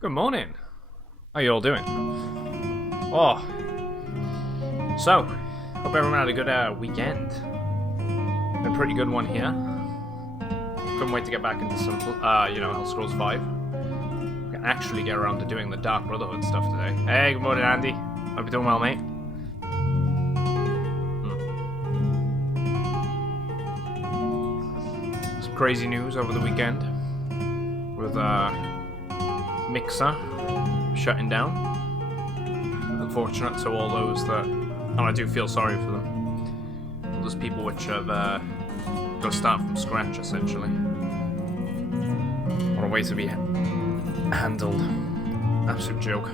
Good morning. How you all doing? Oh, so hope everyone had a good weekend. Been a pretty good one here. Couldn't wait to get back into some, Elder Scrolls 5. We can actually get around to doing the Dark Brotherhood stuff today. Hey, good morning, Andy. Hope you're doing well, mate. Some crazy news over the weekend with Mixer shutting down. Unfortunate to all those that, and I do feel sorry for them. All those people which have got to start from scratch, essentially. What a way to be handled. Absolute joke.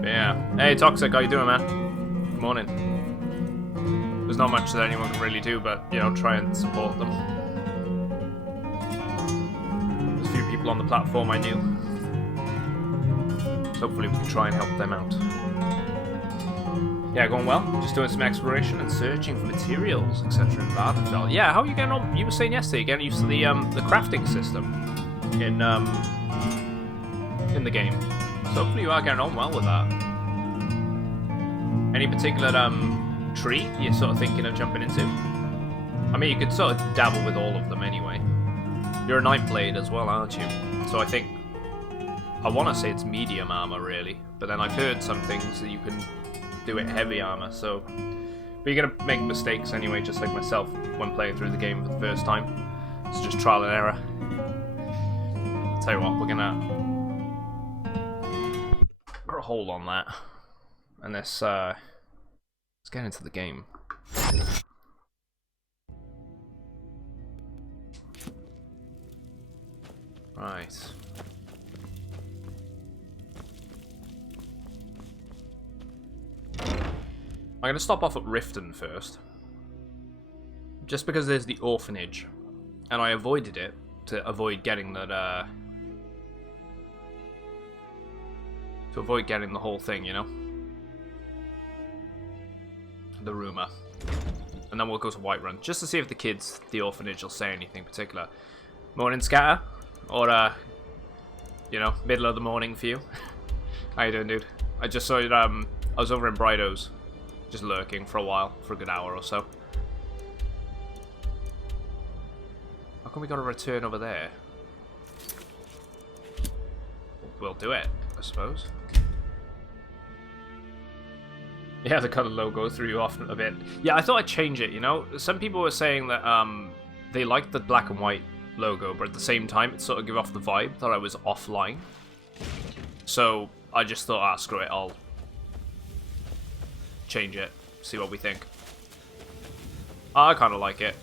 But yeah. Hey, Toxic, how you doing, man? Good morning. There's not much that anyone can really do, but, try and support them. There's a few people on the platform I knew. So hopefully we can try and help them out. Yeah, going well. Just doing some exploration and searching for materials, etc. in Vardenfell. Yeah, how are you getting on? You were saying yesterday, getting used to the crafting system in the game. So hopefully you are getting on well with that. Any particular tree you're sort of thinking of jumping into? I mean, you could sort of dabble with all of them anyway. You're a Nightblade as well, aren't you? So I think I want to say it's medium armor, really, but then I've heard some things that you can do it heavy armor, so... But you're going to make mistakes anyway, just like myself, when playing through the game for the first time. It's just trial and error. I'll tell you what, we're going to put a hold on that. And let's get into the game. Right. I'm going to stop off at Riften first. Just because there's the orphanage. And I avoided it to avoid getting that, to avoid getting the whole thing, The rumour. And then we'll go to Whiterun. Just to see if the kids, the orphanage, will say anything particular. Morning, Scatter. Or, middle of the morning for you. How you doing, dude? I just saw it, I was over in Brightos. Just lurking for a while, for a good hour or so. How come we got to return over there? We'll do it, I suppose. Yeah, the colour logo threw you off a bit. Yeah, I thought I'd change it, Some people were saying that they liked the black and white logo, but at the same time it sort of gave off the vibe that I was offline. So I just thought, screw it, I'll change it, see what we think. I kind of like it.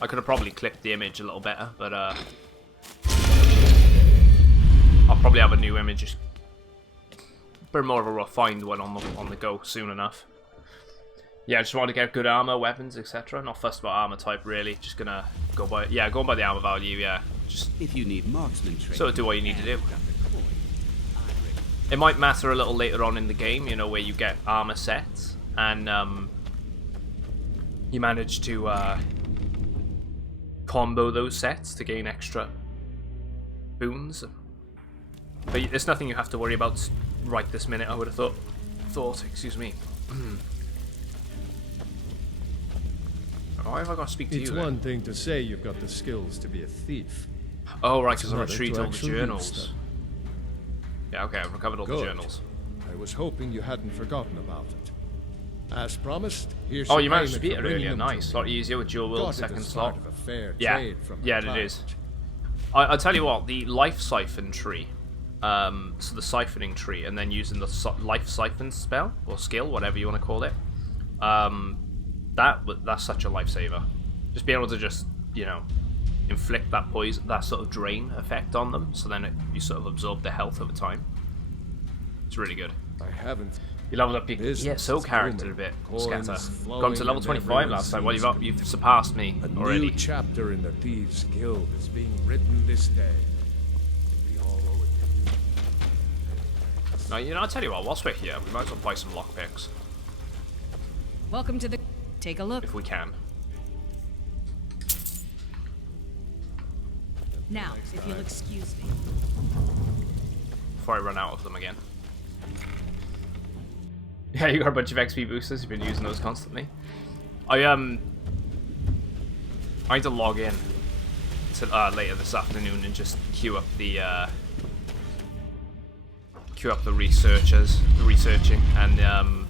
I could have probably clipped the image a little better, but I'll probably have a new image, but more of a refined one on the go soon enough. Yeah, I just want to get good armor, weapons, etc. Not fussed about armor type really. Just gonna go by going by the armor value. Yeah, just if you need marksman training, sort of do what you need to do. It might matter a little later on in the game, where you get armor sets and you manage to combo those sets to gain extra boons. But there's nothing you have to worry about right this minute, I would have thought, excuse me. Why have I got to speak to you It's one thing to say you've got the skills to be a thief. Oh, right, because I retrieved all the journals. Yeah, okay, I've recovered all the journals. I was hoping you hadn't forgotten about it. As promised, here's you managed to beat it earlier. Nice. A lot easier with dual wield second slot. Yeah, it is. I'll tell you what, the life siphon tree, so the siphoning tree, and then using the life siphon spell, or skill, whatever you want to call it, that's such a lifesaver. Just being able to just, inflict that poison, that sort of drain effect on them, so then you sort of absorb their health over time. It's really good. I haven't. You leveled up your soul character a bit, Scatter. Gone to level 25 last time. Well, you've surpassed me already. A new chapter in the Thieves' Guild is being written this day. We all owe it to you. Now, I'll tell you what. Whilst we're here, we might as well buy some lockpicks. Welcome to the... Take a look. If we can. Now, if you'll excuse me. Before I run out of them again. Yeah, you got a bunch of XP boosters. You've been using those constantly. I need to log in to, later this afternoon and just queue up the researching, and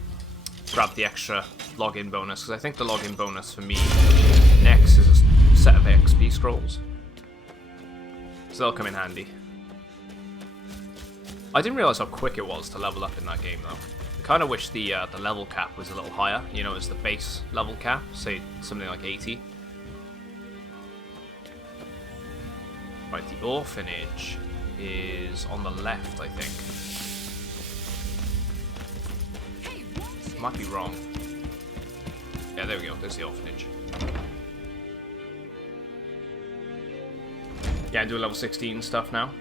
grab the extra login bonus, because I think the login bonus for me next is a set of XP scrolls, so they'll come in handy. I didn't realize how quick it was to level up in that game, though. I kind of wish the level cap was a little higher, you know, as the base level cap, say something like 80. Right, the orphanage is on the left, I think. Might be wrong. Yeah, there we go. There's the orphanage. Yeah, I'm doing level 16 stuff now.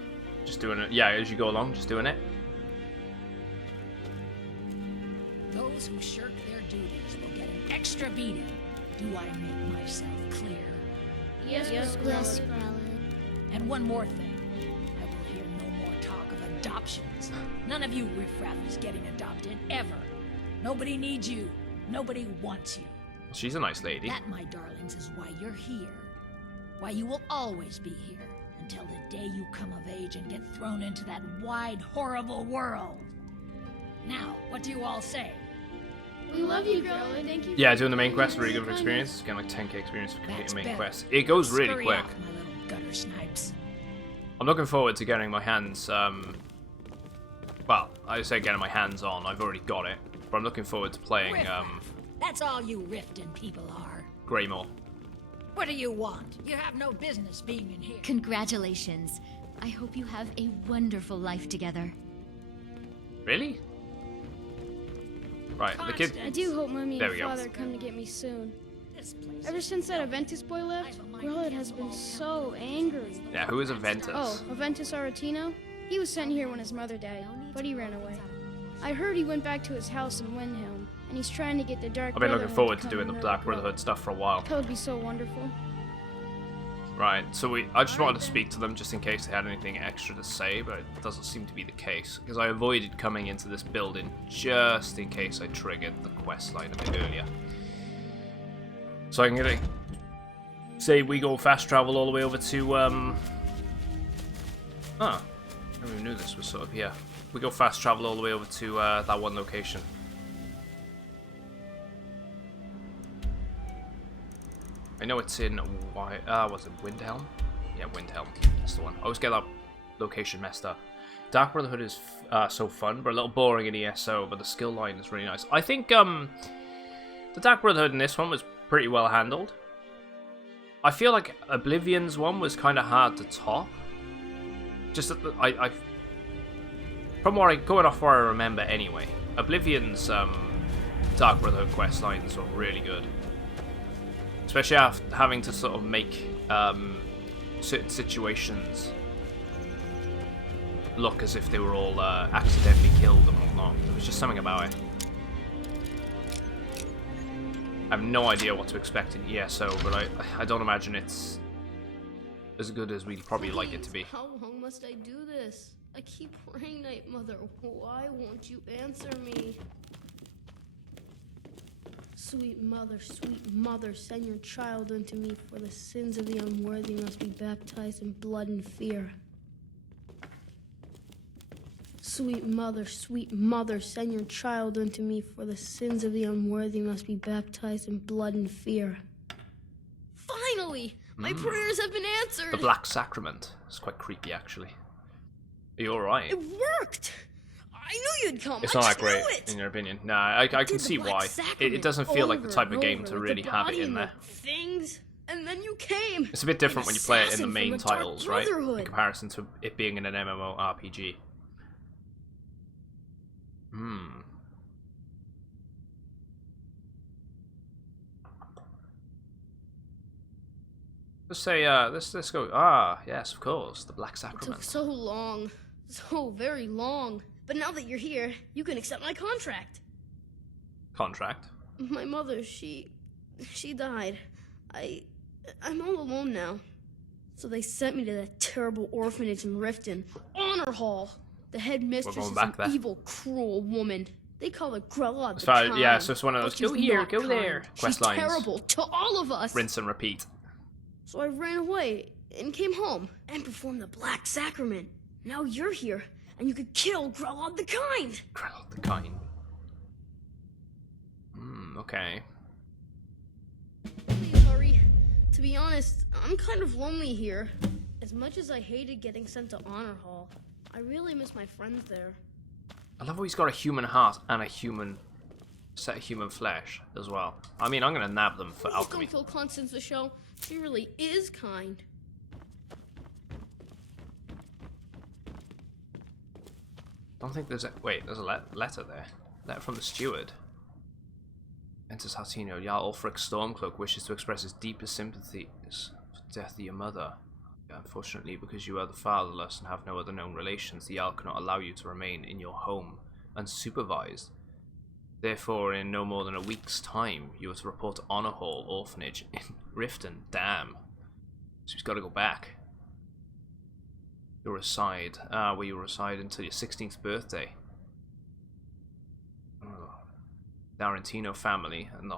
Just doing it. Yeah, as you go along, just doing it. Those who shirk their duties will get an extra beating. Do I make myself clear? Yes, Scarlet. And one more thing. I will hear no more talk of adoptions. None of you riffraffers getting adopted, ever. Nobody needs you. Nobody wants you. She's a nice lady. That, my darlings, is why you're here. Why you will always be here. Until the day you come of age and get thrown into that wide, horrible world. Now, what do you all say? We love you, girl. Thank you. Yeah, doing the main quest, really good for experience. Getting like 10k experience for completing the main quest. It goes really Scurry quick. off, my little gutter snipes. I'm looking forward to getting my hands, well, I say getting my hands on. I've already got it. But I'm looking forward to playing, Riff-raff. That's all you Riften people are. Greymore. What do you want? You have no business being in here. Congratulations. I hope you have a wonderful life together. Really? Right, the kid... I do hope Mommy There and we go. Father come to get me soon. This place Ever since that Aventus boy left, Growlithe has been so angry. Yeah, who is Aventus? Oh, Aventus Aretino? He was sent here when his mother died, but he ran away. I heard he went back to his house in Windhelm, and he's trying to get the Dark I've been looking Brotherhood forward to come doing the and Black overthrow Brotherhood it. stuff for a while. That would be so wonderful. Right, so I just wanted to speak to them just in case they had anything extra to say, but it doesn't seem to be the case, because I avoided coming into this building just in case I triggered the quest line a bit earlier. So I'm gonna say we go fast travel all the way over to, I never even knew this was sort of here. We go fast travel all the way over to that one location. I know it's in was it Windhelm? Yeah, Windhelm. That's the one. I always get that location messed up. Dark Brotherhood is so fun, but a little boring in ESO, but the skill line is really nice. I think the Dark Brotherhood in this one was pretty well handled. I feel like Oblivion's one was kind of hard to top. Just that I from where going off where I remember anyway, Oblivion's Dark Brotherhood quest lines were really good. Especially after having to sort of make certain situations look as if they were all accidentally killed and whatnot. There was just something about it. I have no idea what to expect in ESO, but I don't imagine it's as good as we'd probably like it to be. How long must I do this? I keep praying, Night Mother. Why won't you answer me? Sweet mother, send your child unto me, for the sins of the unworthy must be baptized in blood and fear. Sweet mother, send your child unto me, for the sins of the unworthy must be baptized in blood and fear. Finally! My prayers have been answered! The Black Sacrament. It's quite creepy, actually. Are you alright? It worked! I knew you'd come. It's I not that just great, knew it. in your opinion. Nah, I can Did see the Black why. Sacrament It doesn't feel like the over type of and game over to with really the have it body in and there. the things, and then you came. It's a bit different An when you play it in the assassin main from the Dark titles, right? In Brotherhood. comparison to it being in an MMORPG. Let's say, let's go. Ah, yes, of course, the Black It Sacrament. took so long, so very long. But now that you're here, you can accept my contract. Contract. My mother, she died. I'm all alone now. So they sent me to that terrible orphanage in Riften. Honor Hall. The headmistress going is back an there. evil, cruel woman. They call her Grella the So, Kind. yeah, so it's one of those, But she's go here, not go there kind. quest She's lines. terrible to all of us. Rinse and repeat. So I ran away and came home and performed the Black Sacrament. Now you're here, and you could kill Grella the Kind. Grella the Kind. Okay. Please hurry. To be honest, I'm kind of lonely here. As much as I hated getting sent to Honor Hall, I really miss my friends there. I love how he's got a human heart and a human set of human flesh as well. I mean, I'm gonna nab them for Please alchemy. don't kill Constance the show. She really is kind. Don't think there's a wait. There's a letter there. Letter from the steward. Enters Hartino. Jarl Ulfric Stormcloak wishes to express his deepest sympathies for the death of your mother. Unfortunately, because you are the fatherless and have no other known relations, the Jarl cannot allow you to remain in your home unsupervised. Therefore, in no more than a week's time, you are to report to Honor Hall Orphanage in Riften. Damn. So he's got to go back. You'll reside, where you will reside until your 16th birthday. The Arantino family and the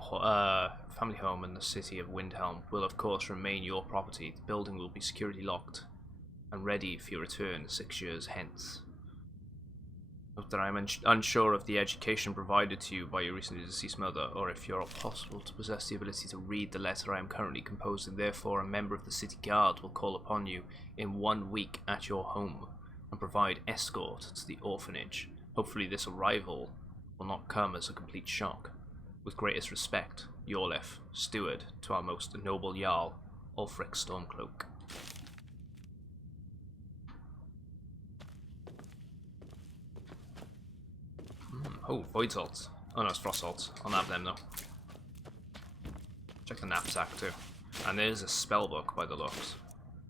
family home in the city of Windhelm will of course remain your property. The building will be security locked and ready for your return 6 years hence. Note that I am unsure of the education provided to you by your recently deceased mother, or if you're possible to possess the ability to read the letter I am currently composing. Therefore, a member of the city guard will call upon you in 1 week at your home and provide escort to the orphanage. Hopefully this arrival will not come as a complete shock. With greatest respect, Yorlef, steward to our most noble Jarl, Ulfric Stormcloak. Oh, void salts. Oh no, it's frost salts. I'll nab them though. Check the knapsack too. And there's a spell book by the looks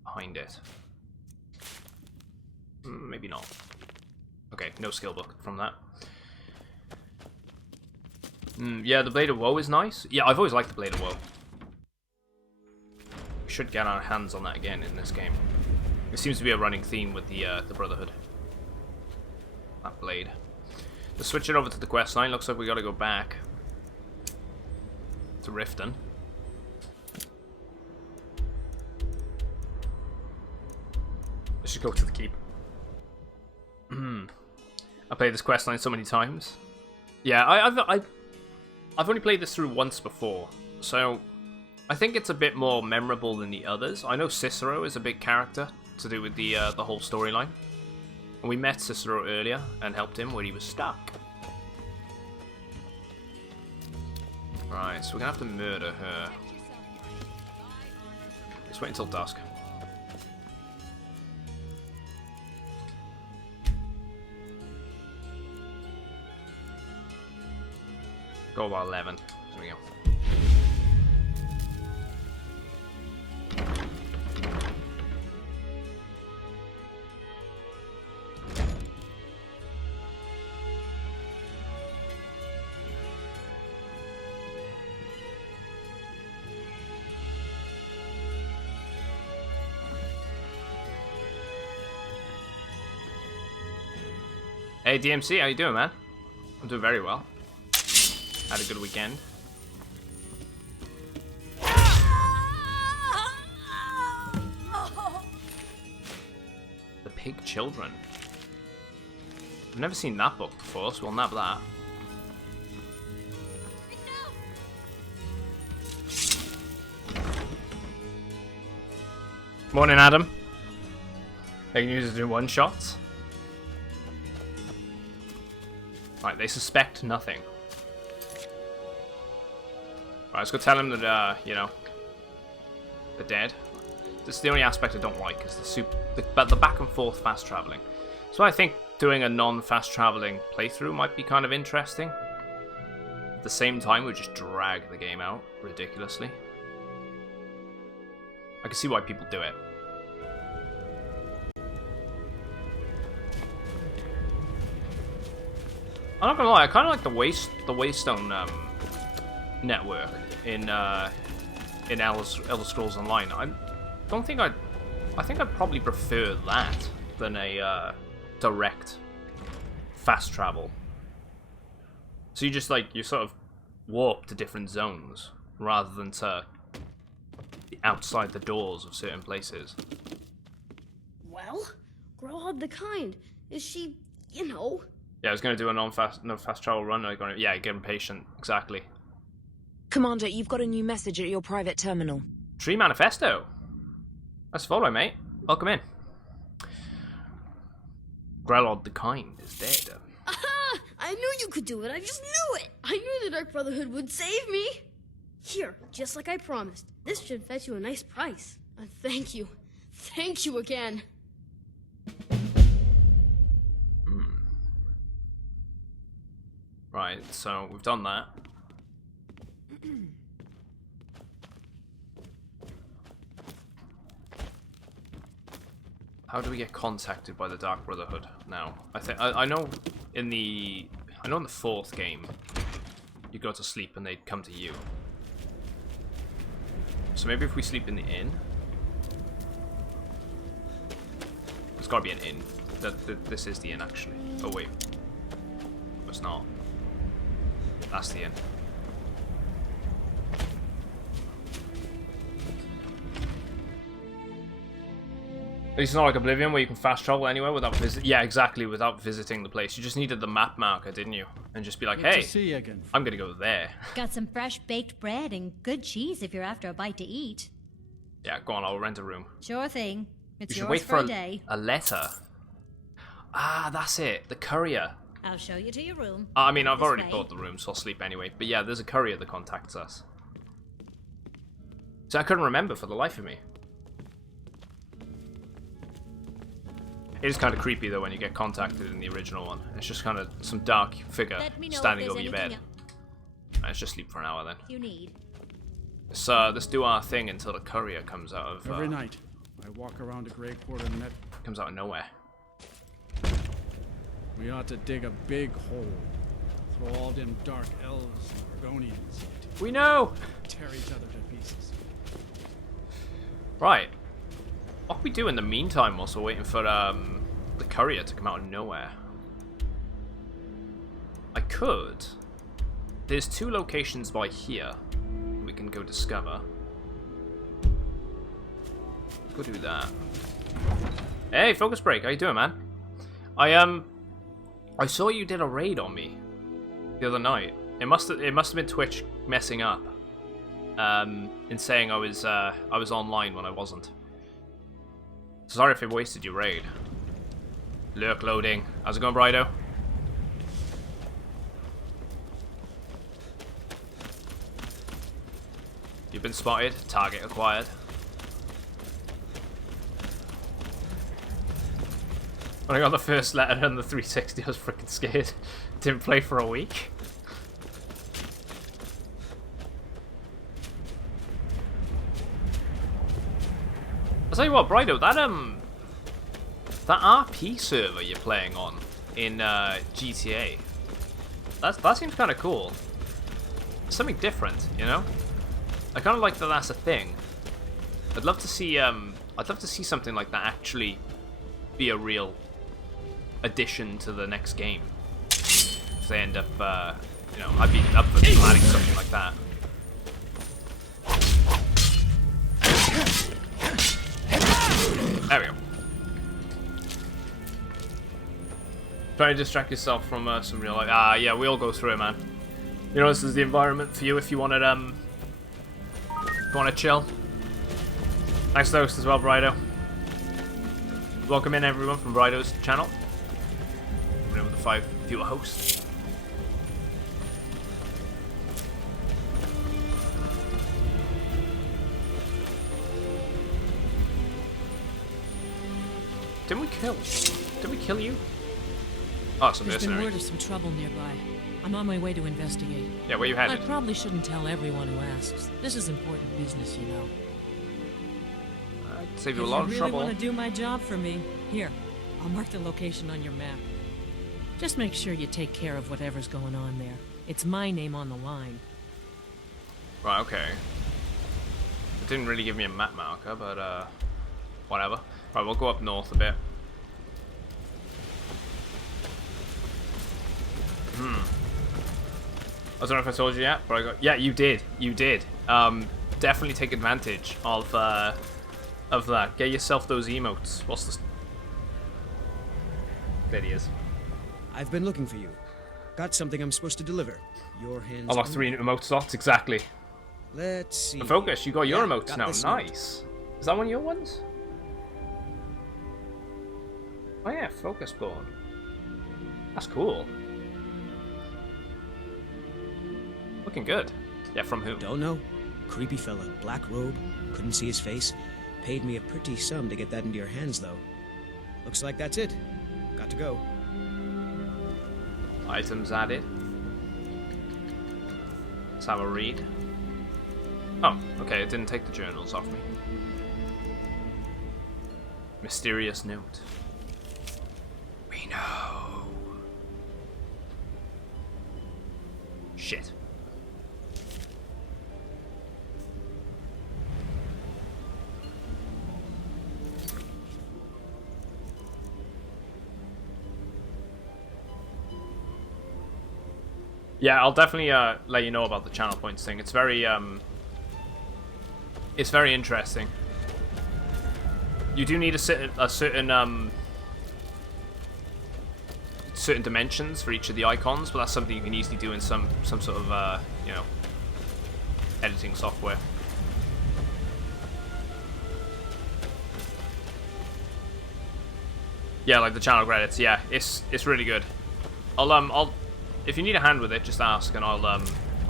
behind it. Maybe not. Okay, no skill book from that. Yeah, the Blade of Woe is nice. Yeah, I've always liked the Blade of Woe. We should get our hands on that again in this game. It seems to be a running theme with the Brotherhood. That blade. To switch it over to the quest line, looks like we gotta go back to Riften. Let's just go to the keep. I played this quest line so many times. Yeah, I've only played this through once before, so I think it's a bit more memorable than the others. I know Cicero is a big character to do with the whole storyline. And we met Cicero earlier and helped him where he was stuck. Right, so we're gonna have to murder her. Let's wait until dusk. Go about 11. There we go. Hey DMC, how you doing, man? I'm doing very well. Had a good weekend. The Pig Children. I've never seen that book before, so we'll nab that. Morning, Adam. They can use it to do one-shots. Right, they suspect nothing. Right, let's go tell him that, you know, they're dead. This is the only aspect I don't like, is the back and forth fast traveling. So I think doing a non-fast traveling playthrough might be kind of interesting. At the same time, we just drag the game out ridiculously. I can see why people do it. I'm not gonna lie, I kind of like the Waystone network in Elder Scrolls Online. I don't think I'd I think I'd probably prefer that than a direct fast travel. So you just like, you sort of warp to different zones rather than to outside the doors of certain places. Well, Growlhub the Kind. Is she, you know? Yeah, I was going to do a no fast travel run. Yeah, get impatient. Exactly. Commander, you've got a new message at your private terminal. Tree Manifesto. Let's follow, mate. Welcome in. Growlhub the Kind is dead. Aha! I knew you could do it. I just knew it. I knew the Dark Brotherhood would save me. Here, just like I promised. This should fetch you a nice price. Thank you. Thank you again. Right, so we've done that. How do we get contacted by the Dark Brotherhood now? I know in the 4th game you go to sleep and they come to you. So maybe if we sleep in the inn. There's gotta be an inn. This is the inn actually. Oh wait. It's not. That's the inn. It's not like Oblivion where you can fast travel anywhere without without visiting the place. You just needed the map marker, didn't you? And just be like, Good hey, to see you again. I'm gonna go there. Got some fresh baked bread and good cheese if you're after a bite to eat. Yeah, go on, I'll rent a room. Sure thing. It's You should yours wait for for a day. a letter. Ah, that's it. The courier. I'll show you to your room. I mean, I've This already way. bought the room, so I'll sleep anyway. But yeah, there's a courier that contacts us. So I couldn't remember for the life of me. It is kind of creepy though when you get contacted in the original one. It's just kind of some dark figure Let me know if standing there's over your bed. anything Let's just sleep for an hour then. you need. Let's do our thing until the courier comes out of Every night, I walk around a gray quarter net. comes out of nowhere. We ought to dig a big hole. Throw all them dark elves and Argonians into. We know. Tear each other to pieces. Right. What can we do in the meantime whilst we're waiting for the courier to come out of nowhere? I could. There's 2 locations by here we can go discover. Let's go do that. Hey, Focus Break, how you doing, man? I saw you did a raid on me the other night. It must have been Twitch messing up, in saying I was online when I wasn't. Sorry if it wasted your raid. Lurk loading. How's it going, Brido? You've been spotted. Target acquired. When I got the first letter on the 360, I was freaking scared. Didn't play for a week. I'll tell you what, Brido, that RP server you're playing on in GTA, that seems kind of cool. Something different, you know? I kind of like that that's a thing. I'd love to see something like that actually be a real addition to the next game. If they end up, you know, I'd be up for planning something like that. There we go. Try to distract yourself from some real life. Ah, yeah, we all go through it, man. You know, this is the environment for you if you want to, chill. Thanks to host as well, Brido. Welcome in everyone from Brido's channel. We're in with the 5 viewer hosts. Did we kill you? Oh, some There's been mercenary. word of some trouble nearby. I'm on my way to investigate. Yeah, where you I headed? probably shouldn't tell everyone who asks. This is important business, you know. Save you a If lot you of really trouble. want to do my job for me, here, I'll mark the location on your map. Just make sure you take care of whatever's going on there. It's my name on the line. Right, okay. It didn't really give me a map marker, but whatever. Right, we'll go up north a bit. I don't know if I told you yet, but I got... Yeah, you did. You did. Definitely take advantage of that. Get yourself those emotes. What's the... There he is. I've been looking for you. Got something I'm supposed to deliver. Your hands. Unlock 3 emote slots, exactly. Let's see. And Focus, you got your emotes got now. this Nice. Is that one of your ones? Oh yeah, Focus Born. That's cool. Looking good. Yeah, from who? Don't know. Creepy fella, black robe, couldn't see his face. Paid me a pretty sum to get that into your hands, though. Looks like that's it. Got to go. Items added. Let's have a read. Oh, okay, it didn't take the journals off me. Mysterious note. We know. Shit. Yeah, I'll definitely let you know about the channel points thing. It's very interesting. You do need a certain certain dimensions for each of the icons, but that's something you can easily do in some sort of you know, editing software. Yeah, like the channel credits. Yeah, it's really good. I'll if you need a hand with it, just ask, and I'll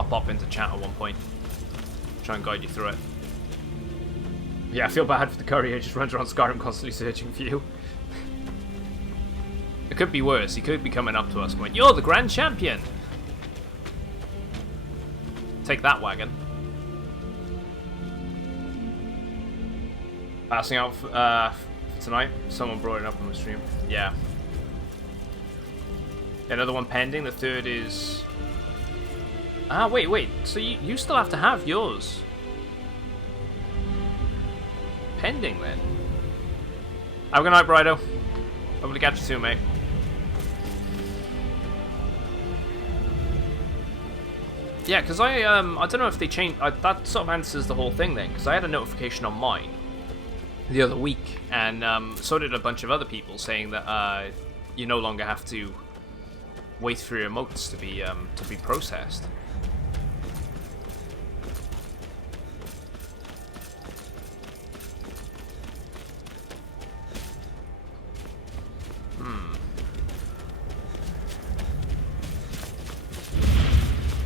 pop into chat at one point. Try and guide you through it. Yeah, I feel bad for the courier. Just runs around Skyrim constantly searching for you. It could be worse. He could be coming up to us going, "You're the Grand Champion." Take that, wagon. Passing out for tonight. Someone brought it up on the stream. Yeah. Another one pending. The third is... Ah, wait. So you still have to have yours. Pending, then. Have a good night, Brido. Hopefully catch you soon, mate. Yeah, because I don't know if they changed... that sort of answers the whole thing, then. Because I had a notification on mine the other week. And so did a bunch of other people saying that you no longer have to wait for your emotes to be processed.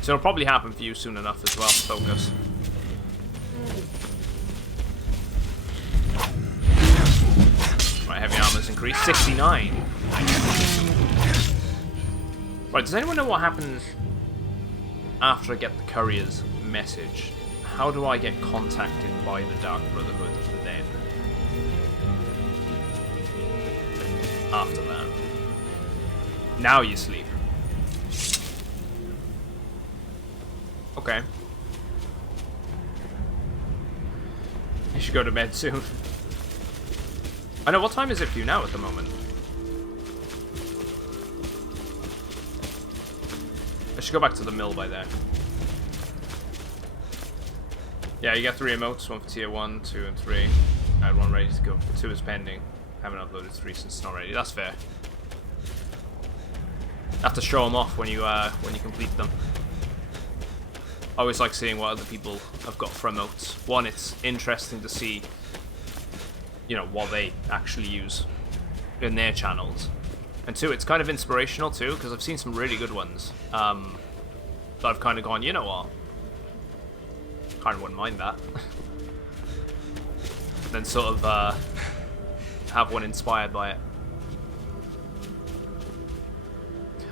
So it'll probably happen for you soon enough as well. Focus. Right, heavy armor's increased. 69. Right, does anyone know what happens after I get the courier's message? How do I get contacted by the Dark Brotherhood then? After that. Now you sleep. Okay. I should go to bed soon. I know, what time is it for you now at the moment? I should go back to the mill by there. Yeah, you get 3 emotes, 1 for tier 1, 2 and 3. I had 1 ready to go. 2 is pending. Haven't uploaded 3 since it's not ready. That's fair. Have to show them off when you complete them. I always like seeing what other people have got for emotes. One, it's interesting to see, you know, what they actually use in their channels. And 2, it's kind of inspirational too, because I've seen some really good ones. That I've kind of gone, you know what? Kind of wouldn't mind that. Then sort of have one inspired by it.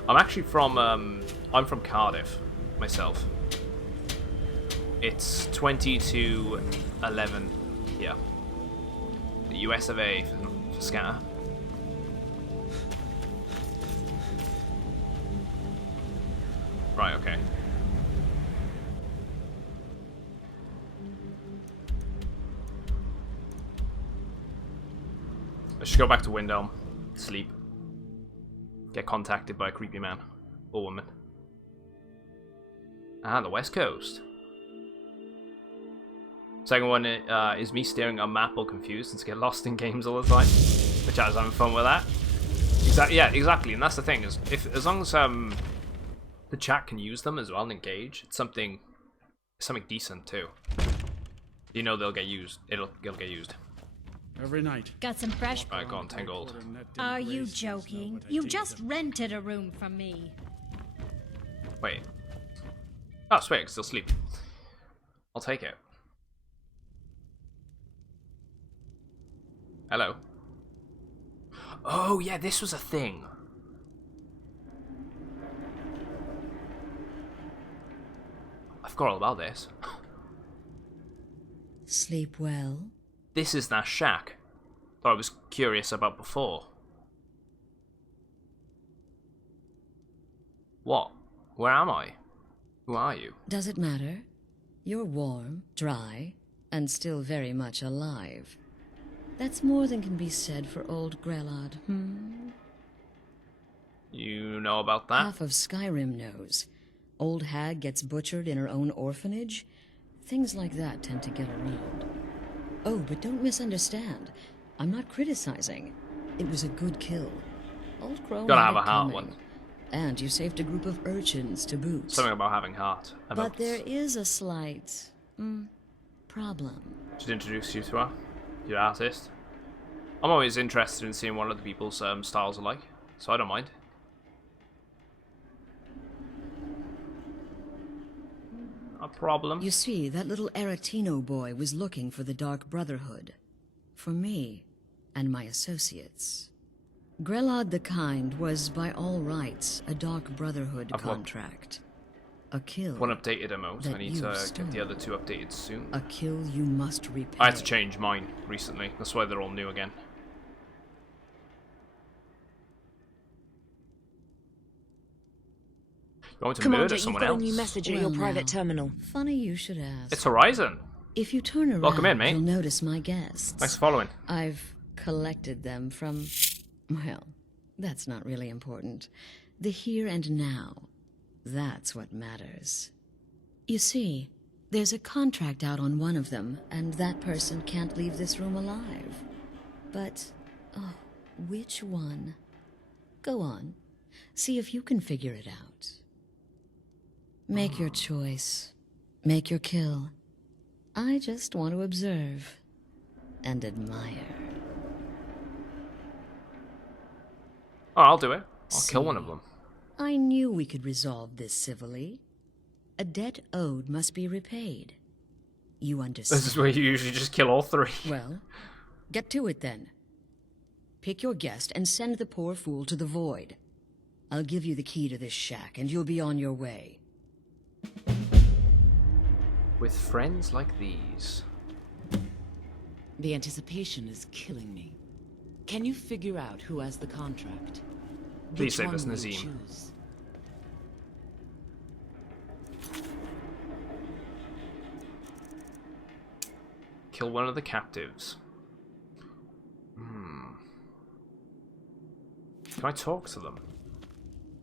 I'm actually from, I'm from Cardiff myself. It's 20 to 11 here. The US of A for scatter. Right, okay. I should go back to Windhelm, sleep, get contacted by a creepy man or woman. Ah, the West Coast. Second one is me staring at a map all confused and get lost in games all the time. Which I was having fun with that. Yeah, exactly, and that's the thing, is as long as the chat can use them as well and engage, it's something decent too. You know they'll get used. It'll get used. Every night. Got some fresh. Alright, go on, 10 gold. Are you joking? You just rented a room from me. Wait. Oh, sweet, I can still sleep. I'll take it. Hello. Oh, yeah, this was a thing. I forgot all about this. Sleep well? This is that shack that I was curious about before. What? Where am I? Who are you? Does it matter? You're warm, dry, and still very much alive. That's more than can be said for old Grelod, You know about that? Half of Skyrim knows. Old hag gets butchered in her own orphanage. Things like that tend to get around. Oh, but don't misunderstand. I'm not criticizing. It was a good kill. Old Crow Gotta had have it a heart coming. one. And you saved a group of urchins to boot. Something about having heart. But there is a slight problem. Should introduce you to her, your artist. I'm always interested in seeing what other people's styles are like, so I don't mind. A problem. You see, that little Aretino boy was looking for the Dark Brotherhood. For me and my associates. Grelod the Kind was, by all rights, a Dark Brotherhood contract. A kill. One updated emote. I need to get the other two updated soon. A kill you must repay. I had to change mine recently. That's why they're all new again. Going to Commander, murder you've someone got else. a new message at your private terminal. Funny you should ask. It's Horizon. If you turn around, Welcome in, mate. you'll notice my guests. Thanks for following. I've collected them from... well, that's not really important. The here and now. That's what matters. You see, there's a contract out on one of them, and that person can't leave this room alive. But, oh, which one? Go on. See if you can figure it out. Make your choice. Make your kill. I just want to observe and admire. Oh, I'll do it. I'll kill one of them. I knew we could resolve this civilly. A debt owed must be repaid. You understand? This is where you usually just kill all three. Well, get to it then. Pick your guest and send the poor fool to the void. I'll give you the key to this shack, and you'll be on your way. With friends like these. The anticipation is killing me. Can you figure out who has the contract? Please say Which this, one will you Nazim. choose? Kill one of the captives. Can I talk to them?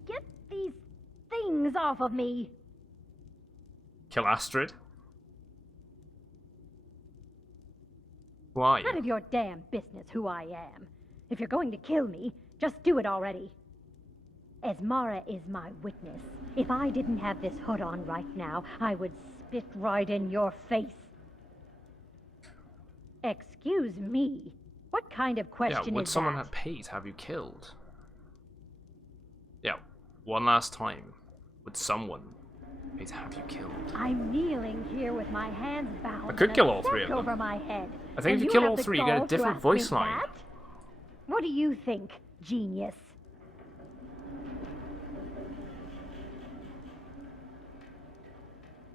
Get these things off of me! Kill Astrid? Who are you? None of your damn business who I am. If you're going to kill me, just do it already. Esmara is my witness. If I didn't have this hood on right now, I would spit right in your face. Excuse me. What kind of question Yeah, would is someone that? have paid to have you killed? Yeah, one last time. Would someone pay to have you killed? I'm kneeling here with my hands bound. I could and kill a all three of sack them. over my head. I think And if you kill have all the three, you get a gall to different ask voice me line. that? What do you think, genius?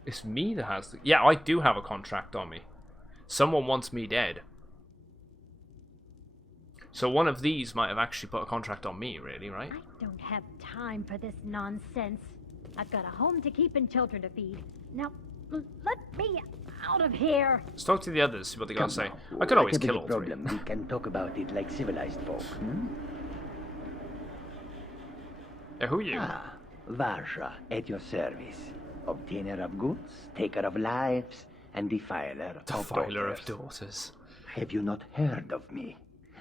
It's me that has the... Yeah, I do have a contract on me. Someone wants me dead. So one of these might have actually put a contract on me, really, right? I don't have time for this nonsense. I've got a home to keep and children to feed. Now, Let me out of here. Let's talk to the others, see what they got to say. Now, I could always whatever kill all the three. problem, we can talk about it like civilized folk. Yeah, who are you? Ah, Varsha, at your service. Obtainer of goods, taker of lives, and defiler of daughters. Have you not heard of me?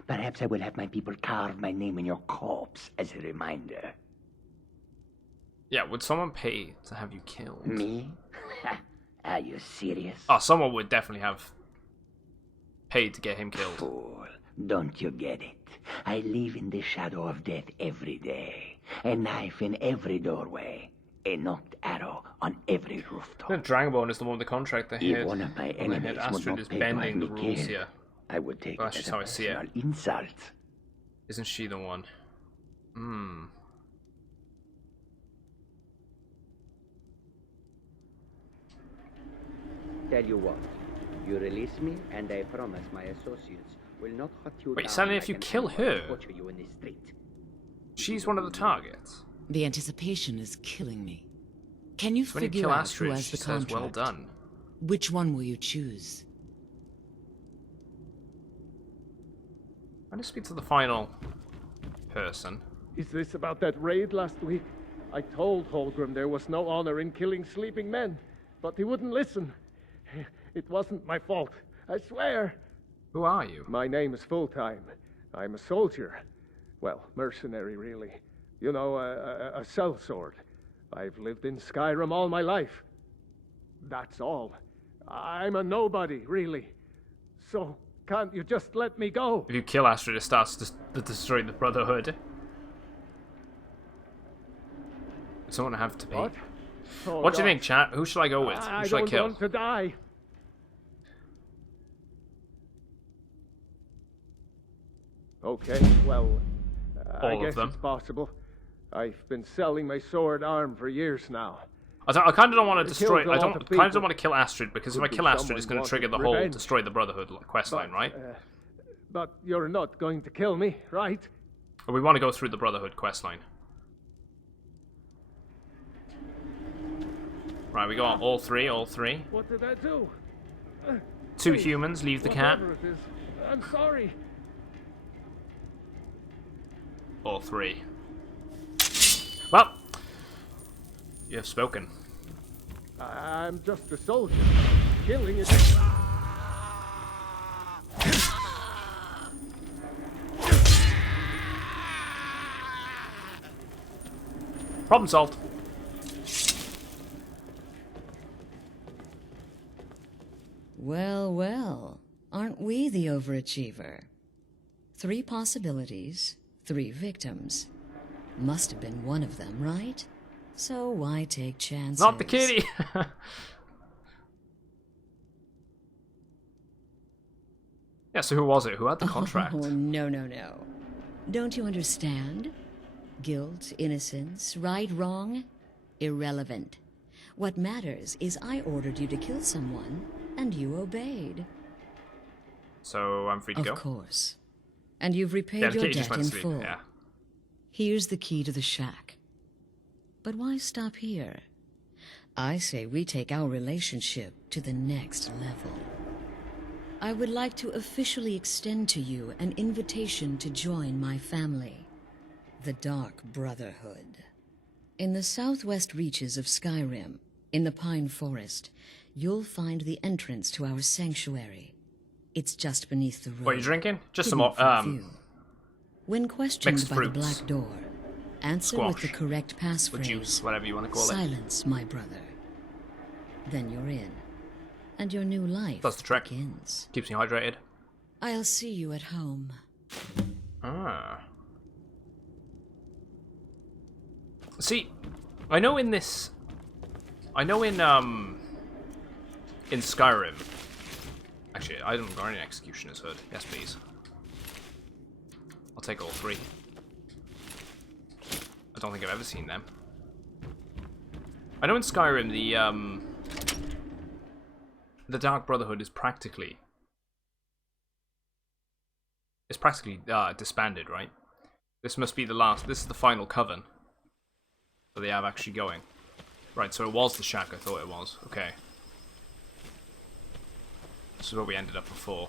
Perhaps I will have my people carve my name in your corpse as a reminder. Yeah, would someone pay to have you killed? Me? Are you serious? Oh, someone would definitely have paid to get him killed. Fool, don't you get it? I live in the shadow of death every day. A knife in every doorway. A knocked arrow on every rooftop. Dragonborn is the one with the contract they had. If one of my enemies would Astrid not is pay to have bending me the rules killed, here. I would take Well, it that's as just a how I see it. personal insult. Isn't she the one? Tell you what, you release me, and I promise my associates will not hunt you Wait, down Sally, like if you an kill animal and her, butcher you in the street. she's one of the targets. The anticipation is killing me. Can you So when you figure kill out Astrid, who has she the says, contract? well done. Which one will you choose? I'm going to speak to the final person. Is this about that raid last week? I told Holgrim there was no honor in killing sleeping men, but he wouldn't listen. It wasn't my fault, I swear. Who are you? My name is Full-Time. I'm a soldier. Well, mercenary, really. You know, a sellsword. I've lived in Skyrim all my life. That's all. I'm a nobody, really. So, can't you just let me go? If you kill Astrid, it starts to destroy the Brotherhood. Would someone have to be? What? Oh, What do you God. think, chat? Who should I go with? I Who should I don't kill? want to die. Okay, well, I All of guess them. it's possible. I've been selling my sword arm for years now. I kind of don't want to destroy. killed a I lot don't. of Kind of people. don't want to kill Astrid because if I Could be kill Astrid, it's someone going to trigger the wanted whole revenge. destroy the Brotherhood questline, right? But you're not going to kill me, right? Or we want to go through the Brotherhood questline. Right, we got all three. What did I do? Two Please, humans, leave the cat. whatever it is, I'm sorry. All three. Well, you have spoken. I'm just a soldier. Killing is... Problem solved. Well, well, aren't we the overachiever? 3 possibilities, 3 victims. Must have been one of them, right? So why take chances? Not the kitty. Yeah, so who was it? Who had the contract? Oh, no, no, no. Don't you understand? Guilt, innocence, right, wrong, irrelevant. What matters is I ordered you to kill someone, and you obeyed. So I'm free to go? Of course. And you've Yeah, repaid the your kitty just debt went in to sleep. full. Yeah. Here's the key to the shack. But why stop here? I say we take our relationship to the next level. I would like to officially extend to you an invitation to join my family, the Dark Brotherhood. In the southwest reaches of Skyrim, in the Pine Forest, you'll find the entrance to our sanctuary. It's just beneath the road. What are you drinking? Just some hidden more, from view. When questioned mixed by fruits. the Black Door, answer with the correct or passphrase. juice, whatever you want to call it. Silence, my brother. Then you're in, and your new life That's the trick. begins. Keeps me hydrated. I'll see you at home. Ah. See, I know in Skyrim. Actually, I don't got any Executioner's Hood. Yes, please. I'll take all 3. I don't think I've ever seen them. I know in Skyrim the Dark Brotherhood is practically disbanded, right? This must be the last. This is the final coven that they have actually going. Right, so it was the shack. I thought it was. Okay. This is where we ended up before.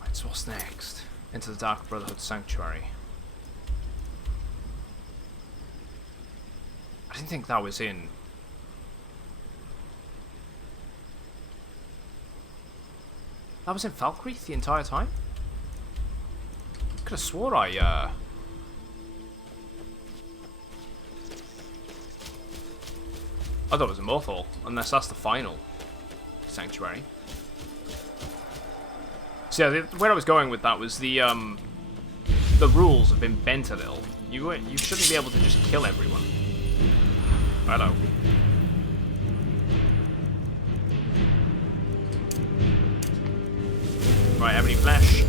Right, so what's next? Into the Dark Brotherhood Sanctuary. I didn't think that was in... That was in Falkreath the entire time? Could have swore I thought it was in Morthal, unless that's the final sanctuary. So yeah, where I was going with that was the rules have been bent a little. You shouldn't be able to just kill everyone. Hello. Right, have any flesh?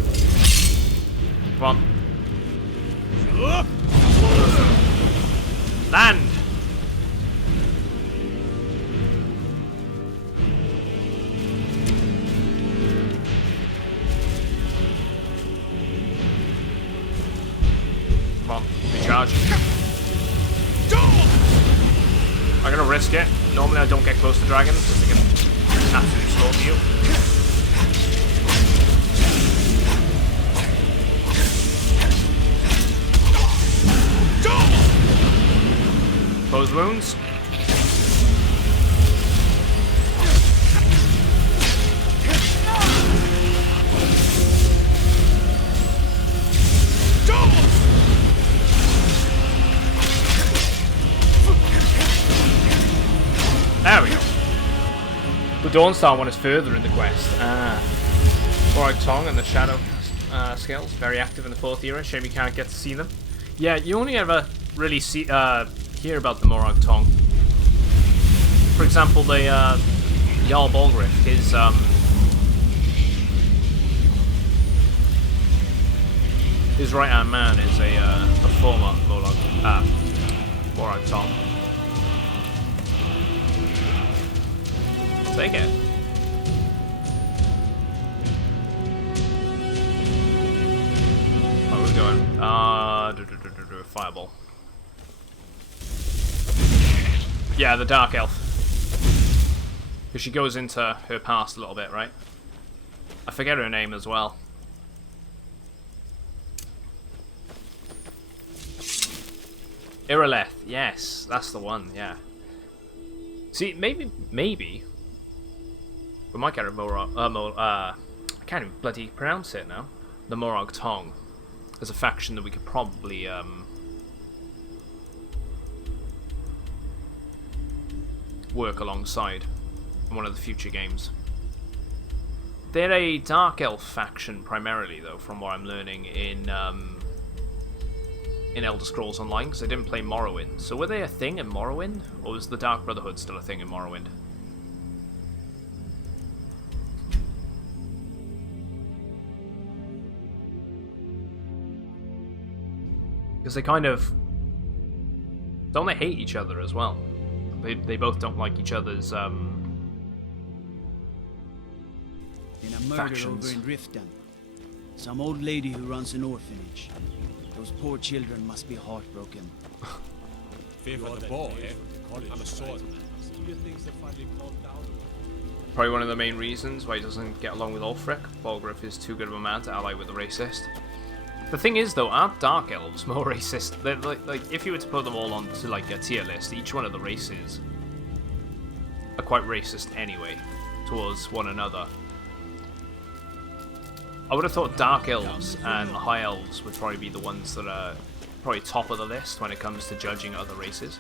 Come on. Land! Come on, recharge. I'm gonna risk it. Normally I don't get close to dragons because they can absolutely slaughter you. Close wounds. There we go. The Dawnstar one is further in the quest. Morag Tong and the Shadow skills, very active in the 4th era. Shame you can't get to see them. Yeah, you only ever really see hear about the Morag Tong. For example, the Jarl Balgriff, his right-hand man is a former Morag Tong. Take it. Where are we going? Fireball. Yeah, the Dark Elf. Because she goes into her past a little bit, right? I forget her name as well. Irileth, yes, that's the one, yeah. See, maybe we might get a I can't even bloody pronounce it now. The Morag Tong. As a faction that we could probably work alongside in one of the future games. They're a Dark Elf faction primarily, though, from what I'm learning in Elder Scrolls Online, because I didn't play Morrowind. So were they a thing in Morrowind, or was the Dark Brotherhood still a thing in Morrowind? Because they kind of... Don't they hate each other as well? They both don't like each other's In a murder factions. over in Riften. Some old lady who runs an orphanage. Those poor children must be heartbroken. Fear for the boy, eh? I'm a swordman. Probably one of the main reasons why he doesn't get along with Ulfric. Balgriff is too good of a man to ally with a racist. The thing is, though, aren't Dark Elves more racist? They're like, if you were to put them all onto like a tier list, each one of the races are quite racist anyway towards one another. I would have thought Dark Elves and High Elves would probably be the ones that are probably top of the list when it comes to judging other races.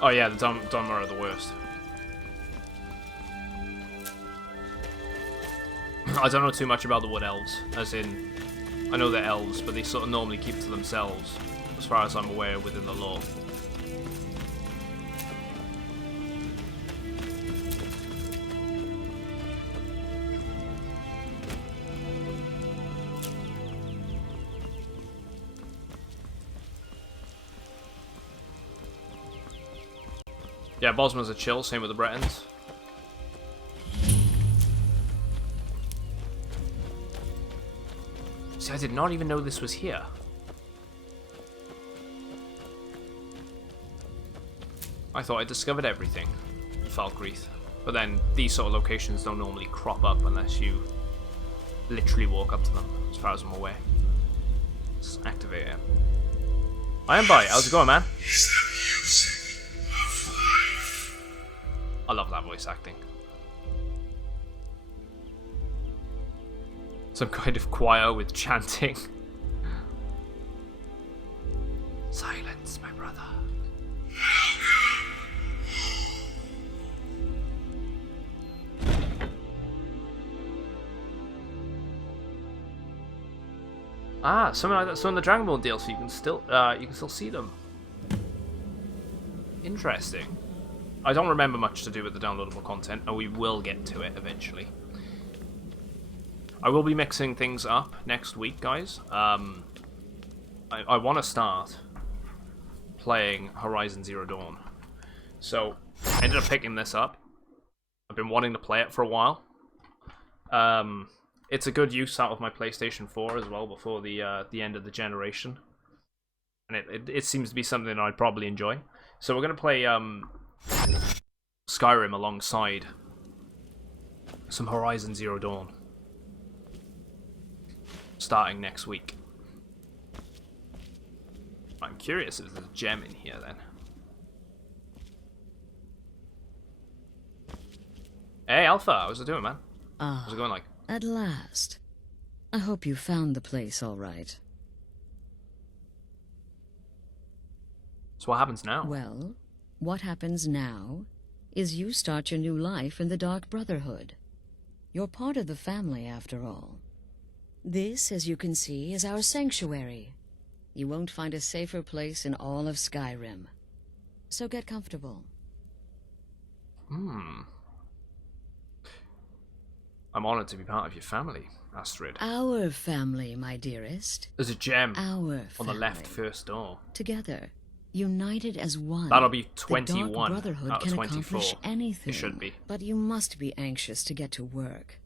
Oh yeah, the Dunmer are the worst. I don't know too much about the Wood Elves, as in, I know they're elves, but they sort of normally keep to themselves, as far as I'm aware within the lore. Yeah, Bosma's a chill, same with the Bretons. See, I did not even know this was here. I thought I discovered everything in Falkreath. But then, these sort of locations don't normally crop up unless you literally walk up to them, as far as I'm aware. Let's activate it. I am by. How's it going, man? I love that voice acting. Some kind of choir with chanting. Silence, my brother. Ah, something like that. So in the Dragon Ball DLC, you can still see them. Interesting. I don't remember much to do with the downloadable content, and we will get to it eventually. I will be mixing things up next week, guys. I want to start playing Horizon Zero Dawn. So, I ended up picking this up. I've been wanting to play it for a while. It's a good use out of my PlayStation 4 as well before the end of the generation. And it seems to be something I'd probably enjoy. So we're going to play Skyrim alongside some Horizon Zero Dawn. Starting next week. I'm curious if there's a gem in here then. Hey Alpha, how's it doing, man? How's it going like? At last. I hope you found the place all right. So what happens now? Well, what happens now is you start your new life in the Dark Brotherhood. You're part of the family, after all. This, as you can see, is our sanctuary. You won't find a safer place in all of Skyrim. So get comfortable. I'm honored to be part of your family, Astrid. Our family, my dearest. There's a gem Our on the left first door. Together, united as one. That'll be the 21 Dark Brotherhood out of can 24. accomplish anything. It should be. But you must be anxious to get to work.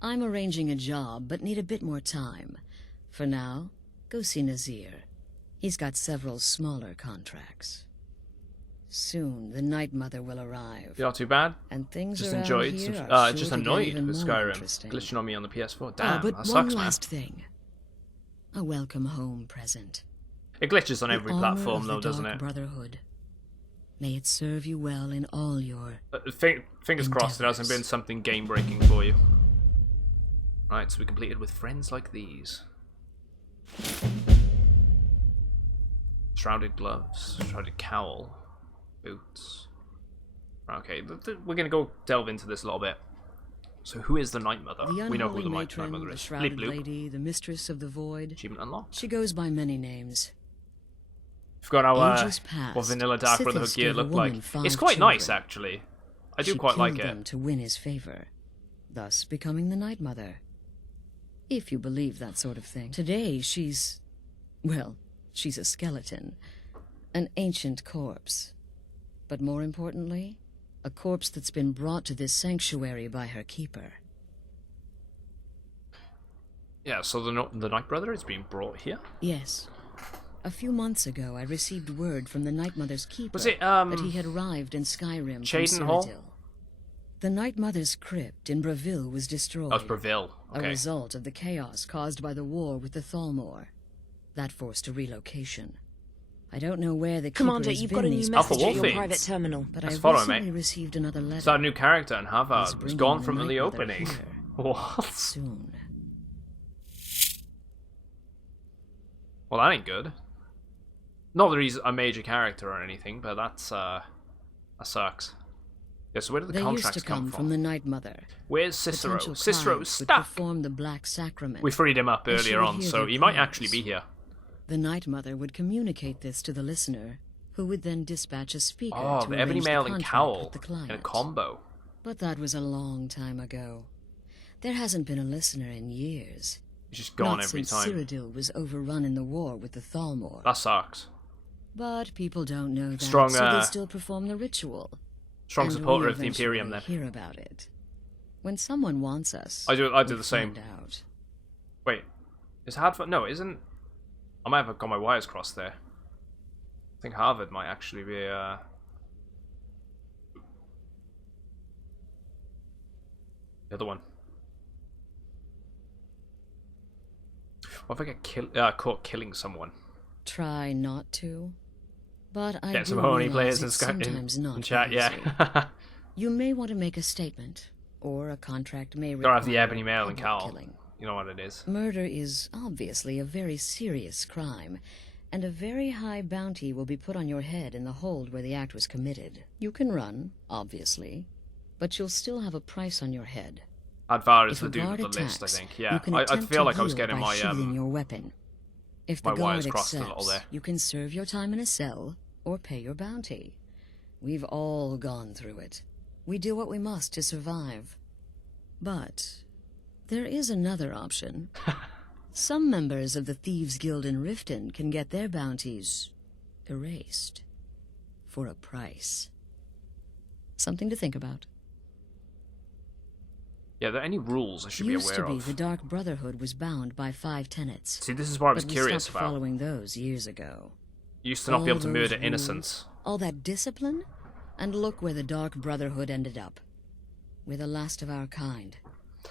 I'm arranging a job, but need a bit more time. For now, go see Nazir. He's got several smaller contracts. Soon, the Night Mother will arrive. Not too bad. And things just around enjoyed. here Some, are just sure to get annoyed even with more Skyrim interesting. glitching on me on the PS4. Damn, but that one sucks, last man. thing. A welcome home present. It glitches on The every honor platform, of though, the doesn't Dark it? Brotherhood. May it serve you well in all your Fingers crossed it hasn't been something game-breaking for you. Right, so we completed with friends like these. Shrouded gloves, shrouded cowl, boots. Okay, we're gonna go delve into this a little bit. So who is the Night Mother? The We know who unholy the matron, Night Mother the is. shrouded Bleep bloop. lady, the mistress of the void. Achievement unlocked. She goes by many names. Forgot how Ages past, what vanilla Dark Sithis Brotherhood gear gave a looked like. woman 5 It's quite nice, children. actually. I do She quite like killed it. them to win his favor, thus becoming the Night Mother. If you believe that sort of thing. Today, she's a skeleton. An ancient corpse. But more importantly, a corpse that's been brought to this sanctuary by her keeper. Yeah, so the Night Brother is being brought here? Yes. A few months ago, I received word from the Night Mother's keeper Was it, that he had arrived in Skyrim from Chaden Hall? Cyrodiil. The Night Mother's crypt in Bravil was destroyed. Oh, it's Bravil. Okay. A result of the chaos caused by the war with the Thalmor. That forced a relocation. I don't know where the Commander, keeper has you've been got a new these message Alpha at your Wolfie. private terminal. But Let's I follow, recently mate. received another letter. It's our new character in Havard. He's It's bringing gone the from the Night Mother opening. here. What? Soon. Well, that ain't good. Not that he's a major character or anything, but that sucks. Yeah, so where did the They used contracts to come from the Night Mother. Where's Cicero? Potential Cicero's clients would stuck. perform the Black Sacrament. We freed him up And she earlier would on, hear so their he might prayers. actually be here. The Night Mother would communicate this to the listener, who would then dispatch a speaker Oh, to the Ebony arrange Mail the and contract Cowl with the in a client. combo. But that was a long time ago. There hasn't been a listener in years. He's just gone Not every since time. Cyrodiil was overrun in the war with the Thalmor. That sucks. But people don't know that, Strong, so they still perform the ritual. Strong And supporter we of the Imperium, then. eventually hear about it. When someone wants us, I do we the same. find out. Wait. Is Harvard? No, isn't. I might have got my wires crossed there. I think Harvard might actually be. The other one. What if I get caught killing someone? Try not to. But I Get do some horny realize players in, it's Sky sometimes not in chat, easy. yeah. You may want to make a statement, or a contract may Don't require have the Ebony Mail and public Cowl. killing. You know what it is. Murder is obviously a very serious crime, and a very high bounty will be put on your head in the hold where the act was committed. You can run, obviously, but you'll still have a price on your head. Advar is If a the dude guard with the list, I attacks, think. Yeah, you can I attempt feel to like I was heal getting by my shielding your weapon. If the my wires guard crossed a accepts, little there. you can serve your time in a cell or pay your bounty. We've all gone through it. We do what we must to survive. But there is another option. Some members of the Thieves' Guild in Riften can get their bounties erased for a price. Something to think about. Yeah, are there any rules I should be Used aware to be, of? the Dark Brotherhood was bound by 5 tenets. See, this is what I was but curious we stopped about. following those years ago. Used to not be able to All murder those rules, innocents. All that discipline, and look where the Dark Brotherhood ended up. We're the last of our kind.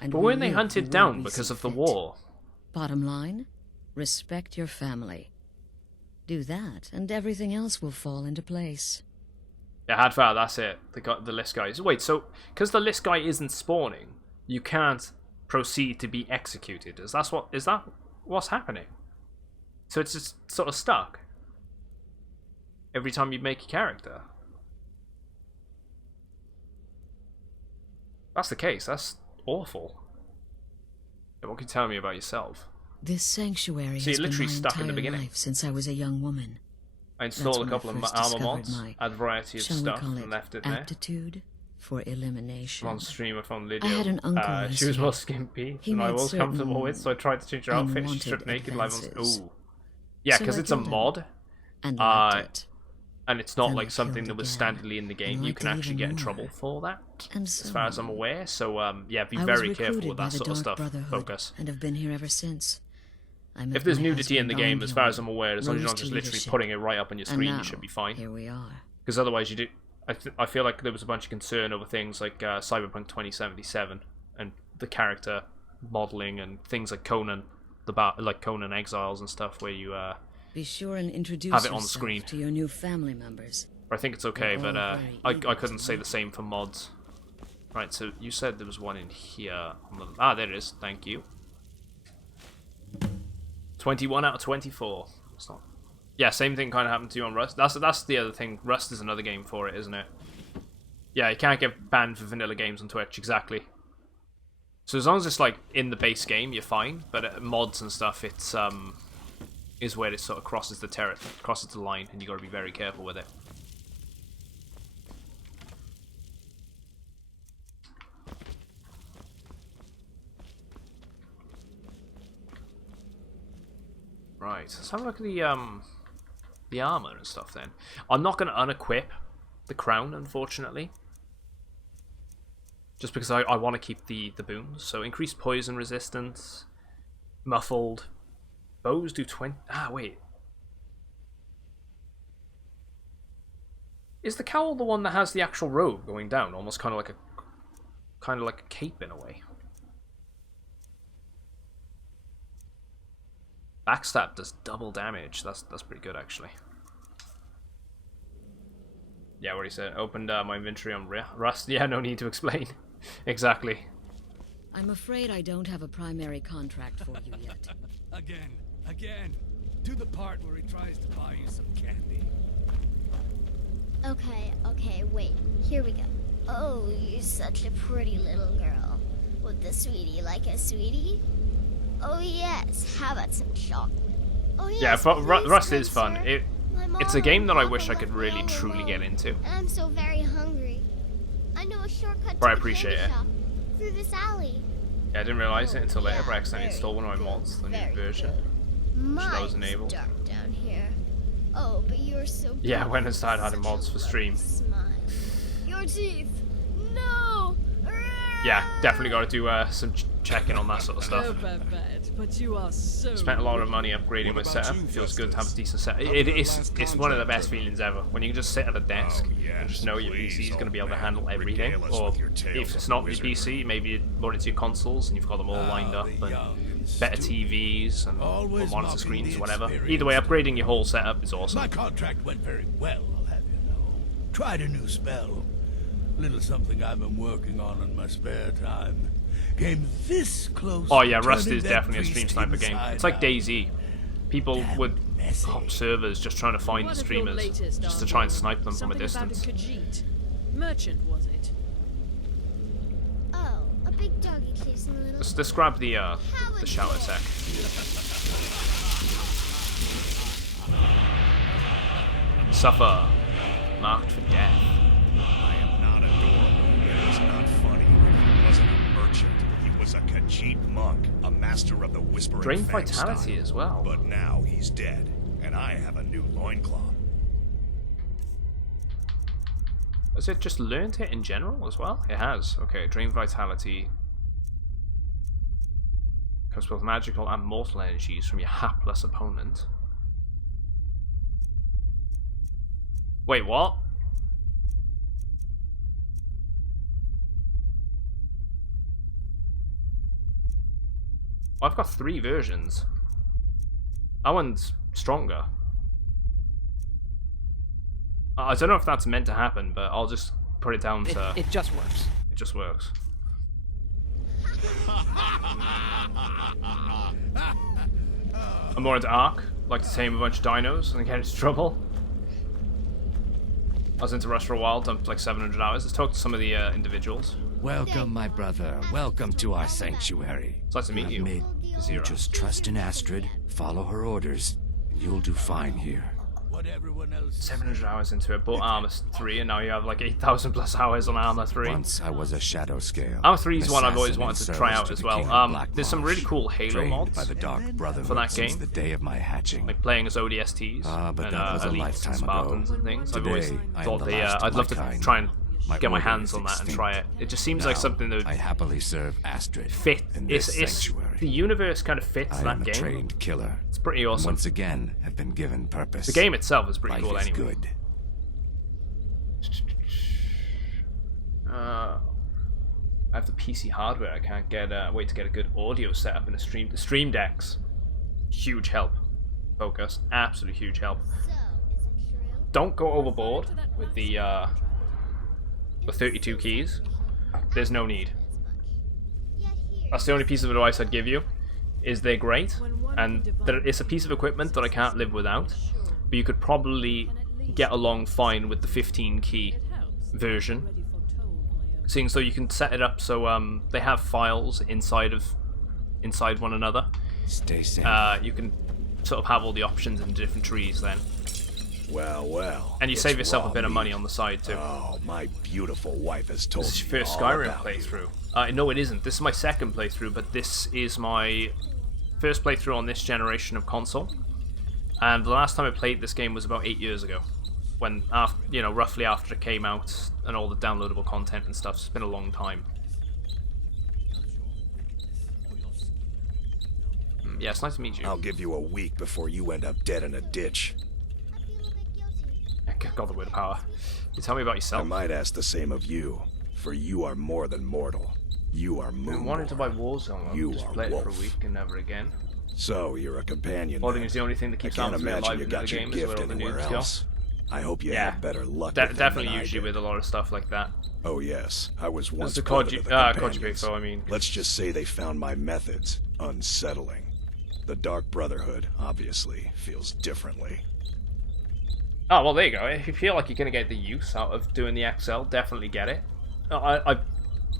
And But we weren't they live hunted the way down we because see of the fit. war? Bottom line, respect your family. Do that, and everything else will fall into place. Yeah, Hadvar, that's it. The list guys. Wait, so because the list guy isn't spawning, you can't proceed to be executed. Is that what's happening? So it's just sort of stuck every time you make a character. That's the case. That's awful. Yeah, what can you tell me about yourself? This sanctuary See, has it been literally my stuck in the entire beginning. life since I was a young woman. I That's installed a when couple I of first armor discovered mods, my, had a variety of shall we stuff, call it, and left it there. aptitude for elimination. On streamer from Lydia. I had an uncle. I She was see. more skimpy He than I made was comfortable certain with, so I tried to change her outfit. She unwanted stripped naked levels. advances. Ooh. Yeah, So because I it's a killed him, mod. and liked it. And it's not Then I like something killed that was again, standardly in the game. and You liked can it actually even get in more. trouble for that, And as so far as I'm aware. So, yeah, be I was very careful recruited with by that the sort of Dark stuff. Brotherhood, Focus. and have been here ever since. I met If there's my nudity in the husband, game, as far as I'm Armhorn, aware, as long as you're rose not to just literally leadership. putting it right up on your And screen, now, you should be fine. Here we are. Because otherwise, you do. I feel like there was a bunch of concern over things like Cyberpunk 2077 and the character modeling and things like Conan, like Conan Exiles and stuff, where you. Be sure and introduce have it on yourself screen. to your new family members. I think it's okay, They're but all very I couldn't say the same for mods. Right, so you said there was one in here. There it is. Thank you. 21 out of 24. It's not. Yeah, same thing kind of happened to you on Rust. That's the other thing. Rust is another game for it, isn't it? Yeah, you can't get banned for vanilla games on Twitch. Exactly. So as long as it's like in the base game, you're fine. But mods and stuff, it's is where it sort of crosses the line, and you got to be very careful with it. Right, let's have a look at the armor and stuff then. I'm not going to unequip the crown, unfortunately. Just because I want to keep the boons. So increased poison resistance, muffled. Bows do 20... wait. Is the cowl the one that has the actual robe going down? Almost kind of like a cape in a way. Backstab does double damage. That's pretty good, actually. Yeah, what he said. Opened my inventory on Rust. Yeah, no need to explain. Exactly. I'm afraid I don't have a primary contract for you yet. Again. Do the part where he tries to buy you some candy. Okay, wait. Here we go. Oh, you're such a pretty little girl. Would the sweetie like a sweetie? Oh yes, how about some chocolate? Oh yes, Yeah, but please, Rust good is fun. sir. It's a game that I wish I could really truly get into. I'm so very hungry. I know a shortcut But I to the appreciate candy it. shop through this alley. Yeah, I didn't realize it until later, yeah, but I accidentally very installed one of my mods, the new very version. My, Which I was enabled. dark down here. Oh, but you're so Yeah, when I beautiful, started adding such a mods for stream. smile. Your teeth. No. Yeah, definitely got to do some checking on that sort of stuff. No, Babette, but you are so Spent a lot of money upgrading my setup. Feels good to have a decent setup. It's one of the best feelings ever when you can just sit at a desk and just know your PC is going to be able to handle everything. Or if it's not your PC, maybe you run into your consoles and you've got them all lined up and better TVs and or monitor screens, whatever. Either way, upgrading your whole setup is awesome. My contract went very well, I'll have you know. Tried a new spell. Little something I've been working on in my spare time. Came this close. Oh yeah, Rust is definitely a stream sniper game. It's like DayZ. People would hop servers just trying to find streamers, just to try and snipe them from a distance. Merchant, was it? Oh, a big doggy chasing a little. Let's describe the shower sec. Suffer, marked for death. I am not adorable. It was not funny. He wasn't a merchant. He was a Khajiit monk, a master of the Whispering Drain Fang vitality style. as well. But now he's dead, and I have a new loincloth. Has it just learned it in general as well? It has. Okay, drain vitality. Comes with magical and mortal energies from your hapless opponent. Wait, what? I've got 3 versions. That one's stronger. I don't know if that's meant to happen, but I'll just put it down to... It just works. It just works. I'm more into Ark, like to tame a bunch of dinos and get into trouble. I was into Rust for a while, dumped like 700 hours. Let's talk to some of the individuals. Welcome, my brother. Welcome to our sanctuary. It's nice to meet you. You just trust in Astrid, follow her orders, and you'll do fine here. 700 hours into it, bought Armor 3, and now you have like 8,000 plus hours on Armor 3. Once I was a shadow scale. Armor 3 is one I've always wanted to try out as well. There's some really cool Halo mods by the Dark Brotherhood for that game. Since the day of my hatching. Like playing as ODSTs but and that was a Elites lifetime and Spartans ago. and things. I've Today, always I am thought the last of I'd love my to kind. try and My get my order hands is on that and extinct. try it. It just seems Now, like something that would I happily serve Astrid fit. in this It's sanctuary. the universe kind of fits I that am a game. trained killer. It's pretty awesome. And once again, have been given purpose. The game itself is pretty Life cool is anyway. good. I have the PC hardware. I can't get wait to get a good audio setup in a stream. The Stream Decks, huge help. Focus, absolute huge help. Don't go overboard with the 32 keys. There's no need. That's the only piece of advice I'd give you. Is they're great, and it's a piece of equipment that I can't live without. But you could probably get along fine with the 15 key version. Seeing so you can set it up so they have files inside one another. Stay safe. You can sort of have all the options in different trees then. Well. And you save yourself a bit of money on the side too. Oh, my beautiful wife has told This is me your first all Skyrim about you. playthrough. No, it isn't. This is my second playthrough, but this is my first playthrough on this generation of console. And the last time I played this game was about 8 years ago, when roughly after it came out and all the downloadable content and stuff. It's been a long time. Yeah, it's nice to meet you. I'll give you a week before you end up dead in a ditch. Got the word of power. You tell me about yourself. I might ask the same of you, for you are more than mortal. You are I moonborn. wanted to buy Warzone. You Just are play it for a wolf. week and never again. So you're a companion. Modding then. is the only thing that keeps I can't arms alive imagine you in got the your game, is where gift all the anywhere noobs go. else. I hope you Yeah, had better luck. with them definitely than I usually did. with a lot of stuff like that. Oh yes, I was once the part of the companions. Kojibito, I mean. Let's just say they found my methods unsettling. The Dark Brotherhood, obviously, feels differently. Oh, well, there you go. If you feel like you're going to get the use out of doing the XL, definitely get it. I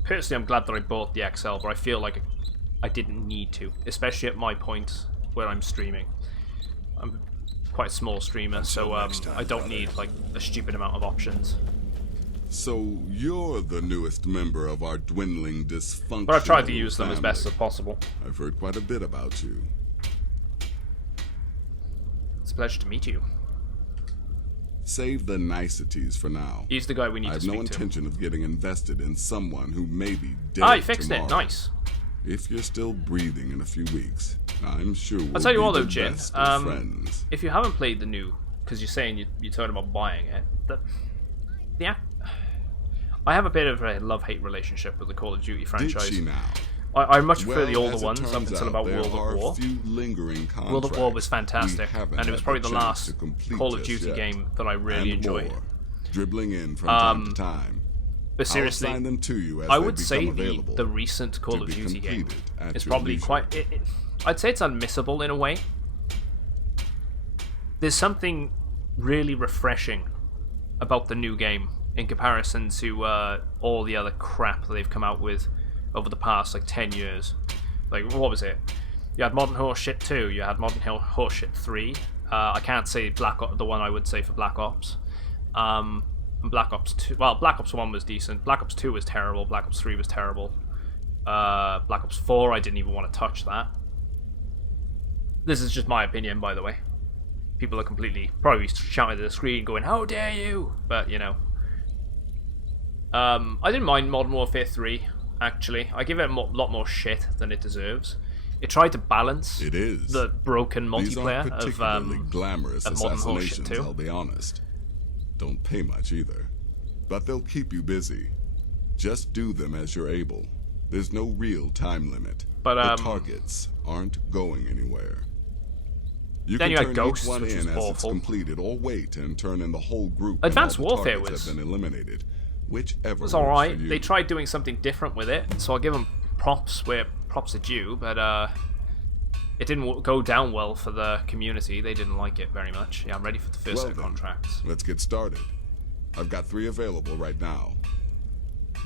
personally, I'm glad that I bought the XL, but I feel like I didn't need to, especially at my point where I'm streaming. I'm quite a small streamer, so I don't need like a stupid amount of options. So you're the newest member of our dwindling dysfunction. But I've tried to use them as best as possible. I've heard quite a bit about you. It's a pleasure to meet you. Save the niceties for now. He's the guy we need I to have speak no to. intention of getting invested in someone who may be dead Ah, you fixed tomorrow. it. Nice. If you're still breathing in a few weeks, I'm sure we'll I'll tell you be what though, the Jin. best of friends. If you haven't played the new, because you're saying you're talking about buying it, yeah, I have a bit of a love-hate relationship with the Call of Duty franchise. Did she now? I much prefer the older as it ones up turns until out, about there World are of War. a few lingering World of War was contracts fantastic, we haven't and it was had probably the chance last to complete Call of just Duty yet. game that I really And enjoyed. more, dribbling in from time to time. But seriously, I'll assign them to you as I they would say become available the recent Call to of be Duty game completed at is your probably leisure. quite... I'd say it's unmissable in a way. There's something really refreshing about the new game in comparison to all the other crap that they've come out with over the past, like, 10 years. Like, what was it? You had Modern Horseshit 2, you had Modern Horseshit 3. I can't say the one I would say for Black Ops. Black Ops 2, well, Black Ops 1 was decent. Black Ops 2 was terrible. Black Ops 3 was terrible. Black Ops 4, I didn't even want to touch that. This is just my opinion, by the way. People are probably shouting at the screen going, "How dare you!" But, you know. I didn't mind Modern Warfare 3, actually. I give it a lot more shit than it deserves. It tried to balance the broken multiplayer These aren't particularly glamorous of Modern Horseshit assassinations, 2. I'll be honest. Don't pay much either. But they'll keep you busy. Just do them as you're able. There's no real time limit. But, the targets aren't going anywhere. You then can you had turn Ghosts, each one which in was as it's awful. completed, or wait and turn in the whole group. Advanced when all the Warfare targets was- have been eliminated. Whichever It was works alright. for you. They tried doing something different with it, so I'll give them props where props are due, but it didn't go down well for the community. They didn't like it very much. Yeah, I'm ready for the first set of contracts. Let's get started. I've got 3 available right now.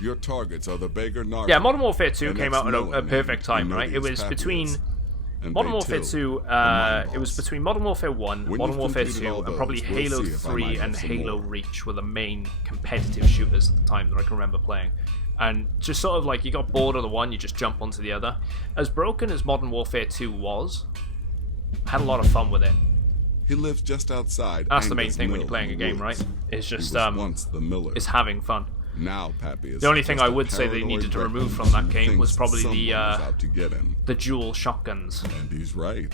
Your targets are the Beggar Narc. Yeah, Modern Warfare 2 and came out at a ex-Nolan perfect man, time, who know right? It these was papias, between and Modern they Warfare till 2, it was between Modern Warfare 1, When Modern you've Warfare completed 2, all and probably those, we'll Halo see if I 3 might have and some Halo more. Reach were the main competitive shooters at the time that I can remember playing. And just sort of like, you got bored of the one, you just jump onto the other. As broken as Modern Warfare 2 was, I had a lot of fun with it. He lives just outside. That's the main Angus thing when Mill you're playing a in the game, woods. right? It's just, He was once the miller. it's having fun. Now Pappy is The only thing just I a would say they paranoid needed to remove recluse from that who game was thinks probably someone is out to get him. the dual shotguns. And he's right.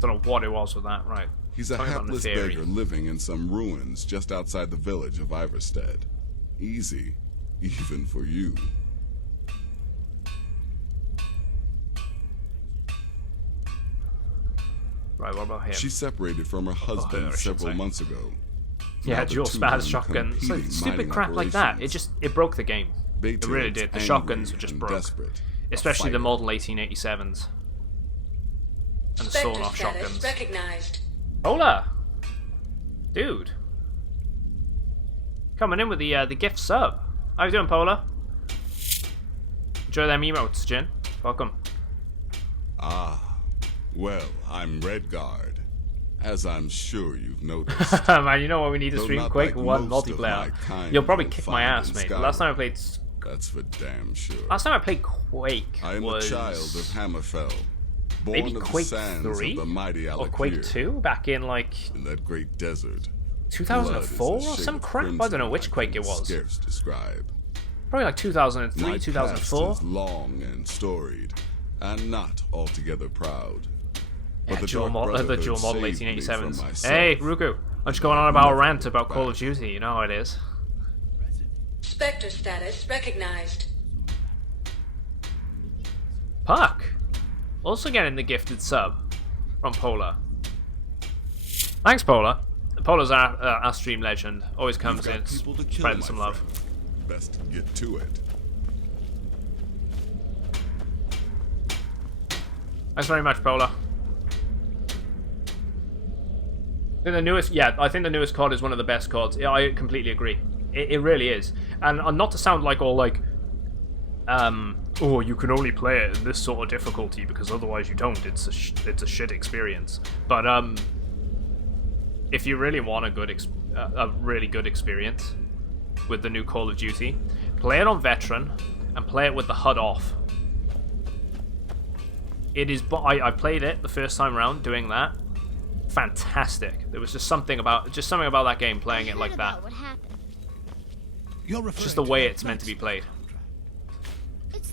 Don't know what it was with that, right? He's a Talking about hapless Neferi. beggar living in some ruins just outside the village of Iverstead. Easy, even for you. Right, what about him? She separated from her husband her, I should several say. months ago. Yeah, Now the dual two are spaz in shotgun. It's like competing stupid mining crap like that. operations. It broke the game. It Baytail's really did. The angry shotguns were just and broke. desperate. A Especially the fighter. model 1887s. And the sawn-off shotguns. recognized. Hola! Dude. Coming in with the gift sub. How you doing, Pola? Enjoy them emotes, Jin. Welcome. Ah, well, I'm Redguard, as I'm sure you've noticed. Man, you know what we need to Though stream not quick? like One most of multiplayer. my kind You'll probably you'll kick my find ass, in mate. The Skyrim. last time I played... That's for damn sure. Last time I played Quake I am was... the child of Hammerfell, born maybe of Quake the sands 3? of the mighty Or Quake Alakir, 2? Back in, like... in that great desert. 2004 Blood is a or shade some of crap? I crimson don't know which I Quake can it was. Scarce describe. Probably like 2003, My 2004. past is long and storied, and not altogether proud. Yeah, But the dual Dark model Brotherhood saved me 1887s. from myself. Hey, Ruku. I'm just going on about a rant about Call of Duty. You know how it is. Spectre status recognized. Puck. Also getting the gifted sub from Pola. Thanks, Pola. Pola's our stream legend. Always comes You've in, got people to kill, spreading my some love. friend. Best to get to it. Thanks very much, Pola. I think the newest, yeah, I think the newest COD is one of the best CODs. Yeah, I completely agree. It really is. And not to sound like all like, oh, you can only play it in this sort of difficulty because otherwise you don't. It's a shit experience. But if you really want a really good experience with the new Call of Duty, play it on Veteran and play it with the HUD off. It is. I played it the first time round doing that. Fantastic. There was just something about that game playing it like that. What happened? You're It's referring just the to way that it's meant to be blacksmith. played. It's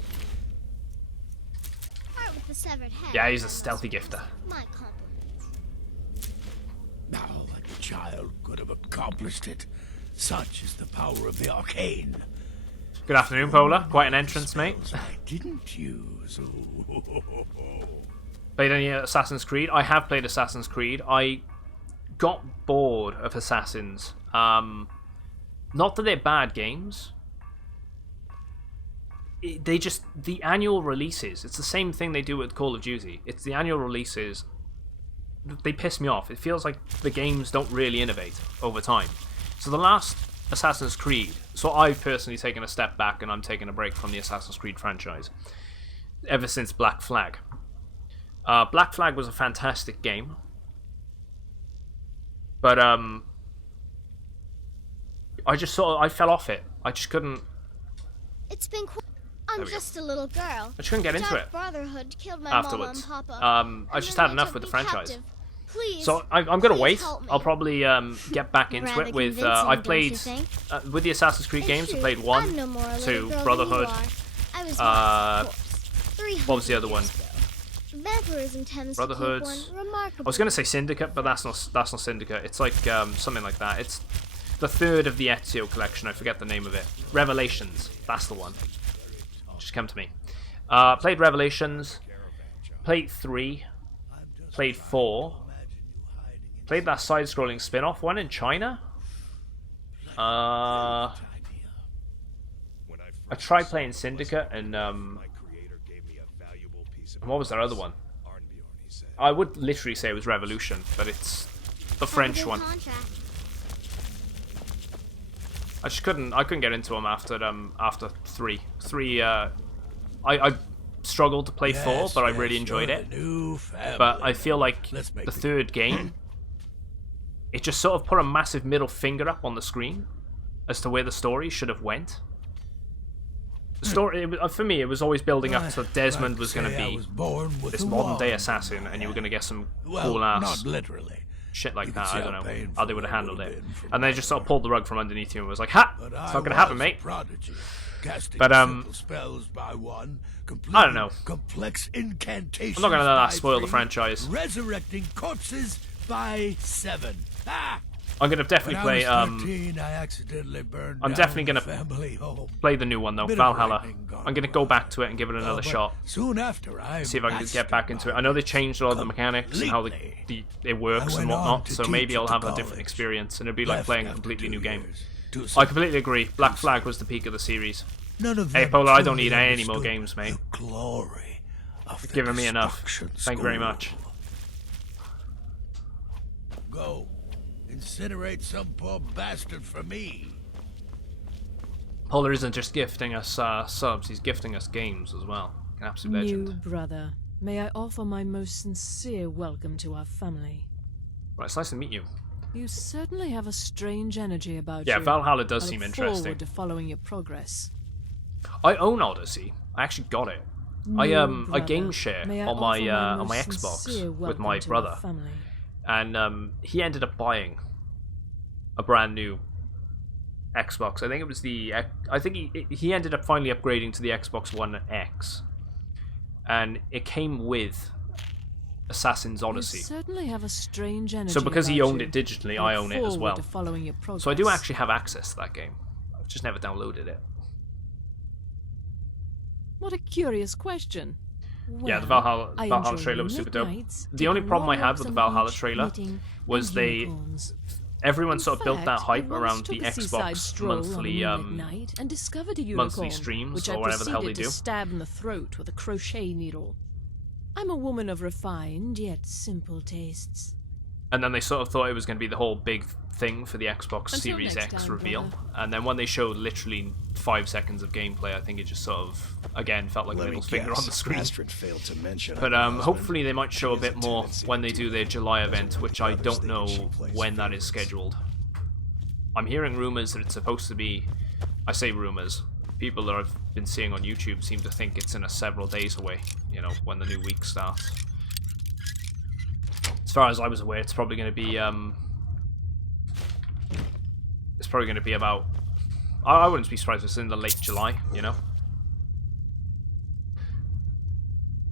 part with the severed head. Yeah, he's a stealthy gifter. My compliments. Now, that child could have accomplished it. Such is the power of the arcane. Good afternoon, Polar. Quite an entrance, mate. I didn't use. Played any Assassin's Creed? I have played Assassin's Creed. I got bored of Assassins. Not that they're bad games. The annual releases, it's the same thing they do with Call of Duty. It's the annual releases. They piss me off. It feels like the games don't really innovate over time. So the last Assassin's Creed, so I've personally taken a step back and I'm taking a break from the Assassin's Creed franchise ever since Black Flag. Black Flag was a fantastic game, but I fell off it. I just couldn't. It's been I'm just a little girl. I just couldn't get into Dark it Brotherhood killed my afterwards. mama and papa. I just had enough with the franchise. Captive. Please, So I'm gonna wait. help me. I'll probably get back into Rather it with. convincing, I've don't you played think? with the Assassin's Creed games. I played I'm 1, no more a 2, little girl Brotherhood. than you are. I was once, of course, What was the other one? Vampirism tends Brotherhood. to keep one remarkable. I was gonna say Syndicate, but that's not Syndicate. It's like something like that. It's the third of the Ezio collection. I forget the name of it. Revelations. That's the one. Just come to me. Played Revelations. Played 3. Played 4. Played that side-scrolling spin-off one in China. I tried playing Syndicate and what was that other one? I would literally say it was Revolution, but it's the French one. I just couldn't get into them after 3. 3 I struggled to play 4, but I really enjoyed it. But I feel like the third game, it just sort of put a massive middle finger up on the screen as to where the story should have went. The story, for me, it was always building up to Desmond was going to be this modern-day assassin, and you were going to get some cool-ass shit like that. I don't know how they would have handled it. And they just sort of pulled the rug from underneath you and was like, "Ha! It's not going to happen, mate." But I don't know. Complex incantations I'm not going to let that by spoil the 3, franchise. Resurrecting corpses by 7. Ah! I'm going to definitely play. When I was 13, I accidentally burned I'm down definitely the going family to home. play the new one though, Bit of Valhalla. lightning gone I'm going to go back to it and give it another but shot. Soon after, See if I can get back into it. I know they changed a lot of the mechanics and how it works and whatnot, so maybe I'll have a different experience and it'll be like playing a completely new game. I completely agree. Black Flag was the peak of the series. None of Hey, them Polar, I don't truly need any more understood games, mate. the glory of You've the given me enough. destruction Thank you very school. much. Go. Incinerate some poor bastard for me. Polar isn't just gifting us subs, he's gifting us games as well. An absolute legend. New brother, may I offer my most sincere welcome to our family. Right, it's nice to meet you. You certainly have a strange energy about Yeah, you. Valhalla does I seem look interesting. forward to following your progress. I own Odyssey. I actually got it. I New game brother, share may I on my offer most sincere Xbox with my welcome to our brother, family. and he ended up buying a brand new Xbox. I think it was he ended up finally upgrading to the Xbox One X, and it came with Assassin's Odyssey. You certainly have a strange energy So because he about owned you. it digitally, I I look own it as forward well. to following your So I do progress. actually have access to that game. I've just never downloaded it. What a curious question. Yeah, the Well, Valhalla I enjoy trailer was super dope. midnights, The only taking problem I long had walks with the on Valhalla beach, trailer meeting was and unicorns. everyone In sort of built that fact, hype I once around took the a seaside Xbox stroll monthly on a moonlit night and discovered a unicorn, monthly streams which or I whatever the hell they proceeded do. to stab in the throat with a crochet needle. I'm a woman of refined yet simple tastes. And then they sort of thought it was going to be the whole big thing for the Xbox Until Series next X time, reveal. brother. And then when they showed literally 5 seconds of gameplay, I think it just sort of, again, felt like a Let me middle finger guess, on the screen. Astrid failed to mention But her husband. hopefully they might show a bit more when they do their July event, which I don't know when that is scheduled. I'm hearing rumors that it's supposed to be, I say rumors, people that I've been seeing on YouTube seem to think it's in a several days away, you know, when the new week starts. As far as I was aware, it's probably going to be about, I wouldn't be surprised if it's in the late July, you know?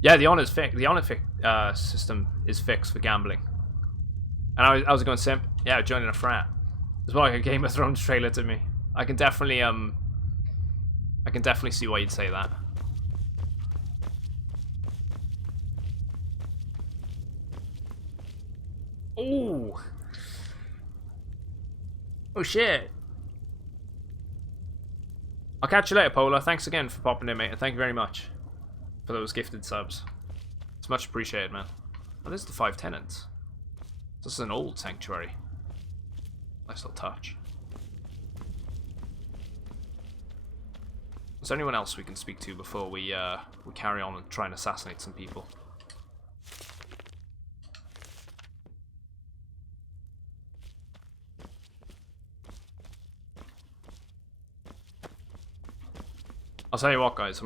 Yeah, the honors system is fixed for gambling. And I was going simp. Yeah, joining a frat. It's more like a Game of Thrones trailer to me. I can definitely see why you'd say that. Ooh. Oh shit. I'll catch you later, Polar. Thanks again for popping in, mate, and thank you very much for those gifted subs. It's much appreciated, man. Oh, this is the 5 tenants. This is an old sanctuary. Nice little touch. Is there anyone else we can speak to before we carry on and try and assassinate some people? I'll tell you what, guys.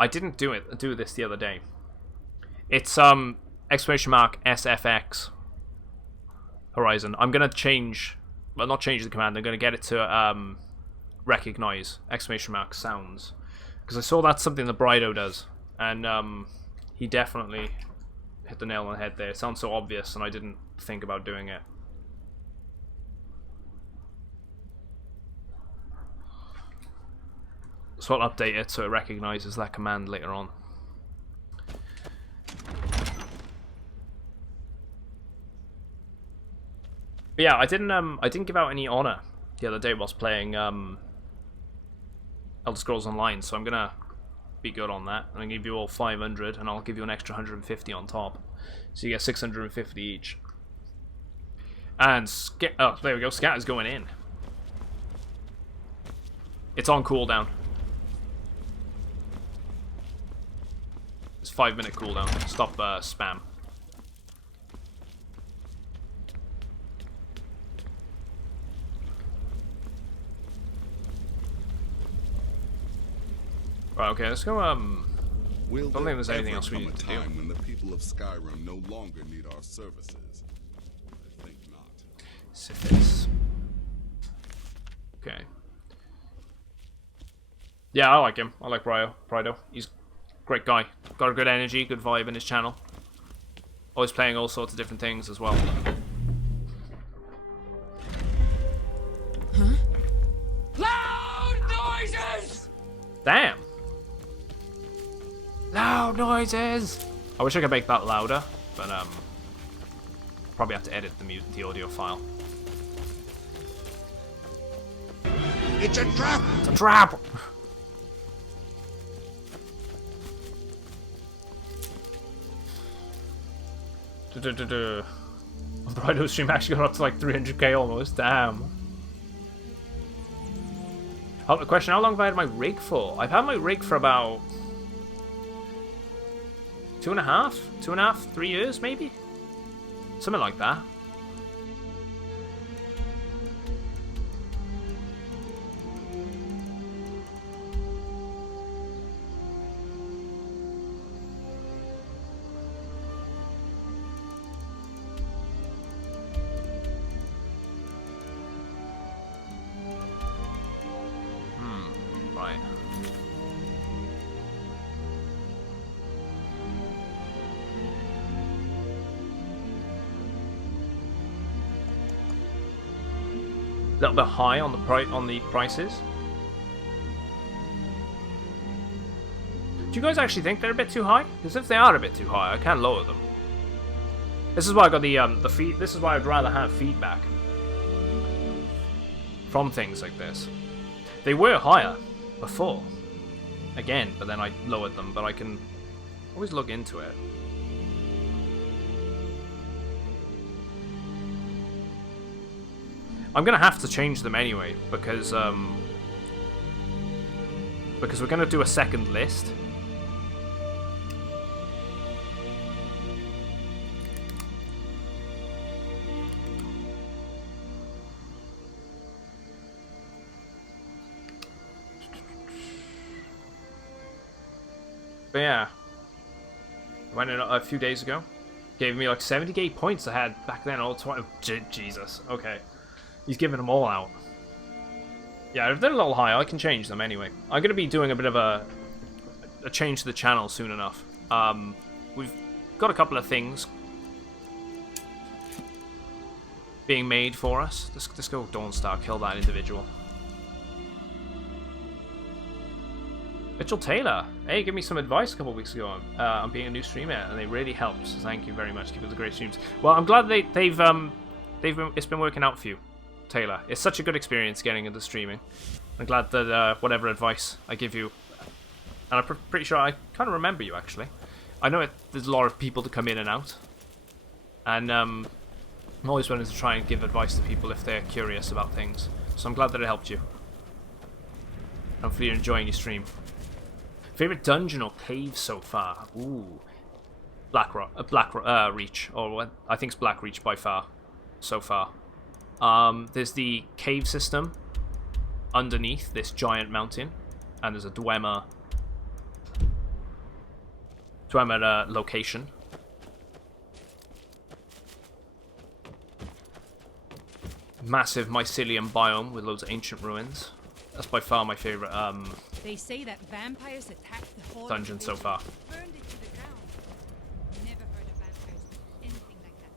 I didn't do this the other day. It's exclamation mark SFX Horizon. I'm gonna change, well, not change the command. I'm gonna get it to recognize exclamation mark sounds, because I saw that's something the Brido does, and he definitely hit the nail on the head there. It sounds so obvious, and I didn't think about doing it. So I'll update it so it recognizes that command later on. But yeah, I didn't give out any honor the other day whilst playing Elder Scrolls Online, so I'm gonna be good on that. I'm gonna give you all 500, and I'll give you an extra 150 on top, so you get 650 each. And oh, there we go. Scatter's going in. It's on cooldown. It's 5-minute cooldown. Stop spam. Right, okay, let's go, don't think there's anything else we need to do. When the people of Skyrim no longer need our services? I think not. Syphilis. Okay. Yeah, I like him. I like Brido. He's a great guy. Got a good energy, good vibe in his channel. Always playing all sorts of different things as well. Huh? Loud noises! Damn! Loud noises! I wish I could make that louder, but probably have to edit the audio file. It's a trap! It's a trap! Brido's stream actually got up to like 300k almost. Damn. Oh, the question: how long have I had my rig for? I've had my rig for about 2.5, 3 years, maybe, something like that. Right. A little bit high on the prices. Do you guys actually think they're a bit too high? Because if they are a bit too high, I can lower them. This is why I got the feed. This is why I'd rather have feedback from things like this. They were higher before, again, but then I lowered them. But I can always look into it. I'm gonna have to change them anyway because we're gonna do a second list. But yeah, I went in a few days ago. Gave me like 70k points I had back then. All 20. Jesus. Okay, he's giving them all out. Yeah, if they're a little high, I can change them anyway. I'm going to be doing a bit of a change to the channel soon enough. We've got a couple of things being made for us. Let's go Dawnstar, kill that individual. Mitchell Taylor, hey, give me some advice a couple of weeks ago on being a new streamer, and it really helps. Thank you very much. Keep up the great streams. Well, I'm glad it's been working out for you, Taylor. It's such a good experience getting into streaming. I'm glad that whatever advice I give you, and I'm pretty sure I kind of remember you actually. I know there's a lot of people to come in and out, and I'm always willing to try and give advice to people if they're curious about things. So I'm glad that it helped you. Hopefully you're enjoying your stream. Favorite dungeon or cave so far? Ooh, Reach, or what I think it's Black Reach by far, so far. There's the cave system underneath this giant mountain, and there's a Dwemer location. Massive mycelium biome with loads of ancient ruins. That's by far my favorite They say that vampires attack the whole dungeon so far. burned it to the ground. Never heard of vampires doing anything like that.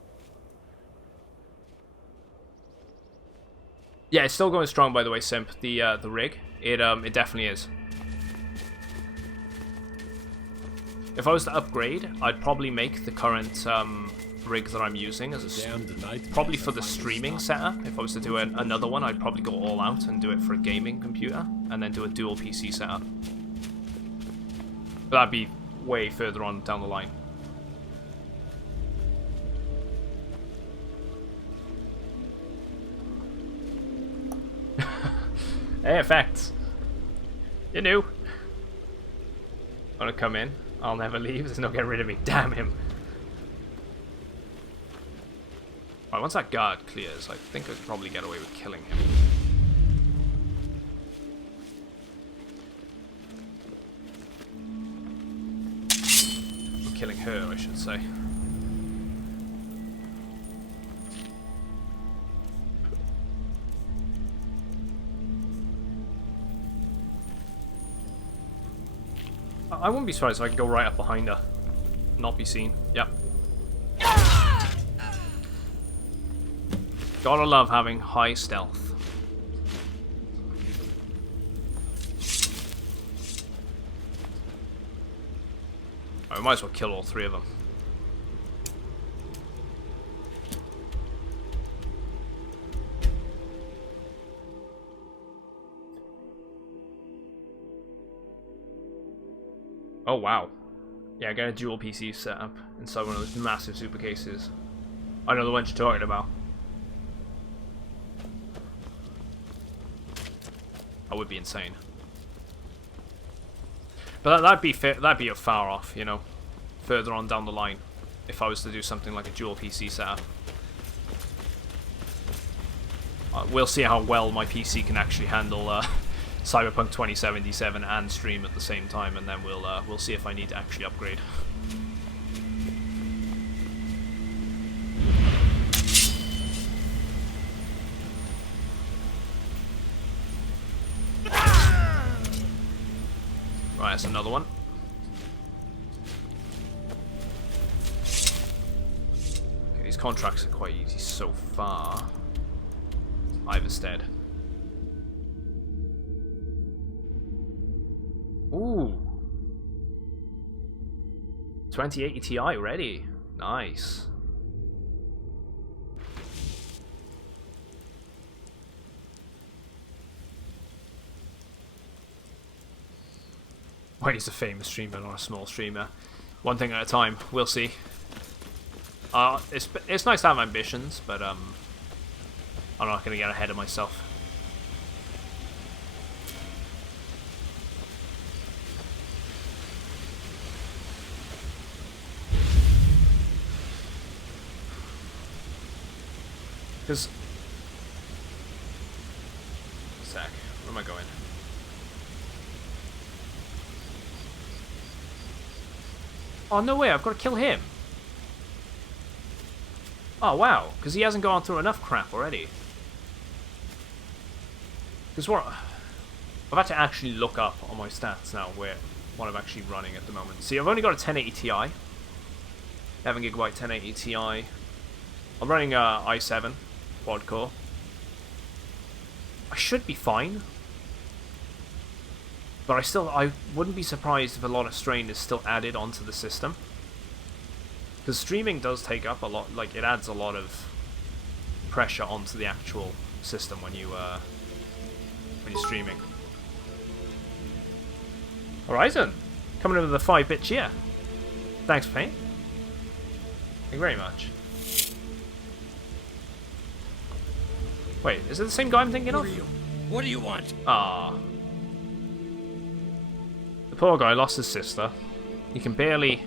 Yeah, it's still going strong, by the way, Simp. The rig, it definitely is. If I was to upgrade, I'd probably make the current rig that I'm using as a probably for the streaming setup. If I was to do another one, I'd probably go all out and do it for a gaming computer, and then do a dual PC setup. But that'd be way further on down the line. Hey, effects. You knew. Wanna come in? I'll never leave. There's no getting rid of me. Damn him. Alright, once that guard clears, I think I could probably get away with killing him. Or killing her, I should say. I wouldn't be surprised if I could go right up behind her. Not be seen. Yep. Gotta love having high stealth. I might as well kill all three of them. Oh wow. Yeah, I got a dual PC set up inside one of those massive super cases. I know the ones you're talking about. That would be insane. But that'd be a far off, you know, further on down the line, if I was to do something like a dual PC setup. We'll see how well my PC can actually handle Cyberpunk 2077 and stream at the same time, and then we'll see if I need to actually upgrade. Right, that's another one. Okay, these contracts are quite easy so far. Iverstead. Ooh. 2080 Ti ready. Nice. Well, he's a famous streamer, not a small streamer. One thing at a time. We'll see. It's nice to have ambitions, but I'm not gonna get ahead of myself. Because... Sec, where am I going? Oh, no way, I've got to kill him. Oh, wow, because he hasn't gone through enough crap already. Because what... I've had to actually look up on my stats now what I'm actually running at the moment. See, I've only got a 1080 Ti, 11GB 1080 Ti. I'm running a i7 quad core. I should be fine, but I wouldn't be surprised if a lot of strain is still added onto the system, because streaming does take up a lot. Like, it adds a lot of pressure onto the actual system when you're streaming. Horizon, coming in with a 5-bit cheer. Thanks, Payne. Thank you very much. Wait, is it the same guy I'm thinking of? What do you want? Ah. The poor guy lost his sister. He can barely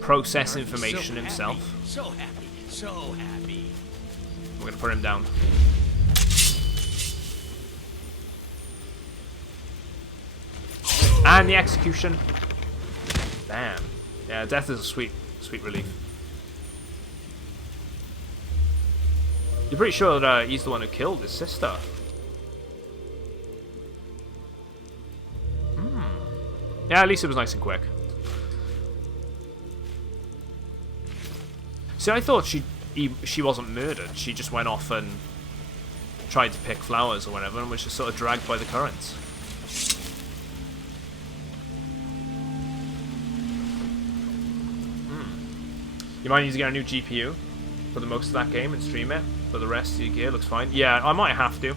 process information himself. So happy, so happy. We're gonna put him down. And the execution. Damn. Yeah, death is a sweet relief. You're pretty sure that he's the one who killed his sister. Yeah, at least it was nice and quick. See, I thought she wasn't murdered. She just went off and tried to pick flowers or whatever, and was just sort of dragged by the currents. You might need to get a new GPU for the most of that game and stream it. For the rest of your gear, looks fine. Yeah, I might have to.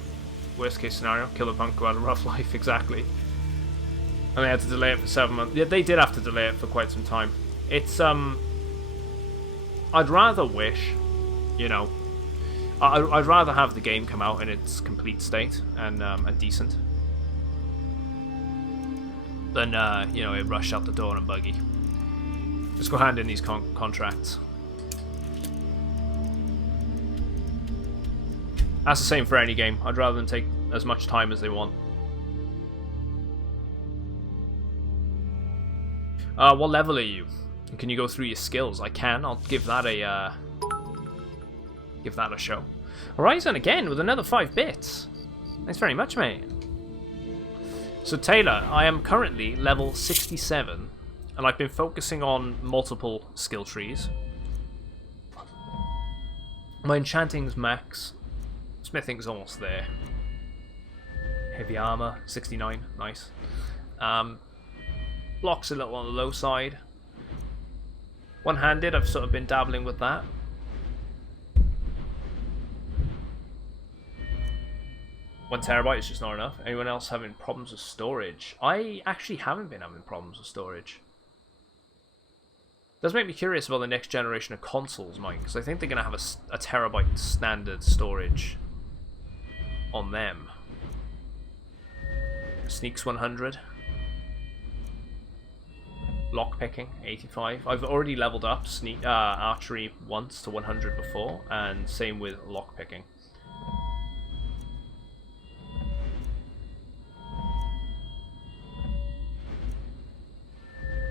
Worst case scenario, Killerpunk go out a rough life, exactly. And they had to delay it for 7 months. Yeah, they did have to delay it for quite some time. It's, I'd rather wish, you know, I'd rather have the game come out in its complete state and decent than, you know, it rush out the door and buggy. Let's go hand in these contracts. That's the same for any game. I'd rather them take as much time as they want. What level are you? And can you go through your skills? I can. I'll give that a show. Horizon again with another 5 bits. Thanks very much, mate. So Taylor, I am currently level 67, and I've been focusing on multiple skill trees. My enchanting's max. Smithing's almost there. Heavy armor, 69, nice. Block's a little on the low side. One-handed, I've sort of been dabbling with that. One terabyte is just not enough. Anyone else having problems with storage? I actually haven't been having problems with storage. Does make me curious about the next generation of consoles, Mike, because I think they're going to have a terabyte standard storage on them. Sneaks 100. Lockpicking 85. I've already leveled up archery once to 100 before, and same with lockpicking.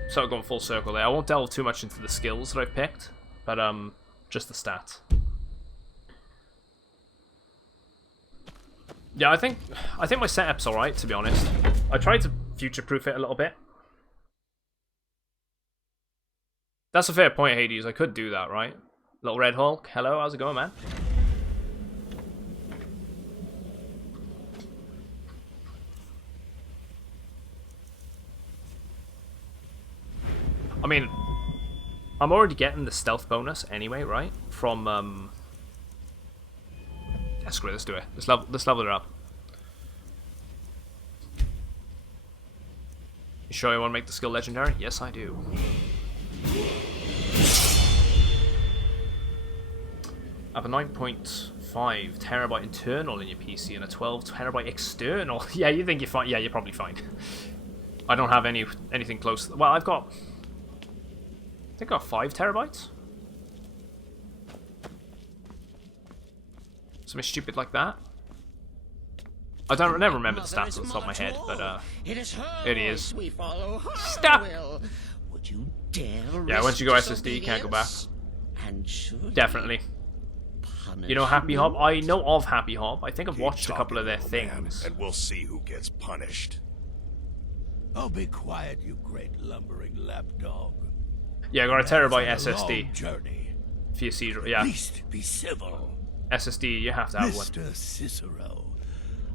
Sort of going full circle there. I won't delve too much into the skills that I've picked, but just the stats. Yeah, I think my setup's alright, to be honest. I tried to future-proof it a little bit. That's a fair point, Hades. I could do that, right? Little Red Hulk, hello, how's it going, man? I mean, I'm already getting the stealth bonus anyway, right? From, yeah, screw it, let's do it. Let's level it up. You sure you want to make the skill legendary? Yes, I do. I have a 9.5 terabyte internal in your PC and a 12 terabyte external. Yeah, you think you're fine? Yeah, you're probably fine. I don't have anything close. Well, I think I got 5 terabytes. Something stupid like that. I never remember the stats off the top of my head, but it is. Stop! Would you dare? Yeah, once you go SSD, you can't go back. And should definitely. You know Happy Hop? I know of Happy Hop. I think I've watched a couple of their Man, things. and we'll see who gets punished. Oh, be quiet, you great lumbering lapdog. Yeah, I got a terabyte It's a long SSD. journey. For your Caesar, yeah. At least be civil. SSD, you have to have one. Mr. Cicero,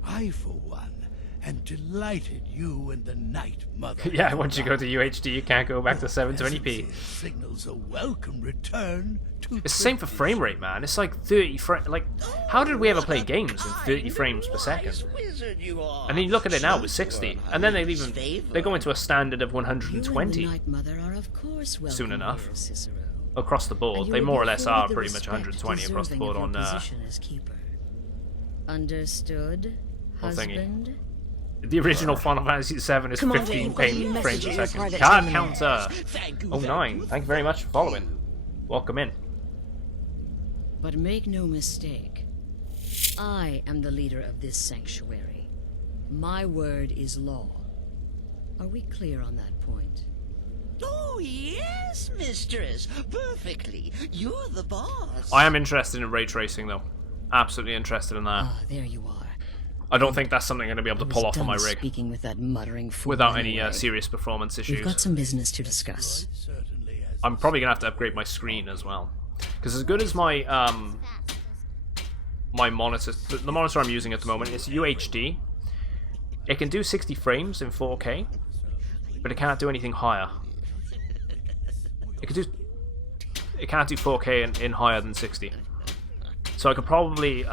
I, for one, am delighted you and the Night Mother... Yeah, once you go to UHD, you can't go back to 720p. ...signals a welcome return to... It's the same for frame rate, man. It's like 30 frames. Like, how did we ever play games in 30 frames per second? And then you look at it now with 60, and then they go into a standard of 120 Night Mother are of course welcome soon enough. here, Cicero. Across the board, And they you more or will less afford are the pretty much respect 120 across the deserving board of on your position as keeper. Understood, whole thingy. husband? The original Final Fantasy VII is Commander, 15 you've got a new frames message a at your second. private Card terminal. counter. Oh, 9. Thank you very much for following. Welcome in. But make no mistake, I am the leader of this sanctuary. My word is law. Are we clear on that point? Oh, yes, mistress. Perfectly. You're the boss. I am interested in ray tracing, though. Absolutely interested in that. Ah, there you are. I don't think that's something I'm going to be able to pull off on my rig Speaking with that muttering fool without any anyway. serious performance issues. We've got some business to discuss. I'm probably going to have to upgrade my screen as well. Because as good as my my monitor, the monitor I'm using at the moment is UHD. It can do 60 frames in 4K, but it can't do anything higher. It can't do 4K in higher than 60. So I could probably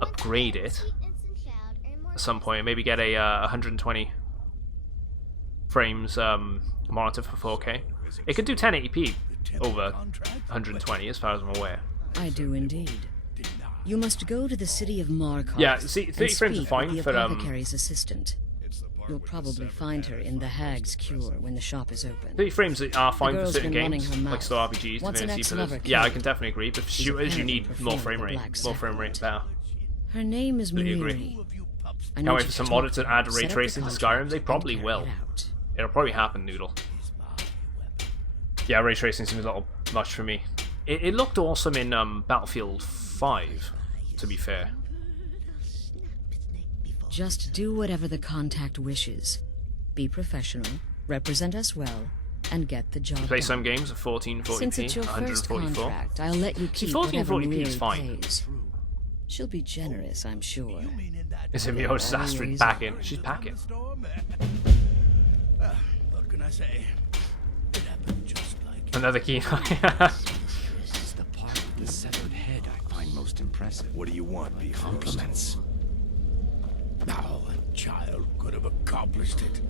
upgrade it at some point. Maybe get a 120 frames monitor for 4K. It can do 1080p over 120, as far as I'm aware. I do indeed. You must go to the city of Markarth. Yeah, see, 30 frames are fine the for apothecary's assistant. You'll probably find her in the Hag's Cure when the shop is open. 30 frames are fine for girl's certain been running games, her mouth. like Star RPGs, Once an Divinity, but ex-lover yeah, I killed. can definitely agree. But She's shooters, you apparently need more performed frame the rate, Black more frame rate Sacrament. there. Her name is Do you Miri. agree? I Now, need if you some to talk modded to to her, add ray set up the tracing to contract, Skyrim, they probably and will. carry it out. It'll probably happen, Noodle. Yeah, ray tracing seems a little much for me. It looked awesome in Battlefield 5, to be fair. Just do whatever the contact wishes. Be professional, represent us well, and get the job Play done. some games at 1440p, Since it's your first 144. contract, I'll let you See, keep whatever 1440p Miri is fine. pays. She'll be generous, I'm sure. It's a Mio's Astrid packing. She's packing. What can I say? It happened just like... Another key. This is the part of the severed head I find most impressive. What do you want, Beef? Compliments. Now a child could have accomplished it.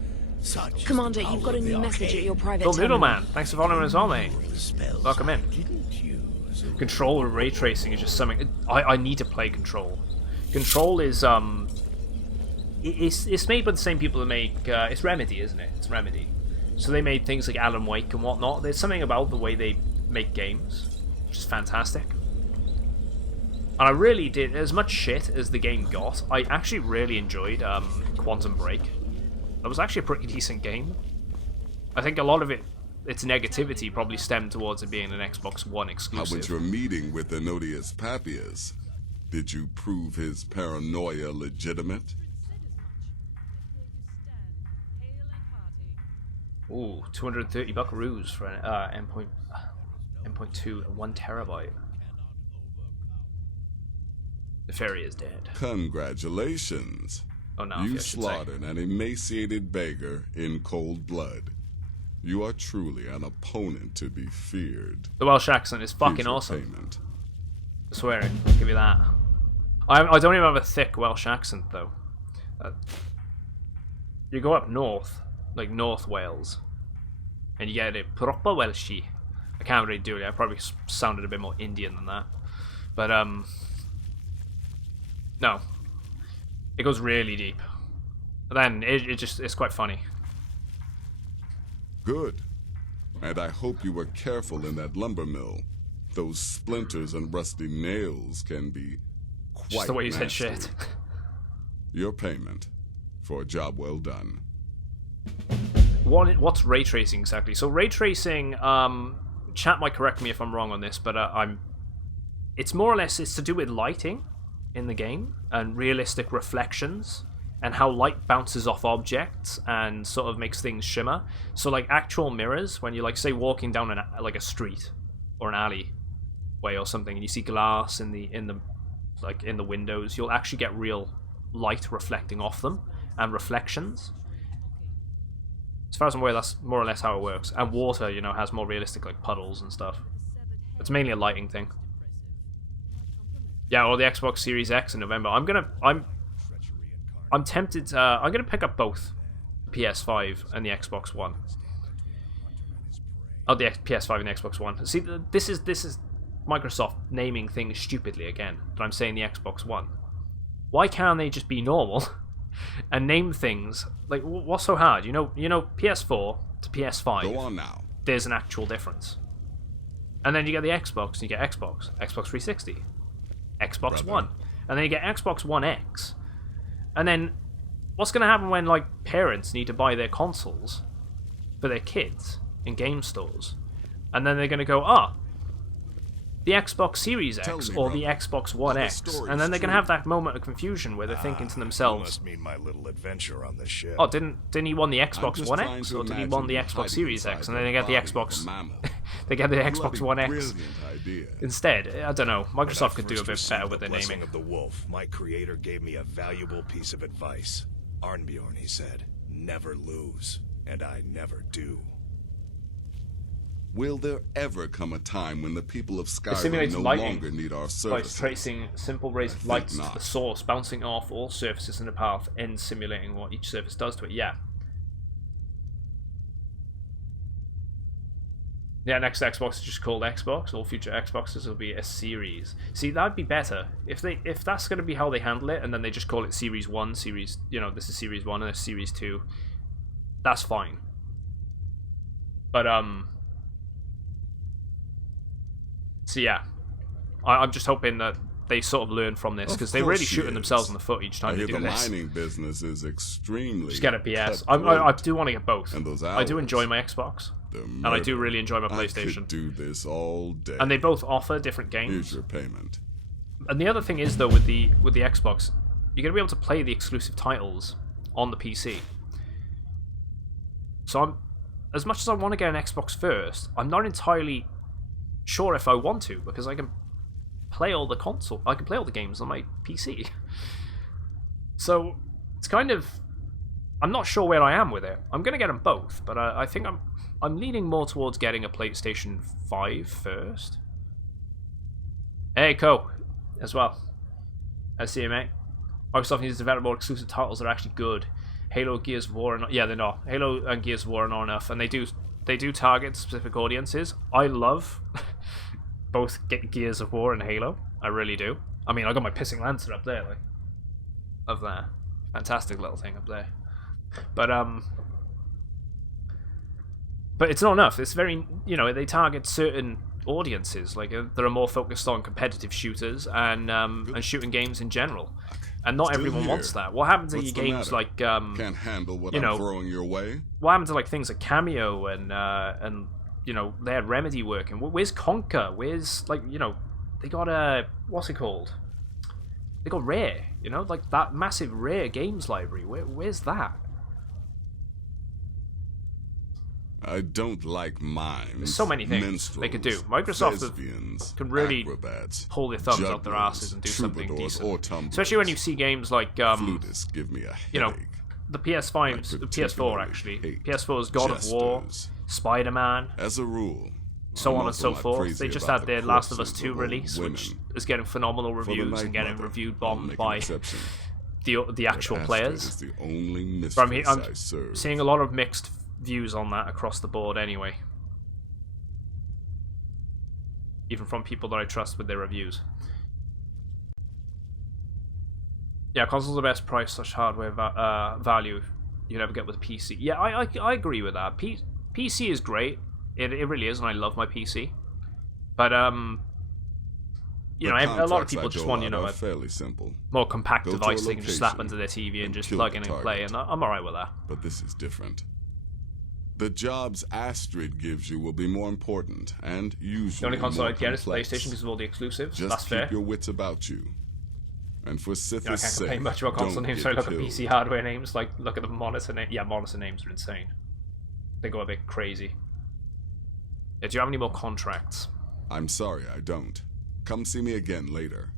Such is Commander, the you've power got a of the new message arcane. at your private Bill terminal. Noodleman, thanks for following us all, mate. Welcome in. Didn't use. Control ray tracing is just something I need to play Control. Control is it's made by the same people that make it's Remedy, isn't it? It's Remedy. So they made things like Alan Wake and whatnot. There's something about the way they make games which is fantastic. And I really did, as much shit as the game got, I actually really enjoyed Quantum Break. That was actually a pretty decent game. I think a lot of its negativity probably stemmed towards it being an Xbox One How exclusive. was your meeting with Enodius Papias? Did you prove his paranoia legitimate? Ooh, 230 buckaroos for an M.2 and 1 terabyte. The fairy is dead. Congratulations. Oh no, You I should say. slaughtered an emaciated beggar in cold blood. You are truly an opponent to be feared. The Welsh accent is fucking Here's your awesome. payment. I swear it. I'll give you that. I don't even have a thick Welsh accent though. You go up north, like North Wales, and you get it proper Welshy. I can't really do it. I probably sounded a bit more Indian than that, but no, it goes really deep. But then it's quite funny. Good. And I hope you were careful in that lumber mill. Those splinters and rusty nails can be quite Just the way you said nasty. shit. Your payment for a job well done. What's ray tracing exactly? So ray tracing, chat might correct me if I'm wrong on this, but it's more or less it's to do with lighting in the game and realistic reflections and how light bounces off objects and sort of makes things shimmer. So like actual mirrors, when you're like say walking down like a street or an alley way or something, and you see glass in the windows, you'll actually get real light reflecting off them and reflections. As far as I'm aware, that's more or less how it works. And water, you know, has more realistic like puddles and stuff. It's mainly a lighting thing. Yeah, or the Xbox Series X in November. I'm tempted. I'm gonna pick up both the PS5 and the Xbox One. Oh, the PS5 and the Xbox One. See, this is Microsoft naming things stupidly again. But I'm saying the Xbox One. Why can't they just be normal and name things like what's so hard? You know, PS4 to PS5. Go on now. There's an actual difference. And then you get the Xbox, and you get Xbox 360, Xbox One, and then you get Xbox One X. And then, what's going to happen when like parents need to buy their consoles for their kids in game stores, and then they're going to go, the Xbox Series X or the Xbox One X, and then they're going to have that moment of confusion where they're thinking to themselves, You must mean my little adventure on the ship. "Oh, didn't he want the Xbox One X, or did he want the Xbox Series X?" And then they get the Xbox, they get the Xbox One X instead. I don't know. Microsoft could do a bit better with their naming. Of the Wolf, my creator gave me a valuable piece of advice. Arnbjorn, he said, never lose, and I never do. Will there ever come a time when the people of It Skyrim simulates no lighting longer need our by services? tracing simple rays of think lights not. to the source, bouncing off all surfaces in the path, and simulating what each surface does to it. Yeah. Yeah, next Xbox is just called Xbox. All future Xboxes will be a series. See, that'd be better if that's going to be how they handle it, and then they just call it Series 1, Series, this is Series 1 and this is Series 2. That's fine. But so yeah, I'm just hoping that they sort of learn from this, because they're really shooting themselves in the foot each time they do the this. mining business is extremely. Just get a PS. I do want to get both. And those I do hours, enjoy my Xbox, and I do really enjoy my PlayStation. I could do this all day. And they both offer different games. Here's your payment. And the other thing is though, with the Xbox, you're gonna be able to play the exclusive titles on the PC. So as much as I want to get an Xbox first, I'm not entirely sure if I want to, because I can play all the games on my PC. So it's kind of, I'm not sure where I am with it. I'm gonna get them both, but I think I'm leaning more towards getting a PlayStation 5 first. Hey, Co, as well. I see you, mate. Microsoft needs to develop more exclusive titles that are actually good. Halo, Gears of War, yeah, they're not. Halo and Gears of War are not enough, and they do target specific audiences. I love both Gears of War and Halo. I really do. I mean, I got my Pissing Lancer up there, like, of that fantastic little thing up there. But it's not enough. It's very, they target certain audiences, like that are more focused on competitive shooters and shooting games in general. And not everyone wants that. What happens to your games like can't handle what I'm throwing your way? What happens to like things like Cameo and they had Remedy working? Where's Conker? Where's they got what's it called? They got Rare, like that massive Rare games library. Where's that? I don't like mines. There's so many things they could do. Microsoft can really pull their thumbs up their asses and do something decent. Especially when you see games like Flutists give me a headache. The PS5, the PS4 actually. PS4's God of War, Spider-Man. As a rule. So on and so forth. They just had their Last of Us 2 release, which is getting phenomenal reviews and getting reviewed bombed by the actual players. I'm seeing a lot of mixed views on that across the board anyway. Even from people that I trust with their reviews. Yeah, console's the best price / hardware value you never get with a PC. Yeah, I agree with that. PC is great. It really is, and I love my PC. But a lot of people just want a fairly simple. more compact device they can just slap into their TV and just plug in and play, and I'm alright with that. But this is different. The jobs Astrid gives you will be more important and usually The only console more I'd get is complex. PlayStation because of all the exclusives. Just That's keep fair. your wits about you. And for Sith's I can't sake, complain much about console don't names. get So I look killed. at PC hardware names. Like, look at the monitor names. Yeah, monitor names are insane. They go a bit crazy. Yeah, do you have any more contracts? I'm sorry, I don't. Come see me again later.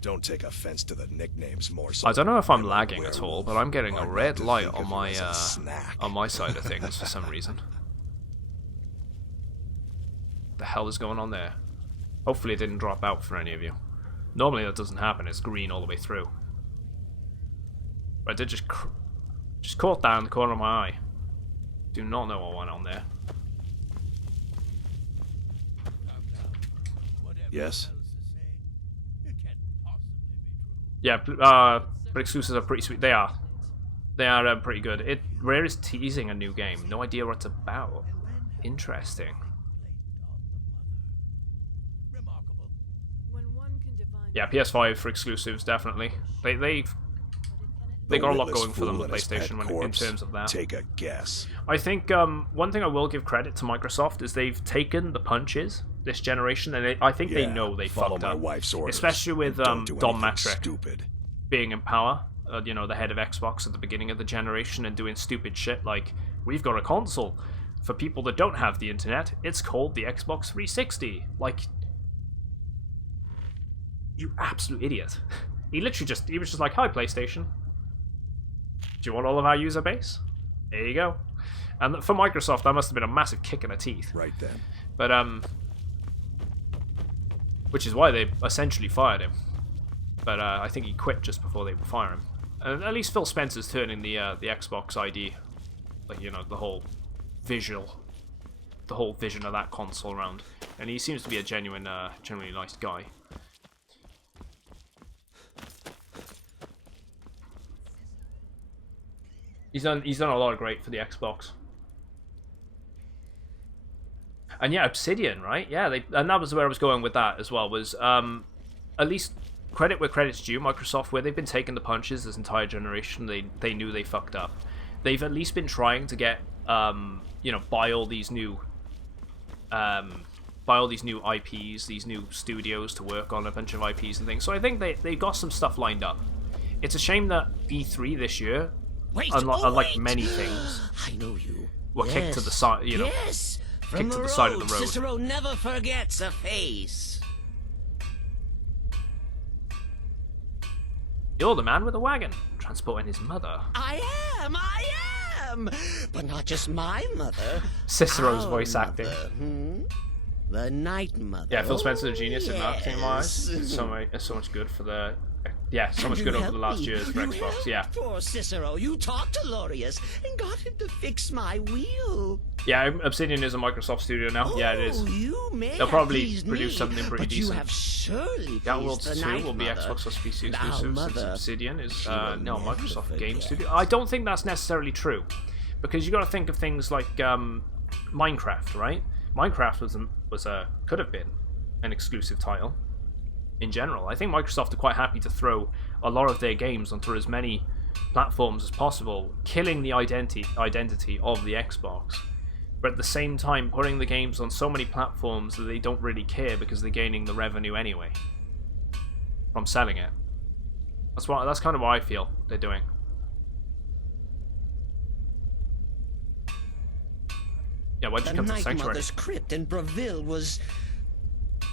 Don't take offense to the nicknames, Morsel. I don't know if I'm lagging at all, but I'm getting a red light on my side of things for some reason. What the hell is going on there? Hopefully it didn't drop out for any of you. Normally that doesn't happen. It's green all the way through. But I did just caught that in the corner of my eye. Do not know what went on there. Yes? Yeah, but exclusives are pretty sweet. They are. They are pretty good. Rare is teasing a new game. No idea what it's about. Interesting. Yeah, PS5 for exclusives, definitely. They got a lot going for them with PlayStation in terms of that. Take a guess. I think one thing I will give credit to Microsoft is they've taken the punches this generation, and I think they know they follow fucked my up. wife's orders. Especially with Don't do Don anything Matrick stupid. being in power, you know, the head of Xbox at the beginning of the generation, and doing stupid shit like, we've got a console for people that don't have the internet. It's called the Xbox 360. Like, you absolute idiot. He was just like, hi PlayStation. Do you want all of our user base? There you go. And for Microsoft, that must have been a massive kick in the teeth. Right then. But, which is why they essentially fired him. But I think he quit just before they would fire him. And at least Phil Spencer's turning the Xbox ID, like, you know, the whole vision of that console around. And he seems to be a genuinely nice guy. He's done a lot of great for the Xbox. And yeah, Obsidian, right? Yeah, and that was where I was going with that as well, was at least credit where credit's due, Microsoft, where they've been taking the punches this entire generation, they knew they fucked up. They've at least been trying to get, you know, buy all these new IPs, these new studios to work on a bunch of IPs and things. So I think they got some stuff lined up. It's a shame that E3 this year, unlike many things, I know you. were kicked to the side, you know, Yes. From kicked to the the side of road, the road. Cicero never forgets a face. You're the man with the wagon, transporting his mother. I am! But not just my mother. Cicero's Our voice acting. mother, The Night Mother. Yeah, Phil Spencer's a genius in marketing, in my eyes. Yes. It's so much good for the... Yeah, so much You good over helped the last me. years for You Xbox, helped yeah. Poor Cicero, you talked to Lorius and got him to fix my wheel. Yeah, Obsidian is a Microsoft studio now. Yeah, it is. You may They'll have probably pleased produce me, something pretty but decent. you have surely The Outer pleased Worlds the 2 Night will be Mother. Xbox plus PC Now, exclusive, since Mother, Obsidian is she will no never Microsoft forget. Game Studio. I don't think that's necessarily true, because you got to think of things like Minecraft, right? Minecraft could have been an exclusive title. In general, I think Microsoft are quite happy to throw a lot of their games onto as many platforms as possible, killing the identity of the Xbox, but at the same time putting the games on so many platforms that they don't really care because they're gaining the revenue anyway from selling it. That's kind of what I feel they're doing. Yeah, why'd you The come to the Night Sanctuary? Mother's crypt in Braville was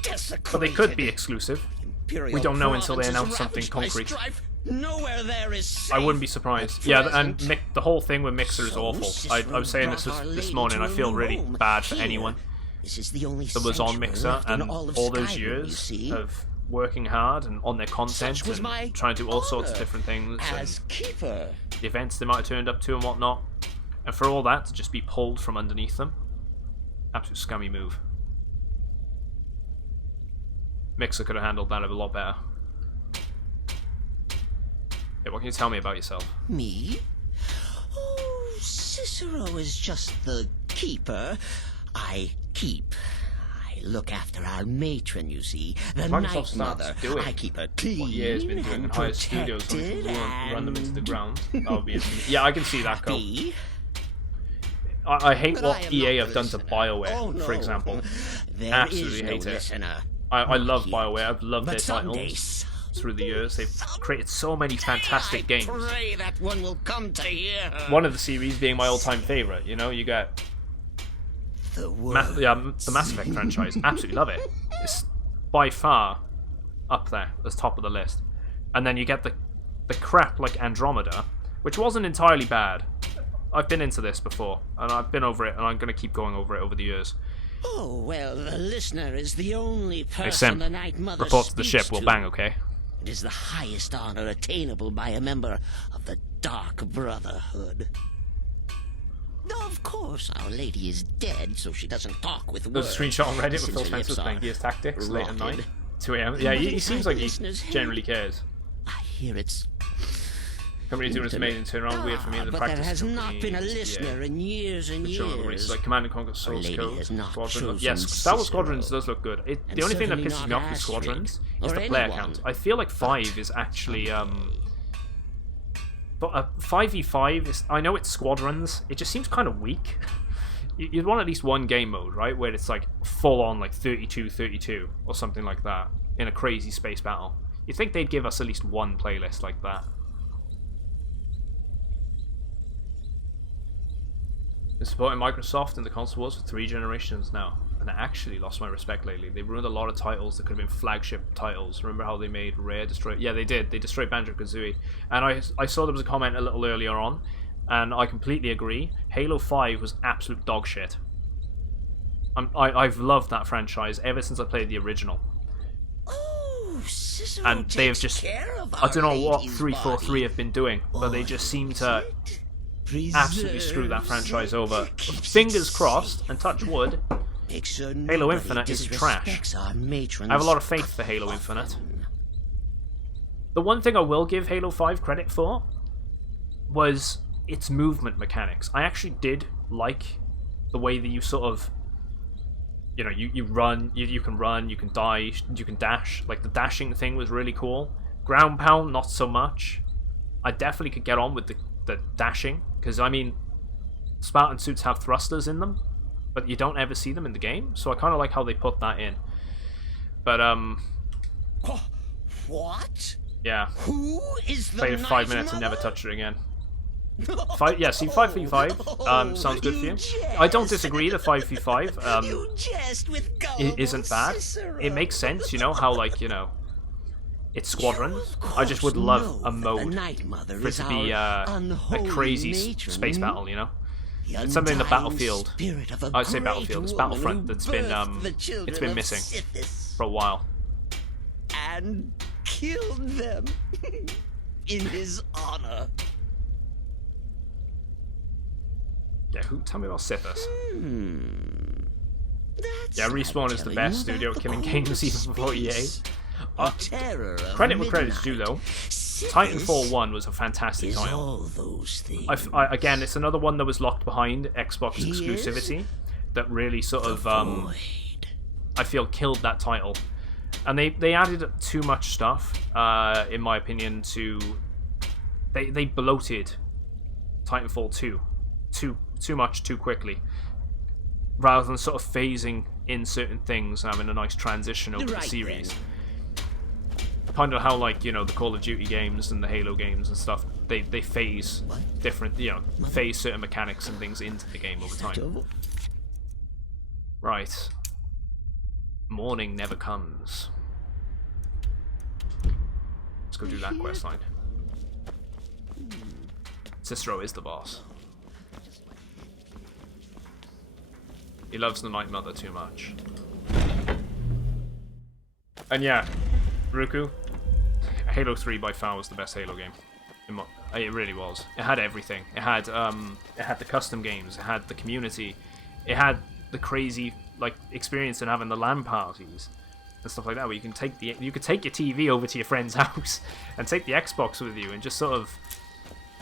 desecrated. But they could be exclusive. Imperial We don't know until they province is announce something ravaged by concrete. strife. Nowhere there is safe. I wouldn't be surprised. Yeah, and the whole thing with Mixer is awful. I was saying this morning. I feel really bad for anyone This is the only that was on sanctuary Mixer left in and all of all those Skyrim, years you see. of working hard and on their content Such was and my trying to do all sorts of honor different things as and keeper. the events they might have turned up to and whatnot, and for all that to just be pulled from underneath them. Absolute scummy move. Mixer could have handled that a lot better. Yeah, what can you tell me about yourself? Me? Oh, Cicero is just the keeper. I keep. I look after our matron, you see. The Microsoft Night starts Mother. doing I keep her clean what EA's been doing in and higher studios when protected we run them into the and ground. That would be interesting. Yeah, I can see that, Cole. happy. I hate But what I am EA not have the done to listener. BioWare, Oh, no. for example. There Absolutely is no hate it. listener. I Not love yet. BioWare. I've loved But their someday, titles through the years. They've created so many fantastic games. Pray that one will come to hear her. One of the series being my all-time favorite. You know, you get The the Mass Effect franchise. Absolutely love it. It's by far up there as top of the list. And then you get the crap like Andromeda, which wasn't entirely bad. I've been into this before, and I've been over it, and I'm going to keep going over it over the years. Oh, well, the listener is the only person Hey, Sim, the Night Mother report to the speaks ship. We'll to. bang, okay? It is the highest honor attainable by a member of the Dark Brotherhood. Though, of course, Our Lady is dead, so she doesn't talk with There's words. a screenshot on Reddit with Since Phil her Spencer lips playing are Gears Tactics late at night, rotted. 2 a.m. Yeah, he But seems my like he listeners generally cares. I hear it's Can't really do this intimate. amazing turnaround. Weird for me in the but practice. there has not been a companies, listener yeah. in years and The children years. like Command and Conquer Our Source Lady Code, has not Squadron. chosen Yes, Star Wars Cicero. Squadrons does look good. And The only thing that certainly pisses me not off with Astrid, Squadrons or is the player anyone. count. I feel like 5 is actually but 5v5 is. I know it's Squadrons. It just seems kind of weak. You'd want at least one game mode, right, where it's like full on like 32-32 or something like that in a crazy space battle. You'd think they'd give us at least one playlist like that. Been supporting Microsoft in the console wars for 3 generations now, and I actually lost my respect lately. They ruined a lot of titles that could have been flagship titles. Remember how they made Rare destroy? Yeah, they did. They destroyed Banjo-Kazooie. And I saw there was a comment a little earlier on, and I completely agree. Halo 5 was absolute dog shit. I've loved that franchise ever since I played the original. Oh, Cicero And they have takes just, care of I don't know Our what Lady's 343 have been doing, but they just seem to absolutely screw that franchise over. Fingers crossed, and touch wood, Halo Infinite is trash. I have a lot of faith for Halo Infinite. The one thing I will give Halo 5 credit for was its movement mechanics. I actually did like the way that you sort of, you know, you run, you can run, you can dive, you can dash. Like the dashing thing was really cool. Ground pound, not so much. I definitely could get on with the dashing, because I mean, Spartan suits have thrusters in them, but you don't ever see them in the game, so I kind of like how they put that in. But What? yeah. Who is the Played it 5 minutes and never touched it again. 5v5 sounds good for you. I don't disagree that 5v5 isn't bad. It makes sense, you know, how like, you know, it's Squadrons. I just would love a mode for it to be a crazy space battle, you know? It's something in the Battlefield, I'd say Battlefield, it's Battlefront that's been it's been missing for a while. And killed them in his honor. Yeah, tell me about Sithus. Yeah, Respawn is the best studio at killing games even before EA. Credit where credit's due though. Titanfall 1 was a fantastic title. Again, it's another one that was locked behind Xbox exclusivity that really sort of I feel killed that title. And they added too much stuff, in my opinion, to they bloated Titanfall 2 too much too quickly, rather than sort of phasing in certain things and having a nice transition over the series. Then. Kind of how, like, you know, the Call of Duty games and the Halo games and stuff, they phase different, you know, phase certain mechanics and things into the game over time. Right. Morning never comes. Let's go do that questline. Cicero is the boss. He loves the Night Mother too much. And yeah, Ruku, Halo 3 by far was the best Halo game. It really was. It had everything. It had the custom games. It had the community. It had the crazy like experience in having the LAN parties and stuff like that, where you could take your TV over to your friend's house and take the Xbox with you and just sort of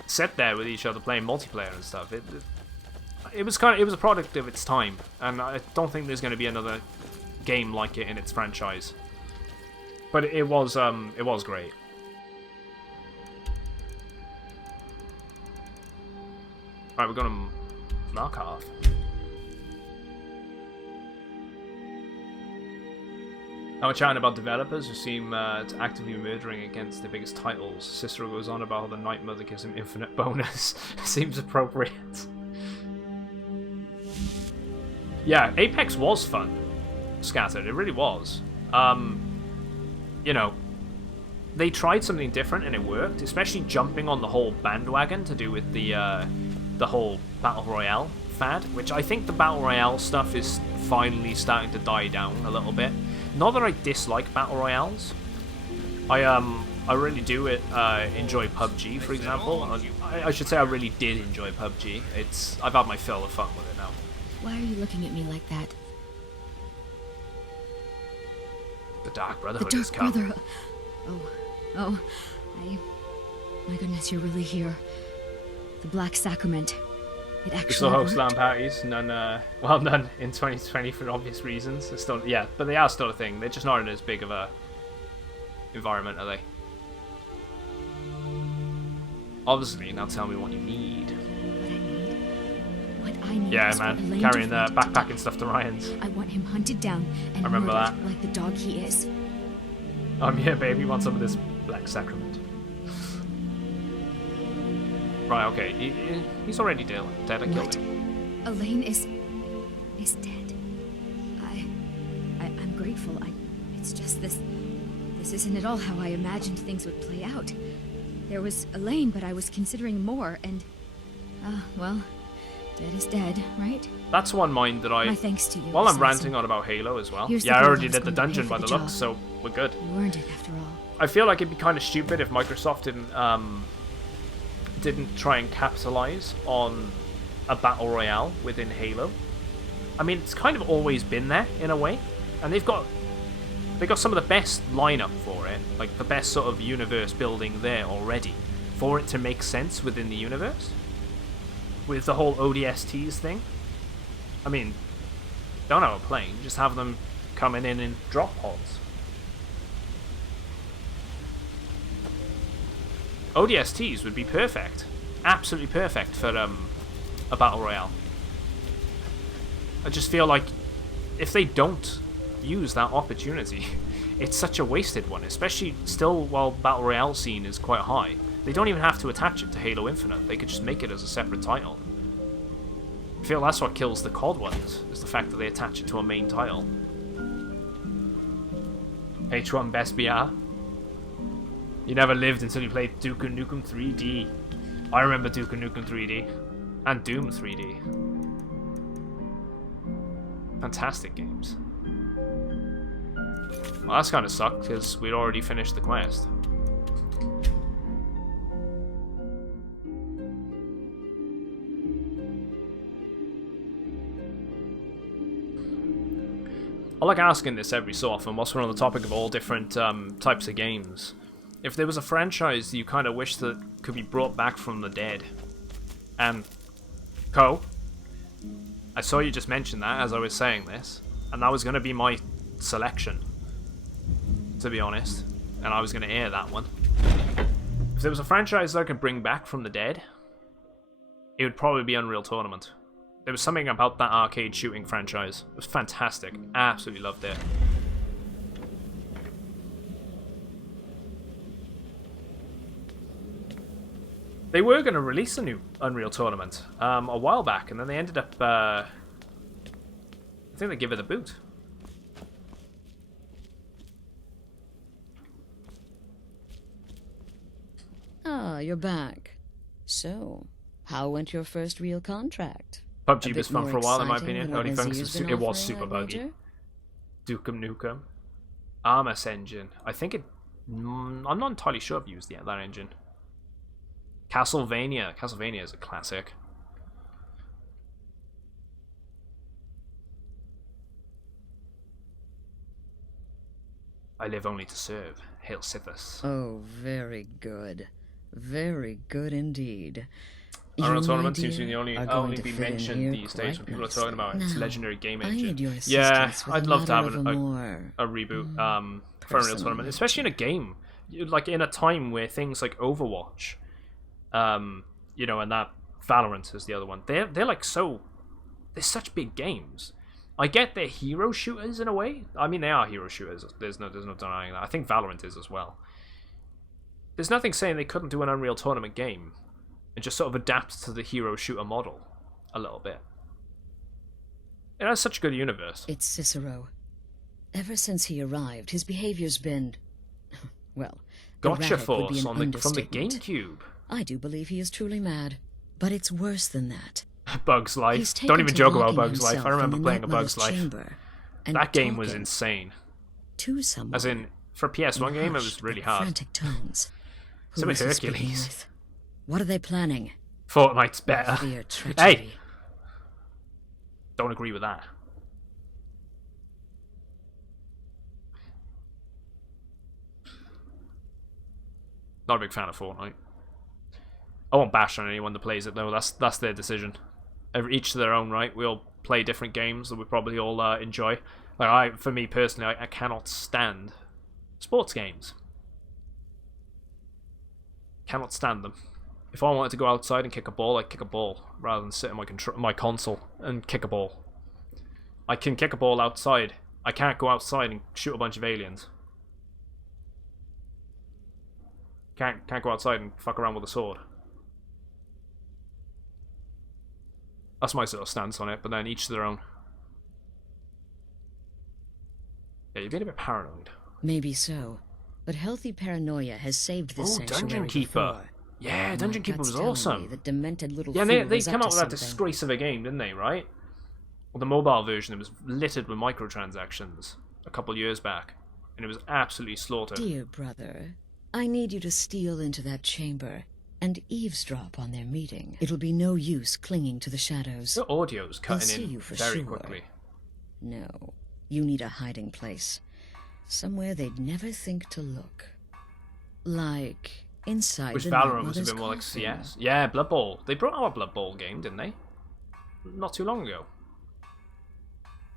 sit there with each other playing multiplayer and stuff. It was a product of its time, and I don't think there's going to be another game like it in its franchise. But it was great. Right, we're gonna mark off. Now we're chatting about developers who seem to actively murdering against their biggest titles. Cicero goes on about how the Night Mother gives him infinite bonus. Seems appropriate. Yeah, Apex was fun. Scattered, it really was. You know, they tried something different and it worked, especially jumping on the whole bandwagon to do with the whole Battle Royale fad, which I think the Battle Royale stuff is finally starting to die down a little bit. Not that I dislike Battle Royales. I really do enjoy PUBG, for example. I should say I really did enjoy PUBG. I've had my fill of fun with it now. Why are you looking at me like that? The Dark Brotherhood The has Dark come. Brotherhood. My goodness, you're really here. The Black Sacrament. It We actually still host worked. LAN parties, none in 2020 for obvious reasons. They're still, yeah, but they are still a thing. They're just not in as big of a environment, are they? Obviously, now tell me what you need. What I need Yeah, is for man, Elaine carrying to the find backpacking stuff to Ryan's. I want him hunted down and I remember murdered that. like the dog he is. Yeah, baby, want some of this Black Sacrament. Right, okay, he's already dead. I killed him. Elaine is dead. I'm grateful. It's just this isn't at all how I imagined things would play out. There was Elaine, but I was considering more, and well, dead is dead, right? That's one mind that My thanks to you, While I'm assassin. ranting on about Halo as well. Here's the Yeah, I gold already I was did the going to pay dungeon for by the the looks, job. so we're good. You earned it after all. I feel like it'd be kind of stupid if Microsoft didn't try and capitalize on a battle royale within Halo. I mean, it's kind of always been there in a way, and they got some of the best lineup for it, like the best sort of universe building there already, for it to make sense within the universe. With the whole ODSTs thing, I mean, don't have a plane, just have them coming in drop pods. ODSTs would be perfect. Absolutely perfect for a battle royale. I just feel like if they don't use that opportunity, it's such a wasted one, especially still while battle royale scene is quite high. They don't even have to attach it to Halo Infinite. They could just make it as a separate title. I feel that's what kills the COD ones, is the fact that they attach it to a main title. H1 Best BR. You never lived until you played Duke Nukem 3D. I remember Duke Nukem 3D. And Doom 3D. Fantastic games. Well, that's kind of sucked, because we'd already finished the quest. I like asking this every so often, whilst we're on the topic of all different types of games. If there was a franchise you kind of wish that could be brought back from the dead. And, Co, I saw you just mention that as I was saying this, and that was going to be my selection, to be honest, and I was going to air that one. If there was a franchise that I could bring back from the dead, it would probably be Unreal Tournament. There was something about that arcade shooting franchise. It was fantastic. Absolutely loved it. They were going to release a new Unreal Tournament a while back, and then they ended up... I think they give it a boot. Ah, you're back. So, how went your first real contract? PUBG was fun for a while, in my opinion. Only thanks thanks to it was super buggy. Dukem Nukem. Armus engine. I think it... I'm not entirely sure I've used yet that engine. Castlevania. Castlevania is a classic. I live only to serve. Hail Sithis. Oh, very good. Very good indeed. Unreal You, Tournament my seems to be the dear, only are going to be fit in mentioned here these days when quite people are talking about its Now, legendary game I engine. need your Yeah, assistance with I'd a love to have matter of a more, a reboot for Unreal personal Tournament, especially in a game like in a time where things like Overwatch, you know, and that Valorant is the other one. They're like they're such big games. I get they're hero shooters in a way. I mean, they are hero shooters. There's no denying that. I think Valorant is as well. There's nothing saying they couldn't do an Unreal Tournament game and just sort of adapt to the hero shooter model a little bit. It has such a good universe. It's Cicero. Ever since he arrived, his behavior's been, well, Gotcha erratic would be Force an from the understatement. GameCube. I do believe he is truly mad, but it's worse than that. Bugs He's Life. taken Don't even to joke about locking Bugs Life. I himself remember in the playing a Night Bugs Mother's Life. chamber and That game was talking insane. to someone. As in, for a PS1 game, it was really hard. Frantic tones. So Who with was he speaking Hercules. with? What are they planning? Fortnite's better. Fear, Hey! treachery. Don't agree with that. Not a big fan of Fortnite. I won't bash on anyone that plays it though. That's their decision. Each to their own, right? We all play different games that we probably all enjoy. Like for me personally, I cannot stand sports games. Cannot stand them. If I wanted to go outside and kick a ball, I'd kick a ball rather than sit on my console and kick a ball. I can kick a ball outside. I can't go outside and shoot a bunch of aliens. Can't go outside and fuck around with a sword. That's my sort of stance on it, but then each to their own. Yeah, you're being a bit paranoid. Maybe so, but healthy paranoia has saved this sanctuary Dungeon Keeper. before. Yeah, Dungeon My Keeper guts was tell me awesome. The demented little Yeah, fool they was came up out to with that something. disgrace of a game, didn't they, right? Well, the mobile version, it was littered with microtransactions a couple years back, and it was absolutely slaughtered. Dear brother, I need you to steal into that chamber and eavesdrop on their meeting. It'll be no use clinging to the shadows. The audio's They'll cutting see in you for very sure. quickly. No, you need a hiding place. Somewhere they'd never think to look. Like inside Which the Valorant was a Nightmother's bit more like coffin. CS. Yeah, Blood Bowl. They brought out a Blood Bowl game, didn't they? Not too long ago.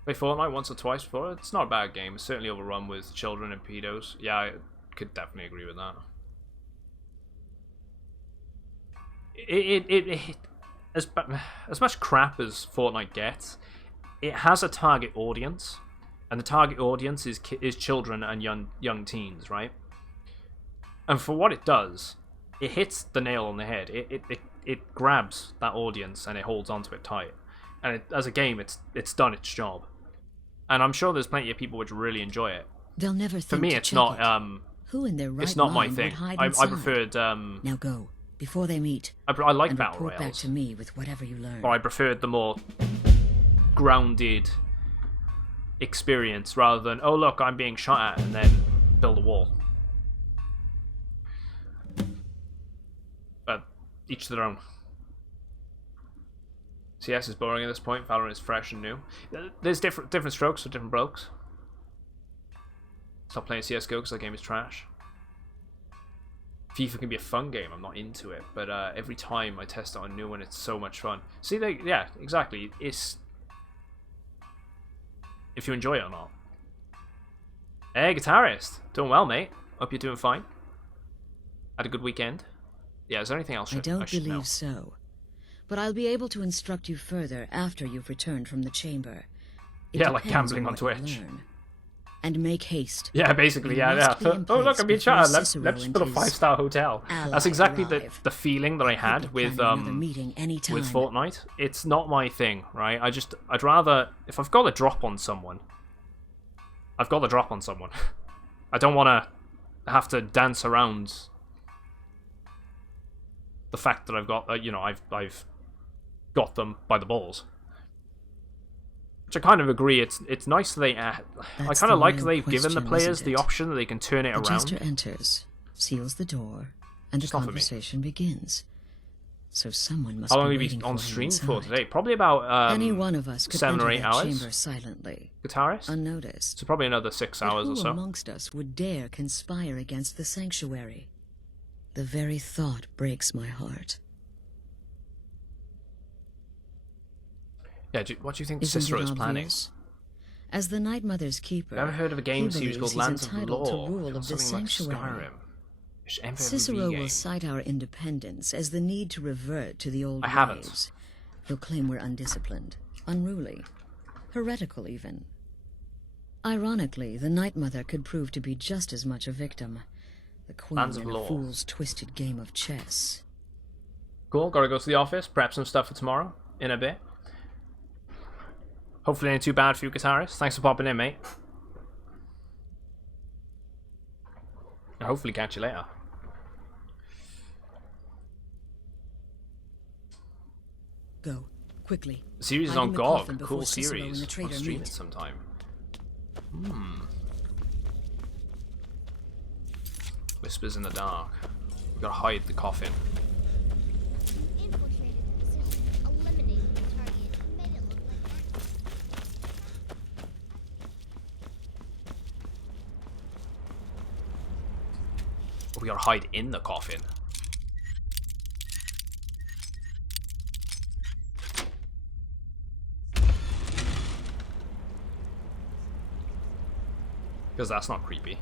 They Fortnite once or twice before. It's not a bad game. It's certainly overrun with children and pedos. Yeah, I could definitely agree with that. As much crap as Fortnite gets, it has a target audience, and the target audience is children and young teens, right? And for what it does, it hits the nail on the head. It grabs that audience and it holds onto it tight. And as a game, it's done its job. And I'm sure there's plenty of people which really enjoy it. They'll never think For me, to it's check not it. Who in their right it's not my mind thing. would hide I inside? preferred Now go before they meet. I like and battle report back royales. to me with whatever you learn. But I preferred the more grounded experience rather than, oh look, I'm being shot at, and then build a wall. But each to their own. CS is boring at this point. Valorant is fresh and new. There's different strokes for different blokes. Stop playing CS:GO because that game is trash. FIFA can be a fun game. I'm not into it, but every time I test out a new one, it's so much fun. See, yeah, exactly. It's if you enjoy it or not. Hey, guitarist, doing well, mate. Hope you're doing fine. Had a good weekend. Yeah, is there anything else I don't should believe know? so. But I'll be able to instruct you further after you've returned from the chamber. It Yeah, like depends gambling on what you Twitch. learn. And make haste. Yeah, basically, You yeah. must be in Oh, look, place I'm being before shot at. Let's Cicero just and put a his 5-star hotel. That's ally exactly arrive. the feeling that I had with planning another meeting anytime. with Fortnite. It's not my thing, right? I'd rather, if I've got a drop on someone, I've got the drop on someone. I don't want to have to dance around the fact that I've got, I've got them by the balls. Which I kind of agree. It's nice that they. I That's kind of the like real they've given the question, players isn't the it? option that they can turn it The jester around. enters, seals the door, and a It's not for me. conversation begins. So someone must How long be have you waiting been on for him stream inside. for today? Probably about Any one of us could 7 or enter 8 that hours. chamber silently, Guitarist? unnoticed. So probably another 6 But hours who or so. amongst us would dare conspire against the sanctuary? The very thought breaks my heart. Yeah, what do you think Isn't Cicero it is planning? obvious? As the Night Mother's keeper, Never heard of a game he series believes called he's Lands of entitled Law. to rule of the Something like sanctuary. Skyrim. It's MVV Cicero game. will cite our independence as the need to revert to the old I haven't. ways. He'll claim we're undisciplined, unruly, heretical even. Ironically, the Night Mother could prove to be just as much a victim. The queen Lands of in a Law. fool's twisted game of chess. Cool, gotta go to the office, prep some stuff for tomorrow, in a bit. Hopefully ain't too bad for you guitarists. Thanks for popping in, mate. I'll hopefully catch you later. Go, quickly. The series is Hide on in the coffin GOG. before Cool Cicero and series. the I'll traitor stream meet. it sometime. Whispers in the dark. We gotta hide the coffin. Infiltrated the position, eliminated the target, made it look like We gotta hide in the coffin. Because that's not creepy.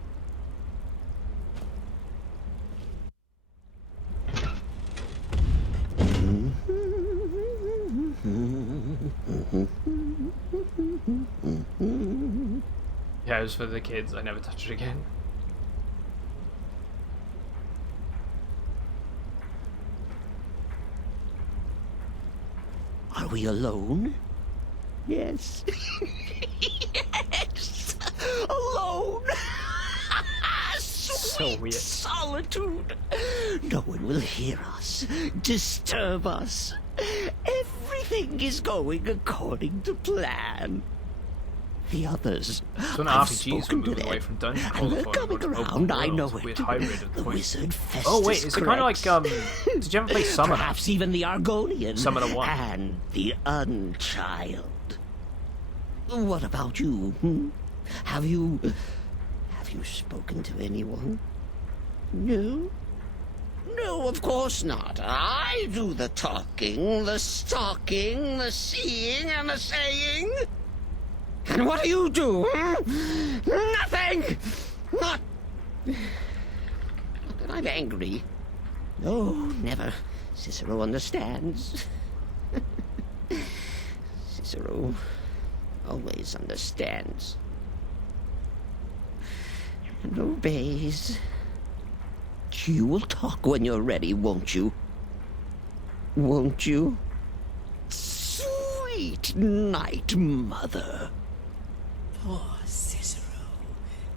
Yeah, it was for the kids. I never touched it again. Are we alone? Yes. Yes! Alone! Sweet weird. solitude! No one will hear us, disturb us. Everything is going according to plan. The others, So now I've RPGs were spoken to moving away them, from dungeon and crawler they're for coming open around, I know worlds, it. weird hybrid of The point. wizard Festus Oh wait, is it kind of like did you ever play Summoner? Perhaps even the Argonian. Summoner 1. And the Unchild. What about you? Hmm? Have you spoken to anyone? No? No, of course not. I do the talking, the stalking, the seeing, and the saying. And what do you do? Hmm? Nothing! Not that I'm angry. No, never. Cicero understands. Cicero always understands. And obeys. You will talk when you're ready, won't you? Won't you? Sweet Night Mother. Poor Cicero.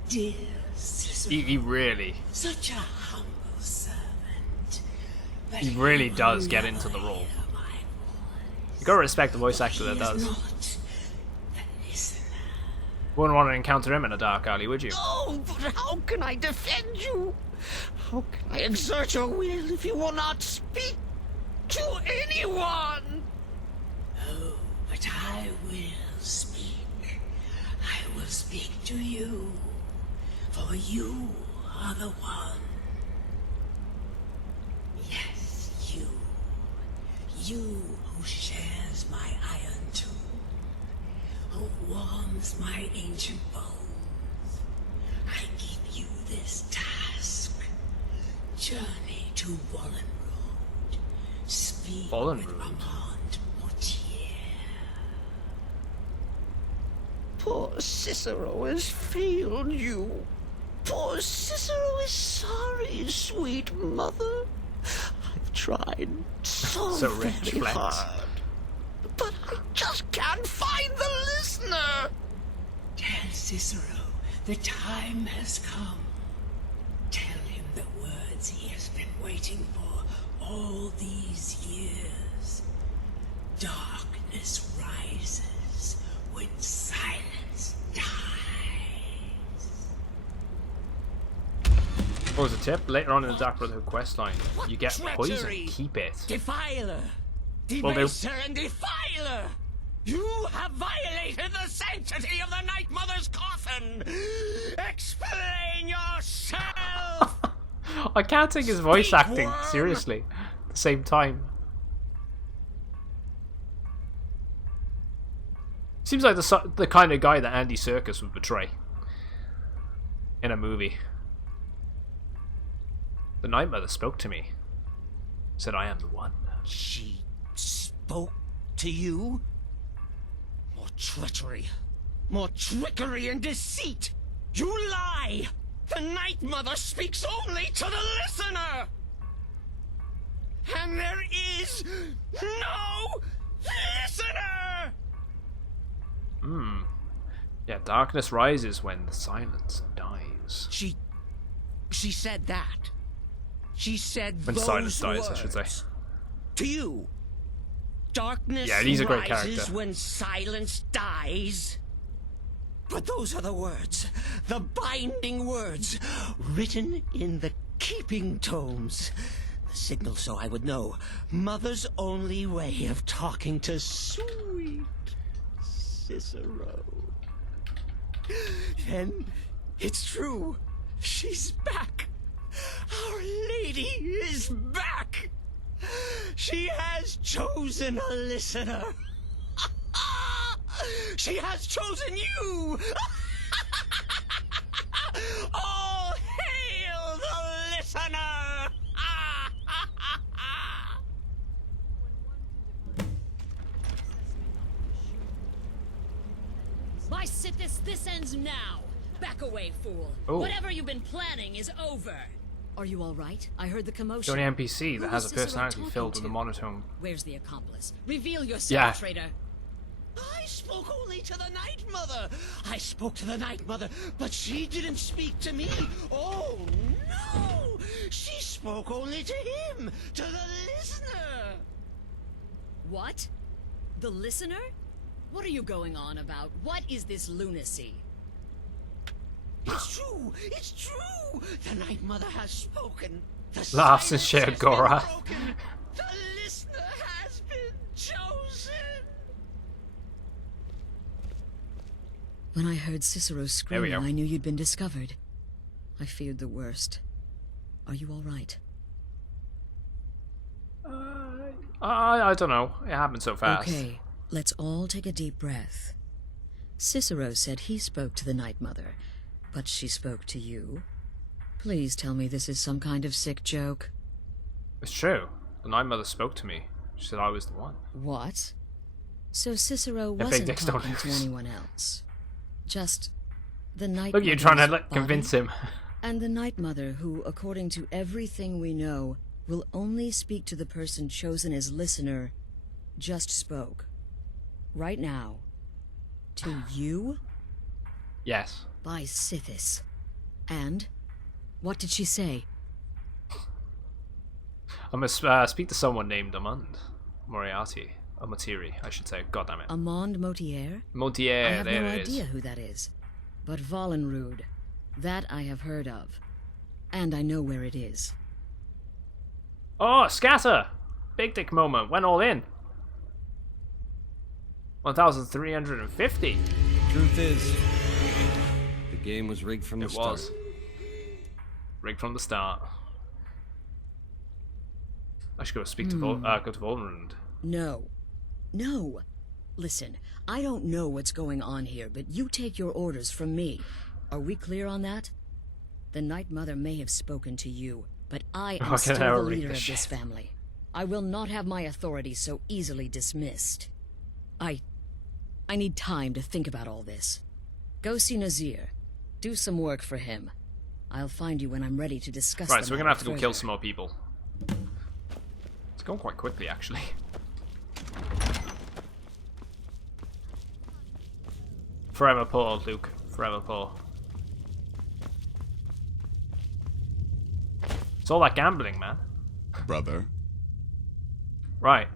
Dear Cicero. He really, Such a humble servant. But he really does get into the role. You gotta respect the voice actor that does. Wouldn't want to encounter him in a dark alley, would you? Oh, but how can I defend you? How can I exert your will if you will not speak to anyone? Oh, but I will speak. I will speak to you. For you are the one. Yes, you. You who shares my iron tomb. Who warms my ancient bones. I give you this task. Journey to Wallen Road. Speak Wallen with Road. Armand Mortier. Poor Cicero has failed you. Poor Cicero is sorry, sweet mother. I've tried so rich very flex. hard. But I just can't find the listener. Tell Cicero the time has come. Tell him the words he has been waiting for all these years. Darkness rises when silence dies. What was a tip? Later on in the Dark Brotherhood questline, you get poison. treachery! Keep it. Defiler! Will do. Debaser and defiler! You have violated the sanctity of the Night Mother's coffin! Explain yourself! I can't take his voice Speak, acting worm! seriously at the same time. Seems like the kind of guy that Andy Serkis would betray in a movie. The Night Mother spoke to me. Said I am the one. She spoke to you? More treachery. More trickery and deceit! You lie! The Night Mother speaks only to the listener! And there is no listener! Yeah, darkness rises when the silence dies. She said that. She said when those silence dies, words I should say. to you. Darkness yeah, he's a great rises character. when silence dies. But those are the words, the binding words, written in the keeping tomes. The signal so I would know. Mother's only way of talking to sweet Cicero. And it's true. She's back. Our Lady is back. She has chosen a listener. She has chosen you. All hail the listener. By Sithis, this ends now. Back away, fool. Oh. Whatever you've been planning is over. Are you all right? I heard the commotion. The only NPC that Who has was a Cicero personality talking filled with to? a monotone. Where's the accomplice? Reveal yourself, Yeah. traitor. I spoke only to the Night Mother. I spoke to the Night Mother, but she didn't speak to me. Oh, no! She spoke only to him, to the listener. What? The listener? What are you going on about? What is this lunacy? It's true! It's true! The Night Mother has spoken. The Laughs and silence share has been Gora. broken. The listener has been chosen. When I heard Cicero There we screaming, go. I knew you'd been discovered. I feared the worst. Are you all right? I don't know. It happened so fast. Okay, let's all take a deep breath. Cicero said he spoke to the Night Mother, but she spoke to you. Please tell me this is some kind of sick joke. It's true. The Night Mother spoke to me. She said I was the one. What? So Cicero Yeah, big wasn't dicks don't talking to lose. anyone else. Just the Night Look, you're Mother's trying to body? convince him. And the Night Mother, who, according to everything we know, will only speak to the person chosen as listener, just spoke. Right now. To you? Yes. By Sithis. And? What did she say? I must speak to someone named Amund Moriarty. Or Matiri, I should say. God damn it. Amand Motier? Motier, I have there no it is. idea who that is. But Valenrud, that I have heard of. And I know where it is. Oh, scatter! Big dick moment. Went all in. 1,350. Truth is, the game was rigged from the start. It was. Rigged from the start. I should go speak to go to Volrund. No. No. Listen, I don't know what's going on here, but you take your orders from me. Are we clear on that? The Night Mother may have spoken to you, but I am still the leader of this family. I will not have my authority so easily dismissed. I need time to think about all this. Go see Nazir. Do some work for him. I'll find you when I'm ready to discuss Right, the so we're gonna have to matter go kill further. some more people. It's going quite quickly, actually. Forever poor, Luke. Forever poor. It's all that gambling, man. Brother, Right.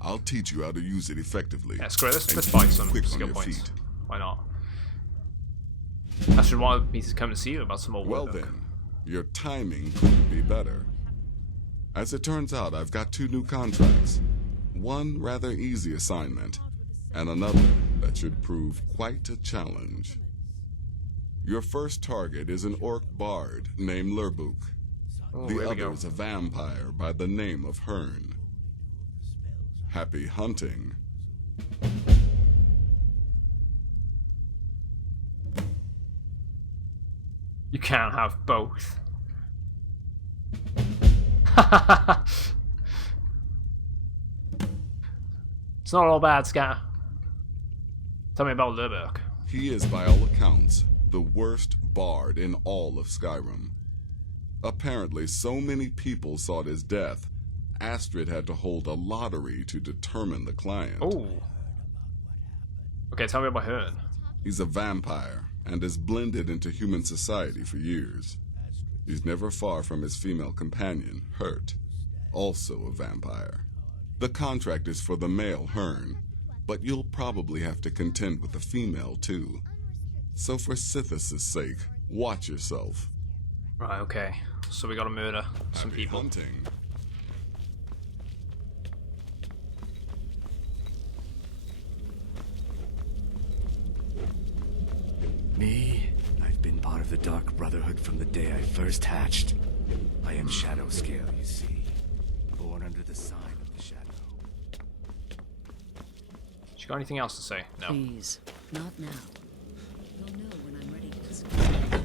I'll teach you how to use it effectively. Yeah, screw it. Let's and fight keep some quick on skill your points. feet. Why not? That's why me to come to see you about some more Well work. then, your timing couldn't be better. As it turns out, I've got 2 new contracts. One rather easy assignment, and another that should prove quite a challenge. Your first target is an orc bard named Lurbuk. Oh, The here we other go. is a vampire by the name of Hearn. Happy hunting. You can't have both. It's not all bad, Scatter. Tell me about Lurberg. He is, by all accounts, the worst bard in all of Skyrim. Apparently, so many people sought his death, Astrid had to hold a lottery to determine the client. Oh. Okay, tell me about Hearn. He's a vampire, and has blended into human society for years. He's never far from his female companion, Hurt, also a vampire. The contract is for the male Hearn, but you'll probably have to contend with the female too. So for Sithis' sake, watch yourself. Right, okay. So we gotta murder some Happy people. Hunting. Me? I've been part of the Dark Brotherhood from the day I first hatched. I am Shadow Scale, you see. Born under the sign of the Shadow. You got anything else to say? No. Please, not now. You'll know when I'm ready to discuss.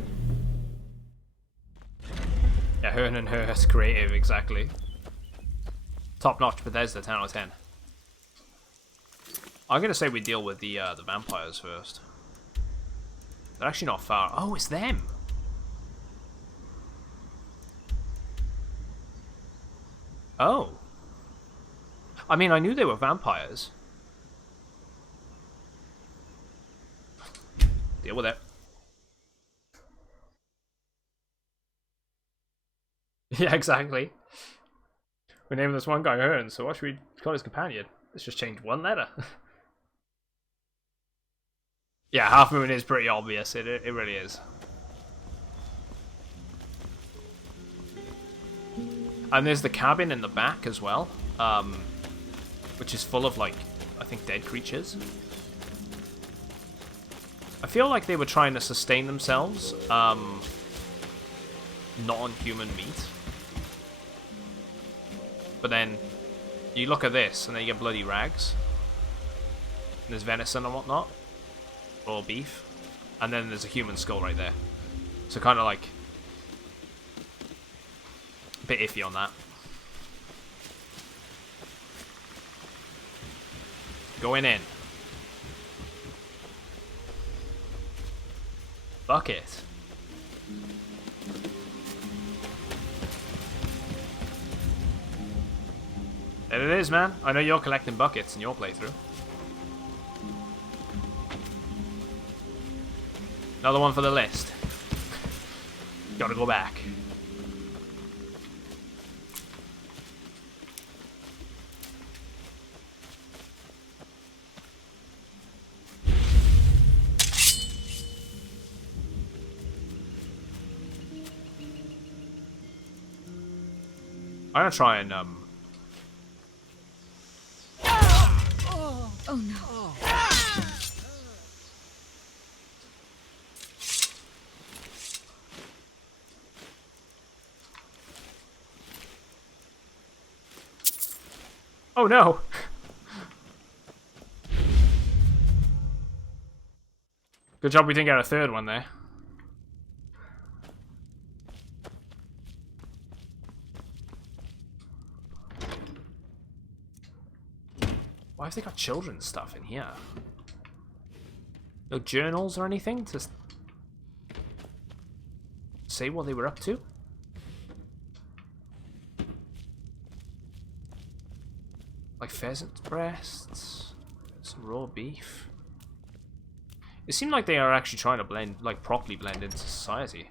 Yeah, Hearn and Hurst creative, exactly. Top notch Bethesda, 10 out of 10. I'm gonna say we deal with the vampires first. They're actually not far. Oh, it's them! Oh. I mean, I knew they were vampires. Deal with it. Yeah, exactly. We named this one guy Hearn, so what should we call his companion? Let's just change one letter. Yeah, Half Moon is pretty obvious. It really is. And there's the cabin in the back as well, which is full of, like, I think dead creatures. I feel like they were trying to sustain themselves, not on human meat. But then you look at this, and then you get bloody rags. And there's venison and whatnot. Raw beef. And then there's a human skull right there. So kind of like a bit iffy on that. Going in. Bucket. There it is, man. I know you're collecting buckets in your playthrough. Another one for the list. Gotta go back. I'm gonna try and Oh no. Oh no! Good job we didn't get a third one there. Why have they got children's stuff in here? No journals or anything to say what they were up to? Like pheasant breasts, some raw beef. It seemed like they are actually trying to blend, like properly blend into society.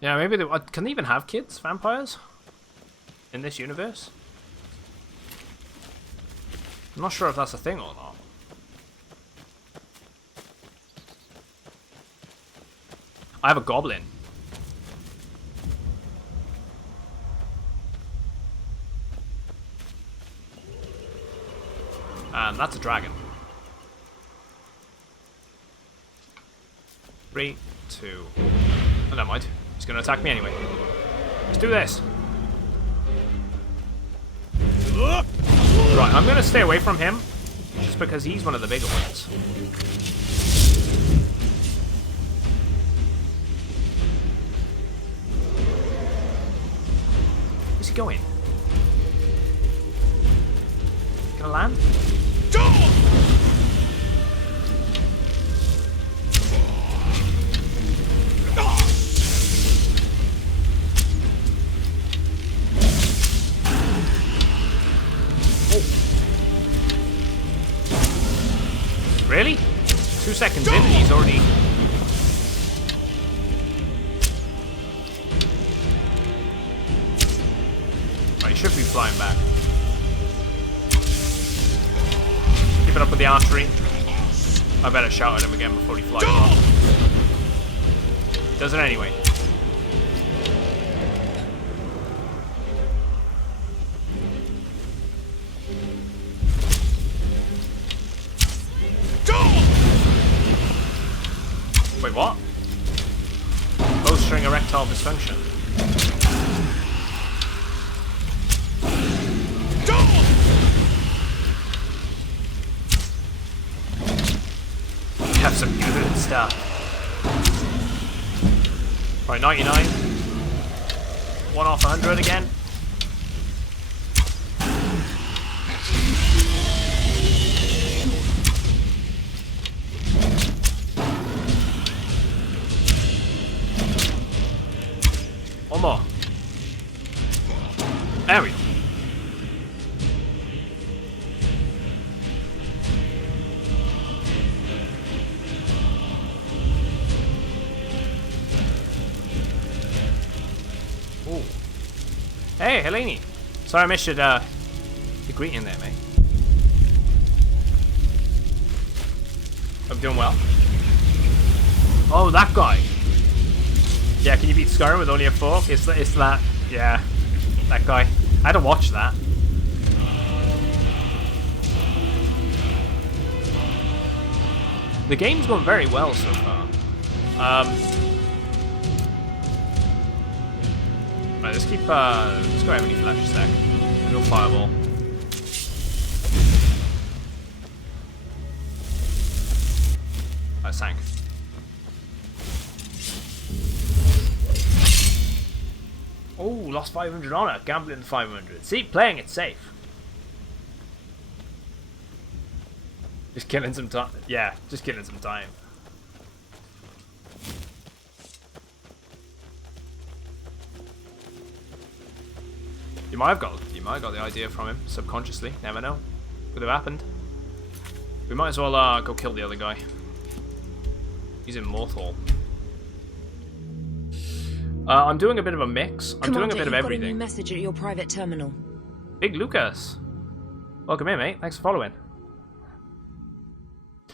Yeah, maybe they can they even have kids, vampires, in this universe? I'm not sure if that's a thing or not. I have a goblin. And that's a dragon. 3, 2. Oh, never mind. He's gonna attack me anyway. Let's do this. Right, I'm gonna stay away from him. Just just because he's one of the bigger ones. Where's he going? Gonna land? Really? 2 seconds in and he's already... Right, he should be flying back. Keep it up with the archery. I better shout at him again before he flies off. Does it anyway. Wait, what? Bowstring erectile dysfunction. You have some good stuff. Right, 99. 1 off 100 again. One more. There we go. Ooh. Hey, Helene. Sorry I missed your greeting there, mate. I'm doing well. Oh, that guy. Yeah, can you beat Skyrim with only a fork? It's that, yeah, that guy. I had to watch that. The game's going very well so far. Right, let's keep, let's go Ebony Flash a sec. Go Fireball. I sank. Oh, lost 500 honor. Gambling 500. See, playing it safe. Just killing some time. Yeah, just killing some time. You might have got the idea from him subconsciously. Never know. Could have happened. We might as well go kill the other guy. He's immortal. I'm doing a bit of a mix. I'm doing a bit of everything. Got a new message at your private terminal. Big Lucas. Welcome in, mate. Thanks for following.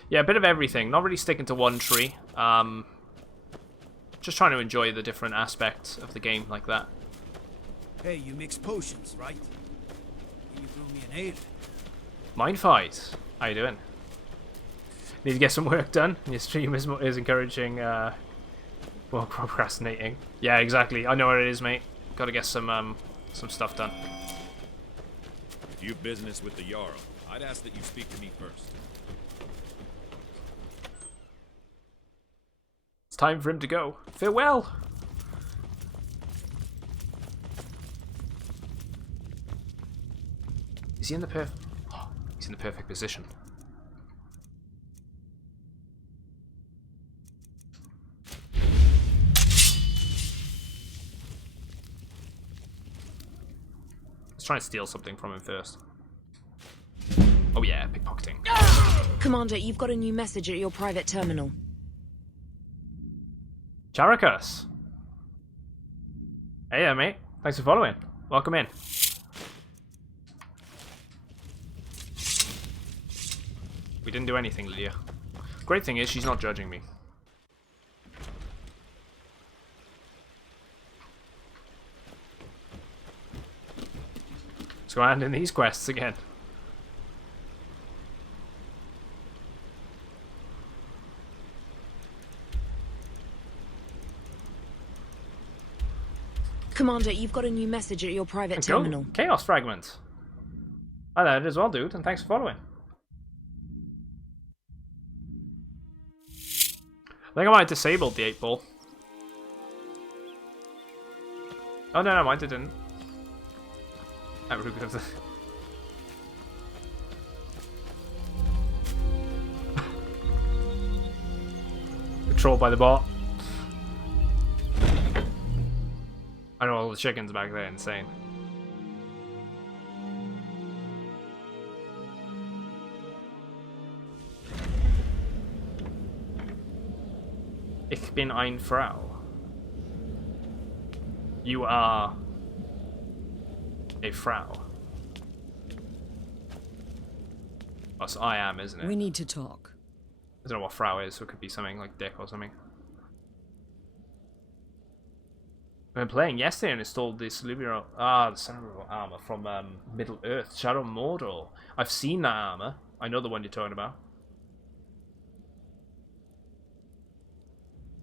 Yeah, a bit of everything. Not really sticking to one tree. Just trying to enjoy the different aspects of the game like that. Hey, you mix potions, right? You threw me an ale. Mind fight. How you doing? Need to get some work done. Your stream is encouraging, well, procrastinating. Yeah, exactly. I know what it is, mate. Got to get some stuff done. If you've business with the Jarl, I'd ask that you speak to me first. It's time for him to go. Farewell. Is he in the perfect? Oh, he's in the perfect position. Let's try and steal something from him first. Oh yeah, pickpocketing. Commander, you've got a new message at your private terminal. Charakas. Hey there, mate. Thanks for following. Welcome in. We didn't do anything, Lydia. Great thing is she's not judging me. Let's go hand in these quests again. Commander, you've got a new message at your private terminal. Chaos Fragment. Hi there as well, dude, and thanks for following. I think I might have disabled the 8-ball. Oh, no, I didn't. Controlled by the bot. I know all the chickens back there, insane. Ich bin eine Frau. You are a Frau. Plus, I am, isn't it? We need to talk. I don't know what Frau is, so it could be something like dick or something. I've been playing yesterday and installed the cerebral armor from Middle Earth, Shadow Mordor. I've seen that armor. I know the one you're talking about.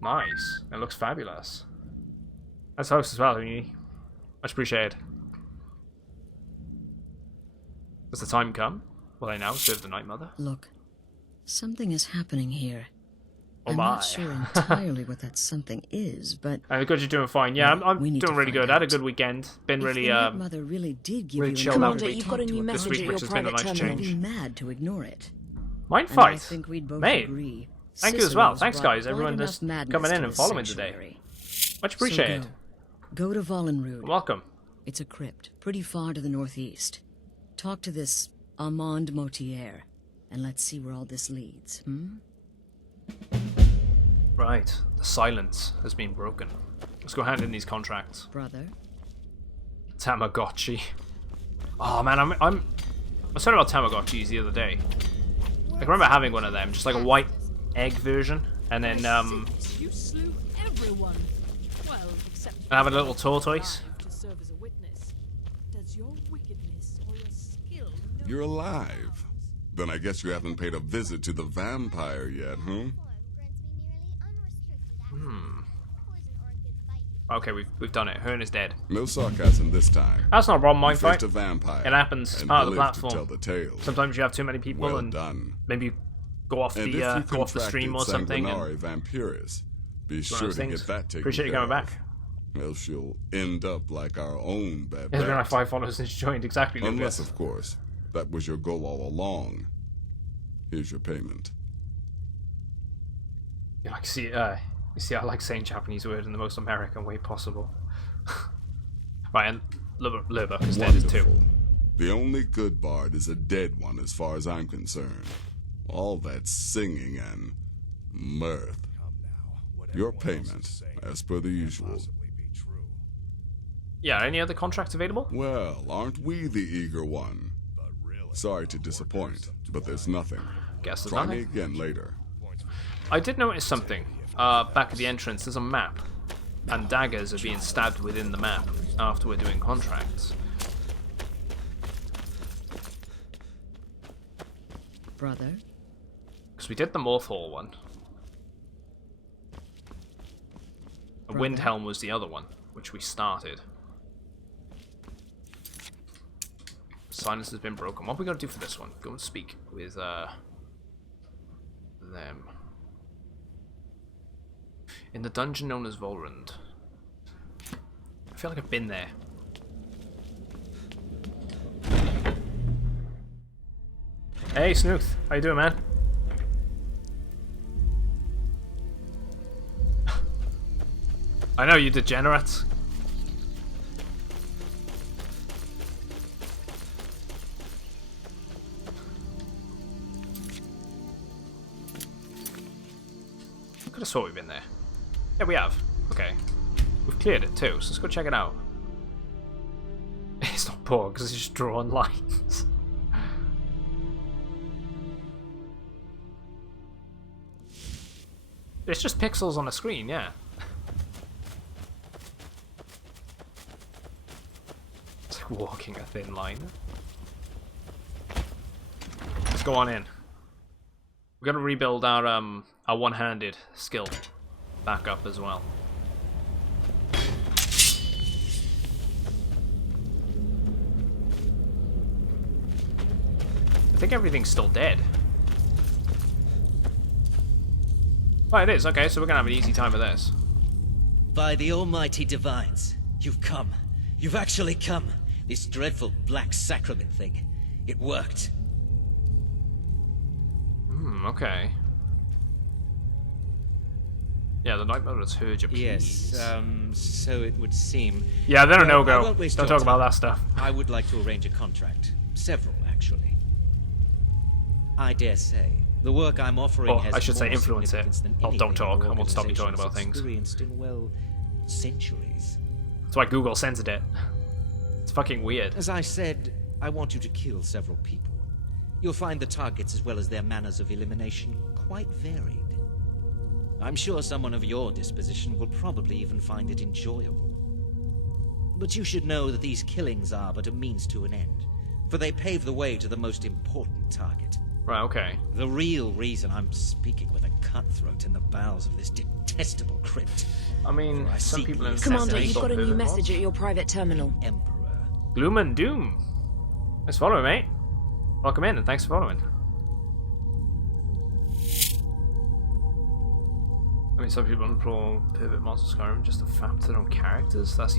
Nice. It looks fabulous. That's host as well, Uni. Much appreciated. Has the time come? Will I now serve the Night Mother? Look, something is happening here. Oh I'm my. not sure entirely what that something is, but Good, you're doing fine. Yeah, I'm doing really good. I had a good weekend. Been if really the Night Mother really did give really you chilled out Commander, you've got a new this message week, at which your has been a private nice terminal. I'd change. be mad to ignore it. Mind And I fight, think we'd both mate. agree. Thank you as well. Cicero's Thanks, brought guys. quite Everyone enough just madness coming in to and the following today. sanctuary. Much So appreciated. Go to Vollenrood. Welcome. It's a crypt, pretty far to the northeast. Talk to this Armand Motier, and let's see where all this leads, Right. The silence has been broken. Let's go hand in these contracts. Brother. Tamagotchi. Oh man, I was talking about Tamagotchis the other day. I remember having one of them, just like a white egg version, and then You slew everyone. Well, except and have a little tortoise. to serve as a witness. Does your wickedness or your skill You're alive. Then I guess you haven't paid a visit to the vampire yet, huh? Okay, we've done it. Hearn is dead. No sarcasm this time. That's not a problem, mind You faced fight. a vampire. It happens. It's and part of the lived to platform. tell the tale. Sometimes you have too many people Well and done. maybe you go off And the if you go off the stream or something. Sanguinari And vampiris, be one of sure those to things. get that taken Appreciate you care coming of. back. Else you'll end up like our own bad It's been like 5 followers since you joined. Exactly. Unless, Lucas. of course, that was your goal all along. Here's your payment. You see, I like saying Japanese word in the most American way possible. Right, and Lurbuck is dead too. Wonderful. The only good bard is a dead one as far as I'm concerned. All that singing and mirth. Your payment, as per the usual. Yeah, any other contracts available? Well, aren't we the eager one? Sorry to disappoint, but there's nothing. Guess there's Try nothing. me again later. I did notice something. Back at the entrance, there's a map, and daggers are being stabbed within the map after we're doing contracts. Brother. Because we did the Morph Hall one. The Windhelm was the other one, which we started. Silence has been broken. What are we going to do for this one? Go and speak with them. In the dungeon known as Volrund. I feel like I've been there. Hey, Snooth. How you doing, man? I know, you degenerates. I could have swore we've been there. Yeah, we have. Okay. We've cleared it too, so let's go check it out. It's not poor because it's just drawn lines. It's just pixels on a screen, yeah. It's like walking a thin line. Let's go on in. We're gonna rebuild our one-handed skill back up as well. I think everything's still dead. Oh, it is. Okay, so we're gonna have an easy time with this. By the almighty divines, you've come. You've actually come. This dreadful black sacrament thing. It worked. Okay. Yeah, the Night Mother has heard your pleas. Yes, so it would seem. Yeah, they don't know, I go. won't waste Don't your talk about time. that stuff. I would like to arrange a contract. Several, actually. I dare say, the work I'm offering has I should say more influence it. significance than Oh, don't anything talk. your I won't stop you talking organization's about things. experienced in, well, centuries. That's why Google censored it. It's fucking weird. As I said, I want you to kill several people. You'll find the targets as well as their manners of elimination quite varied. I'm sure someone of your disposition will probably even find it enjoyable. But you should know that these killings are but a means to an end, for they pave the way to the most important target. Right, okay. The real reason I'm speaking with a cutthroat in the bowels of this detestable crypt. I mean, some people in Commander, you've got a new message at your private terminal. Emperor. Gloom and Doom. Thanks for following, mate. Welcome in, and thanks for following. I mean, some people unroll pivot mods of Skyrim just to fap to their own characters. That's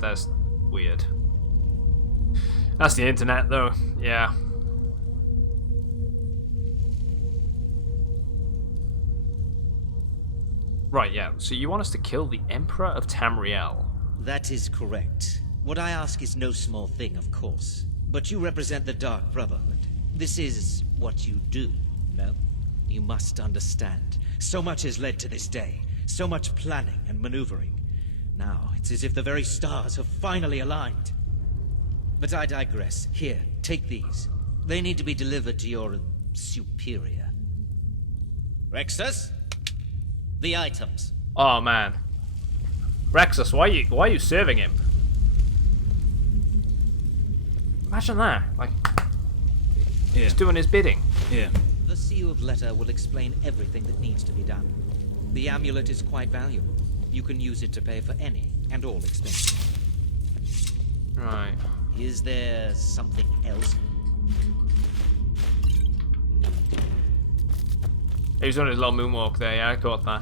that's weird. That's the internet, though. Yeah. Right, yeah. So you want us to kill the Emperor of Tamriel? That is correct. What I ask is no small thing, of course. But you represent the Dark Brotherhood. This is what you do, no? You must understand. So much has led to this day. So much planning and maneuvering. Now, it's as if the very stars have finally aligned. But I digress. Here, take these. They need to be delivered to your superior. Rexus? The items. Oh man, Rexus, why are you serving him? Imagine that, like, he's doing his bidding. Yeah. The sealed letter will explain everything that needs to be done. The amulet is quite valuable. You can use it to pay for any and all expenses. Right. Is there something else? He was on his little moonwalk there, yeah, I caught that.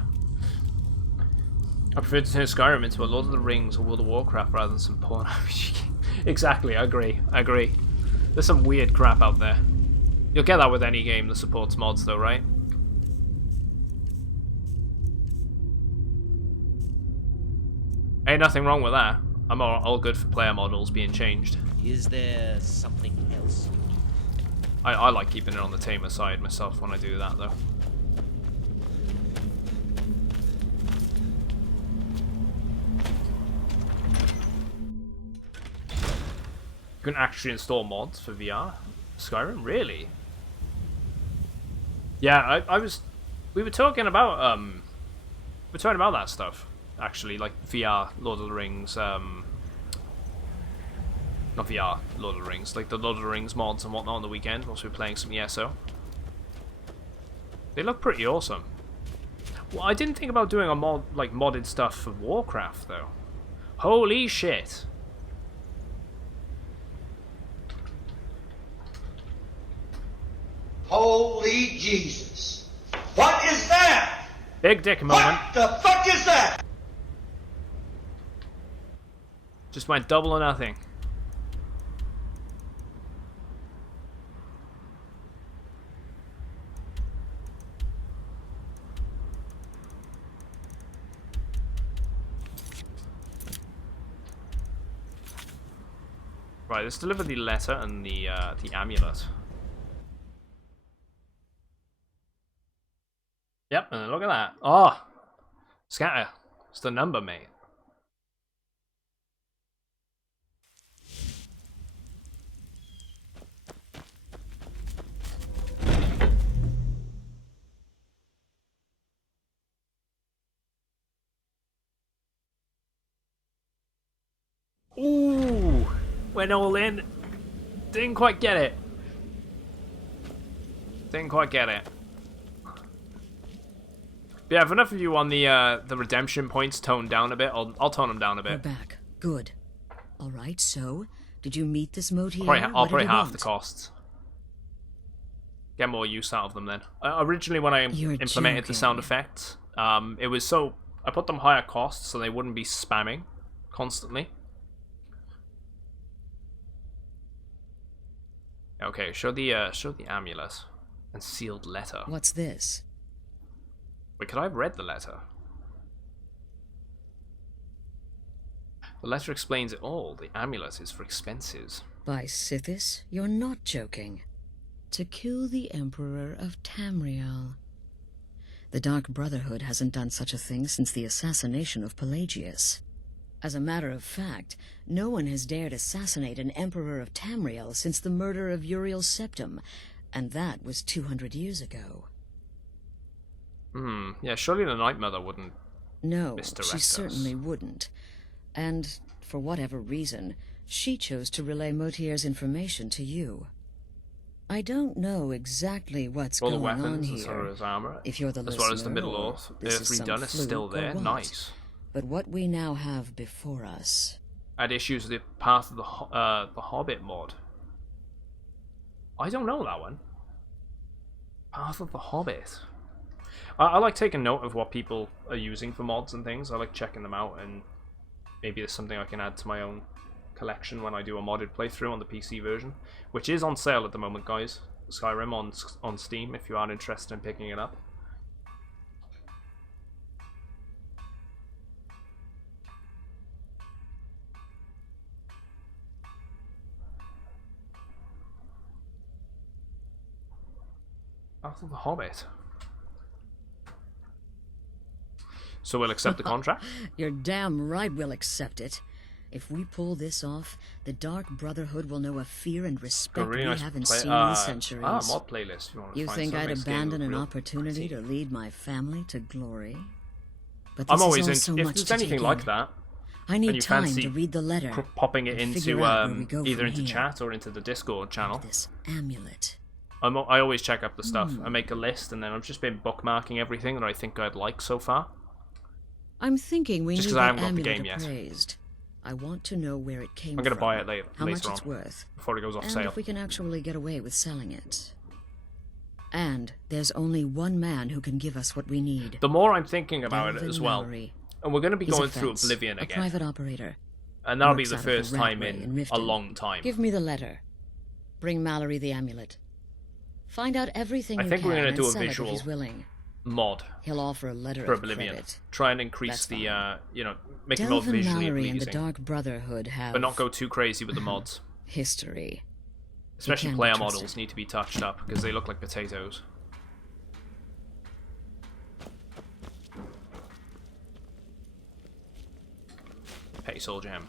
I prefer to turn Skyrim into a Lord of the Rings or World of Warcraft rather than some porn RPG game. Exactly, I agree. There's some weird crap out there. You'll get that with any game that supports mods though, right? Ain't nothing wrong with that. I'm all good for player models being changed. Is there something else? I like keeping it on the tamer side myself when I do that though. You can actually install mods for VR? Skyrim? Really? Yeah, we were talking about that stuff, actually, like VR, Lord of the Rings, not VR, Lord of the Rings, like the Lord of the Rings mods and whatnot on the weekend, whilst we were playing some ESO. They look pretty awesome. Well, I didn't think about doing a mod, like modded stuff for Warcraft, though. Holy shit. Holy Jesus. What is that? Big dick moment. What the fuck is that? Just went double or nothing. Right, let's deliver the letter and the amulet. Yep, and look at that. Oh, scatter. It's the number, mate. Ooh, went all in. Didn't quite get it. Didn't quite get it. Yeah, if enough of you want the redemption points toned down a bit, I'll tone them down a bit. We're back. Good. All right. So, did you meet this moat here? I'll probably half the costs. Get more use out of them then. Originally, when I implemented the sound effects, It was so I put them higher cost so they wouldn't be spamming constantly. Okay, show the amulet and sealed letter. What's this? Wait, could I have read the letter? The letter explains it all. The amulet is for expenses. By Sithis, you're not joking. To kill the Emperor of Tamriel. The Dark Brotherhood hasn't done such a thing since the assassination of Pelagius. As a matter of fact, no one has dared assassinate an Emperor of Tamriel since the murder of Uriel Septim, and that was 200 years ago. Yeah, surely the Night Mother wouldn't No, misdirect she us. certainly wouldn't. And, for whatever reason, she chose to relay Motier's information to you. I don't know exactly what's All the going on weapons here. and sort of his armor, If you're the as well as the listener, Middle or Earth this is some redone, is still fluke or there. what. Nice. But what we now have before us... I had issues with the Path of the Hobbit mod. I don't know that one. Path of the Hobbit. I like taking note of what people are using for mods and things. I like checking them out, and maybe there's something I can add to my own collection when I do a modded playthrough on the PC version, which is on sale at the moment, guys. Skyrim on Steam, if you are interested in picking it up. Path of the Hobbit. So we'll accept the contract? You're damn right we'll accept it. If we pull this off, the Dark Brotherhood will know a fear and respect really we nice haven't play- seen in centuries. mod playlist. If you want to You find think some, I'd makes the game abandon look an real opportunity pretty. to lead my family to glory? But I'm this always is all so if much there's to anything take like in. that. I and need you time fancy to read the letter. Popping it and into figure out where we go either from into here. chat or into the Discord channel. This amulet. I always check up the stuff. Hmm. I make a list, and then I've just been bookmarking everything that I think I'd like so far. I'm thinking we Just need 'cause I that haven't got the amulet game yet. appraised. I want to know where it came I'm gonna from, buy it later how much on, it's worth, before it goes off and sale. if we can actually get away with selling it. And there's only one man who can give us what we need. The more I'm thinking about it Delvin as well, Lowry. and we're going to be He's a going through fence, Oblivion a again, private operator. and that'll be Works the out of first the time Ratway in a Riften. long time. Give me the letter. Bring Mallory the amulet. Find out everything I you think can we're going and to do a sell it if visual he's willing. mod He'll offer a letter for of Oblivion. credit. Try and increase That's the, make it more Delvin visually Mallory and the pleasing, Dark Brotherhood have but not go too crazy with the mods. history. Especially can be player trusted. models need to be touched up because they look like potatoes. Petty Soul Gem.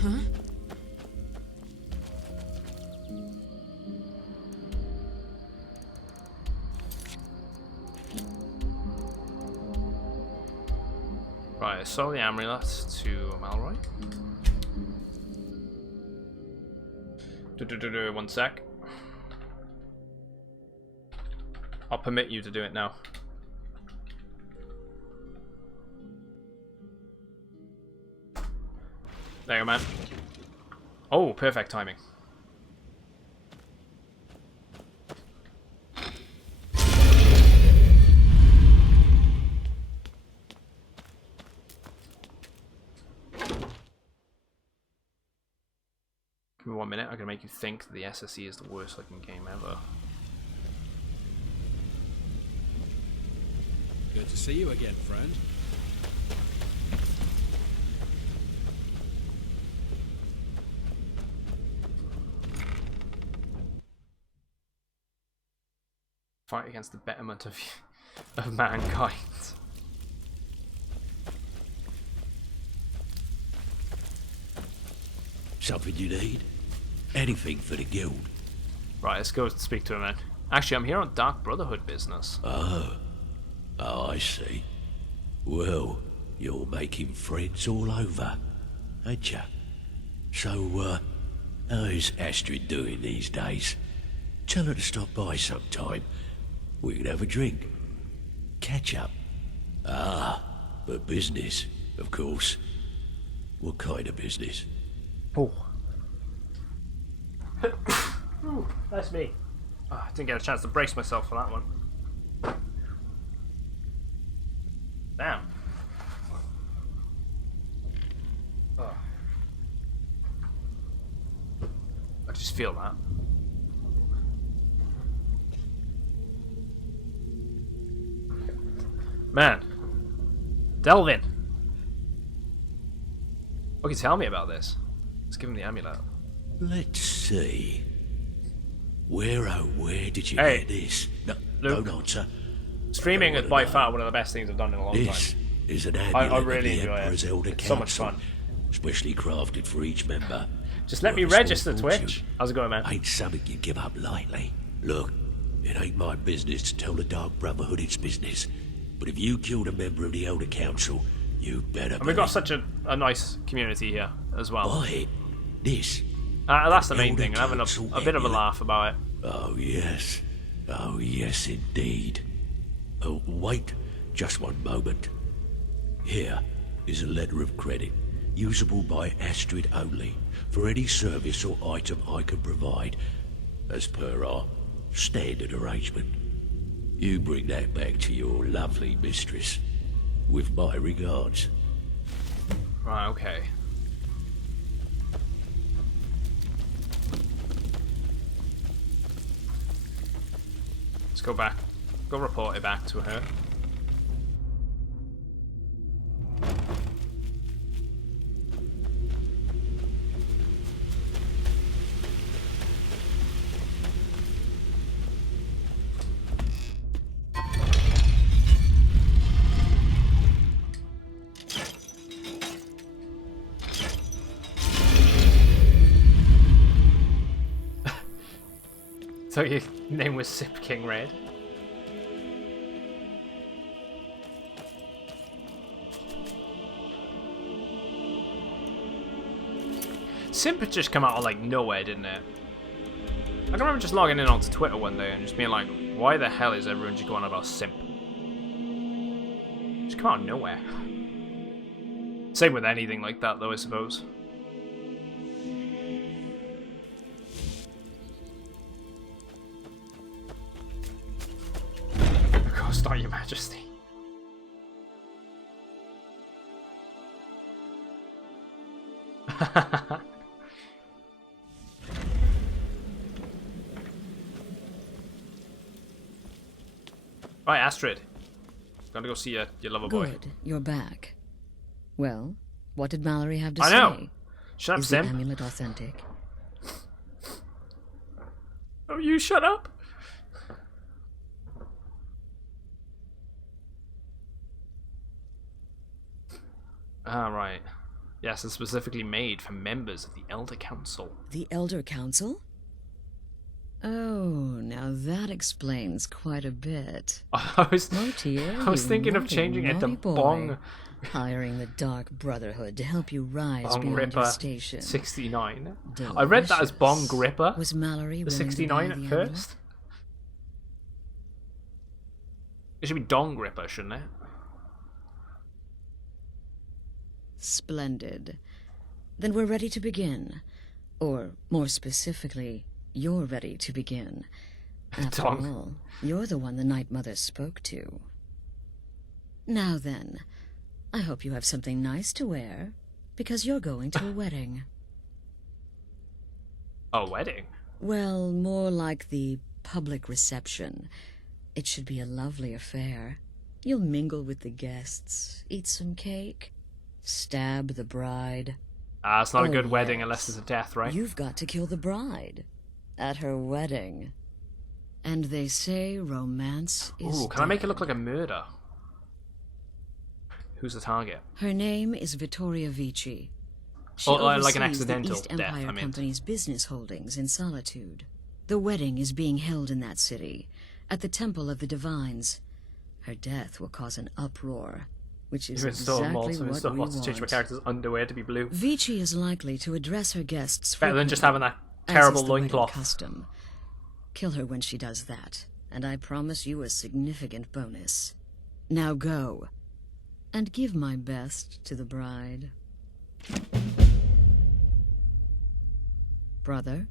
Huh? Right, I saw the amulet to Malroy. One sec. I'll permit you to do it now. There you go, man. Oh, perfect timing. Give me 1 minute, I'm gonna make you think that the SSE is the worst looking game ever. Good to see you again, friend. Fight against the betterment of mankind. Something you need? Anything for the guild. Right, let's go speak to him then. Actually, I'm here on Dark Brotherhood business. Oh, I see. Well, you're making friends all over, ain't ya? So, how's Astrid doing these days? Tell her to stop by sometime. We can have a drink. Catch up. Ah, but business, of course. What kind of business? Oh. Ooh, that's me. Oh, I didn't get a chance to brace myself for that one. Damn. Oh. I just feel that. Man. Delvin! What can you tell me about this? Let's give him the amulet. Let's see. Where did you Hey, get this? No, Luke. don't answer. Streaming is by far one of the best things I've done in a long This time. is an I amulet really of the enjoy Emperor's it. Elder It's so much Council, fun. specially crafted for each member. Just let me Worth a register small Twitch. fortune. How's it going, man? Ain't something you give up lightly. Look, it ain't my business to tell the Dark Brotherhood its business, but if you killed a member of the Elder Council, you better. And we've got such a nice community here as well. Why? This. That's the main Elder thing. Having Council a bit of a amulet. laugh about it. Oh yes indeed. Oh, wait just one moment. Here is a letter of credit, usable by Astrid only, for any service or item I can provide, as per our standard arrangement. You bring that back to your lovely mistress, with my regards. Right, okay. Let's go back. Go report it back to her. So your name was Sip King Red? Simp had just come out of like nowhere, didn't it? I can remember just logging in onto Twitter one day and just being like, why the hell is everyone just going on about Simp? Just come out of nowhere. Same with anything like that though, I suppose. Of course not, Your Majesty. Right, Astrid. Gotta go see your lover boy. Good, you're back. Well, what did Mallory have to I say? know. Shut up, Is the Sim. amulet authentic? Oh, you shut up. Ah, right. Yes, it's specifically made for members of the Elder Council. The Elder Council? Oh, now that explains quite a bit. I was thinking of changing it to Bong. Hiring the Dark Brotherhood to help you rise Bong beyond Ripper your station. 69. I read that as Bong Gripper. Was Mallory the willing to 69 buy at the first? It should be Dong Gripper, shouldn't it? Splendid. Then we're ready to begin. Or, more specifically, you're ready to begin. After all, you're the one the Night Mother spoke to. Now then, I hope you have something nice to wear, because you're going to a wedding. A wedding? Well, more like the public reception. It should be a lovely affair. You'll mingle with the guests, eat some cake, stab the bride. It's not a good Oh, wedding yes. unless it's a death, right? You've got to kill the bride at her wedding. And they say romance is Ooh, can I make it look like a murder? Who's the target? Her name is Vittoria Vici. She Oh, like an oversees accidental the East death, Empire I meant. Company's business holdings in Solitude. The wedding is being held in that city, at the Temple of the Divines. Her death will cause an uproar, which is exactly what we wants to change my want. character's underwear to be blue. Vici is likely to address her guests Better than just frequently, having that as terrible is the wedding loincloth. custom. Kill her when she does that, and I promise you a significant bonus. Now go, and give my best to the bride. Brother,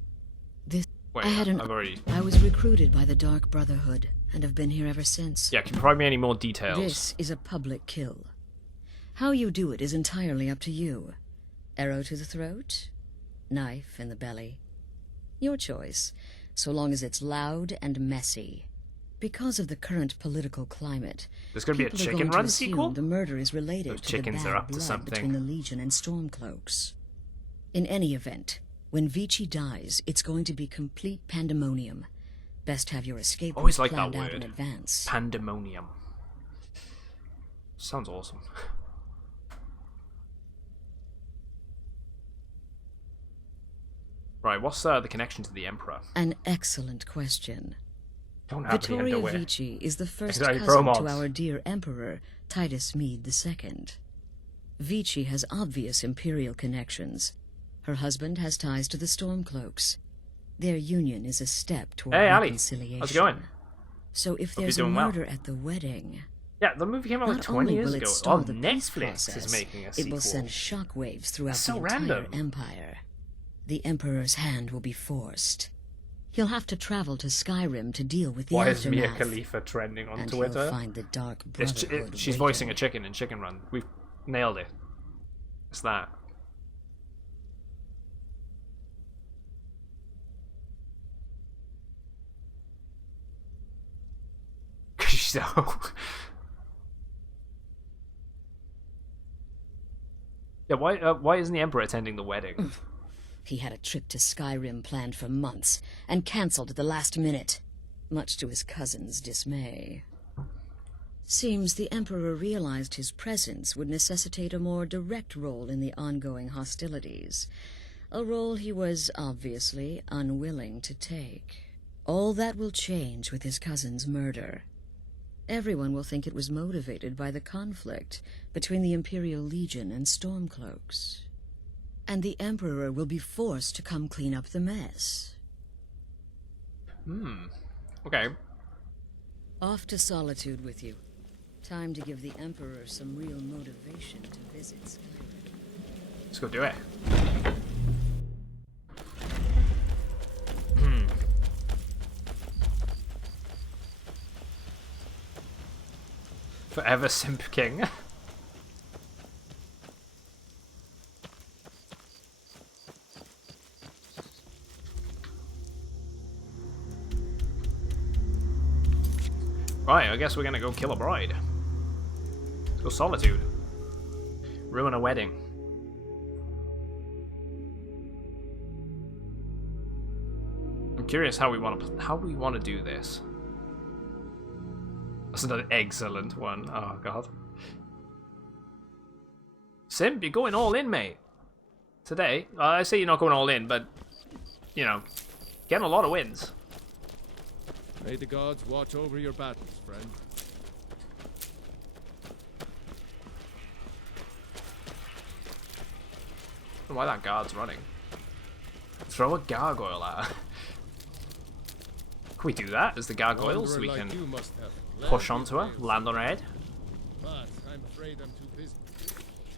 Wait, I had an. I've already. I was recruited by the Dark Brotherhood and have been here ever since. Yeah, can you provide me any more details? This is a public kill. How you do it is entirely up to you. Arrow to the throat, knife in the belly. Your choice, so long as it's loud and messy. Because of the current political climate, there's going to be a chicken run sequel? The murder is related Those to the chickens are bad up to blood something. between the Legion and Stormcloaks. In any event, when Vici dies, it's going to be complete pandemonium. Best have your escape Always like planned that out in word. advance. Pandemonium. Sounds awesome. Right, what's the connection to the Emperor? An excellent question. Don't have the Vittoria underwear. Vici is the first Exactly, cousin pro to mods. our dear Emperor, Titus Mede II. Vici has obvious imperial connections. Her husband has ties to the Stormcloaks. Their union is a step toward Hey, Ali. reconciliation. How's it going? So if Hope there's a you're doing well. murder at the wedding, Yeah, the movie came out like not 20 only years will it ago. stall Oh, the peace Netflix process, is making a it sequel. will send shockwaves throughout That's so the entire random. empire. The Emperor's hand will be forced. He'll have to travel to Skyrim to deal with the Why is aftermath. Mia Khalifa trending on and Twitter? He'll find the Dark It's Brotherhood she's voicing a chicken in Chicken Run. We've nailed it. It's that. So... Yeah, why isn't the Emperor attending the wedding? He had a trip to Skyrim planned for months and cancelled at the last minute, much to his cousin's dismay. Seems the Emperor realized his presence would necessitate a more direct role in the ongoing hostilities, a role he was obviously unwilling to take. All that will change with his cousin's murder. Everyone will think it was motivated by the conflict between the Imperial Legion and Stormcloaks. And the Emperor will be forced to come clean up the mess. Okay. Off to Solitude with you. Time to give the Emperor some real motivation to visit Skyrim. Let's go do it. Forever Simp King. Right, I guess we're gonna go kill a bride. Let's go Solitude. Ruin a wedding. I'm curious how we want to do this. That's another excellent one. Oh god. Simp, you're going all in, mate. Today, I say you're not going all in, but you know, getting a lot of wins. May the gods watch over your battles, friend. I don't know why that guard's running. Throw a gargoyle at her. Can we do that as the gargoyles so we can push onto her, land on her head? But I'm afraid I'm too busy.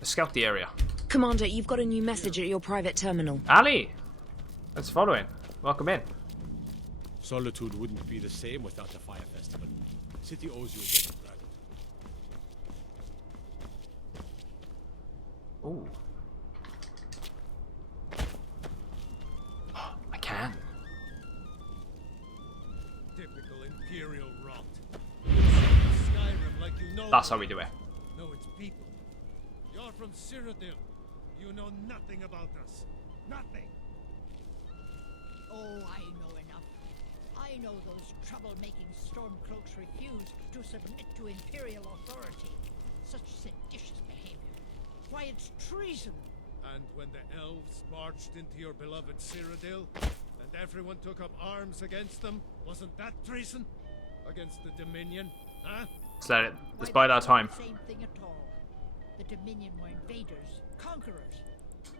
Let's scout the area. Commander, you've got a new message at your private terminal. Ali! Let's follow in. Welcome in. Solitude wouldn't be the same without the fire festival. The city owes you a debt of gratitude. Ooh. I can. Typical Imperial rot. Skyrim like you know. That's how we do it. No, it's people. You're from Cyrodiil. You know nothing about us. Nothing. Oh, I know enough. I know those troublemaking Stormcloaks refuse to submit to Imperial authority. Such seditious behavior. Why, it's treason. And when the elves marched into your beloved Cyrodiil, and everyone took up arms against them, wasn't that treason? Against the Dominion, huh? Let's let it. Let's bide our time. Same thing at all. The Dominion were invaders, conquerors.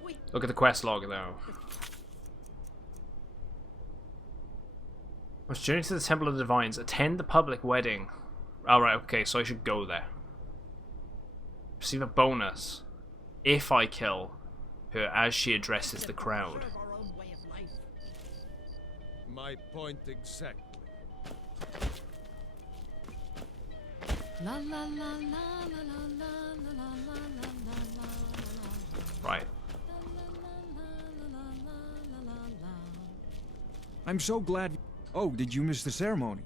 We Look at the quest log though. Must journey to the Temple of the Divines. Attend the public wedding. Alright, okay, so I should go there. Receive a bonus if I kill her as she addresses the crowd. My point exactly. La la la la la la la la la la. Right. I'm so glad. Oh, did you miss the ceremony?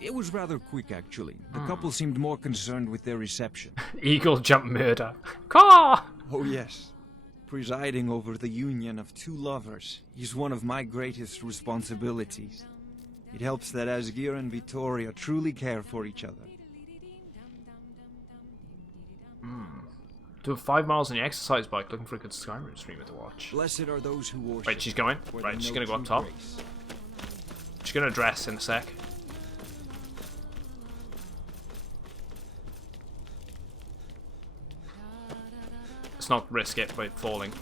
It was rather quick, actually. The couple seemed more concerned with their reception. Eagle jump murder. Caw! Oh, yes. Presiding over the union of two lovers is one of my greatest responsibilities. It helps that Asgir and Vittoria truly care for each other. Do 5 miles on your exercise bike looking for a good Skyrim streamer to watch. Blessed are those who worship. Right, she's going. Right, she's gonna go up top. She's gonna dress in a sec. Let's not risk it by falling.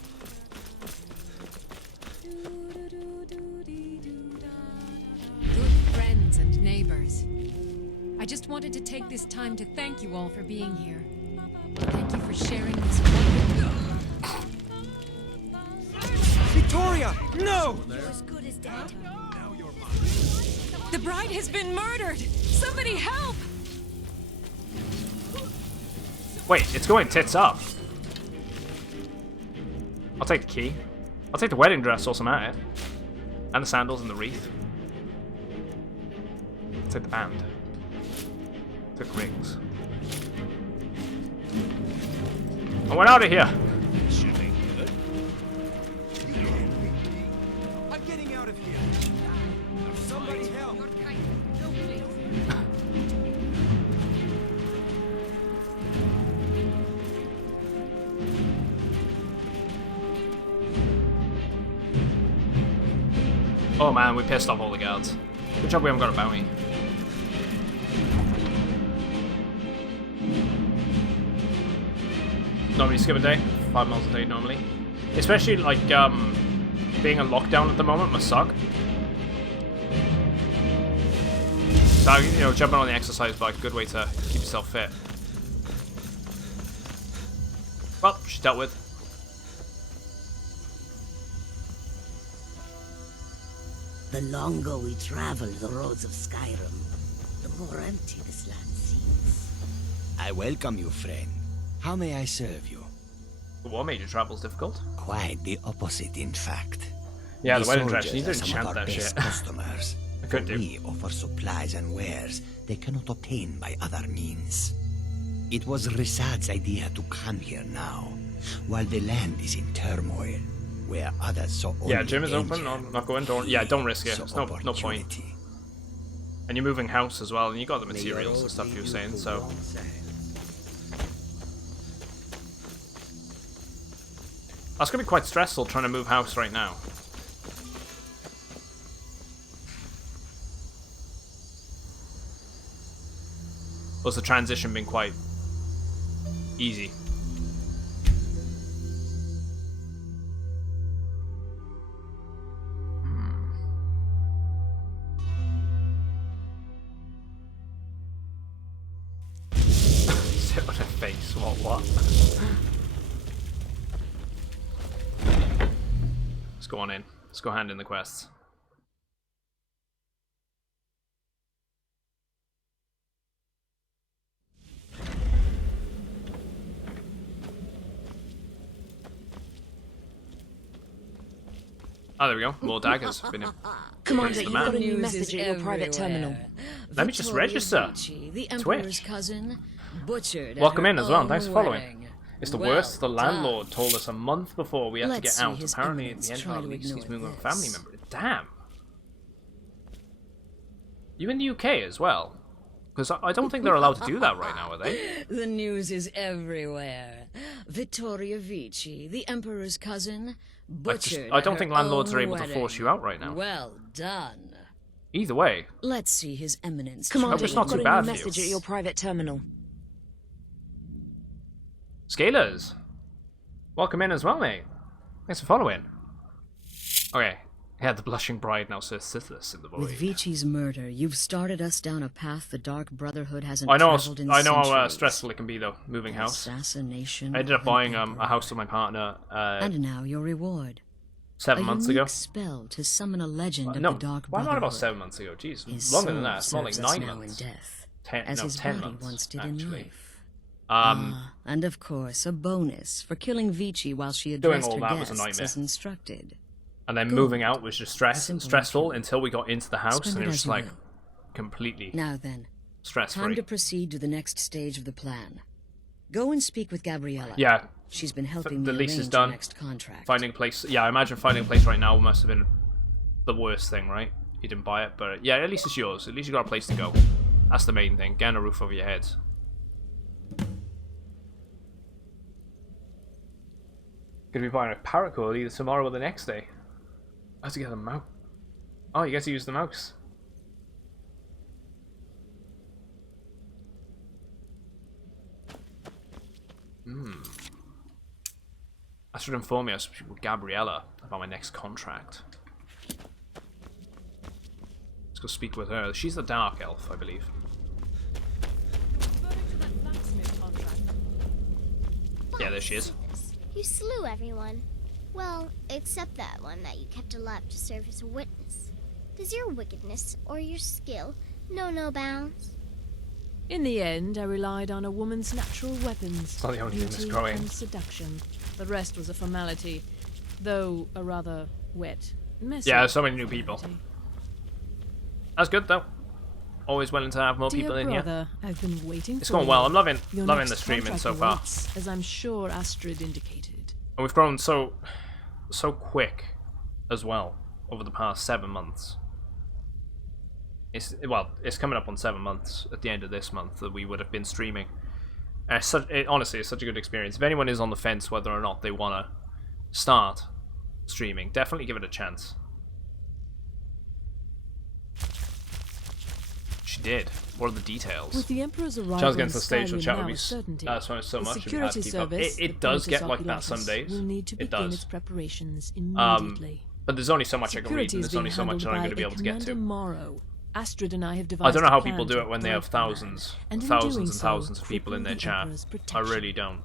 Good friends and neighbors. I just wanted to take this time to thank you all for being here. Thank you for sharing this wonderful... Victoria! No! You're as good as dead. The bride has been murdered! Somebody help! Wait, it's going tits up. I'll take the key. I'll take the wedding dress whilst I'm at it. And the sandals and the wreath. I'll take the band. I'll take the rings. I went out of here. I'm getting out of here. Somebody help. Oh man, we pissed off all the guards. Good job we haven't got a bounty. Normally skip a day, 5 miles a day normally. Especially like being on lockdown at the moment must suck. So you know, jumping on the exercise bike, good way to keep yourself fit. Well, she's dealt with. The longer we travel the roads of Skyrim, the more empty this land seems. I welcome you, friend. How may I serve you? What made your travels difficult? Quite the opposite, in fact. Yeah, the wedding dress. soldiers You need are to some of enchant our that best shit. customers. I could do. We offer supplies and wares they cannot obtain by other means. It was Risad's idea to come here now, while the land is in turmoil, where others saw only Yeah, gym is danger, open. No, not going. Don't. Yeah, don't risk it. It's no point. And you're moving house as well, and you got the materials and stuff you were saying. So that's gonna be quite stressful trying to move house right now. Or has the transition been quite easy? Sit on her face, what? Let's go on in. Let's go hand in the quests. Oh, there we go. More daggers. Been in. Commander, you've got a new News message is at your private terminal. Let me just Vittoria register. Vici, the Twitch. Emperor's cousin, butchered at Welcome her in as well. own Thanks for following. wedding. It's the Well worst. The landlord done. told us a month before we had to Let's get see out. his Apparently, at eminence the end of try our to lease, he's ignore moving with a family this. member. Damn. You in the UK as well? Because I don't think they're allowed to do that right now, are they? The news is everywhere. Vittoria Vici, the Emperor's cousin, butchered I don't at think her landlords own are able to wedding. force you out right now. Well done. Either way. Let's see his eminence. Commander, Hope it's you've not got too a bad new for you. message at your private terminal. Scalers. Welcome in as well, mate. Thanks for following. Okay. Yeah, the blushing bride now says Sithis in the With void. Vici's murder, you've started us down a path the Dark Brotherhood hasn't I know traveled in how centuries. stressful it can be though, moving house. Assassination. I ended up of an buying a emperor. house with my partner. And now your reward. 7 months ago. Spell to summon a legend of No, the Dark why not about Brotherhood. 7 months ago? Jeez, His longer than soul that. It's more like serves us 9 now months. in death, 10, as no, his 10 body months, once did actually. in life. And of course, a bonus for killing Vici while she Doing addressed all her that was a guests nightmare. as instructed. And then Good. moving out was just Simple stressful until we got into the house, Spend and it it was as just you like will. completely Now then, stress-free. time to proceed to the next stage of the plan. Go and speak with Gabriella. Yeah. She's been helping The me lease arrange is your done. next contract. Finding a place. Yeah, I imagine finding a place right now must have been the worst thing, right? You didn't buy it, but yeah, at least it's yours. At least you got a place to go. That's the main thing. Getting a roof over your heads. Gonna be buying a paracord either tomorrow or the next day. I have to get a mouse. Oh, you get to use the mouse. I should inform you, I should speak with Gabriella about my next contract. Let's go speak with her. She's the Dark Elf, I believe. Yeah, there she is. You slew everyone. Well, except that one that you kept alive to serve as a witness. Does your wickedness or your skill know no bounds? In the end, I relied on a woman's natural weapons, It's not the only thing that's beauty growing. and seduction. The rest was a formality, though a rather wet, messy. Yeah, there's so many new people. That's good though. Always willing to have more Dear people in here. brother, I've been waiting It's for going well. you. I'm loving Your the next streaming contract so far. awaits, as I'm sure Astrid indicated. And we've grown so quick as well over the past 7 months. It's coming up on 7 months at the end of this month that we would have been streaming. Honestly, it's such a good experience. If anyone is on the fence whether or not they want to start streaming, definitely give it a chance. She did. What are the details? With the Emperor's arrival Chance in against the stage will Skyrim chat now with me a certainty, so the much if you security have to keep up. service, It the does get Pontus like that some Oculatus, days. will need to It begin does. its preparations immediately. But there's only so much I can read, Security and is there's only being so much that I'm handled going to be by able to get Commander to. Morrow. Astrid and I have I devised don't know a how plan people do to it when they have break the man, thousands and in and doing so, thousands of people in their cripple the chat. Emperor's I protection. really don't.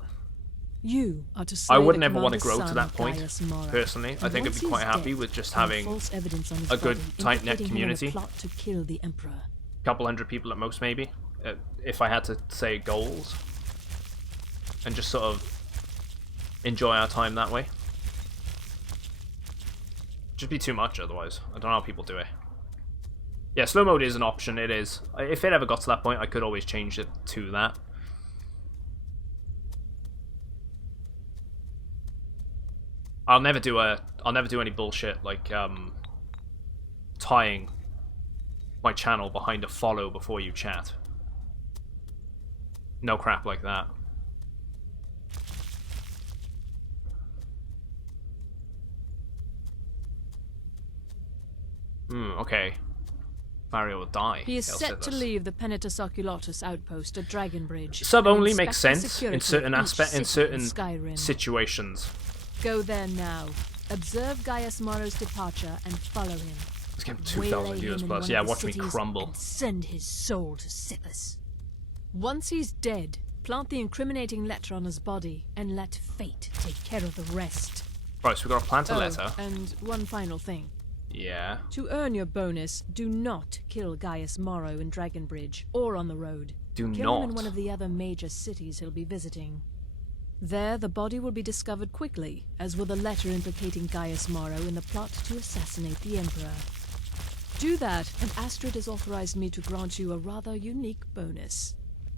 You are to I slay wouldn't the ever want to commander's grow to son, that point, Gaius Morrow. personally. I And think I'd once be quite he's happy dead, with just find having false evidence on his a good, body, tight-knit implicating him in a community. plot to kill the Emperor. Couple hundred people at most, maybe. If I had to say goals. And just sort of enjoy our time that way. Just be too much otherwise. I don't know how people do it. Yeah, slow mode is an option, it is. If it ever got to that point, I could always change it to that. I'll never do any bullshit like tying my channel behind a follow before you chat. No crap like that. Okay. Mario will die. He is They'll set sit to us. leave the Penitus Oculatus outpost at Dragonbridge. Sub and only inspect makes the sense in security certain of each city in Skyrim. situations. Go there now. Observe Gaius Morrow's departure and follow him. Let's get Waylay 2,000 viewers him in plus. one Yeah, of the watch me cities crumble. and send his soul to Sithis. Once he's dead, plant the incriminating letter on his body and let fate take care of the rest. Right, so we've got to plant a Oh, letter. and one final thing. Yeah. To earn your bonus, do not kill Gaius Morrow in Dragonbridge or on the road. Do Kill him in not. one of the other major cities he'll be visiting. There, the body will be discovered quickly, as will the letter implicating Gaius Morrow in the plot to assassinate the Emperor. Do that, and Astrid has authorized me to grant you a rather unique bonus.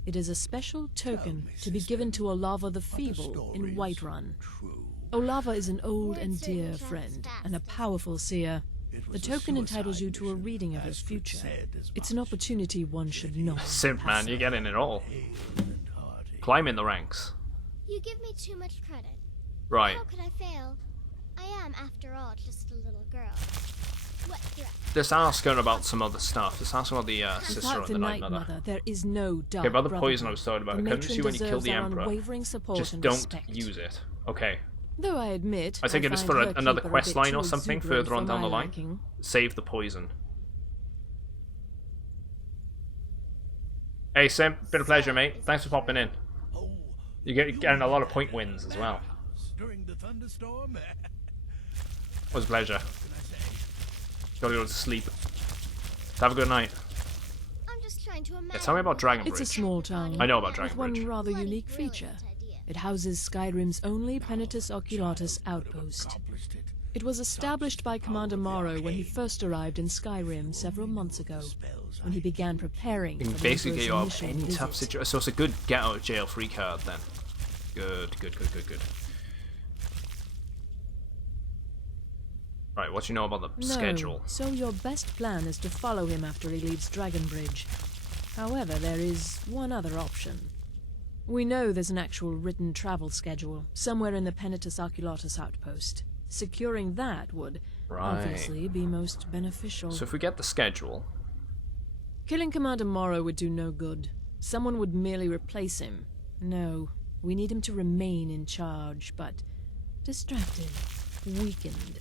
It is a special token to be given to Olava the Feeble in Whiterun. Olava is an old and dear friend, and a powerful seer. The token entitles you to a reading of his future. It's an opportunity one should not Simp, pass man, you're getting it all. Climb in the ranks. You give me too much credit. Right. How could I fail? I am, after all, just a little girl. What threat? Let's ask her about some other stuff. Let's ask her about the sister Without and the the Night Night Mother. Mother, there is no dark Okay, about the brotherhood. poison I was talking about. The I couldn't see matron when you kill deserves the our Emperor. unwavering support Just and don't respect. use it. Okay. Though I admit, I think it is find for her another keeper a quest bit line too or something exuberant further on for down the my line. liking. Save the poison. Hey, Sim, been a pleasure, mate. Thanks for popping in. You're getting a lot of point wins as well. During the thunderstorm? It was a pleasure. Gotta go to sleep. Have a good night. I'm just trying to imagine. Yeah, tell me about Dragon Bridge. It's a small town. I know about Dragon with Bridge. one rather unique feature. It houses Skyrim's only Penitus Oculatus outpost. It was established by Commander Morrow when he first arrived in Skyrim several months ago, when he began preparing You for can the basically get you Emperor's out of initial any tough visit. situation. So it's a good get out of jail free card then. Good, good, good, good, good. Right, what you know about the schedule? So your best plan is to follow him after he leaves Dragonbridge. However, there is one other option. We know there's an actual written travel schedule somewhere in the Penitus Oculatus outpost. Securing that would obviously be most beneficial. So if we get the schedule... Killing Commander Morrow would do no good. Someone would merely replace him. No, we need him to remain in charge, but distracted, weakened.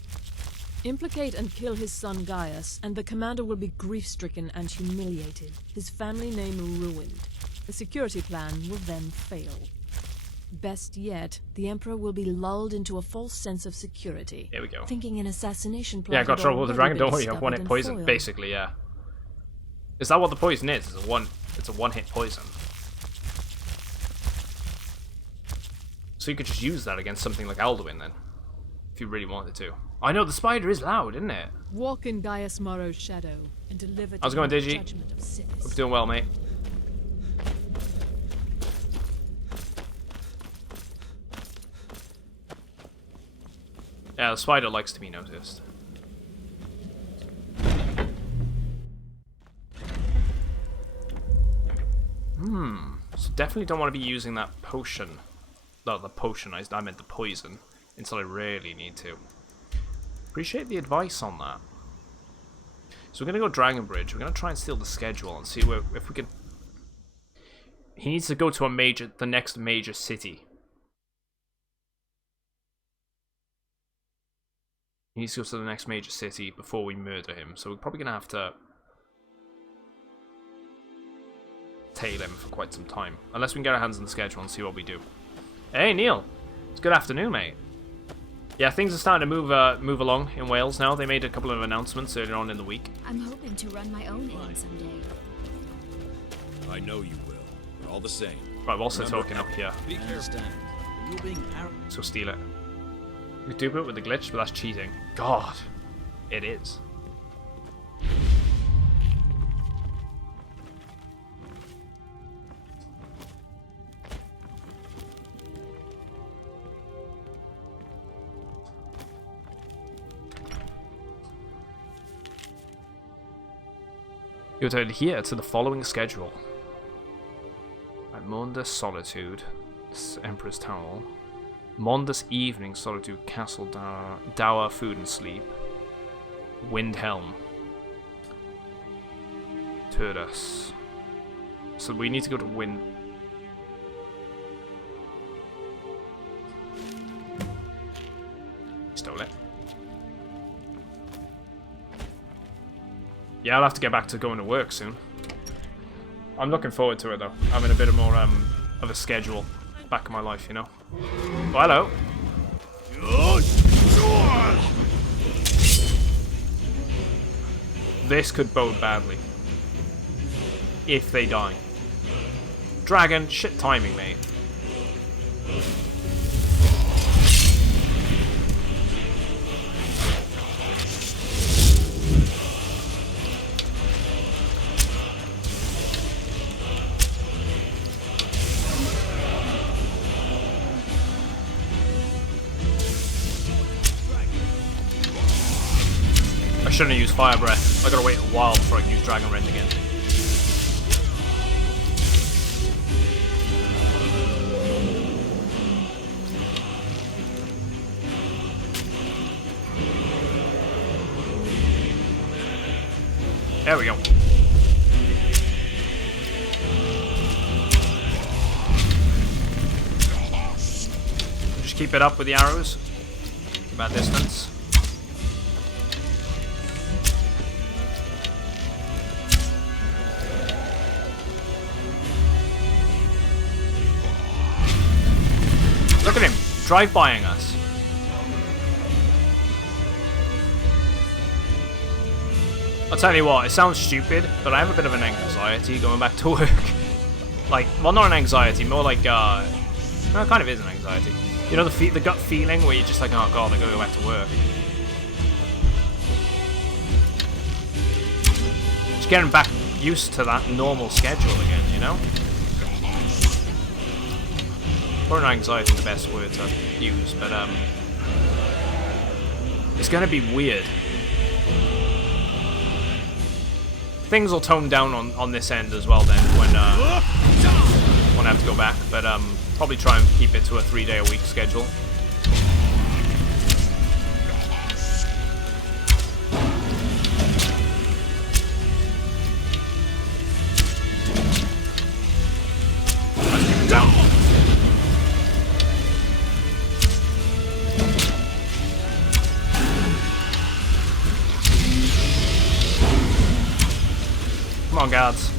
Implicate and kill his son Gaius, and the commander will be grief-stricken and humiliated, his family name ruined. The security plan will then fail. Best yet, the Emperor will be lulled into a false sense of security. Here we go. Thinking an assassination plot Yeah, I got had trouble with the already dragon. been Don't worry, you have one discovered hit and poison. foiled. Basically, yeah. Is that what the poison is? It's a one hit poison. So you could just use that against something like Alduin then, if you really wanted to. I know the spider is loud, isn't it? Walk in Gaius Morrow's shadow and deliver How's it to going, him the Digi? judgment of Sithis. Hope you're doing well, mate. Yeah, the spider likes to be noticed. So definitely don't want to be using that potion. No, the potion, I meant the poison. Until I really need to. Appreciate the advice on that. So we're going to go Dragon Bridge. We're going to try and steal the schedule and see if we can... He needs to go to the next major city. He needs to go to the next major city before we murder him. So we're probably going to have to tail him for quite some time. Unless we can get our hands on the schedule and see what we do. Hey, Neil. It's good afternoon, mate. Yeah, things are starting to move along in Wales now. They made a couple of announcements earlier on in the week. I'm hoping to run my own inn someday. I know you will, but all the same. Right, we're also talking up here. Be careful. So steal it. You do it with the glitch, but that's cheating. God, it is. You're to adhere to the following schedule. At Mundus Solitude, Emperor's Tower. Mundus Evening Solitude, Castle Dower, Food and Sleep. Windhelm. Turdus. So we need to go to Wind... Stole it. Yeah, I'll have to get back to going to work soon. I'm looking forward to it though. Having a bit more of a schedule back in my life, you know. Well, hello. This could bode badly. If they die. Dragon, shit timing, mate. I shouldn't have used Fire Breath. I gotta wait a while before I can use Dragon Rend again. There we go. Just keep it up with the arrows. Keep that distance. Look at him, drive-bying us. I'll tell you what, it sounds stupid, but I have a bit of an anxiety going back to work. Like, well, not an anxiety, more like, no, it kind of is an anxiety. You know, the gut feeling where you're just like, oh god, I gotta go back to work. Just getting back used to that normal schedule again, you know? Or an anxiety is the best word to use, but, it's gonna be weird. Things will tone down on this end as well then when I have to go back, but probably try and keep it to a 3-day-a-week schedule. Let's keep it down. Come on, guards.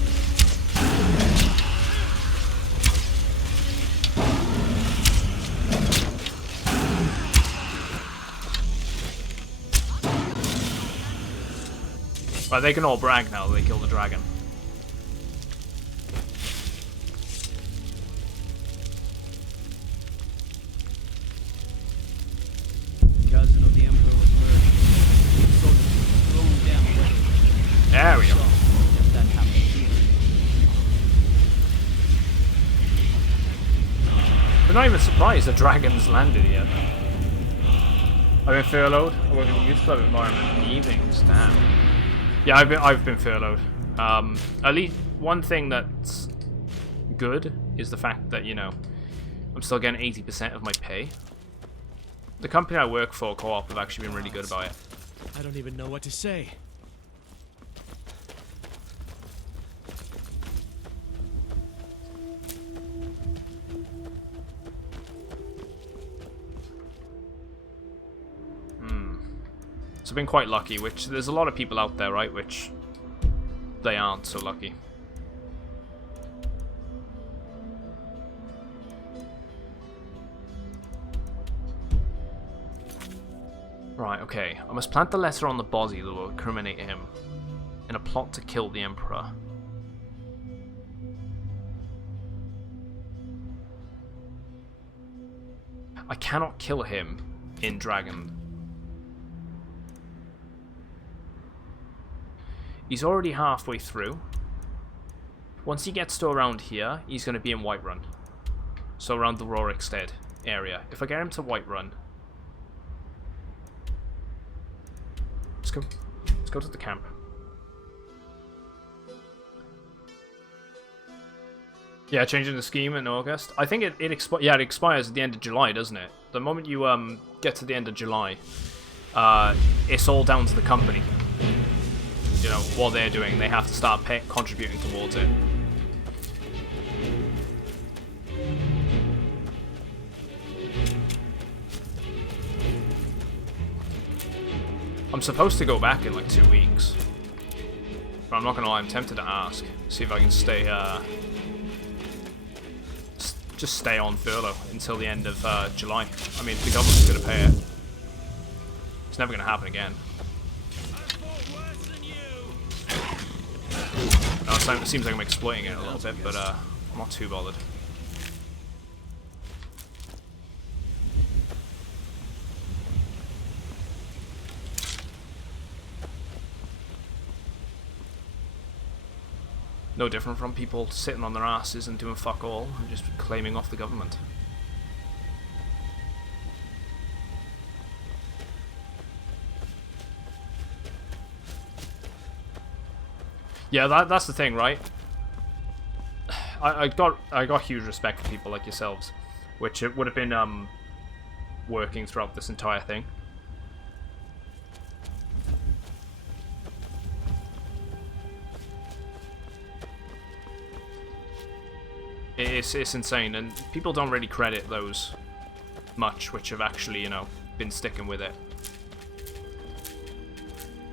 Right, they can all brag now that they killed the dragon. Cousin of the Emperor was murdered. Soldiers thrown down the way. There we go. If that happened here. We're not even surprised the dragon's landed yet. I've been furloughed. I work in a youth club environment in the evenings. Damn. Yeah, I've been furloughed. At least one thing that's good is the fact that, you know, I'm still getting 80% of my pay. The company I work for, Co-op, have actually been really good about it. I don't even know what to say. So I've been quite lucky, which there's a lot of people out there, right, which they aren't so lucky. Right, okay. I must plant the letter on the body that will incriminate him in a plot to kill the Emperor. I cannot kill him in Dragon. He's already halfway through. Once he gets to around here, he's going to be in Whiterun. So around the Rorikstead area. If I get him to Whiterun... Let's go to the camp. Yeah, changing the scheme in August. I think it expires at the end of July, doesn't it? The moment you get to the end of July, it's all down to the company. You know, what they're doing, they have to start contributing towards it. I'm supposed to go back in like 2 weeks. But I'm not gonna lie, I'm tempted to ask. See if I can stay, just stay on furlough until the end of July. I mean, the government's gonna pay it. It's never gonna happen again. It seems like I'm exploiting it a little bit, but I'm not too bothered. No different from people sitting on their asses and doing fuck all and just claiming off the government. Yeah, that's the thing, right? I got huge respect for people like yourselves, which it would have been working throughout this entire thing. It's insane, and people don't really credit those much, which have actually, you know, been sticking with it.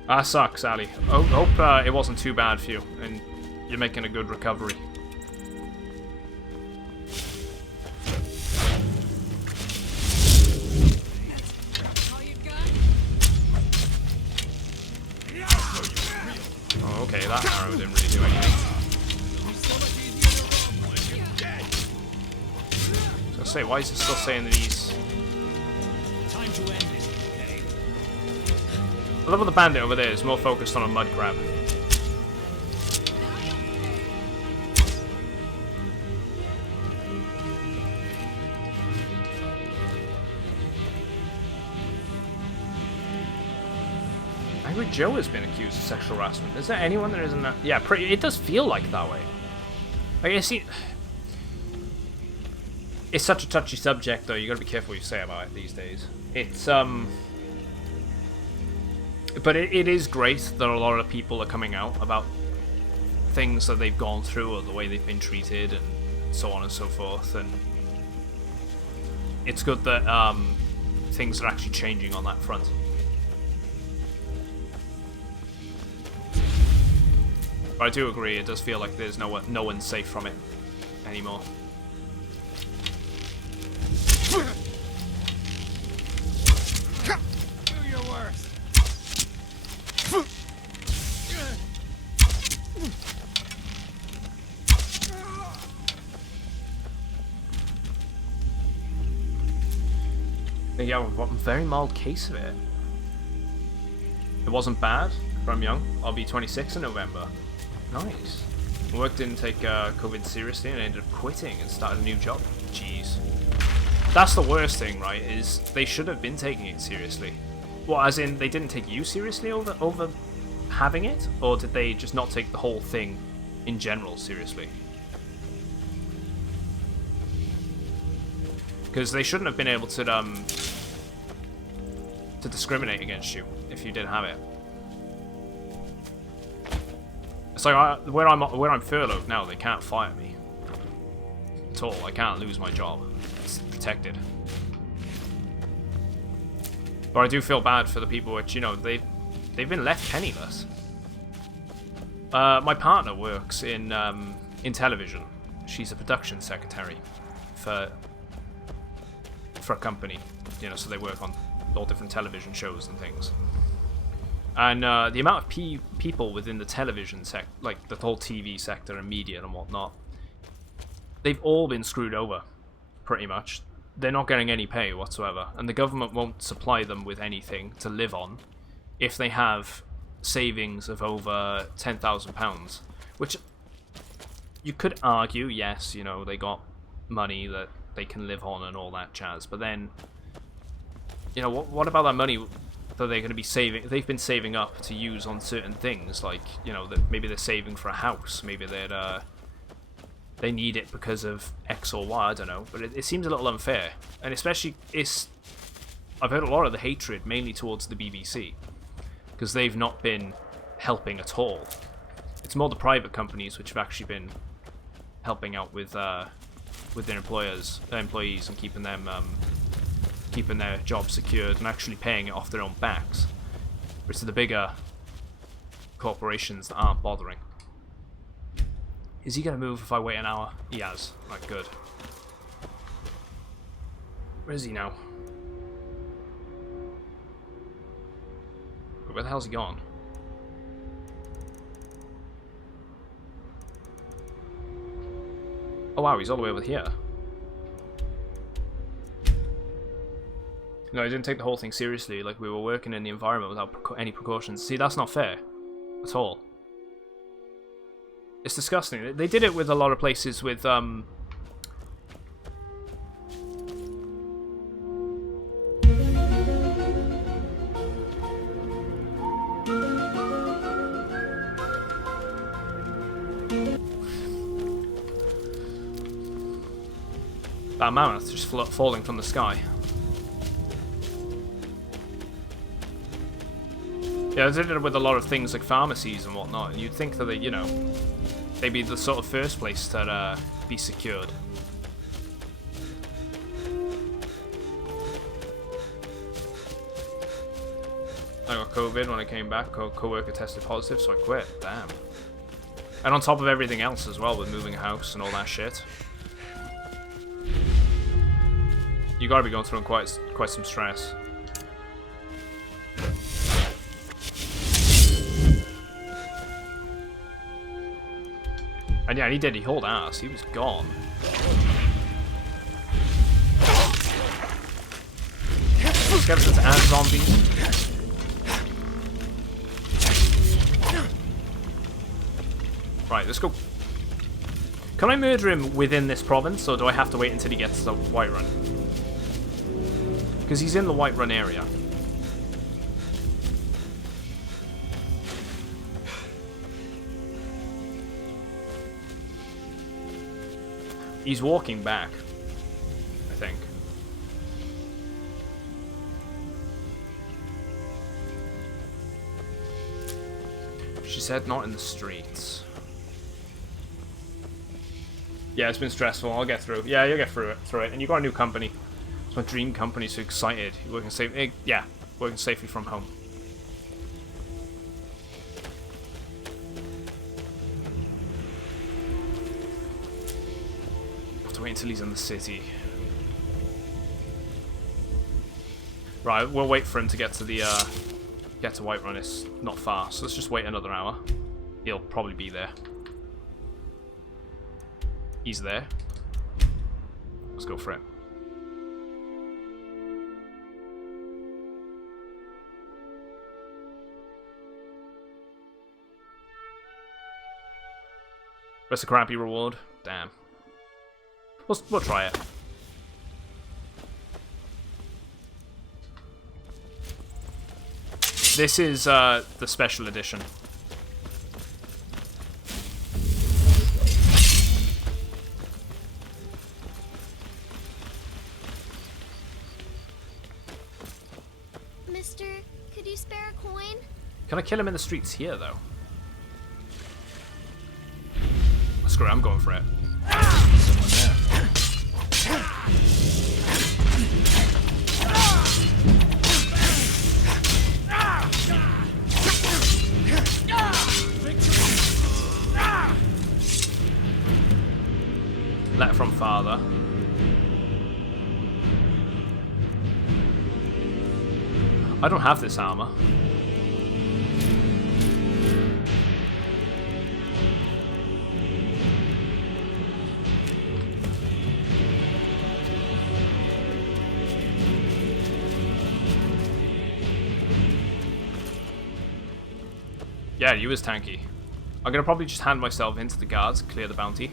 Ah, sucks, Ali. Hope it wasn't too bad for you, and you're making a good recovery. I say, why is it still saying that he's... Time to end this, okay? I love how the bandit over there is more focused on a mud grab. Angry Joe has been accused of sexual harassment. Is there anyone that isn't that? Yeah, pretty. It does feel like that way. Like, I see. It's such a touchy subject, though. You gotta be careful what you say about it these days. It's but it is great that a lot of people are coming out about things that they've gone through or the way they've been treated and so on and so forth. And it's good that things are actually changing on that front. But I do agree, it does feel like there's no one's safe from it anymore. Do your worst. Yeah, a very mild case of it. It wasn't bad, but I'm young. I'll be 26 in November. Nice. Work didn't take COVID seriously and I ended up quitting and started a new job. Jeez. That's the worst thing, right, is they should have been taking it seriously. Well, as in, they didn't take you seriously over having it? Or did they just not take the whole thing in general seriously? Because they shouldn't have been able to discriminate against you if you did have it. It's like where I'm furloughed now, they can't fire me at all. I can't lose my job. It's protected. But I do feel bad for the people which, you know, they've been left penniless. My partner works in television. She's a production secretary for a company, you know, so they work on all different television shows and things. And the amount of people within the television like the whole TV sector and media and whatnot, they've all been screwed over, pretty much. They're not getting any pay whatsoever, and the government won't supply them with anything to live on if they have savings of over £10,000, which you could argue, yes, you know, they got money that they can live on and all that jazz, but then, you know, what about that money that they're going to be saving? They've been saving up to use on certain things, like, you know, that maybe they're saving for a house, maybe they need it because of X or Y, I don't know, but it seems a little unfair. And especially, I've heard a lot of the hatred mainly towards the BBC, because they've not been helping at all. It's more the private companies which have actually been helping out with their employees and keeping their jobs secured and actually paying it off their own backs. Which are the bigger corporations that aren't bothering. Is he going to move if I wait an hour? He has. Right, good. Where is he now? Where the hell's he gone? Oh wow, he's all the way over here. No, he didn't take the whole thing seriously, like we were working in the environment without any precautions. See, that's not fair. At all. It's disgusting. They did it with a lot of places with, that mammoth just falling from the sky. Yeah, they did it with a lot of things like pharmacies and whatnot, and you'd think that they, you know, they'd be the sort of first place to be secured. I got COVID when I came back. Co-worker tested positive, so I quit. Damn. And on top of everything else as well, with moving a house and all that shit. You gotta be going through quite some stress. And yeah, he did. He hauled ass. He was gone. Skeletons and zombies. Right, let's go. Can I murder him within this province, or do I have to wait until he gets to Whiterun? Because he's in the Whiterun area. He's walking back, I think. She said not in the streets. Yeah, it's been stressful. I'll get through. Yeah, you'll get through it. And you got a new company. It's my dream company. So excited. You're working safe. Yeah, working safely from home. Have to wait until he's in the city. Right, we'll wait for him to get to the get to Whiterun. It's not far, so let's just wait another hour. He'll probably be there. He's there. Let's go for it. That's a crappy reward. Damn. We'll try it. This is the special edition. Mister, could you spare a coin? Can I kill him in the streets here, though? Screw it, I'm going for it. Someone there. Letter from father. I don't have this armor. Yeah, you is tanky. I'm gonna probably just hand myself into the guards, clear the bounty.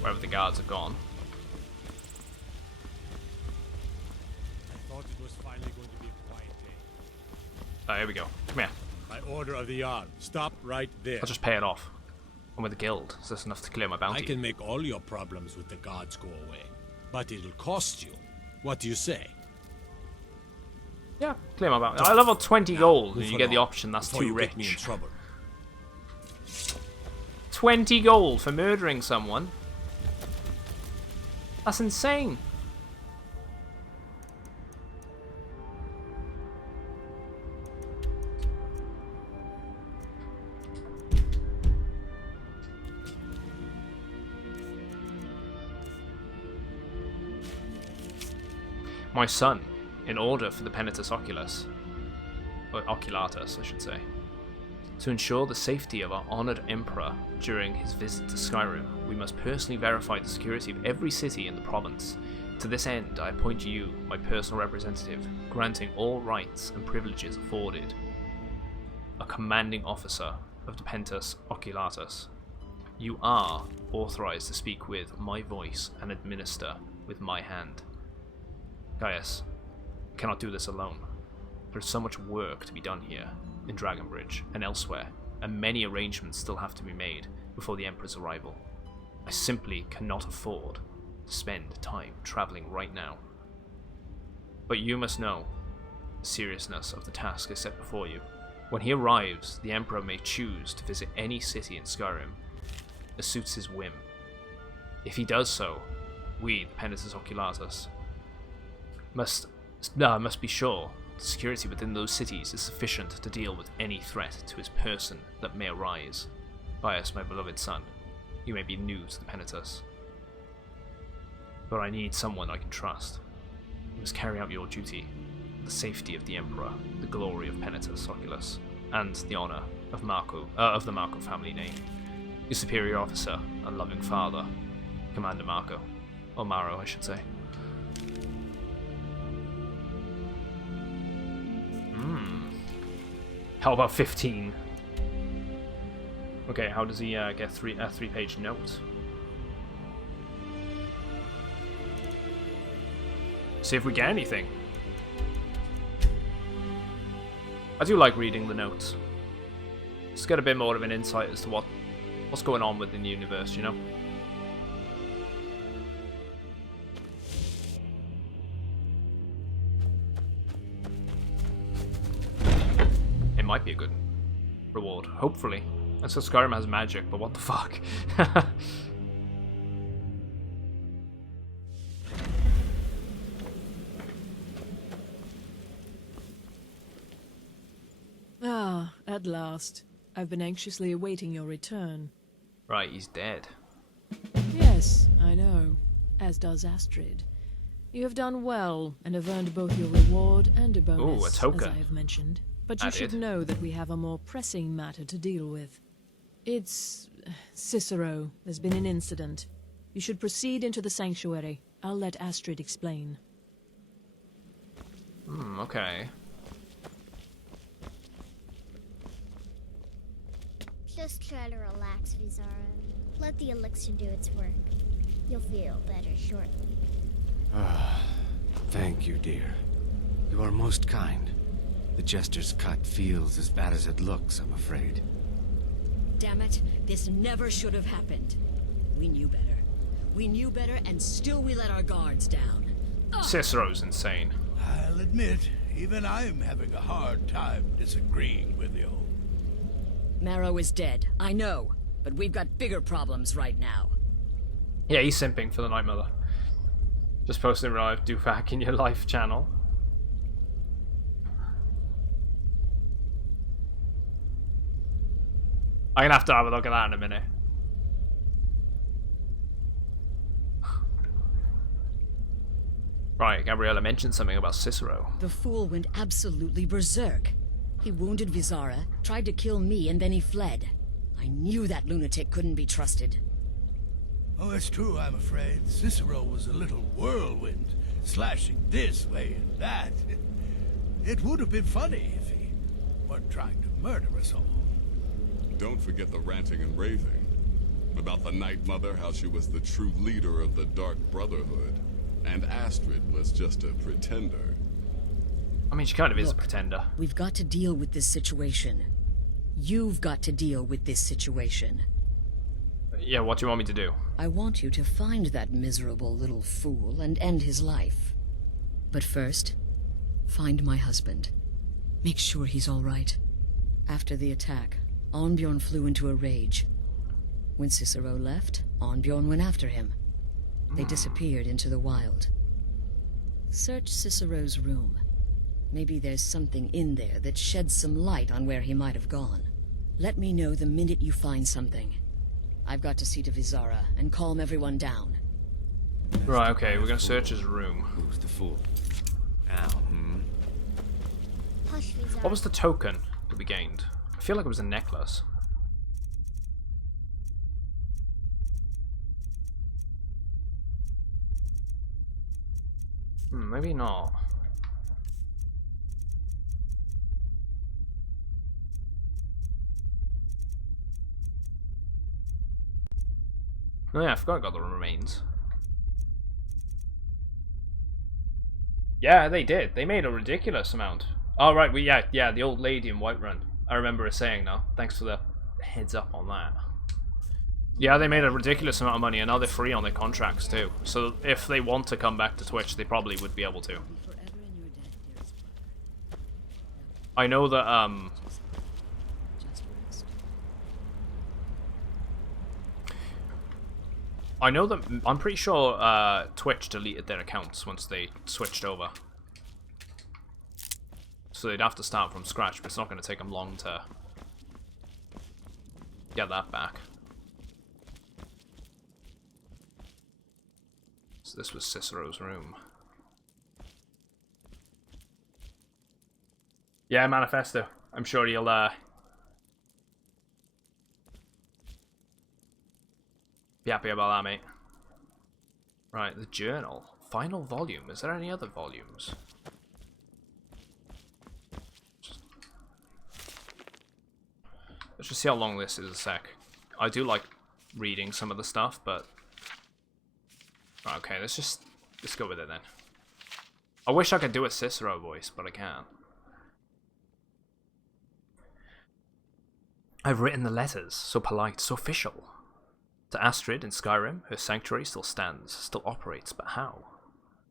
Wherever the guards have gone. I thought it was finally going to be a quiet day. Oh, here we go. Come here. By order of the Jarl, stop right there. I'll just pay it off. I'm with the guild, so that's enough to clear my bounty. I can make all your problems with the guards go away, but it'll cost you. What do you say? Yeah, clear my bounty. I level 20 gold, and you get the option that's too rich. Get me in trouble. 20 gold for murdering someone? That's insane. My son, in order for the Penitus Oculus, or Oculatus, I should say, to ensure the safety of our honored emperor during his visit to Skyrim, we must personally verify the security of every city in the province. To this end, I appoint you my personal representative, granting all rights and privileges afforded a commanding officer of the Penitus Oculatus. You are authorized to speak with my voice and administer with my hand. Gaius, I cannot do this alone. There is so much work to be done here, in Dragonbridge and elsewhere, and many arrangements still have to be made before the Emperor's arrival. I simply cannot afford to spend time traveling right now. But you must know the seriousness of the task I set before you. When he arrives, the Emperor may choose to visit any city in Skyrim as suits his whim. If he does so, we, the Penitus Oculatus, must be sure the security within those cities is sufficient to deal with any threat to his person that may arise. Bias, my beloved son, you may be new to the Penitus, but I need someone I can trust. You must carry out your duty, the safety of the Emperor, the glory of Penitus Oculus, and the honor of the Marco family name. Your superior officer and loving father, Commander Marco. Or Marrow, I should say. How about 15? Okay, how does he get a 3-page note? See if we get anything. I do like reading the notes. Just get a bit more of an insight as to what's going on within the universe, you know? It might be a good reward, hopefully. And so Skyrim has magic, but what the fuck? Ah, at last. I've been anxiously awaiting your return. Right, he's dead. Yes, I know. As does Astrid. You have done well, and have earned both your reward and a bonus, Ooh, a token. as I have mentioned. But you should know that we have a more pressing matter to deal with. It's... Cicero. There's been an incident. You should proceed into the sanctuary. I'll let Astrid explain. Okay. Just try to relax, Vizara. Let the elixir do its work. You'll feel better shortly. Thank you, dear. You are most kind. The Jester's cut feels as bad as it looks, I'm afraid. Damn it, this never should have happened. We knew better. We knew better, and still we let our guards down. Cicero's insane. I'll admit, even I'm having a hard time disagreeing with you. Marrow is dead, I know, but we've got bigger problems right now. Yeah, he's simping for the Night Mother. Just posting Rive, do back in your life channel. I'm gonna have to have a look at that in a minute. Right, Gabriella mentioned something about Cicero. The fool went absolutely berserk. He wounded Vizara, tried to kill me, and then he fled. I knew that lunatic couldn't be trusted. Oh, it's true, I'm afraid. Cicero was a little whirlwind, slashing this way and that. It would have been funny if he weren't trying to murder us all. Don't forget the ranting and raving. About the Night Mother, how she was the true leader of the Dark Brotherhood. And Astrid was just a pretender. I mean, she kind of is a pretender. We've got to deal with this situation. You've got to deal with this situation. Yeah, what do you want me to do? I want you to find that miserable little fool and end his life. But first, find my husband. Make sure he's all right. After the attack, Arnbjorn flew into a rage. When Cicero left, Arnbjorn went after him. They disappeared into the wild. Search Cicero's room. Maybe there's something in there that sheds some light on where he might have gone. Let me know the minute you find something. I've got to see to Vizara and calm everyone down. Right, okay, we're gonna search his room. Who's the fool? Ow, Hush, Vizara. What was the token that we gained? I feel like it was a necklace. Maybe not. Oh yeah, I forgot I got the remains. Yeah, they did. They made a ridiculous amount. Oh right, yeah, the old lady in Whiterun. I remember her saying now. Thanks for the heads up on that. Yeah, they made a ridiculous amount of money, and now they're free on their contracts too. So if they want to come back to Twitch, they probably would be able to. I know that I'm pretty sure Twitch deleted their accounts once they switched over. So they'd have to start from scratch, but it's not going to take them long to get that back. So this was Cicero's room. Yeah, Manifesto. I'm sure you'll be happy about that, mate. Right, the journal. Final volume. Is there any other volumes? Let's just see how long this is a sec. I do like reading some of the stuff, but... Okay, let's go with it then. I wish I could do a Cicero voice, but I can't. I've written the letters, so polite, so official. To Astrid in Skyrim, her sanctuary still stands, still operates, but how?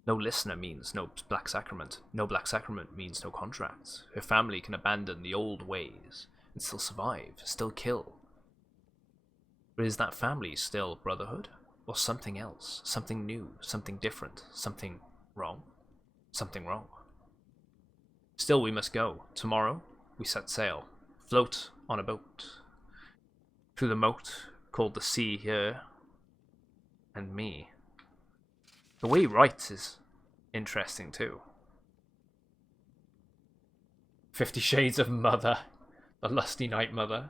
No listener means no black sacrament. No black sacrament means no contracts. Her family can abandon the old ways and still survive, still kill. But is that family still brotherhood? Or something else? Something new? Something different? Something wrong? Something wrong. Still we must go. Tomorrow we set sail. Float on a boat. Through the moat called the sea here. And me. The way he writes is interesting too. 50 Shades of Mother. The lusty night mother.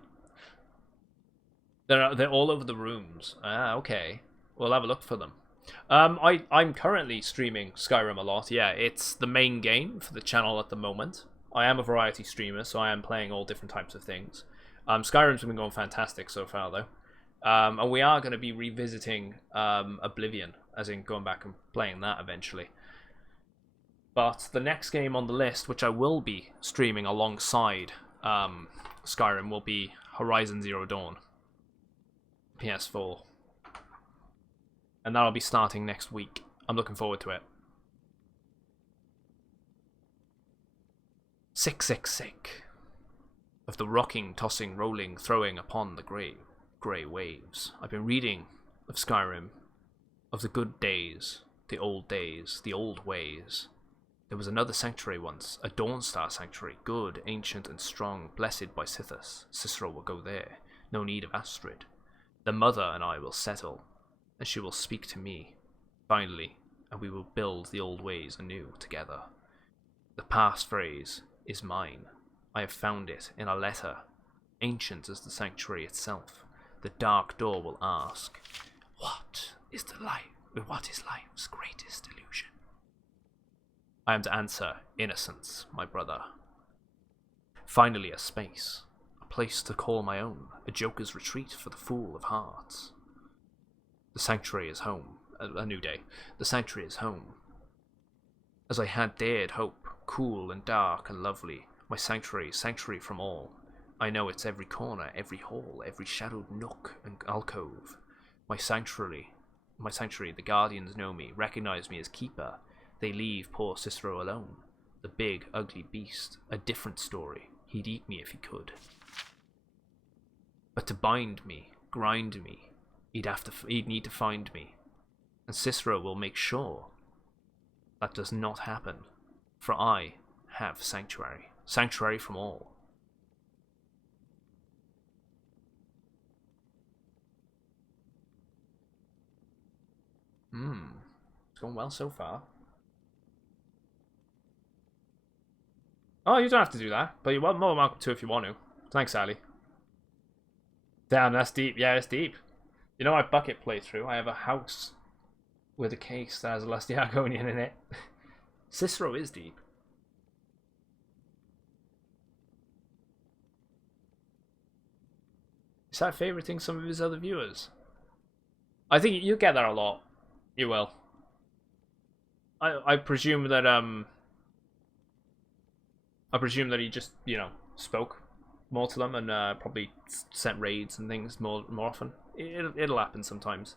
They're all over the rooms. Ah, okay. We'll have a look for them. I'm currently streaming Skyrim a lot. Yeah, it's the main game for the channel at the moment. I am a variety streamer, so I am playing all different types of things. Skyrim's been going fantastic so far, though. And we are going to be revisiting Oblivion, as in going back and playing that eventually. But the next game on the list, which I will be streaming alongside Skyrim, will be Horizon Zero Dawn. PS4. And that'll be starting next week. I'm looking forward to it. Sick, sick, sick. Of the rocking, tossing, rolling, throwing upon the grey waves. I've been reading of Skyrim, of the good days, the old ways. There was another sanctuary once, a Dawnstar sanctuary, good, ancient, and strong, blessed by Sithis. Cicero will go there. No need of Astrid. The mother and I will settle, and she will speak to me, finally, and we will build the old ways anew together. The past phrase is mine. I have found it in a letter, ancient as the sanctuary itself. The dark door will ask, what is life's greatest illusion? I am to answer, innocence, my brother. Finally a space, a place to call my own, a joker's retreat for the fool of hearts. The sanctuary is home, a new day. The sanctuary is home. As I had dared hope, cool and dark and lovely, my sanctuary from all. I know its every corner, every hall, every shadowed nook and alcove. My sanctuary, the guardians know me, recognize me as keeper. They leave poor Cicero alone. The big, ugly beast, a different story. He'd eat me if he could. But to bind me, grind me, he'd need to find me. And Cicero will make sure that does not happen. For I have sanctuary. Sanctuary from all. It's going well so far. Oh, you don't have to do that, but you're more than welcome to if you want to. Thanks, Ali. Damn, that's deep. Yeah, it's deep. You know my bucket playthrough? I have a house with a case that has a lusty Argonian in it. Cicero is deep. Is that favoriting some of his other viewers? I think you get that a lot. You will. I presume that he just, you know, spoke more to them and probably sent raids and things more often. It'll happen sometimes.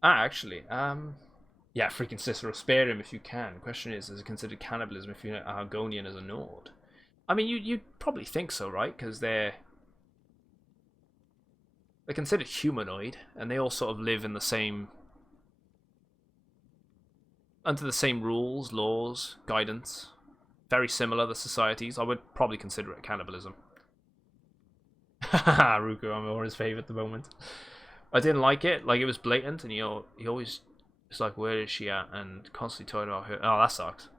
Actually, yeah, freaking Cicero, spare him if you can. Question is it considered cannibalism if you're Argonian as a Nord? I mean, you'd probably think so, right? Because they're considered humanoid, and they all sort of live in the same, under the same rules, laws, guidance. Very similar, the societies. I would probably consider it cannibalism. Haha, Ruku, I'm more his fave at the moment. I didn't like it. Like, it was blatant, and he always, it's like, where is she at? And constantly talking about her. Oh, that sucks.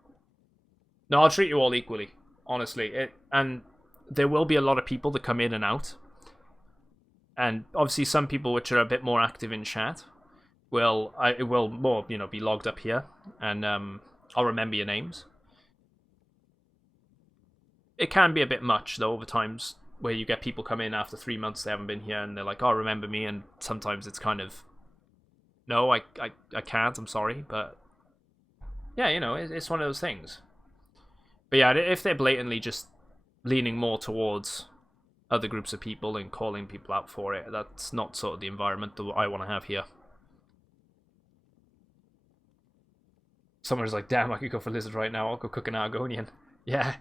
No, I'll treat you all equally, honestly. And there will be a lot of people that come in and out. And obviously some people which are a bit more active in chat will more, you know, be logged up here, and I'll remember your names. It can be a bit much though over times where you get people come in after 3 months they haven't been here and they're like, oh, remember me, and sometimes it's kind of, no, I can't, I'm sorry, but yeah, you know, it's one of those things. But yeah, if they're blatantly just leaning more towards other groups of people and calling people out for it, that's not sort of the environment that I want to have here. Someone's like, damn, I could go for lizard right now. I'll go cook an Argonian. Yeah.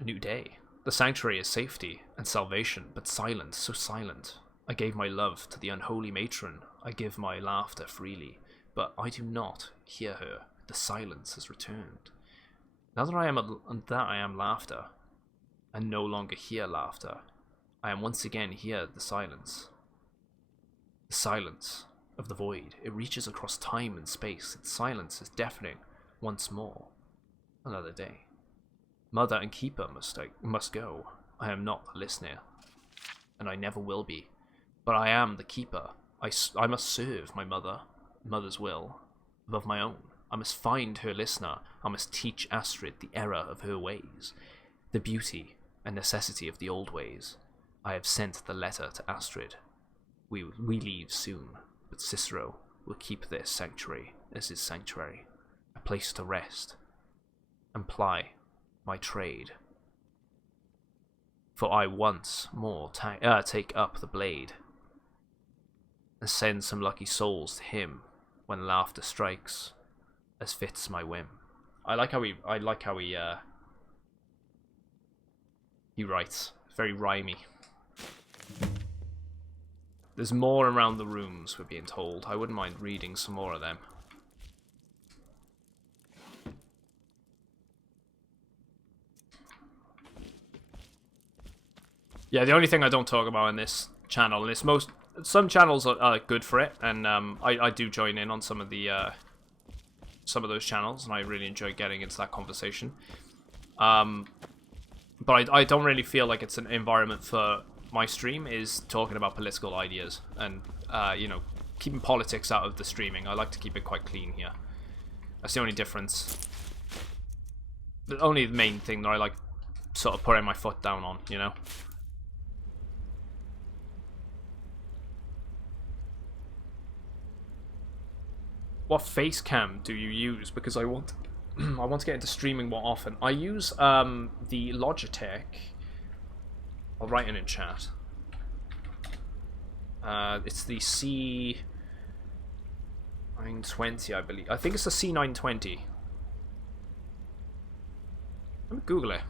A new day. The sanctuary is safety and salvation, but silence, so silent. I gave my love to the unholy matron. I give my laughter freely, but I do not hear her. The silence has returned. Now that I am laughter, I no longer hear laughter. I am once again hear the silence. The silence of the void. It reaches across time and space. Its silence is deafening once more. Another day. Mother and keeper must go. I am not the listener, and I never will be. But I am the keeper. I must serve my mother's will, above my own. I must find her listener. I must teach Astrid the error of her ways, the beauty and necessity of the old ways. I have sent the letter to Astrid. We leave soon, but Cicero will keep this sanctuary as his sanctuary, a place to rest and ply my trade. For I once more take up the blade and send some lucky souls to him when laughter strikes, as fits my whim. I like how he writes. Very rhymey. There's more around the rooms, we're being told. I wouldn't mind reading some more of them. Yeah, the only thing I don't talk about in this channel, and some channels are good for it, and I do join in on some of those channels, and I really enjoy getting into that conversation. But I don't really feel like it's an environment for my stream is talking about political ideas and you know, keeping politics out of the streaming. I like to keep it quite clean here. That's the only difference. The only main thing that I like sort of putting my foot down on, you know. What face cam do you use? Because I want to get into streaming more often. I use the Logitech. I'll write it in chat. It's the C920, I believe. I think it's the C920. Let me Google it.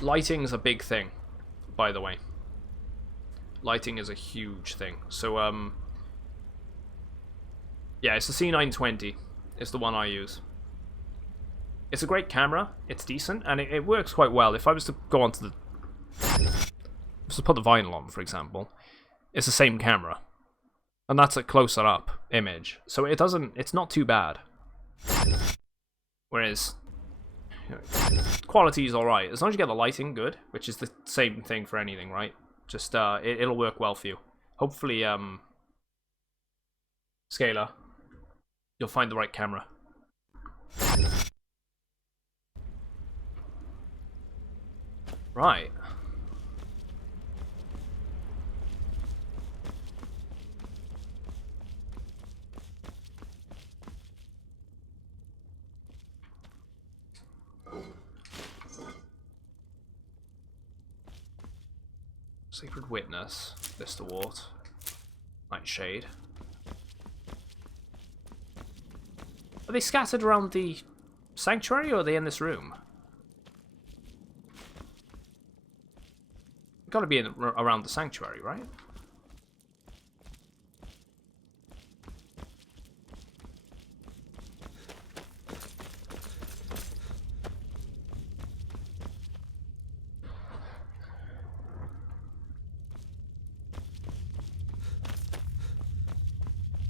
Lighting's a big thing, by the way. Lighting is a huge thing. So, yeah, it's the C920. It's the one I use. It's a great camera. It's decent, and it works quite well. If I was to go onto the... to put the vinyl on, for example, it's the same camera. And that's a closer up image. So it's not too bad. Whereas, you know, quality is alright. As long as you get the lighting good, which is the same thing for anything, right? Just, it'll work well for you. Hopefully, Scalar, you'll find the right camera. Right. Sacred Witness, Mr. Wart, Nightshade. Are they scattered around the sanctuary, or are they in this room? Gotta be around the sanctuary, right?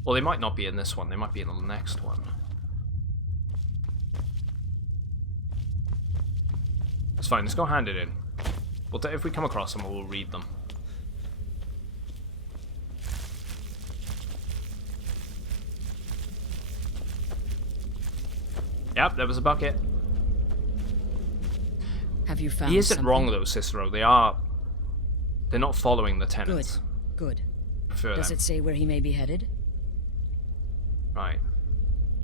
Well, they might not be in this one. They might be in the next one. It's fine, let's go hand it in. But if we come across them, we'll read them. Yep, there was a bucket. Have you found He isn't something? wrong though, Cicero. They're not following the tenants. Good. Prefer Does them. it say where he may be headed? Right.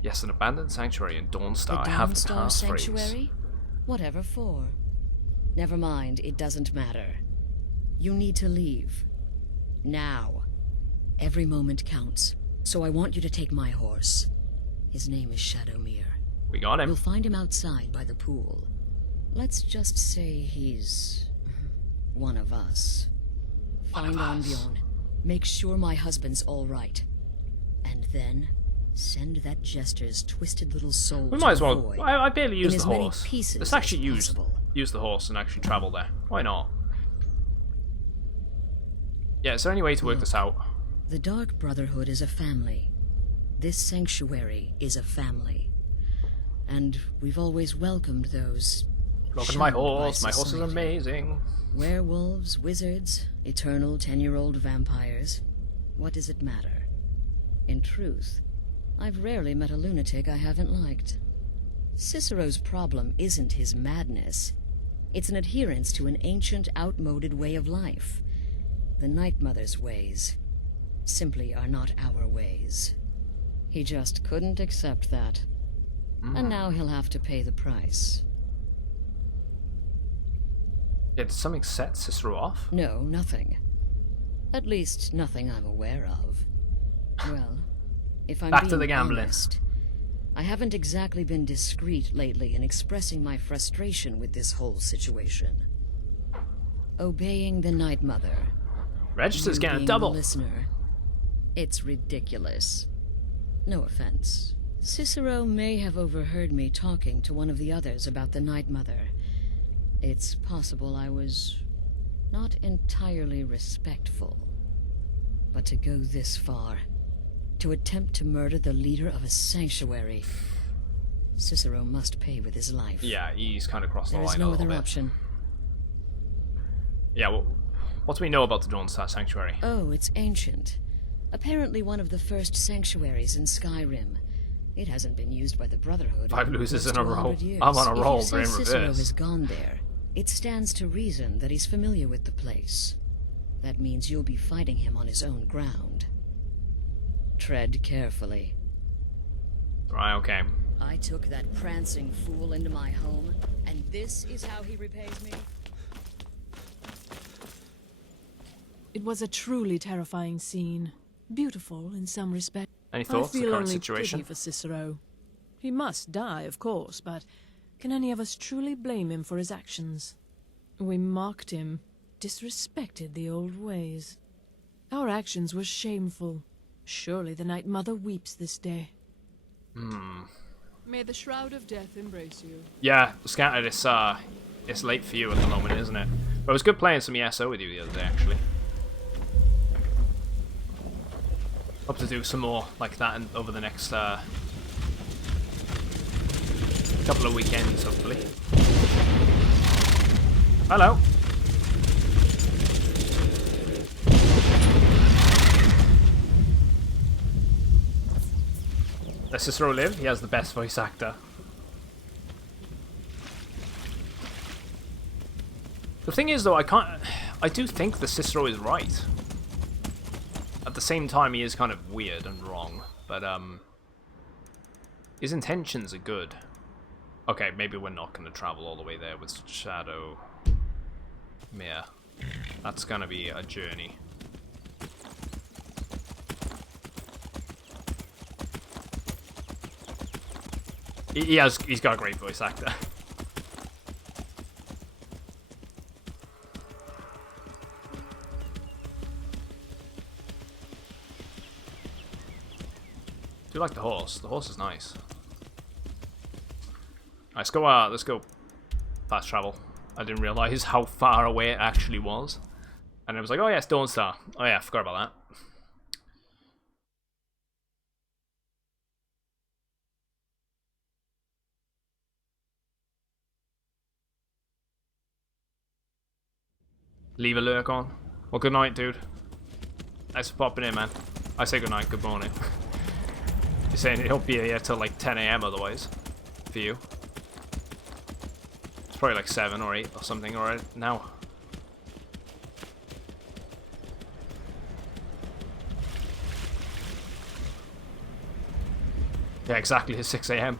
Yes, an abandoned sanctuary in Dawnstar. The I have the Dawnstar passphrase. Sanctuary? Whatever for. Never mind, it doesn't matter. You need to leave. Now. Every moment counts, so I want you to take my horse. His name is Shadowmere. We got him. You'll find him outside by the pool. Let's just say he's one of us. Find Onbjorn. Make sure my husband's all right. And then send that jester's twisted little soul. We might as well. void I barely in use as the many horse. pieces Let's actually as possible. use the horse and actually travel there. Why not? Yeah, is there any way to work this out? The Dark Brotherhood is a family. This sanctuary is a family. And we've always welcomed those. Look at my shunned by horse. My horse is society. amazing. Werewolves, wizards, eternal 10-year-old vampires. What does it matter? In truth, I've rarely met a lunatic I haven't liked. Cicero's problem isn't his madness. It's an adherence to an ancient, outmoded way of life. The Night Mother's ways simply are not our ways. He just couldn't accept that. And now he'll have to pay the price. Yeah, did something set Cicero off? No, nothing. At least, nothing I'm aware of. Well, if I'm Back being to the gambling. honest, I haven't exactly been discreet lately in expressing my frustration with this whole situation. Obeying the Night Mother. Register's You getting a being double. the listener. It's ridiculous. No offense. Cicero may have overheard me talking to one of the others about the Night Mother. It's possible I was not entirely respectful. But to go this far, to attempt to murder the leader of a sanctuary, Cicero must pay with his life. Yeah, he's kind of crossed the There is line a no little other bit. option. Yeah, well, what do we know about the Dawnstar Sanctuary? Oh, it's ancient. Apparently one of the first sanctuaries in Skyrim. It hasn't been used by the Brotherhood 5 losers in a row. 200 years. I'm on a roll, If but you in say Cicero reverse. has gone there, it stands to reason that he's familiar with the place. That means you'll be fighting him on his own ground. Tread carefully. Right, okay. I took that prancing fool into my home, and this is how he repays me? It was a truly terrifying scene. Beautiful in some respects. Any thoughts I on the feel current only situation? pity for Cicero. He must die, of course, but can any of us truly blame him for his actions? We mocked him, disrespected the old ways. Our actions were shameful. Surely the Night Mother weeps this day. May the shroud of death embrace you. Yeah, Scattered, it's late for you at the moment, isn't it? But it was good playing some ESO with you the other day, actually. Hope to do some more like that over the next couple of weekends, hopefully. Hello. Does Cicero live? He has the best voice actor. The thing is, though, I do think the Cicero is right. At the same time, he is kind of weird and wrong, but his intentions are good. Okay, maybe we're not going to travel all the way there with Shadowmere. That's going to be a journey. He's got a great voice actor. I do like the horse. The horse is nice. Let's go fast travel. I didn't realize how far away it actually was. And I was like, oh yeah, it's Dawnstar. Oh yeah, I forgot about that. Leave a lurk on. Well, good night, dude. Thanks for popping in, man. I say good night, good morning. You're saying it'll be here till like 10 AM otherwise. For you. It's probably like 7 or 8 or something already now. Yeah, exactly, it's 6 AM.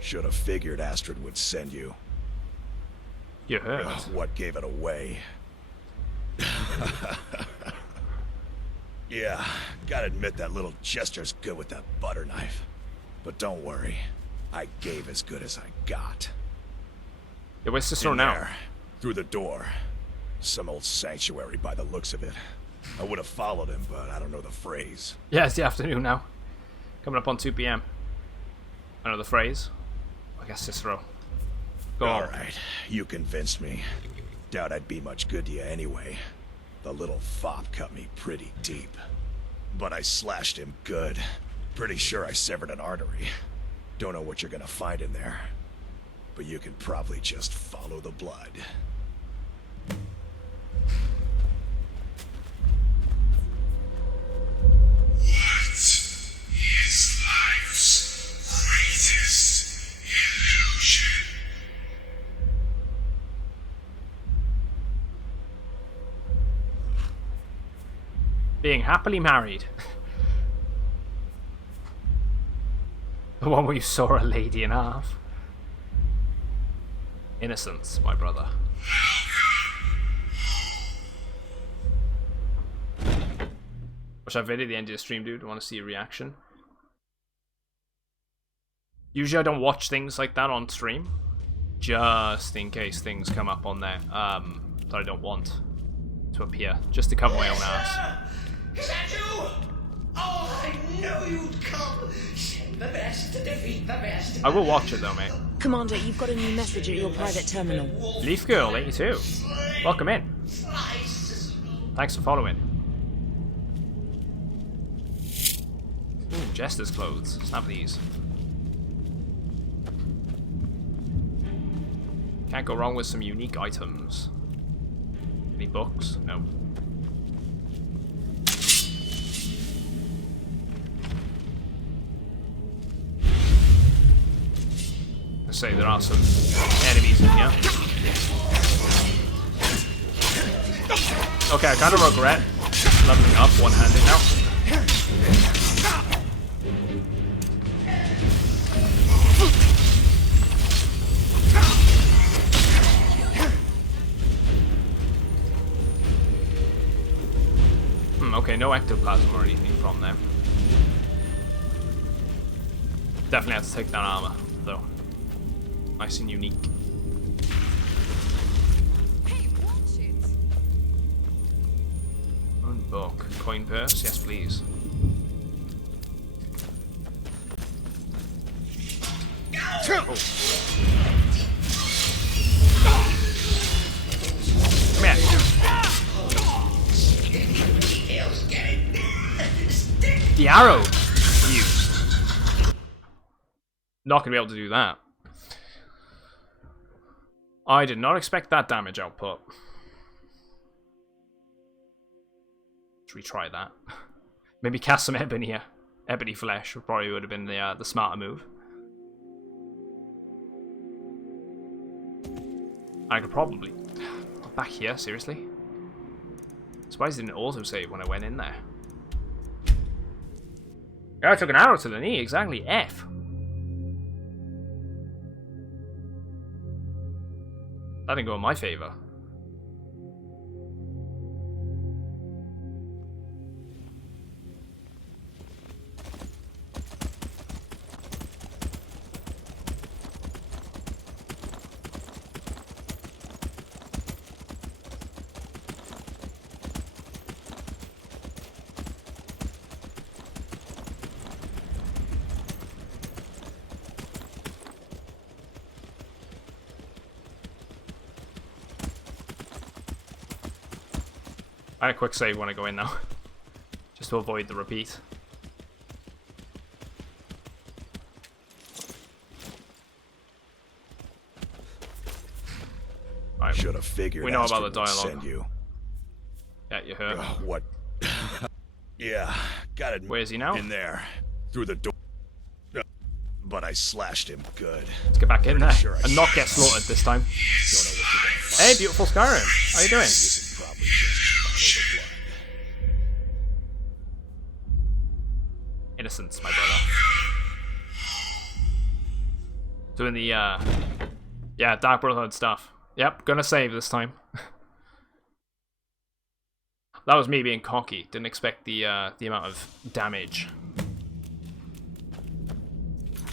Should have figured Astrid would send you. You heard. What gave it away? Yeah, gotta admit that little Jester's good with that butter knife. But don't worry, I gave as good as I got. Yeah, where's Cicero now? There, through the door. Some old sanctuary by the looks of it. I would have followed him, but I don't know the phrase. Yeah, it's the afternoon now. Coming up on 2 PM. I know the phrase. I guess Cicero. Go on. Alright, you convinced me. Doubt I'd be much good to you anyway. The little fop cut me pretty deep. But I slashed him good. Pretty sure I severed an artery. Don't know what you're gonna find in there. But you can probably just follow the blood. Being happily married. The one where you saw a lady in half. Innocence, my brother. Watch that video at the end of the stream, dude. I want to see a reaction. Usually I don't watch things like that on stream. Just in case things come up on there that I don't want to appear. Just to cover my own ass. Is that you? Oh, I knew you'd come. Send the best to defeat the best. I will watch it though, mate. Commander, you've got a new message at your private terminal. Leaf Girl 82. Welcome in. Thanks for following. Ooh, Jester's clothes. Snap these. Can't go wrong with some unique items. Any books? No. I say there are some enemies in here. Okay, I kind of regret leveling up one-handed now. Okay, no ectoplasm or anything from them. Definitely have to take that armor, though. Nice and unique. Hey, watch it. One book. Coin purse? Yes, please. Oh. Come here. The arrow used. Not gonna be able to do that. I did not expect that damage output. Let's retry that. Maybe cast some ebony flesh. Probably would have been the smarter move. I could probably back here. Seriously. Surprised it didn't autosave when I went in there. Yeah, I took an arrow to the knee. Exactly. F. That didn't go in my favor. I had a quick save when I go in now. Just to avoid the repeat. Right. Should have figured. We know about Astrid the would dialogue. Send you. Yeah, you heard. What? Yeah, got it. Where is he now? In there, through the door. But I slashed him good. Let's get back in there Sure and not get slaughtered this time. Hey, beautiful Skyrim. How you doing? Innocence, my brother. Doing the, yeah, Dark Brotherhood stuff. Yep, gonna save this time. That was me being cocky. Didn't expect the amount of damage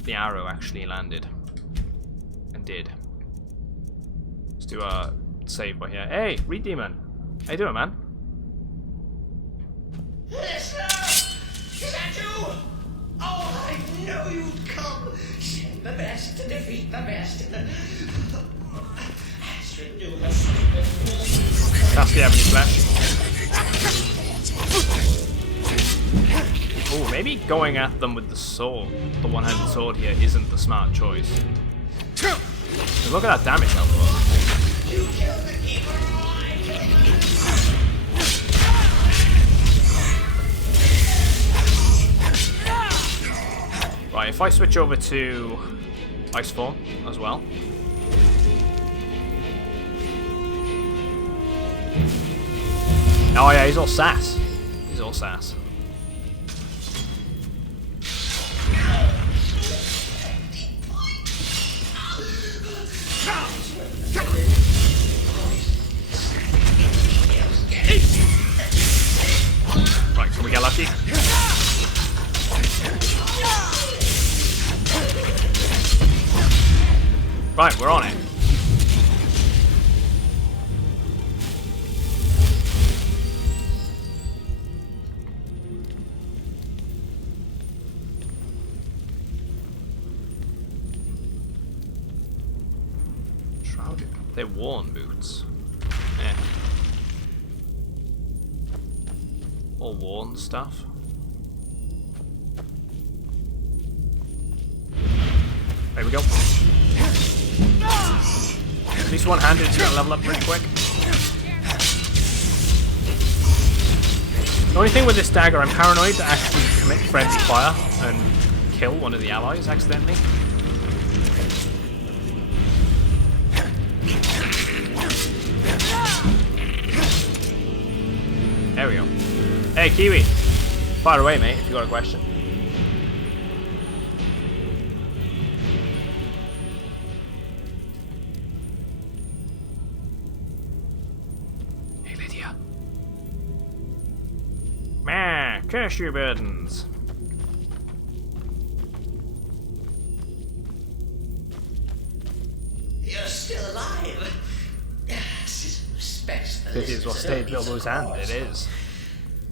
the arrow actually landed. And did. Let's do a save by here. Hey, Reed Demon. How you doing, man? Listener! Is that you? Oh, I know you'd come. Send the best to defeat the best. Astrid knew her stupid. That's the Ebony Flesh. Oh, maybe going at them with the sword, the one-handed sword here, isn't the smart choice. Look at that damage output. You killed the keeper Right, if I switch over to Ice Form as well. Oh yeah, he's all sass. He's all sass. Right, can we get lucky? Right, we're on it. Shrouded. They're worn boots. Yeah. All worn stuff. There we go. At least one-handed is gonna level up pretty quick. The only thing with this dagger, I'm paranoid to actually commit friendly fire and kill one of the allies accidentally. There we go. Hey, Kiwi. Fire away, mate, if you got a question. Hey, Lydia. Man, curse your burdens. You're still alive. Respects the This is what stayed Bilbo's hand, it is.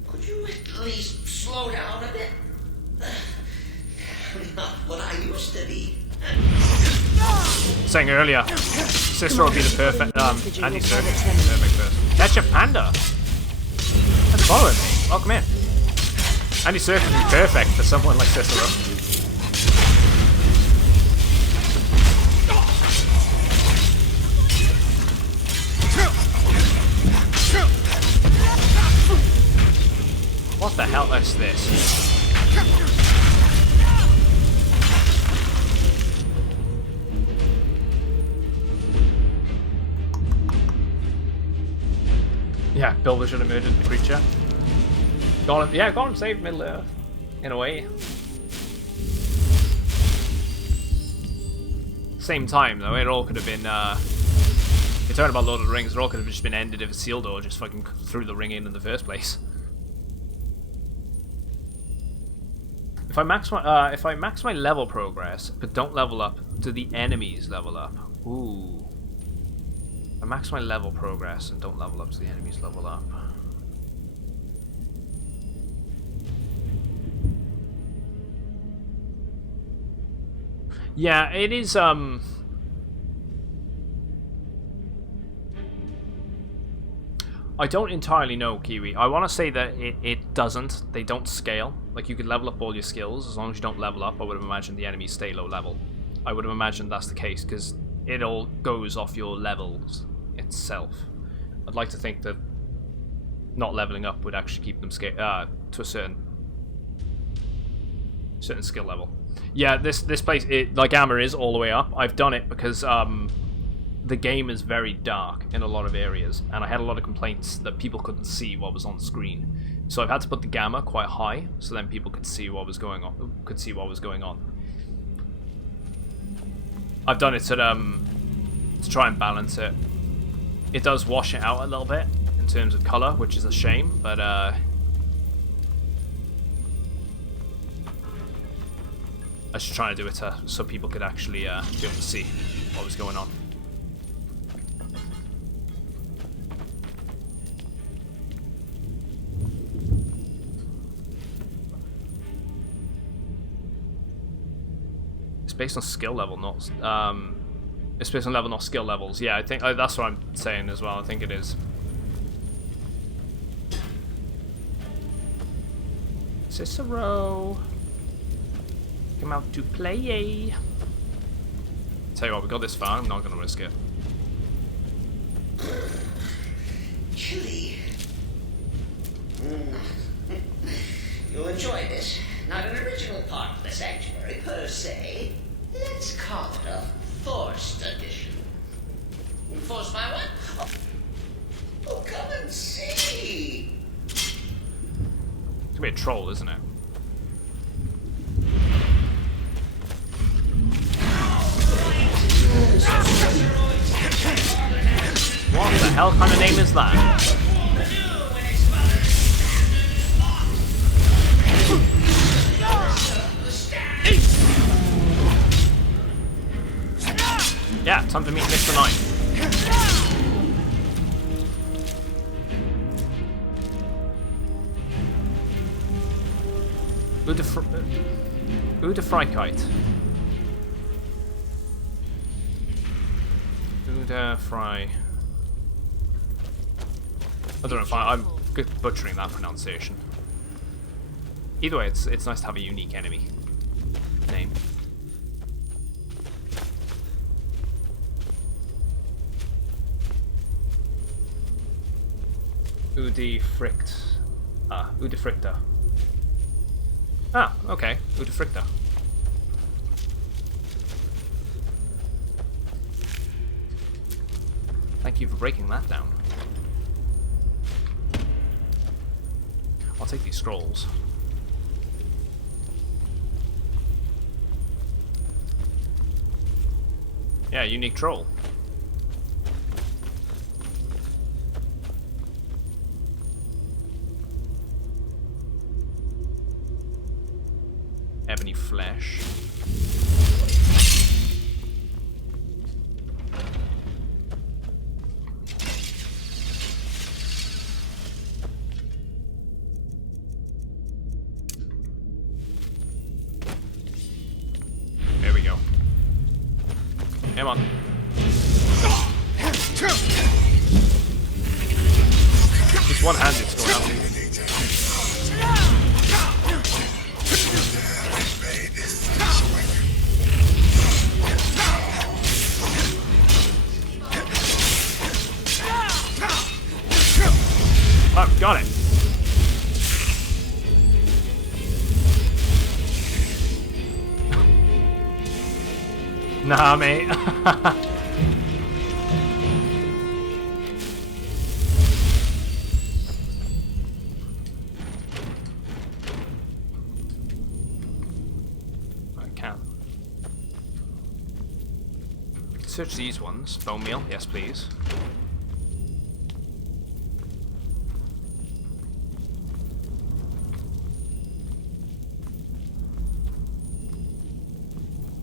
Could you at least slow down a bit? Not what I used to be. Saying earlier, Cicero would be the perfect anti-circus. Perfect person. Catch a panda. That's following me. Welcome in. Anti-circus would be perfect for someone like Cicero. What the hell is this? Yeah, Bilbo should have murdered the creature. Gollum saved Middle Earth, in a way. Same time though, it all could have been, you're talking about Lord of the Rings, it all could have just been ended if Isildur just fucking threw the ring in the first place. If I max my level progress, but don't level up, do the enemies level up? Ooh. I max my level progress and don't level up so the enemies level up. Yeah, it is, I don't entirely know, Kiwi. I want to say that it doesn't. They don't scale. Like, you can level up all your skills. As long as you don't level up, I would have imagined the enemies stay low level. I would have imagined that's the case, because it all goes off your levels itself. I'd like to think that not leveling up would actually keep them to a certain skill level. Yeah, this place, like Gamma is all the way up. I've done it because the game is very dark in a lot of areas, and I had a lot of complaints that people couldn't see what was on the screen. So I've had to put the gamma quite high, so then people could see what was going on. I've done it to try and balance it. It does wash it out a little bit in terms of color, which is a shame, but I was just trying to do it so people could actually be able to see what was going on. It's based on skill level, not it's based on level, not skill levels. Yeah, I think that's what I'm saying as well. I think it is. Cicero, come out to play. Tell you what, we got this far. I'm not gonna risk it. Chilly. You'll enjoy this. Not an original part of the sanctuary per se. Let's call it a forced addition. Forced by what? Oh, come and see. It's gonna be a troll, isn't it? What the hell kind of name is that? Yeah, time to meet Mr. Knight. Udafrykite. Udafry. I don't know if I'm butchering that pronunciation. Either way, it's nice to have a unique enemy name. Udifricta. Ah, okay. Udifricta. Thank you for breaking that down. I'll take these scrolls. Yeah, unique troll. Ebony flesh. There we go. Come on. It's one-handed still out. Oh, got it. Nah, mate. I can't. Search these ones. Bone meal, yes please.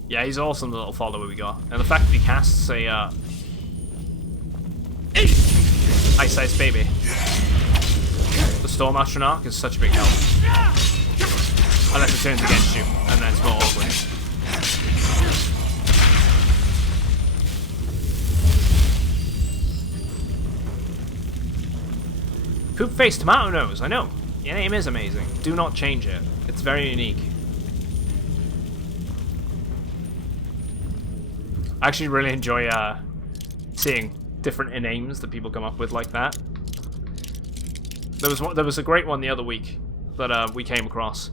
Yeah, he's awesome, the little follower we got. And the fact that he casts a, Ice Ice Baby. The Storm Astronaut is such a big help. Unless it turns against you, and then it's more awkward. Poop-faced tomato nose, I know. Your name is amazing. Do not change it. It's very unique. I actually really enjoy seeing different names that people come up with like that. There was a great one the other week that we came across,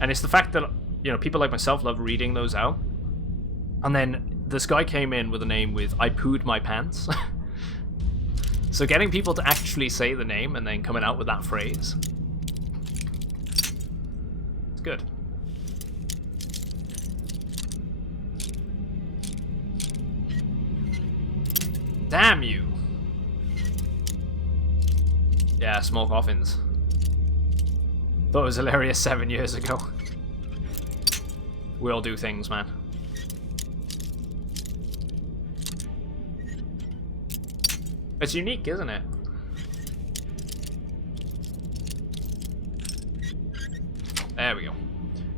and it's the fact that, you know, people like myself love reading those out. And then this guy came in with a name with "I pooed my pants." So getting people to actually say the name and then coming out with that phrase, it's good. Damn you! Yeah, small coffins. Thought it was hilarious 7 years ago. We all do things, man. It's unique, isn't it? There we go.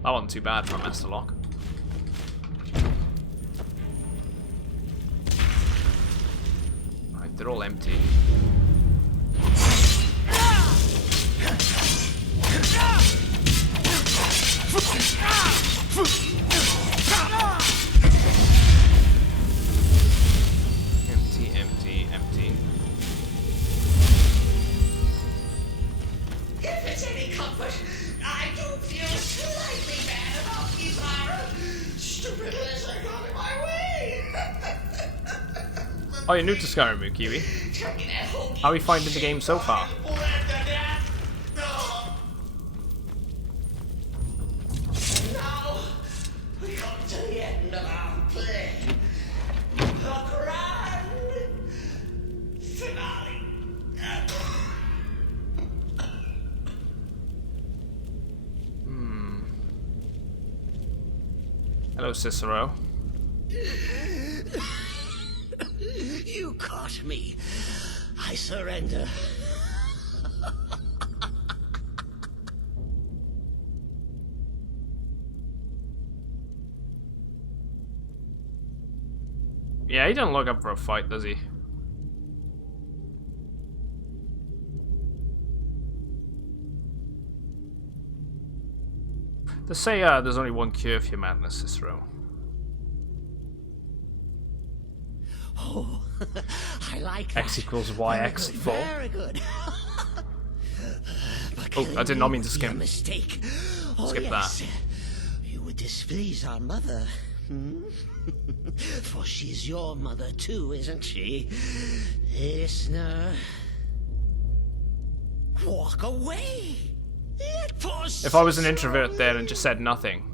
That wasn't too bad for a master lock. Right, they're all empty. Empty, empty, empty. If it's any comfort, I do feel slightly bad about these stupid lizard got in my way. Oh, you're new to Skyrim, Kiwi. How are you finding the game so far? Now, we come to the end of our play. The grand finale. Hello, Cicero. You caught me. I surrender. Yeah, he doesn't look up for a fight, does he? They say there's only one cure for your madness, Cicero. Oh, I like X that. equals Y, Very X good, equal. Very good. Oh, I did not mean to skim. Mistake. Oh, Skip yes. You would displease our mother. Hmm? For she's your mother too, isn't she? Listener. Walk away. If I was an introvert there and just said nothing,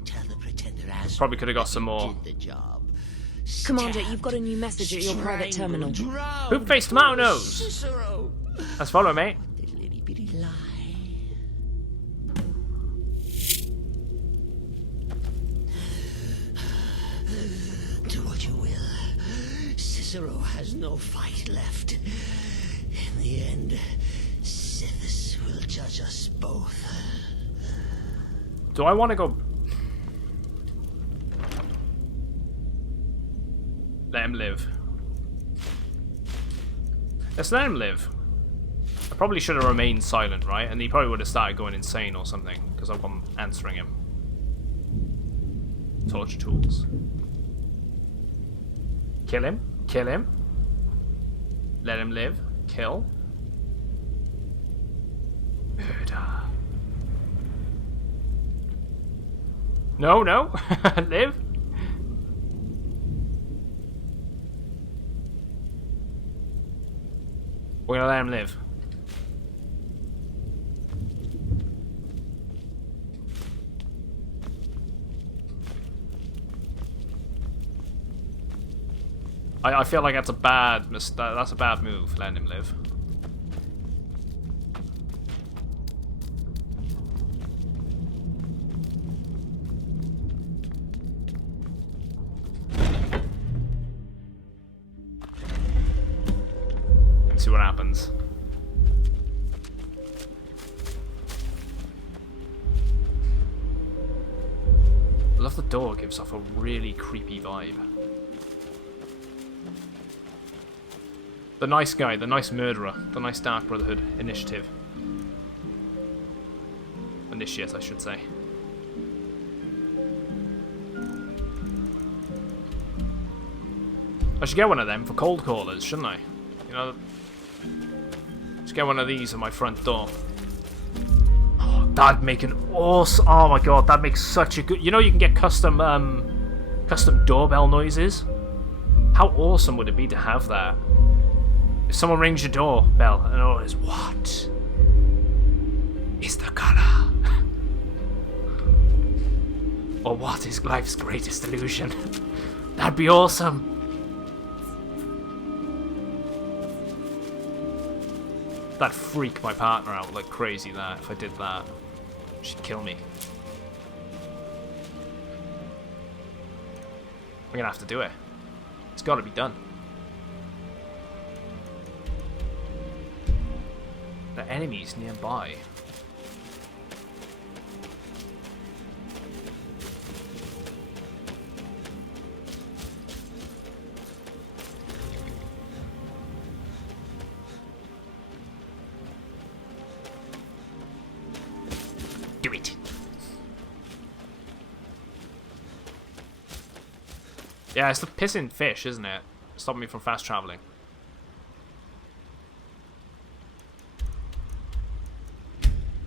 probably could have got some more. Commander, you've got a new message at your private terminal. Poop-faced tomato nose! Let's follow, mate. Do what you will. Cicero has no fight left. In the end, Sithis will judge us both. Do I want to go... Let him live. Let's let him live. I probably should have remained silent, right? And he probably would have started going insane or something, because I wasn't answering him. Torture tools. Kill him. Kill him. Let him live. Kill. Murder. No, no. Live. We're gonna let him live. I feel like that's a bad that's a bad move, letting him live. Let's see what happens. I love the door, gives off a really creepy vibe. The nice guy, the nice murderer, the nice Dark Brotherhood initiative. Initiate, I should say. I should get one of them for cold callers, shouldn't I? You know, just get one of these at my front door. Oh, that'd make an awesome... Oh my god, that makes such a good... You know, you can get custom doorbell noises? How awesome would it be to have that? If someone rings your doorbell and all is, what is the color? Or what is life's greatest illusion? That'd be awesome. That'd freak my partner out like crazy, that, if I did that. She'd kill me. I'm gonna have to do it. It's gotta be done. The enemies nearby. Do it. Yeah, it's the pissing fish, isn't it? Stopping me from fast traveling.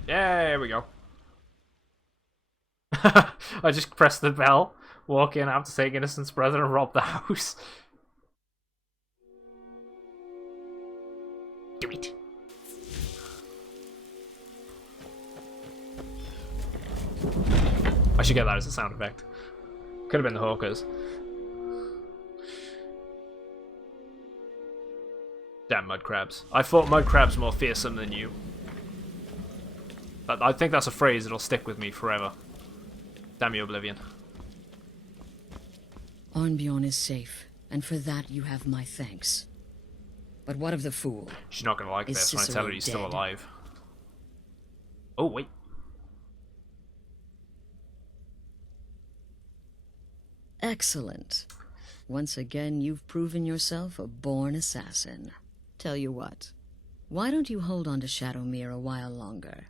Yeah, there we go. I just press the bell, walk in, have to take Innocent's brother and rob the house. Do it. I should get that as a sound effect. Could have been the hawkers. Damn mud crabs. I thought mud crabs more fearsome than you. But I think that's a phrase that'll stick with me forever. Damn you, Oblivion. Arnbjorn is safe, and for that you have my thanks. But what of the fool? She's not gonna like this when I tell her he's still alive. Oh, wait. Excellent. Once again, you've proven yourself a born assassin. Tell you what, why don't you hold on to Shadowmere a while longer?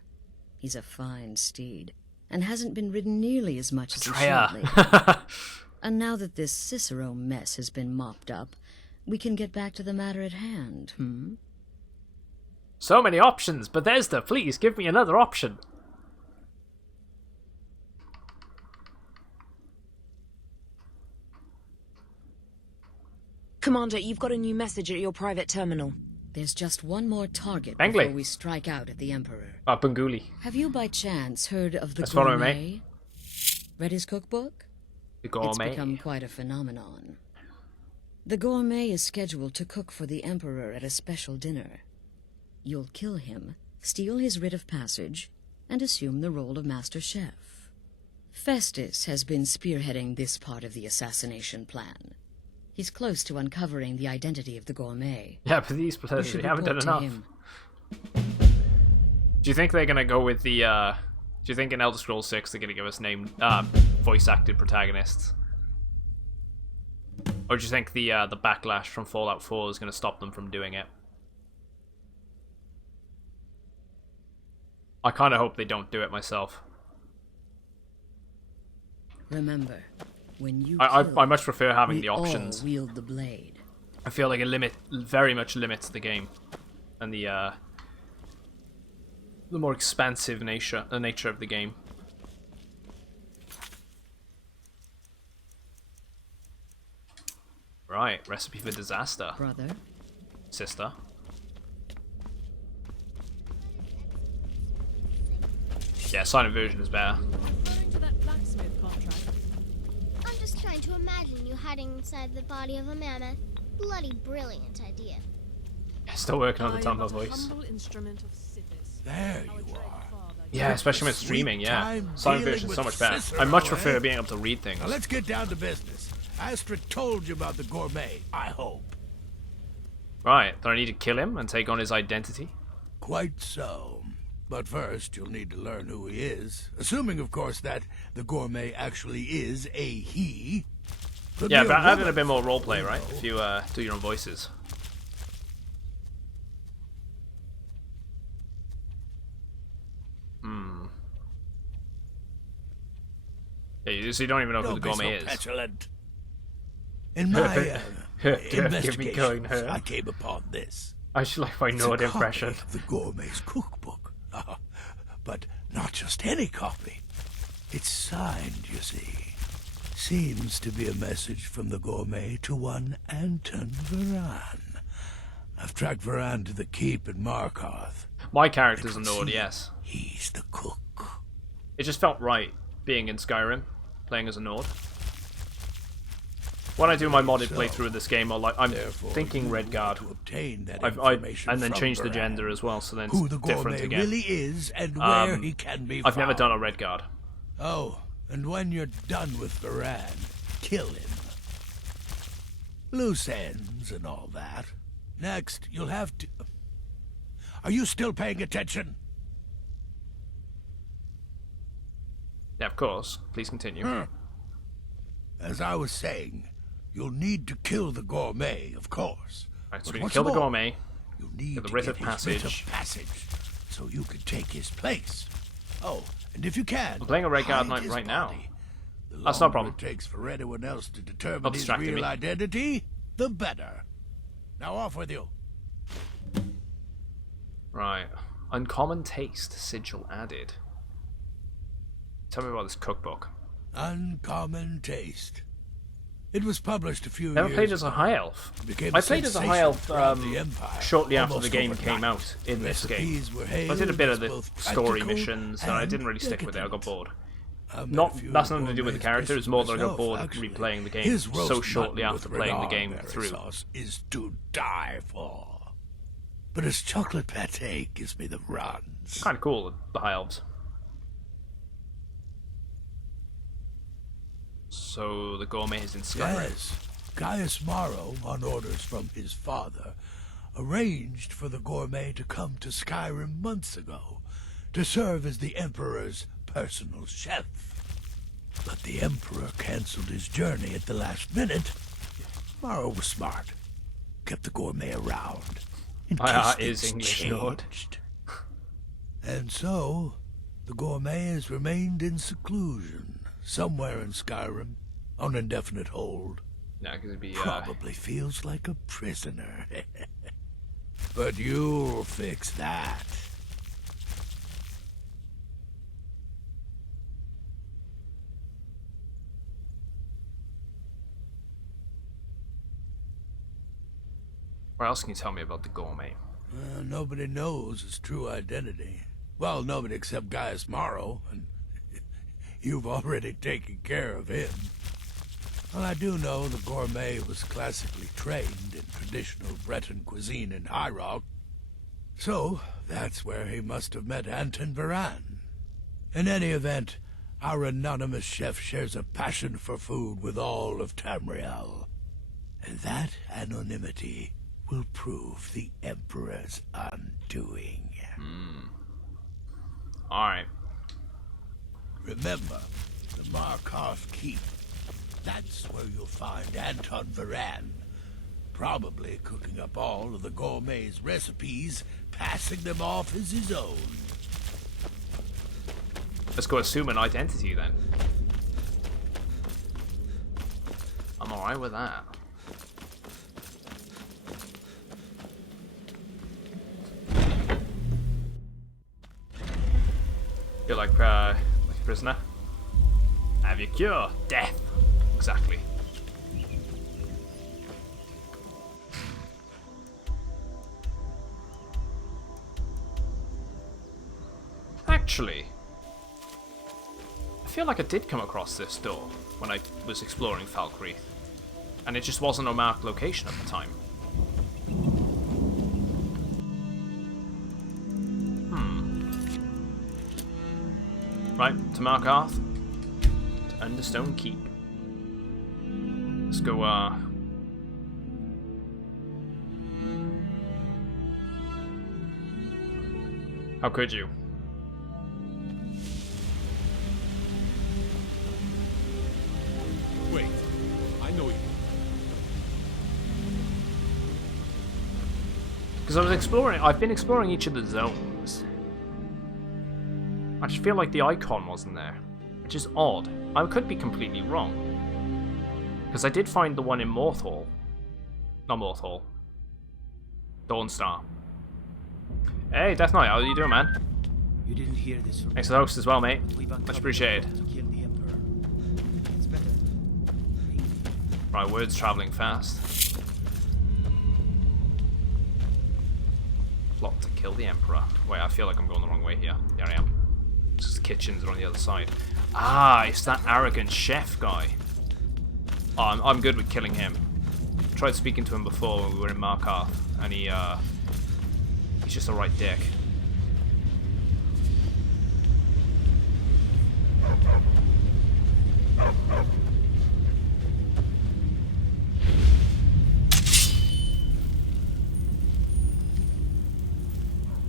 He's a fine steed, and hasn't been ridden nearly as much as he should lately. And now that this Cicero mess has been mopped up, we can get back to the matter at hand, hmm? So many options, Bethesda, please give me another option. Commander, you've got a new message at your private terminal. There's just one more target Bengley. before we strike out at the Emperor. Bunguli. Have you by chance heard of the Let's follow him, Gourmet? Read his cookbook? The Gourmet. It's become quite a phenomenon. The Gourmet is scheduled to cook for the Emperor at a special dinner. You'll kill him, steal his writ of passage, and assume the role of Master Chef. Festus has been spearheading this part of the assassination plan. He's close to uncovering the identity of the Gourmet. Yeah, but these players haven't done enough. Do you think they're gonna go with the? Do you think in Elder Scrolls 6 they're gonna give us named, voice-acted protagonists, or do you think the backlash from Fallout 4 is gonna stop them from doing it? I kind of hope they don't do it myself. Remember, when you I much prefer having the options. All wield the blade. I feel like it very much limits the game, and the more expansive nature of the game. Right, recipe for disaster. Brother. Sister. Yeah, silent version is better. Referring to that blacksmith contract. I'm just trying to imagine you hiding inside the body of a mammoth. Bloody brilliant idea. Still working on the Tumblr voice. Humble instrument of Sithis. There you are. Yeah, especially when it's streaming, yeah. Silent version is so much better. I much prefer being able to read things. Now let's get down to business. Astrid told you about the Gourmet, I hope. Right, do I need to kill him and take on his identity? Quite so. But first, you'll need to learn who he is. Assuming, of course, that the Gourmet actually is a he. Could Yeah, be but a adding a woman. bit more roleplay, right? If you do your own voices. Yeah, so you don't even know who the gourmet is. Petulant. In my investigations, her. I came upon this. I should like my Nord impression. Of the gourmet's cookbook. But not just any copy. It's signed, you see. Seems to be a message from the gourmet to one Anton Varan. I've tracked Varan to the keep in Markarth. My character's a Nord, yes. He's the cook. It just felt right being in Skyrim, playing as a Nord. When I do my modded playthrough of this game, I'm thinking Redguard. And then change the gender as well, so then who the it's different gourmet again. really is and where he can be I've found. never done a Redguard. Oh, and when you're done with Varan, kill him. Loose ends and all that. Next, you'll have to... Are you still paying attention? Yeah, of course. Please continue. As I was saying, you'll need to kill the gourmet, of course. Right, so But we what's kill the more, gourmet, you'll need get the to writ get of his passage. writ of passage, so you can take his place. Oh, and if you can, I'm playing a Redguard hide knight his right now. body. The That's no longer problem. it takes for anyone else to Not determine his distracting real me. identity, the better. Now off with you. Right. Uncommon taste, sigil added. Tell me about this cookbook. Uncommon taste. It was published a few Never years played as a ago. high elf. Became I a played as a high sensation elf throughout the Empire, shortly after the almost game overnight. came out in this game. Recipes were I did a hailed bit as of the both story practical missions, and I didn't really and stick with it. I got decadent. bored. I met a Not few that's nothing to do with the gourmets character. It's more that I got myself, bored actually. replaying the game His roast so shortly mutton after with playing the Renard game berry through. sauce is to die for. But his chocolate pate gives me the runs. Kind of cool, the high elves. So the gourmet is in Skyrim. Yes. Gaius Morrow, on orders from his father, arranged for the gourmet to come to Skyrim months ago to serve as the Emperor's personal chef. But the Emperor cancelled his journey at the last minute. Morrow was smart. Kept the gourmet around. In My heart case is things English, Lord. changed. And so, the gourmet has remained in seclusion, somewhere in Skyrim, on indefinite hold. No, because it'd be Probably feels like a prisoner. But you'll fix that. What else can you tell me about the gourmet? Nobody knows his true identity. Well, nobody except Gaius Morrow, and you've already taken care of him. Well, I do know the gourmet was classically trained in traditional Breton cuisine in High Rock. So, that's where he must have met Anton Varan. In any event, our anonymous chef shares a passion for food with all of Tamriel. And that anonymity will prove the Emperor's undoing. Alright. Remember, the Markarth Keep. That's where you'll find Anton Varan. Probably cooking up all of the gourmet's recipes, passing them off as his own. Let's go assume an identity then. I'm alright with that. You're like a prisoner. Have your cure. Death. Exactly. Actually, I feel like I did come across this door when I was exploring Falkreath, and it just wasn't a marked location at the time. Right, to Markarth, to Understone Keep. Let's go, How could you? Wait, I know you. Because I've been exploring each of the zones. I just feel like the icon wasn't there. which is odd. I could be completely wrong. Because I did find the one in Morthal. Not Morthal. Dawnstar. Hey, Death Knight, how are you doing, man? You didn't hear this from Thanks for the host as well, mate. Much appreciated. Right, word's travelling fast. Plot to kill the Emperor. Wait, I feel like I'm going the wrong way here. There I am. Just the kitchens are on the other side. Ah, it's that arrogant chef guy. Oh, I'm good with killing him. Tried speaking to him before when we were in Markarth, and he's just a right dick.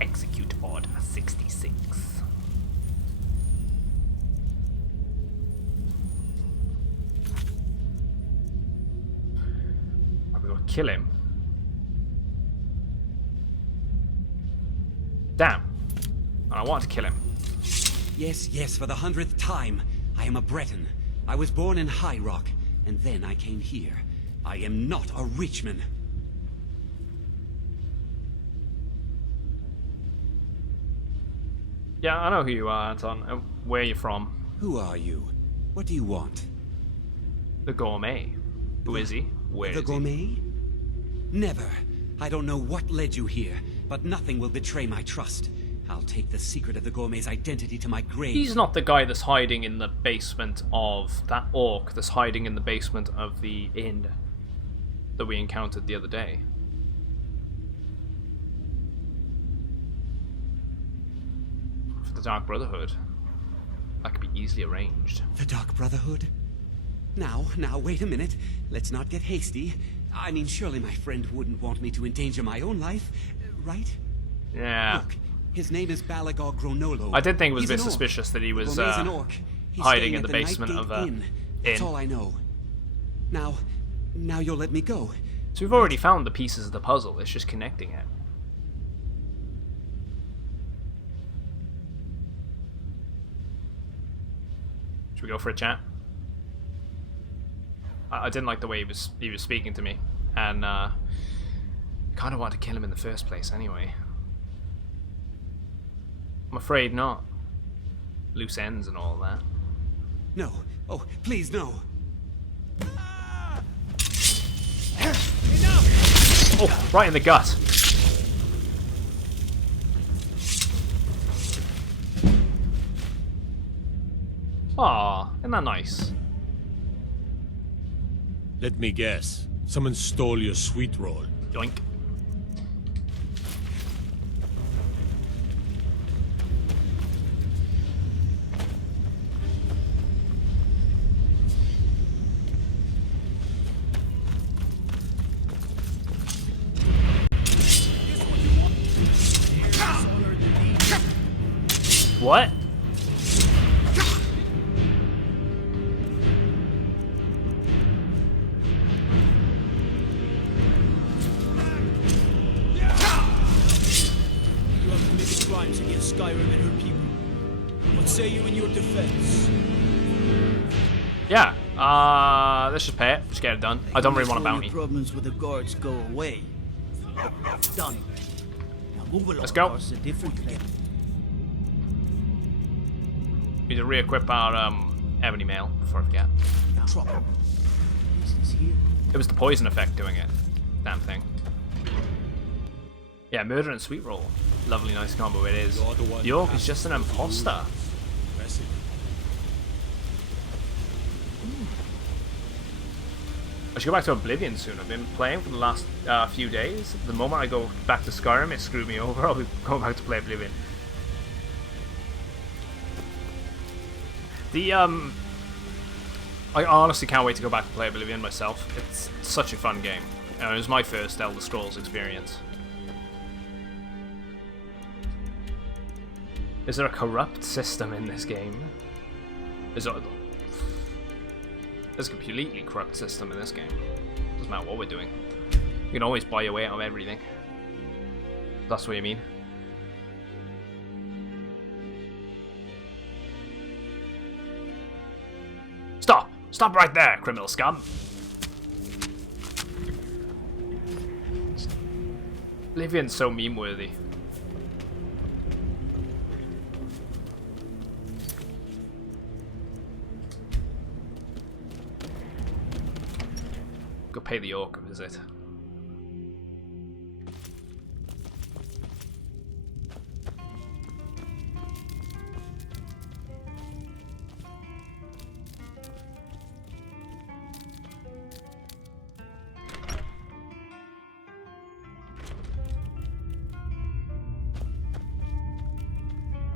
Execute Order 66. I'm gonna kill him. Damn. I want to kill him. Yes, yes, for the 100th time. I am a Breton. I was born in High Rock, and then I came here. I am not a Richman. Yeah, I know who you are, Anton. Where are you from? Who are you? What do you want? The Gourmet. Who is he? Where The is Gourmet? Never. I don't know what led you here, but nothing will betray my trust. I'll take the secret of the Gourmet's identity to my grave. He's not the guy that's hiding in the basement of that orc that's hiding in the basement of the inn that we encountered the other day. For the Dark Brotherhood, that could be easily arranged. The Dark Brotherhood? Now, wait a minute. Let's not get hasty. I mean, surely my friend wouldn't want me to endanger my own life, right? Yeah. Look, his name is Balagor Gronolo. I did think it was a He's bit an orc. suspicious that he was Gourmet's an orc. He's hiding staying in at the the basement Nightgate of a Inn. That's inn. all I know. Now you'll let me go. So we've already found the pieces of the puzzle. It's just connecting it. Should we go for a chat? I didn't like the way he was speaking to me, and I kind of wanted to kill him in the first place anyway. I'm afraid not. Loose ends and all that. No. Oh, please, no. Oh, right in the gut. Aw, isn't that nice? Let me guess. Someone stole your sweet roll. Yoink. What? You have committed crimes against Skyrim and her people. What say you in your defense? Yeah, let's just pay it. Just get it done. I don't really want a bounty. Problems with the guards go away. Done. Now move along. Let's go. Towards a different place. Need to re-equip our ebony mail before I forget. Trouble. Is here? It was the poison effect doing it. Damn thing. Yeah, murder and sweet roll. Lovely, nice combo it is. The orc is just an imposter. Impressive. I should go back to Oblivion soon. I've been playing for the last few days. The moment I go back to Skyrim, it screwed me over. I'll be going back to play Oblivion. I honestly can't wait to go back and play Oblivion myself. It's such a fun game. It was my first Elder Scrolls experience. Is there a corrupt system in this game? There's a completely corrupt system in this game. Doesn't matter what we're doing. You can always buy your way out of everything. That's what you mean. Stop right there, criminal scum! Livian's so meme-worthy. Go pay the orc a visit.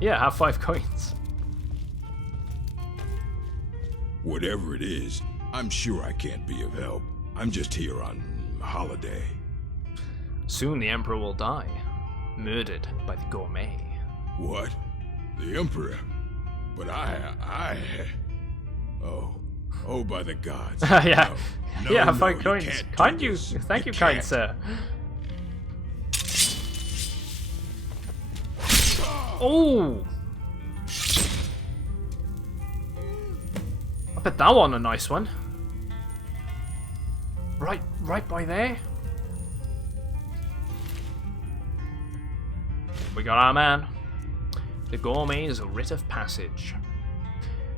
Yeah, have 5 coins. Whatever it is, I'm sure I can't be of help. I'm just here on holiday. Soon the Emperor will die, murdered by the gourmet. What? The Emperor? But Oh, by the gods. Yeah. No, yeah, no, 5 you coins. can't do Kind you. this. Thank you, You kind can't. sir. Oh! I bet that one a nice one. Right by there. We got our man. The gourmet's writ of passage.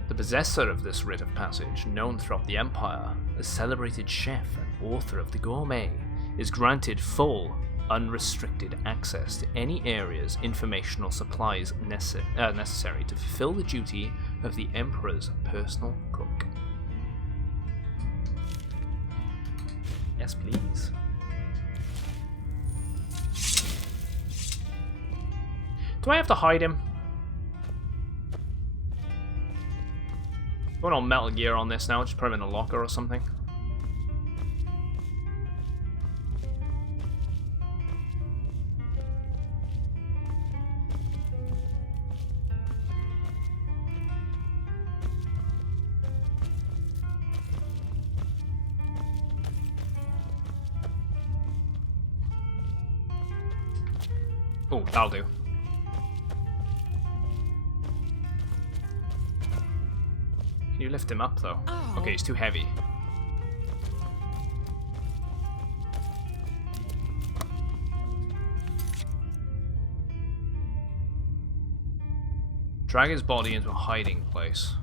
The possessor of this writ of passage, known throughout the Empire as celebrated chef and author of the gourmet, is granted full, unrestricted access to any areas, information, or supplies necessary to fulfill the duty of the Emperor's personal cook. Yes, please. Do I have to hide him? Going on Metal Gear on this now, just put him in a locker or something. Oh, that'll do. Can you lift him up, though? Oh. Okay, he's too heavy. Drag his body into a hiding place.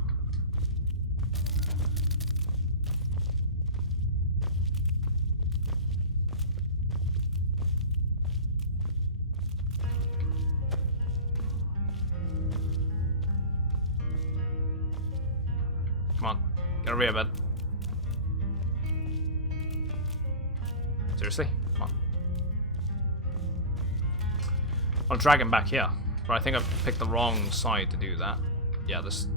Come on, get over here, bud. Seriously? Come on. I'll drag him back here. But I think I've picked the wrong side to do that. Yeah, this...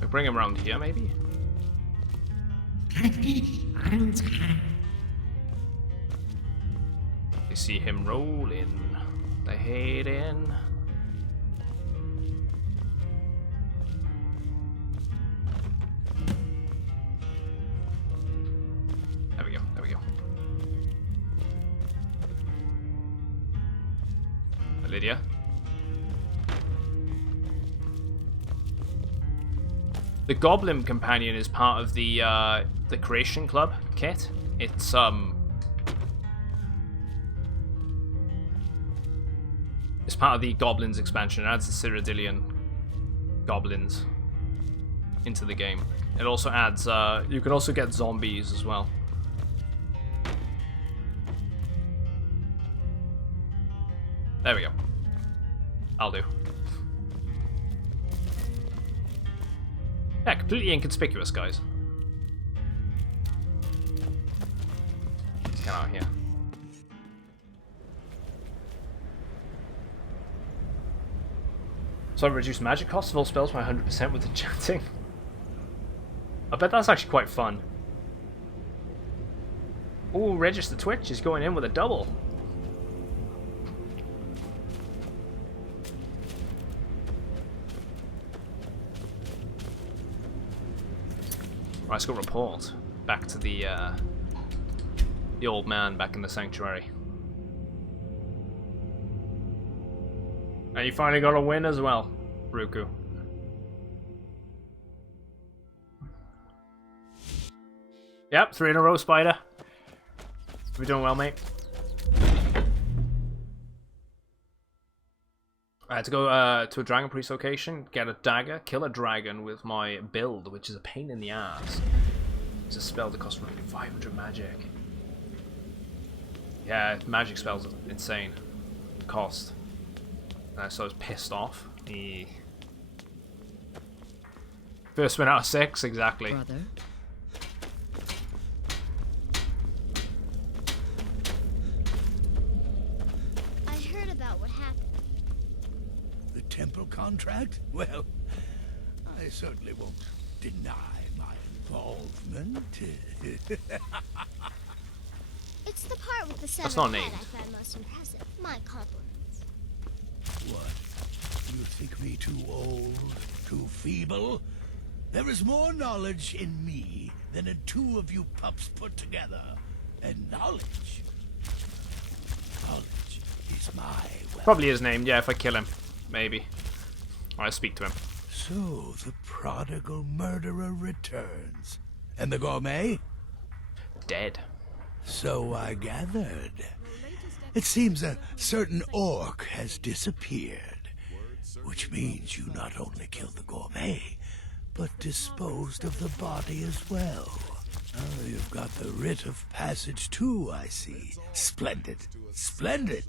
I bring him around here, maybe? They see him rolling. They hate in. There we go, there we go. Lydia. The Goblin Companion is part of the Creation Club kit. It's part of the Goblins expansion. It adds the Cyrodiilian goblins into the game. It also adds you can also get zombies as well. There we go. I'll do. Yeah, completely inconspicuous, guys. Let's get out of here. So I reduced magic costs of all spells by 100% with enchanting. I bet that's actually quite fun. Ooh, Register Twitch is going in with a double. Right, let's go report back to the old man back in the sanctuary. And you finally got a win as well, Ruku. Yep, 3 in a row, Spider. We're doing well, mate. I had to go to a Dragon Priest location, get a dagger, kill a dragon with my build, which is a pain in the ass. It's a spell that costs 500 magic. Yeah, magic spells are insane. Cost. So I was pissed off. First win out of 6, exactly. Brother. I heard about what happened. The temple contract? Well, I certainly won't deny my involvement. It's the part with the That's severed not head named. I find most impressive. My compliments. What? You think me too old? Too feeble? There is more knowledge in me than in 2 of you pups put together. And knowledge is my weapon. Probably is named, yeah, if I kill him. Maybe. I'll speak to him. So the prodigal murderer returns. And the gourmet? Dead. So I gathered. It seems a certain orc has disappeared, which means you not only killed the gourmet, but disposed of the body as well. Oh, you've got the writ of passage too, I see. Splendid. Splendid.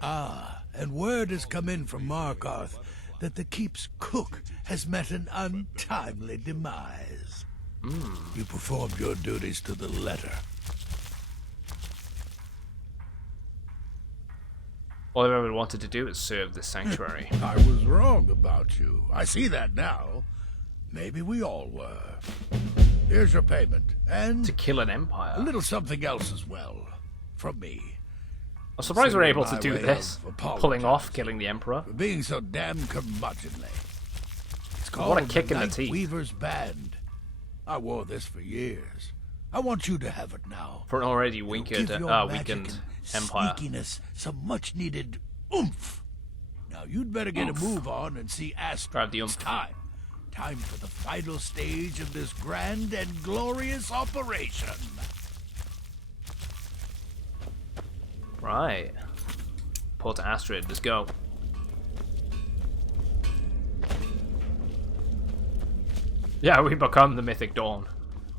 Ah, and word has come in from Markarth that the keep's cook has met an untimely demise. You performed your duties to the letter. All I've ever wanted to do is serve this sanctuary. I was wrong about you. I see that now. Maybe we all were. Here's your payment, and to kill an empire. A little something else as well, from me. I'm surprised we're able to My do way this. of Pulling off killing the emperor. For being so damn curmudgeonly. It's called What a kick the in the Night teeth. Weaver's Band. I wore this for years. I want you to have it now. For an already It'll weakened, give your magic weakened and empire. sneakiness some much-needed oomph. Now you'd better get a move on and see Astra. Grab the It's time. Time for the final stage of this grand and glorious operation. Right. Port to Astrid, let's go. Yeah, we become the Mythic Dawn.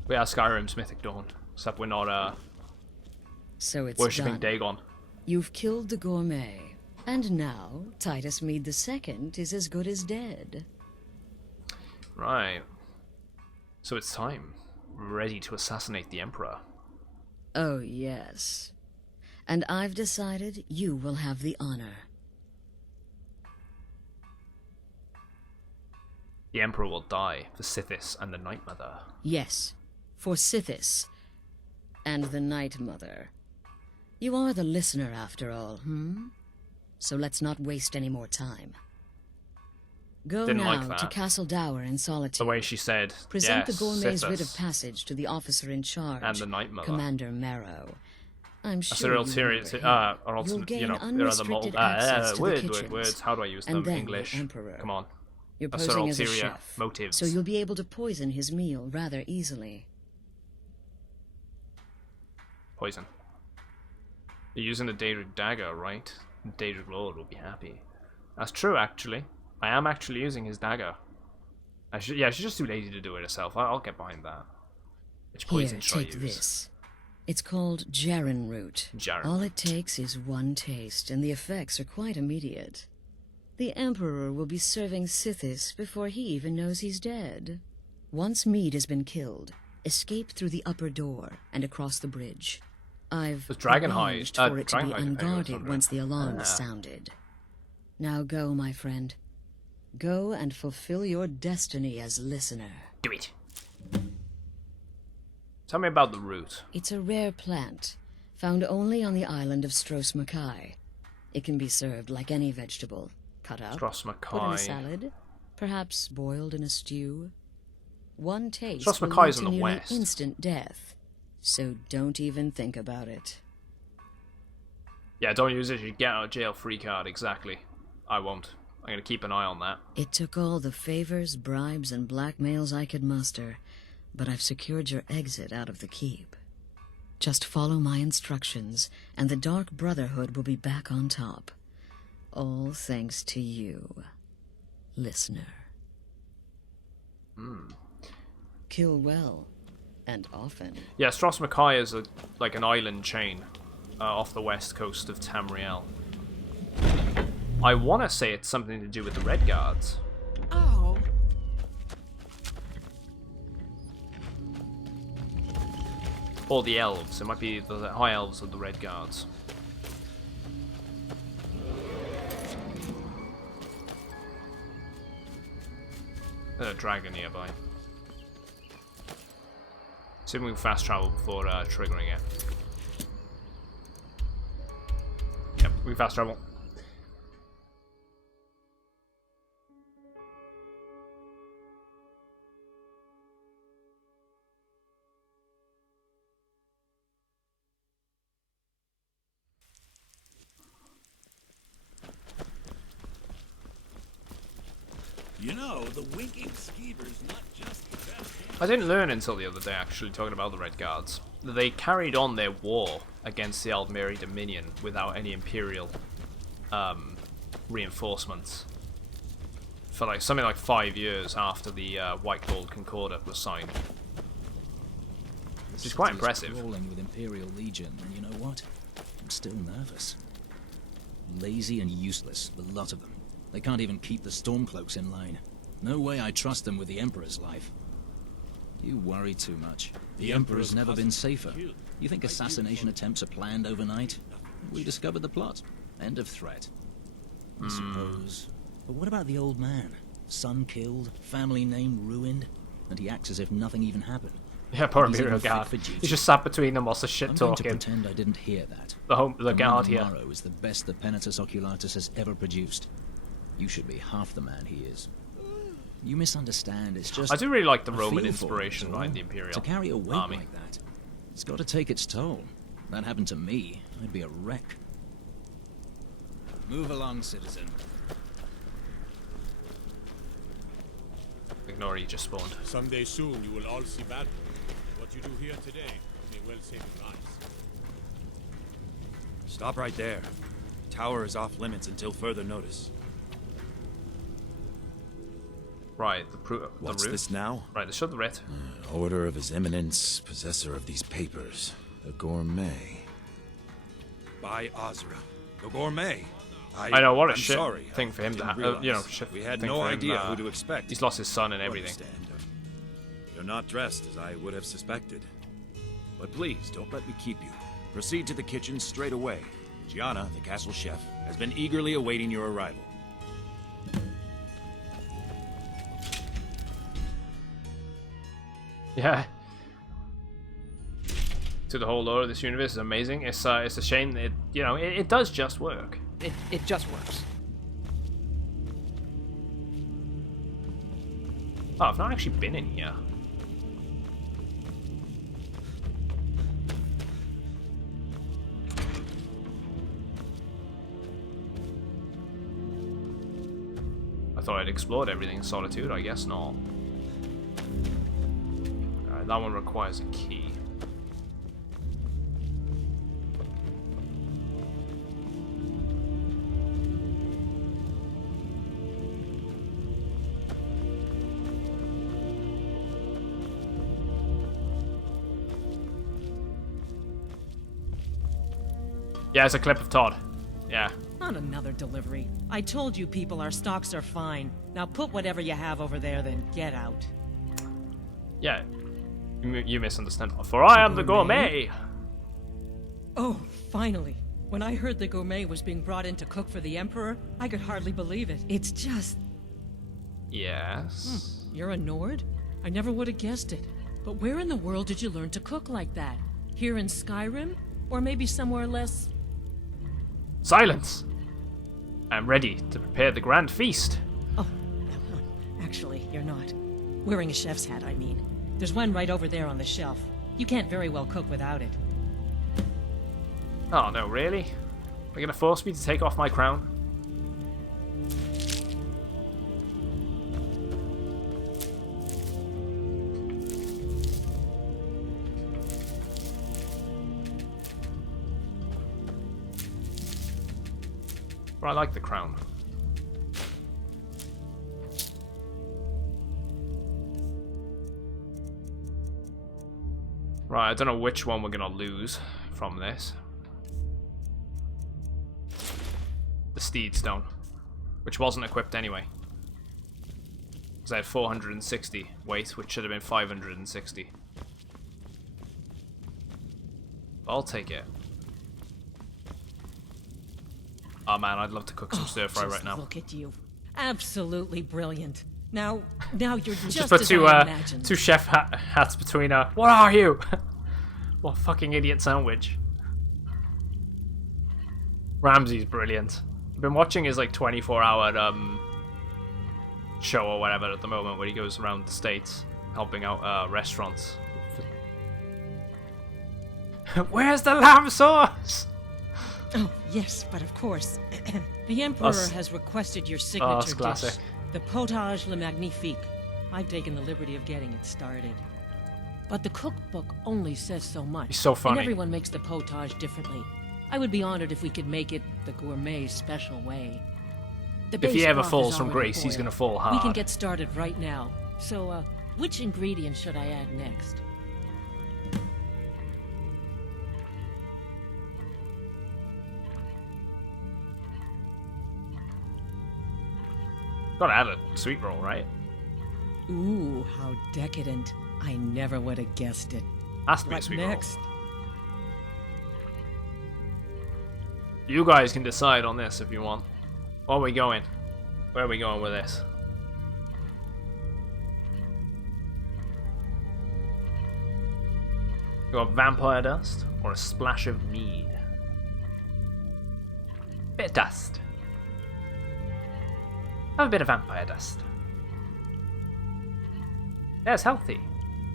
We are Skyrim's Mythic Dawn. Except we're not, So it's worshipping done. Dagon. You've killed the gourmet, and now Titus Mead II is as good as dead. Right. So it's time. We're ready to assassinate the Emperor. Oh, yes. And I've decided you will have the honor. The Emperor will die for Sithis and the Night Mother. Yes, for Sithis and the Night Mother. You are the listener, after all, So let's not waste any more time. Go Didn't now like that. to Castle Dower in Solitude. The way she said, Present yes, the gourmet's Sithis writ of passage to the officer in charge, and the Night Mother. Commander Marrow. I'm So sure they're you ulterior, remember him. or also, You'll gain you know, they're the unrestricted access to the word, kitchens, words. How do I use and them? then the English. Emperor. Come on. You're That's their posing as a ulterior chef, motives. so you'll be able to poison his meal rather easily. Poison. You're using the Daedric dagger, right? The Daedric Lord will be happy. That's true, actually. I am actually using his dagger. She's just too lazy to do it herself. I'll get behind that. Which Here, poison should I take use? this. It's called Jaren root. Jaren All it takes is one taste, and the effects are quite immediate. The Emperor will be serving Sithis before he even knows he's dead. Once Mead has been killed, escape through the upper door and across the bridge. I've The Dragon arranged Hide- for it to be Dragon Hide, I was unguarded wondering. once the alarm is Ah. sounded. Now go, my friend. Go and fulfill your destiny as listener. Do it. Tell me about the root. It's a rare plant, found only on the island of Stros Mackay. It can be served like any vegetable, cut up, Stros put in a Mackay. salad, perhaps boiled in a stew. One taste Stros will Mackay's lead in to the nearly west. instant death, so don't even think about it. Yeah, don't use it. You get out of jail free card. Exactly. I won't. I'm gonna keep an eye on that. It took all the favors, bribes, and blackmails I could muster, but I've secured your exit out of the keep. Just follow my instructions, and the Dark Brotherhood will be back on top. All thanks to you, listener. Kill well, and often. Yeah, Stros Mackay is like an island chain off the west coast of Tamriel. I want to say it's something to do with the Red Guards. Oh. Or the elves. It might be the high elves of the Red Guards. There's a dragon nearby. See if we can fast travel before triggering it. Yep, we can fast travel. You know, the winking skeever's not just the best. I didn't learn until the other day, actually, talking about the Red Guards, that they carried on their war against the Aldmeri Dominion without any Imperial reinforcements for like something like 5 years after the White Gold Concordat was signed. Which is quite impressive. Crawling with Imperial Legion, and you know what? I'm still nervous. Lazy and useless, the lot of them. They can't even keep the Stormcloaks in line. No way I trust them with the Emperor's life. You worry too much. The Emperor's never been safer. You think assassination attempts are planned overnight? We discovered the plot. End of threat. I suppose. But what about the old man? Son killed, family name ruined, and he acts as if nothing even happened. Yeah, poor He's Imperial even Guard. fit for duty. He's just sat between them whilst the shit I'm going to talking. pretend I didn't hear that. The guard here. Commander Morrow is the best the Penitus Oculatus has ever produced. You should be half the man he is. You misunderstand. It's just I do really like the I Roman feel for inspiration him, behind the Imperial to carry a weight army. like that. It's got to take its toll. That happened to me. I'd be a wreck. Move along, citizen. Ignore he just spawned. Someday soon you will all see battle. What you do here today may well save your lives. Stop right there. Tower is off limits until further notice. Right, What's route? this now? Right, let's show the writ. Order of His Eminence, possessor of these papers, the gourmet. By Azra, the gourmet. I know, what a I'm shit sorry. thing for him to Didn't have. You know, realize. shit We had thing no for him, idea who to expect. He's lost his son and You everything. understand. You're not dressed as I would have suspected. But please, don't let me keep you. Proceed to the kitchen straight away. Gianna, the castle chef, has been eagerly awaiting your arrival. Yeah. To the whole lore of this universe is amazing. It's a shame that it does just work. It just works. Oh, I've not actually been in here. I thought I'd explored everything in Solitude. I guess not. Alright, that one requires a key. Yeah, it's a clip of Todd. Yeah. Not another delivery. I told you people our stocks are fine. Now put whatever you have over there, then get out. Yeah. You misunderstand. For I am the gourmet! Oh, finally. When I heard the gourmet was being brought in to cook for the Emperor, I could hardly believe it. It's just... Yes? You're a Nord? I never would have guessed it. But where in the world did you learn to cook like that? Here in Skyrim? Or maybe somewhere less... Silence! I'm ready to prepare the grand feast. Oh, actually, you're not. Wearing a chef's hat, I mean. There's one right over there on the shelf. You can't very well cook without it. Oh no, really? Are you gonna force me to take off my crown? But I like the crown. Right, I don't know which one we're gonna lose from this. The Steed Stone, which wasn't equipped anyway. Because I had 460 weight, which should have been 560. I'll take it. Oh man, I'd love to cook some stir fry right now. Look at you. Absolutely brilliant. Now you're just put as two I imagined. two chef hats between what are you? What a fucking idiot sandwich. Ramsey's brilliant. I've been watching his like 24-hour show or whatever at the moment, where he goes around the States helping out restaurants. Where's the lamb sauce? Oh, yes, but of course. The Emperor has requested your signature dish, the Potage le Magnifique. I've taken the liberty of getting it started. But the cookbook only says so much. He's so funny. And everyone makes the potage differently. I would be honored if we could make it the gourmet special way. The If he base ever broth falls is from already grace, he's boiled. gonna fall hard. We can get started right now. So, which ingredient should I add next? Gotta add a sweet roll, right? Ooh, how decadent. I never would have guessed it. Has to be a What sweet next? roll. You guys can decide on this if you want. Where are we going? Where are we going with this? You got vampire dust or a splash of mead? Bit of dust. Have a bit of vampire dust. Yeah, it's healthy.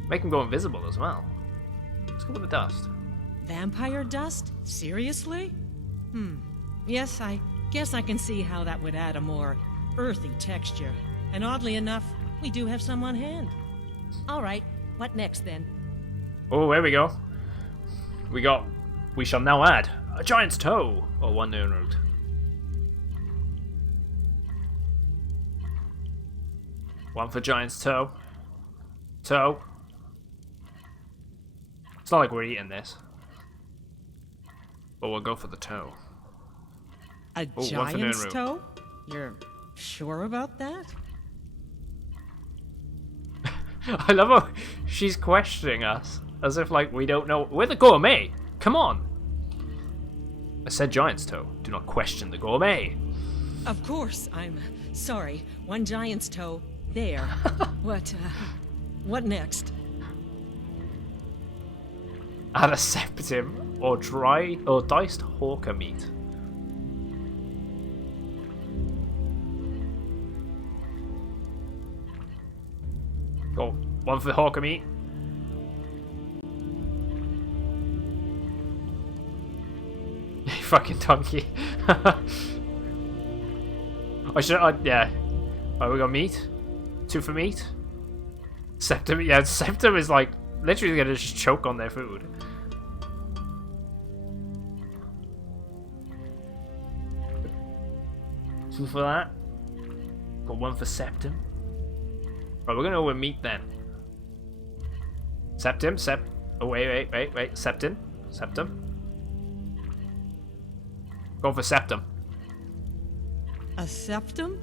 Make them go invisible as well. Let's go with the dust. Vampire dust? Seriously? Yes, I guess I can see how that would add a more earthy texture. And oddly enough, we do have some on hand. All right, what next then? Oh, there we go. We shall now add a giant's toe, or one known root. One for giant's toe. Toe. It's not like we're eating this. But we'll go for the toe. A giant's toe? You're sure about that? I love how she's questioning us. As if, like, we don't know. We're the gourmet. Come on. I said giant's toe. Do not question the gourmet. Of course, I'm sorry. One giant's toe. There. What next? Add a septim or diced hawker meat. Go. One for hawker meat. You fucking donkey. I should. Yeah. Alright, we got meat. 2 for meat. Septum. Yeah, septum is like literally gonna just choke on their food. Two for that. Got 1 for septum. Right, we're gonna go with meat then. Septum, oh, wait. Septum. Go for septum. A septum?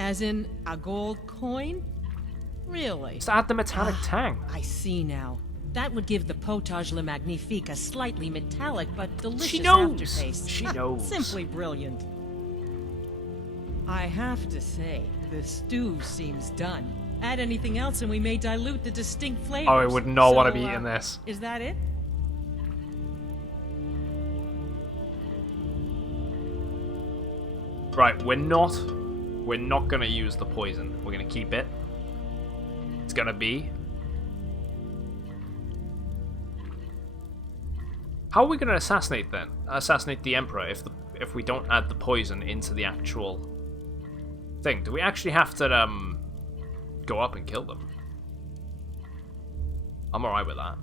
As in a gold coin? Really? Just add the metallic tang. I see now. That would give the Potage le Magnifique a slightly metallic but delicious aftertaste. She knows. Simply brilliant. I have to say, the stew seems done. Add anything else and we may dilute the distinct flavors. Oh, I would not want to be eating this. Is that it? Right, we're not gonna use the poison. We're gonna keep it. It's gonna be. How are we gonna assassinate then? Assassinate the Emperor if we don't add the poison into the actual thing? Do we actually have to go up and kill them? I'm alright with that.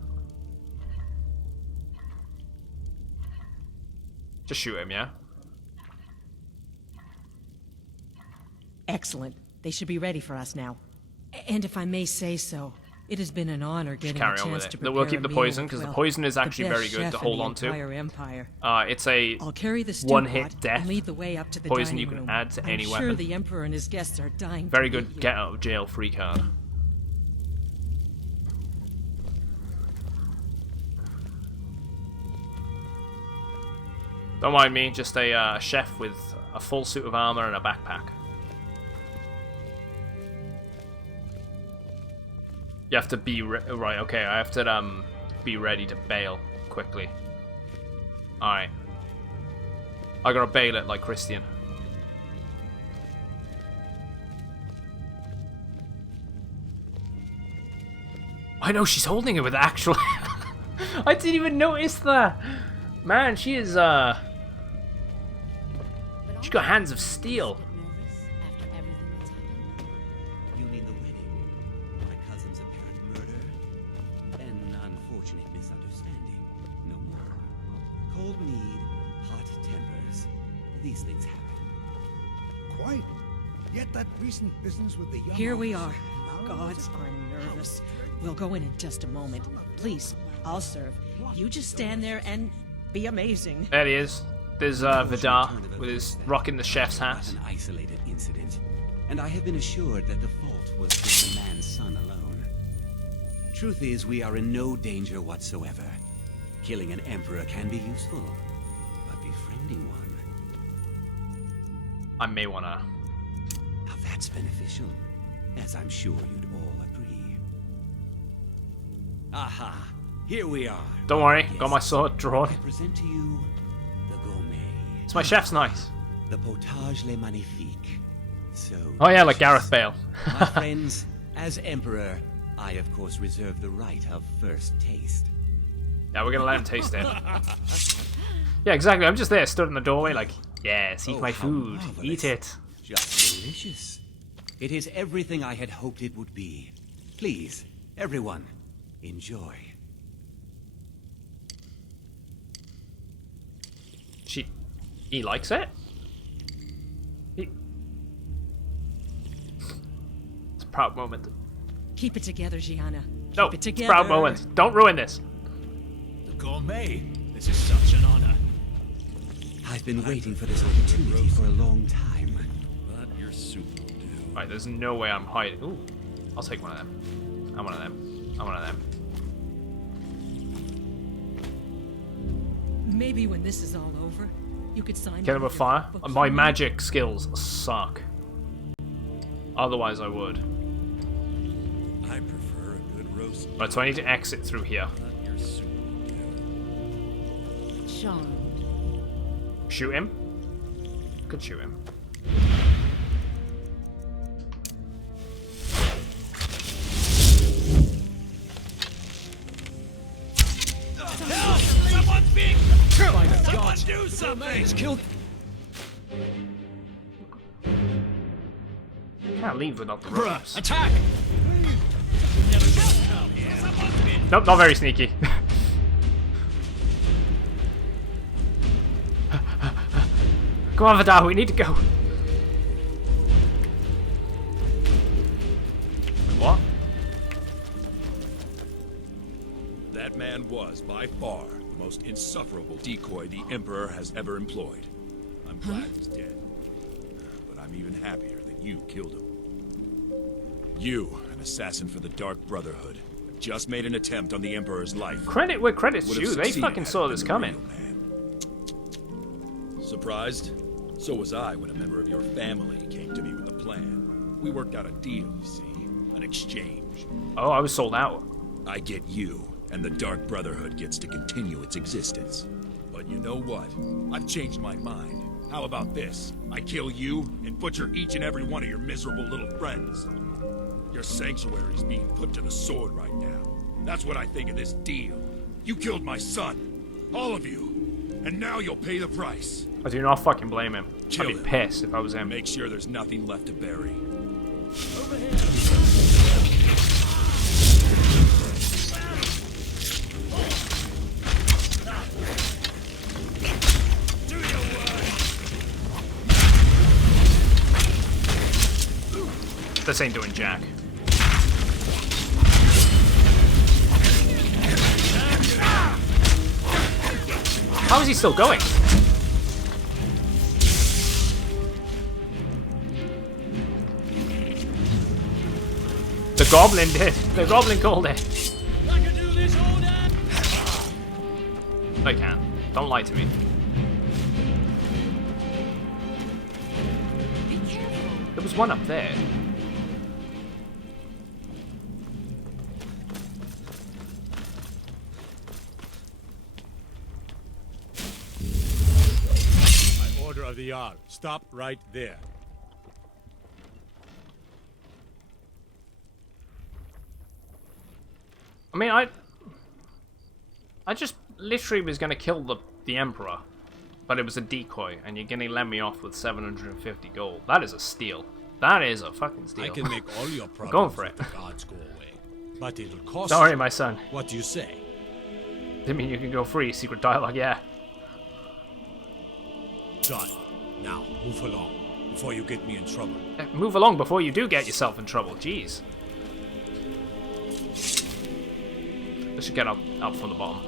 Just shoot him, yeah? Excellent. They should be ready for us now. And if I may say so, it has been an honor getting a Carry on with chance it. to prepare We'll keep the a meal poison with, because the well, poison is the actually best very good chef to in hold the on to. entire empire. It's a I'll carry the stew one-hit pot death and lead the way up to the poison dining you can room. add to I'm any sure weapon. the Emperor and his guests are dying Very to good be here. get out of jail free card. Don't mind me, just a chef with a full suit of armor and a backpack. You have to be right. Okay, I have to be ready to bail quickly. All right, I gotta bail it like Christian. I know she's holding it with actual. I didn't even notice that. Man, she is she's got hands of steel. You mean the wedding? My cousin's apparent murder? An unfortunate misunderstanding. No more. Cold mead, hot tempers. These things happen. Quite. Yet that recent business with the young Here we officer, are. Gods are nervous. We'll go in just a moment. Please, I'll serve. You just stand there and be amazing. There he is. There's Vidar with his rocking the chef's hat. An isolated incident, and I have been assured that the fault was with the man's son alone. Truth is, we are in no danger whatsoever. Killing an emperor can be useful, but befriending one... I may wanna. Now that's beneficial, as I'm sure you'd all agree. Aha! Here we are. Don't worry, got my sword drawn. I present to you the gourmet. It's my chef's knife. The potage le magnifique. So. Oh yeah, like Gareth Bale. My friends, as emperor, I of course reserve the right of first taste. Yeah, we're gonna let him taste it. Yeah, exactly. I'm just there, stood in the doorway, like, yes, eat my food, eat it. Just delicious. It is everything I had hoped it would be. Please, everyone, enjoy. He likes it? It's a proud moment. Keep it together, Gianna. Keep No, it it's a together. proud moment. Don't ruin this. The gourmet. This is such an honor. I've been waiting for this opportunity for a long time. But your soup will do. Right, there's no way I'm hiding. Ooh, I'll take one of them. I'm one of them. I'm one of them. Maybe when this is all over, you could sign Kill him one with of your fire? books My for me. magic skills suck. Otherwise I would. I prefer a good roast. Right, so I need to exit through here. But your soup will do. Charmed. Shoot him? Could shoot him. Help! Someone's being killed! Someone do something! Killed. Can't leave without the ropes. Attack! Nope, not very sneaky. Come on, Vidar, we need to go. What? That man was, by far, the most insufferable decoy the Emperor has ever employed. I'm glad he's dead. But I'm even happier that you killed him. You, an assassin for the Dark Brotherhood, just made an attempt on the Emperor's life. Credit where credit's Would have due. They succeeded fucking had saw it this been the coming. real man. Surprised? So was I when a member of your family came to me with a plan. We worked out a deal, you see. An exchange. Oh, I was sold out. I get you, and the Dark Brotherhood gets to continue its existence. But you know what? I've changed my mind. How about this? I kill you and butcher each and every one of your miserable little friends. Your sanctuary is being put to the sword right now. That's what I think of this deal. You killed my son. All of you. And now you'll pay the price. I do not fucking blame him. Kill I'd be him. pissed if I was him. Make sure there's nothing left to bury. This ain't doing jack. How is he still going? The goblin did. The goblin called it. I can't. Don't lie to me. There was one up there. By order of the Jarl, stop right there. I mean, I just literally was gonna kill the Emperor, but it was a decoy, and you're gonna let me off with 750 gold. That is a steal. That is a fucking steal. I can make all your I'm going problems for it. with the gods go away, but it'll cost. Sorry, you. my son. What do you say? I mean, you can go free. Secret dialogue, yeah. Done. Now, move along, before you get me in trouble. Move along before you do get yourself in trouble. Jeez. Let's just get up from the bottom.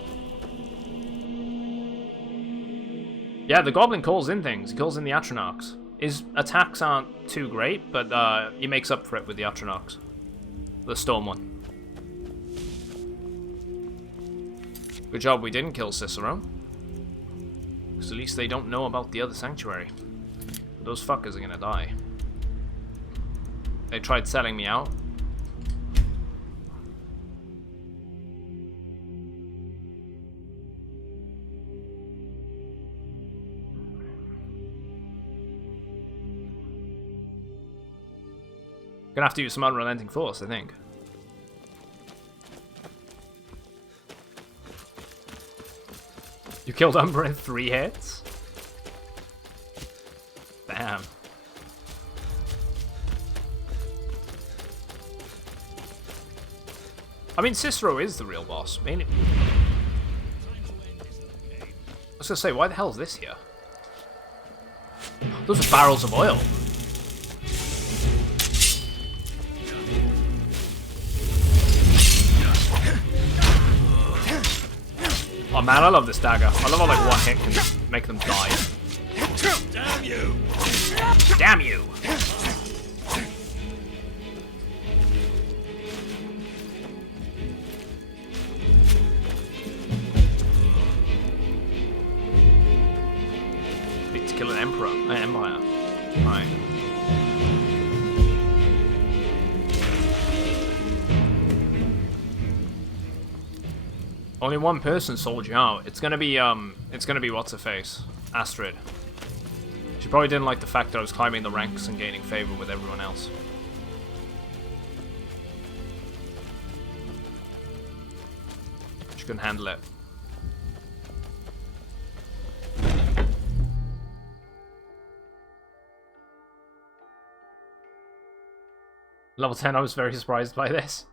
Yeah, the goblin calls in things. He calls in the Atronachs. His attacks aren't too great, but he makes up for it with the Atronachs. The storm one. Good job we didn't kill Cicero. Because at least they don't know about the other sanctuary. Those fuckers are gonna die. They tried selling me out. Gonna have to use some unrelenting force, I think. You killed Umber in 3 hits? Damn. I mean, Cicero is the real boss. I mean, I was gonna say, why the hell is this here? Those are barrels of oil. Oh man, I love this dagger. I love how like one hit can make them die. Damn you! Damn you! Need to kill an emperor, an empire. Right. Only one person sold you out. It's gonna be what's her face? Astrid. She probably didn't like the fact that I was climbing the ranks and gaining favor with everyone else. She couldn't handle it. Level 10, I was very surprised by this.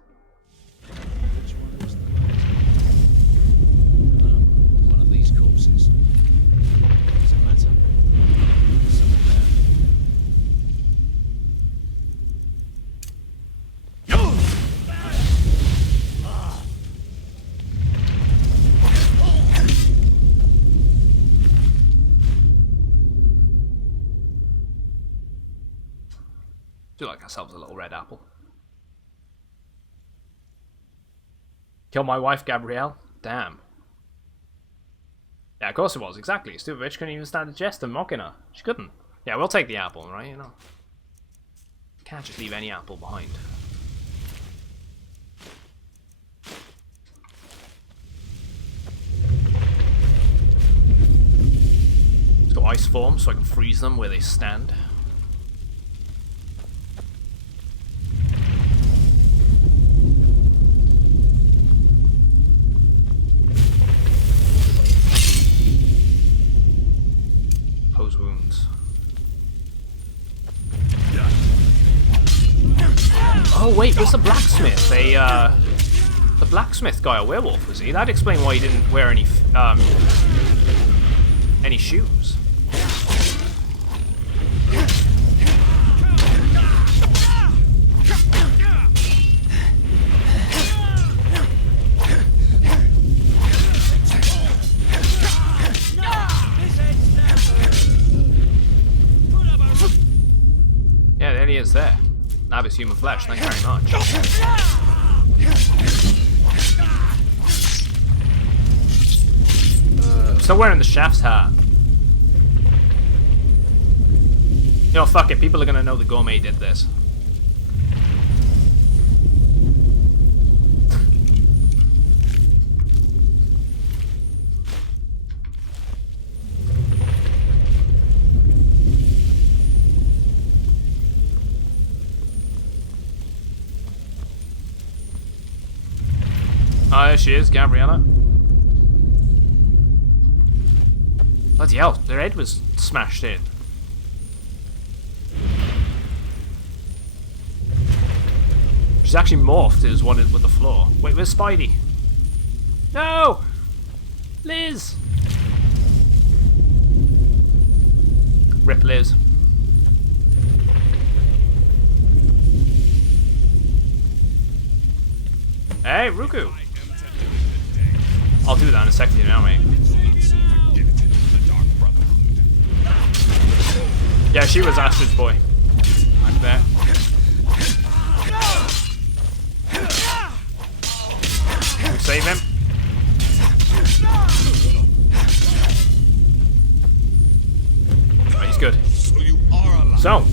One of these corpses. Does it matter? There's something there. Do like ourselves a little red apple. Kill my wife, Gabrielle? Damn. Yeah, of course it was, exactly. Stupid bitch couldn't even stand a jest and mocking her. She couldn't. Yeah, we'll take the apple, right? You know. Can't just leave any apple behind. Let's go ice form so I can freeze them where they stand. Pose wounds. Oh wait, was the blacksmith the blacksmith guy a werewolf, was he? That'd explain why he didn't wear any shoes. have his human flesh. Thank you very much. Still wearing the chef's hat. You know, fuck it. People are gonna know the gourmet did this. Oh, there she is, Gabriella. Bloody hell, their head was smashed in. She's actually morphed as one with the floor. Wait, where's Spidey? No! Liz! Rip Liz. Hey, Ruku! I'll do that in a second, you know, mate. Yeah, she was Astrid's boy. Back there. We'll save him. Right, he's good. So,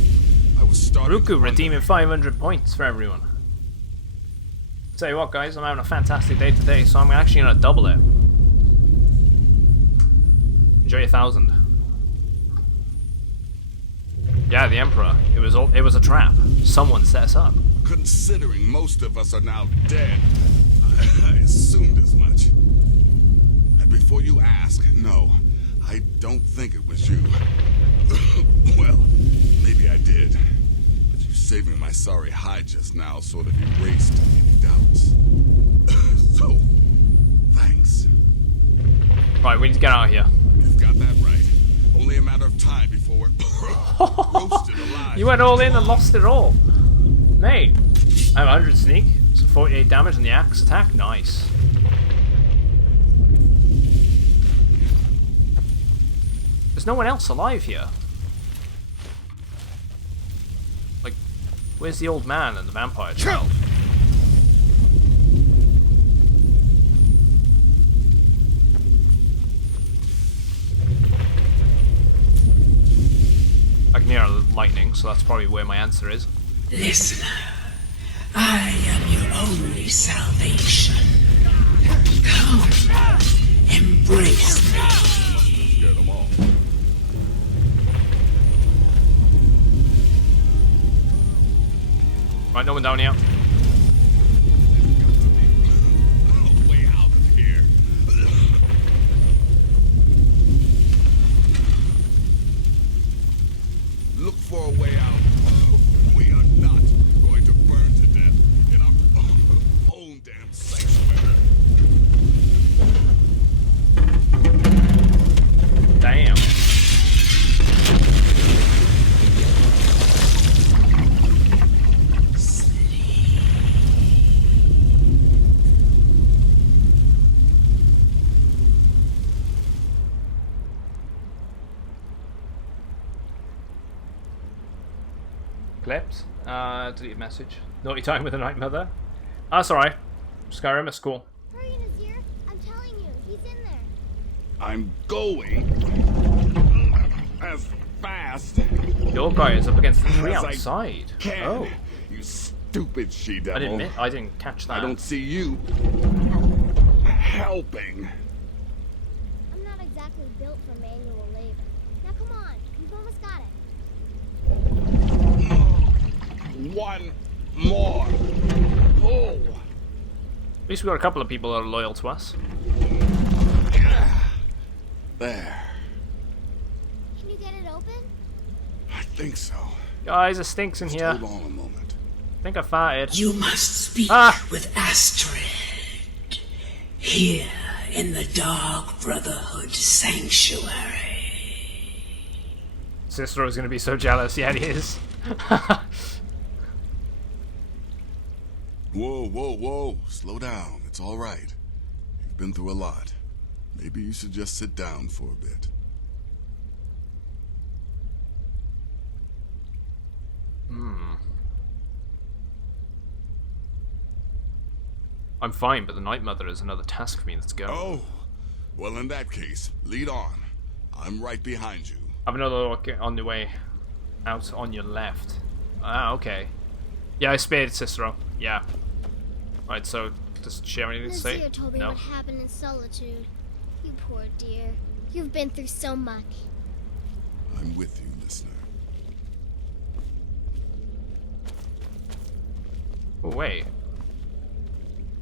Ruku redeeming 500 points for everyone. Tell you what, guys, I'm having a fantastic day today, so I'm actually gonna double it. Enjoy 1,000. Yeah, the Emperor. It was a trap. Someone set us up. Considering most of us are now dead, I assumed as much. And before you ask, no, I don't think it was you. Well, maybe I did. But you saving my sorry hide just now sort of erased any doubts. So, thanks. Right, we need to get out of here. You've got that right. Only a matter of time before we're roasted alive. You went all in and lost it all. Mate, I have 100 sneak, so 48 damage on the axe attack. Nice. There's no one else alive here. Like, where's the old man and the vampire child? I can hear lightning, so that's probably where my answer is. Listener, I am your only salvation. Come, embrace me. Get them all. Right, no one down here. Way out of here. Look for a way out. We are not going to burn to death in our own damn sanctuary. Damn. Clips. Delete message. Naughty time with the Night Mother. That's alright. Skyrim is cool. Hurry, Nazir. I'm telling you, he's in there. I'm going as fast. Your guy is up against the tree as I outside. can. Oh. You stupid she-devil. I didn't catch that. I don't see you helping. I'm not exactly built for manual labor. Now come on, you've almost got it. One more. Oh. At least we got a couple of people that are loyal to us. There. Can you get it open? I think so. Guys, it stinks in Just here. hold on a moment. I think I farted. You must speak with Astrid. Here in the Dark Brotherhood Sanctuary. Cicero's gonna be so jealous. Yeah, he is. Whoa, whoa, whoa. Slow down. It's all right. You've been through a lot. Maybe you should just sit down for a bit. I'm fine, but the Night Mother is another task for me. Let's go. Oh, well, in that case, lead on. I'm right behind you. I have another look on the way out on your left. Ah, okay. Yeah, I spared Cicero. Yeah. Right, so does she have anything to say? Nazir told me No. what happened in Solitude. You poor dear. You've been through so much. I'm with you, listener. Oh, wait.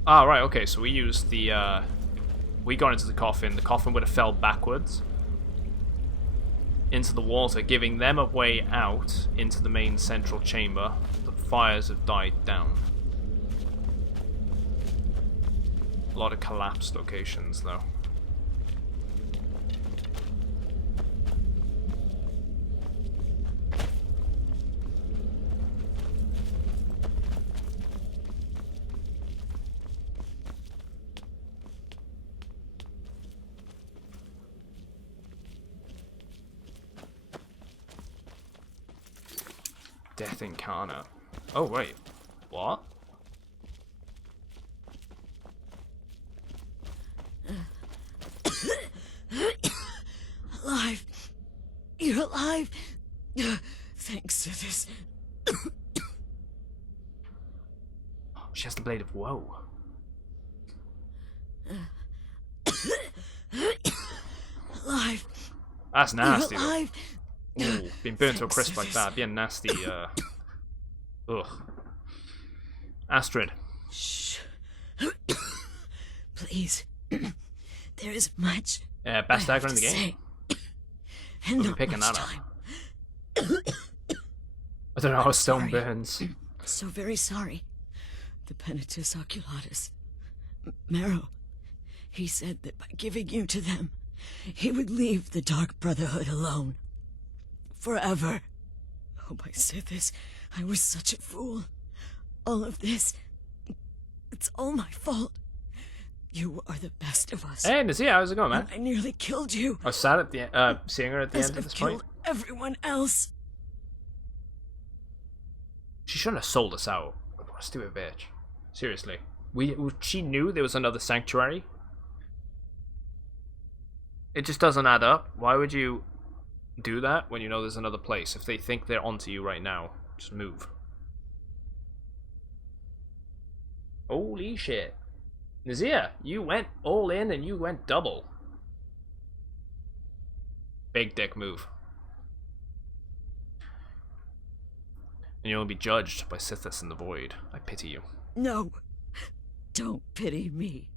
Ah, right, okay, so we used the, we got into the coffin would have fell backwards into the water, giving them a way out into the main central chamber. The fires have died down. A lot of collapsed locations, though. Death Incarnate. Oh, wait. What? Alive. You're alive. Thanks to this. She has the Blade of Woe. Alive. That's nasty. You're alive. Ooh, being burnt to a Thanks crisp to like this. that. Be a nasty, ugh. Astrid. Shh. Please. There is much. Yeah, best I dagger have in the to game. say. And We'll be not picking much that up. time. I don't know how I'm stone sorry. burns. So very sorry. The Penitus Oculatus. Marrow. He said that by giving you to them, he would leave the Dark Brotherhood alone. Forever. Oh, my Sithis, I was such a fool. All of this, it's all my fault. You are the best of us. Hey, Nazia, how's it going, man? I nearly killed you. I was sad at the seeing her at the As end of I've this point. killed everyone else. She shouldn't have sold us out. What a stupid bitch. Seriously. She knew there was another sanctuary. It just doesn't add up. Why would you do that when you know there's another place? If they think they're onto you right now, just move. Holy shit. Nazia, you went all in and you went double. Big dick move. And you'll be judged by Sithis in the Void. I pity you. No. Don't pity me.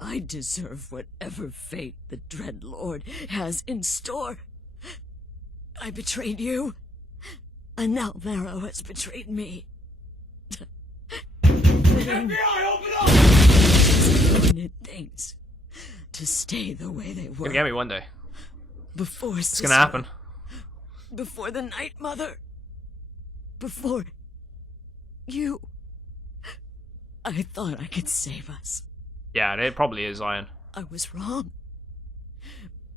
I deserve whatever fate the Dread Lord has in store. I betrayed you, and now Marrow has betrayed me. FBI, open up! Wanted things to stay the way they were. Gonna get me one day. Before It's gonna happen. Before the Night Mother. Before you. I thought I could save us. Yeah, it probably is, Iron. I was wrong.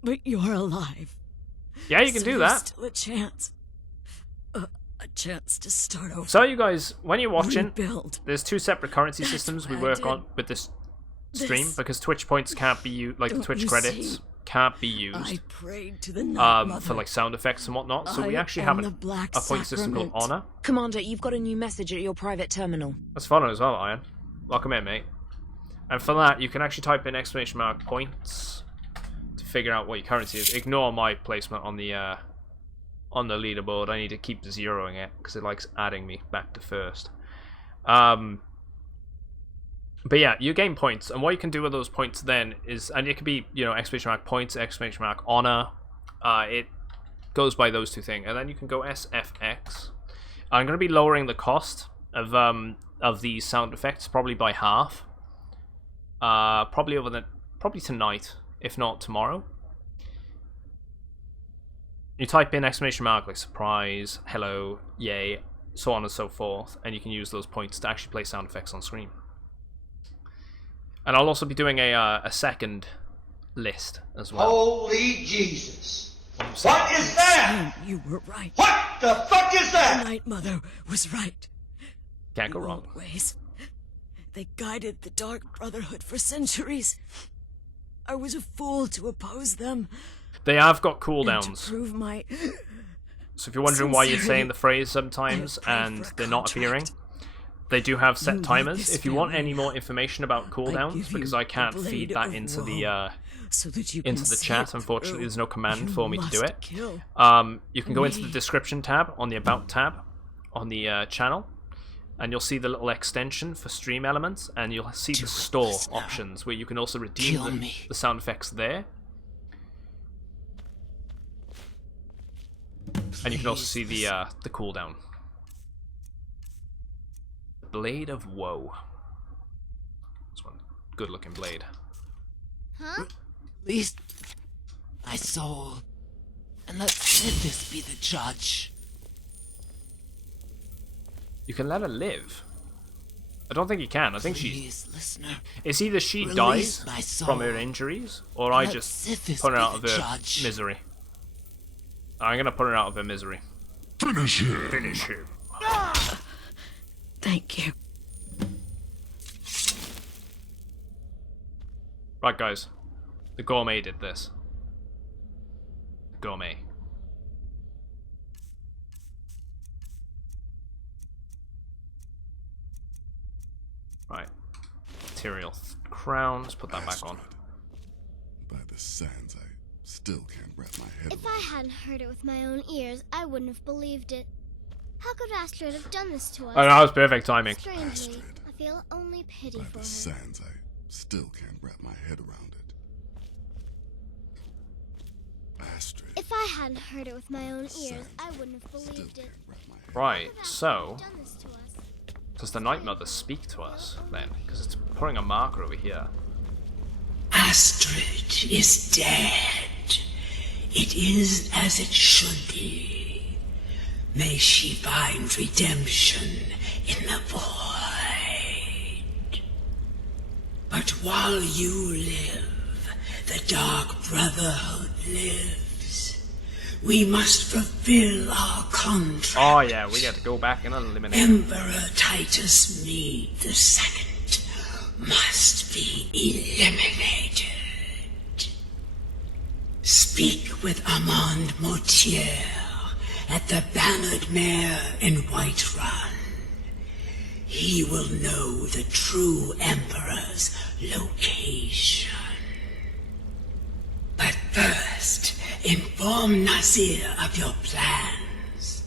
But you're alive. Yeah, you can So do there's that. Still a chance. A chance to start over. So you guys, when you're watching, Rebuild. there's two separate currency systems we what I work did. on with this stream, This. because Twitch points can't be used, like the Don't Twitch you credits see? can't be used I prayed to the Night Mother. for like sound effects and whatnot. So we I actually am have the a Black point system called Sacrament. Honor. Commander, you've got a new message at your private terminal. That's fun as well, Iron. Lock 'em in, mate. And for that, you can actually type in ! points to figure out what your currency is. Ignore my placement on the leaderboard. I need to keep zeroing it because it likes adding me back to first. But yeah, you gain points, and what you can do with those points then is, and it could be, you know, ! points, ! honor. It goes by those two things, and then you can go SFX. I'm going to be lowering the cost of these sound effects probably by half. Probably tonight, if not tomorrow. You type in ! like surprise, hello, yay, so on and so forth, and you can use those points to actually play sound effects on screen. And I'll also be doing a second list as well. Holy Jesus. What is that? You were right. What the fuck is that? The Night Mother was right. Can't go wrong. Always. They guided the Dark Brotherhood for centuries. I was a fool to oppose them. They have got And cooldowns. to prove my So if you're wondering why you're saying sincerity, the phrase sometimes and they're not appearing, they do have set You lead timers. this If you want family any more information about cooldowns, give because you I can't the feed blade that of into woe, the so that you into can the see chat, it unfortunately through. there's no command You for me to do must it. kill You can go into the me. description tab on the About tab on the channel, and you'll see the little extension for stream elements, and you'll see the store options where you can also redeem Kill the sound effects there. And you can also see the cooldown. Blade of Woe. This one, good looking blade. Huh? Release my soul, and let Sithis be the judge. You can let her live. I don't think you can. I think Please, listener, it's either she release dies my from her soul, injuries, or I let just Sithis put her be out of the her judge. misery. I'm gonna put her out of her misery. Finish him. Finish him. Thank you. Right, guys. The gourmet did this. Gourmet. Right. Material crowns. Put that back on. By the sands, I still can't wrap my head If I hadn't heard it with my own ears, I wouldn't have believed it. How could Astrid have done this to us? Oh, that was perfect timing. Strangely, I feel only pity for her. sands, I still can't wrap my head around it. Astrid. If I hadn't heard it with my own ears, I wouldn't have believed it. Right, so does the Night Mother speak to us then? Because it's putting a marker over here. Astrid is dead. It is as it should be. May she find redemption in the void. But while you live, the Dark Brotherhood lives. We must fulfill our contract. Oh yeah, we got to go back and eliminate Emperor Titus Mead II must be eliminated. Speak with Armand Mortier at the Bannered Mare in Whiterun. He will know the true Emperor's location. But first, inform Nazir of your plans,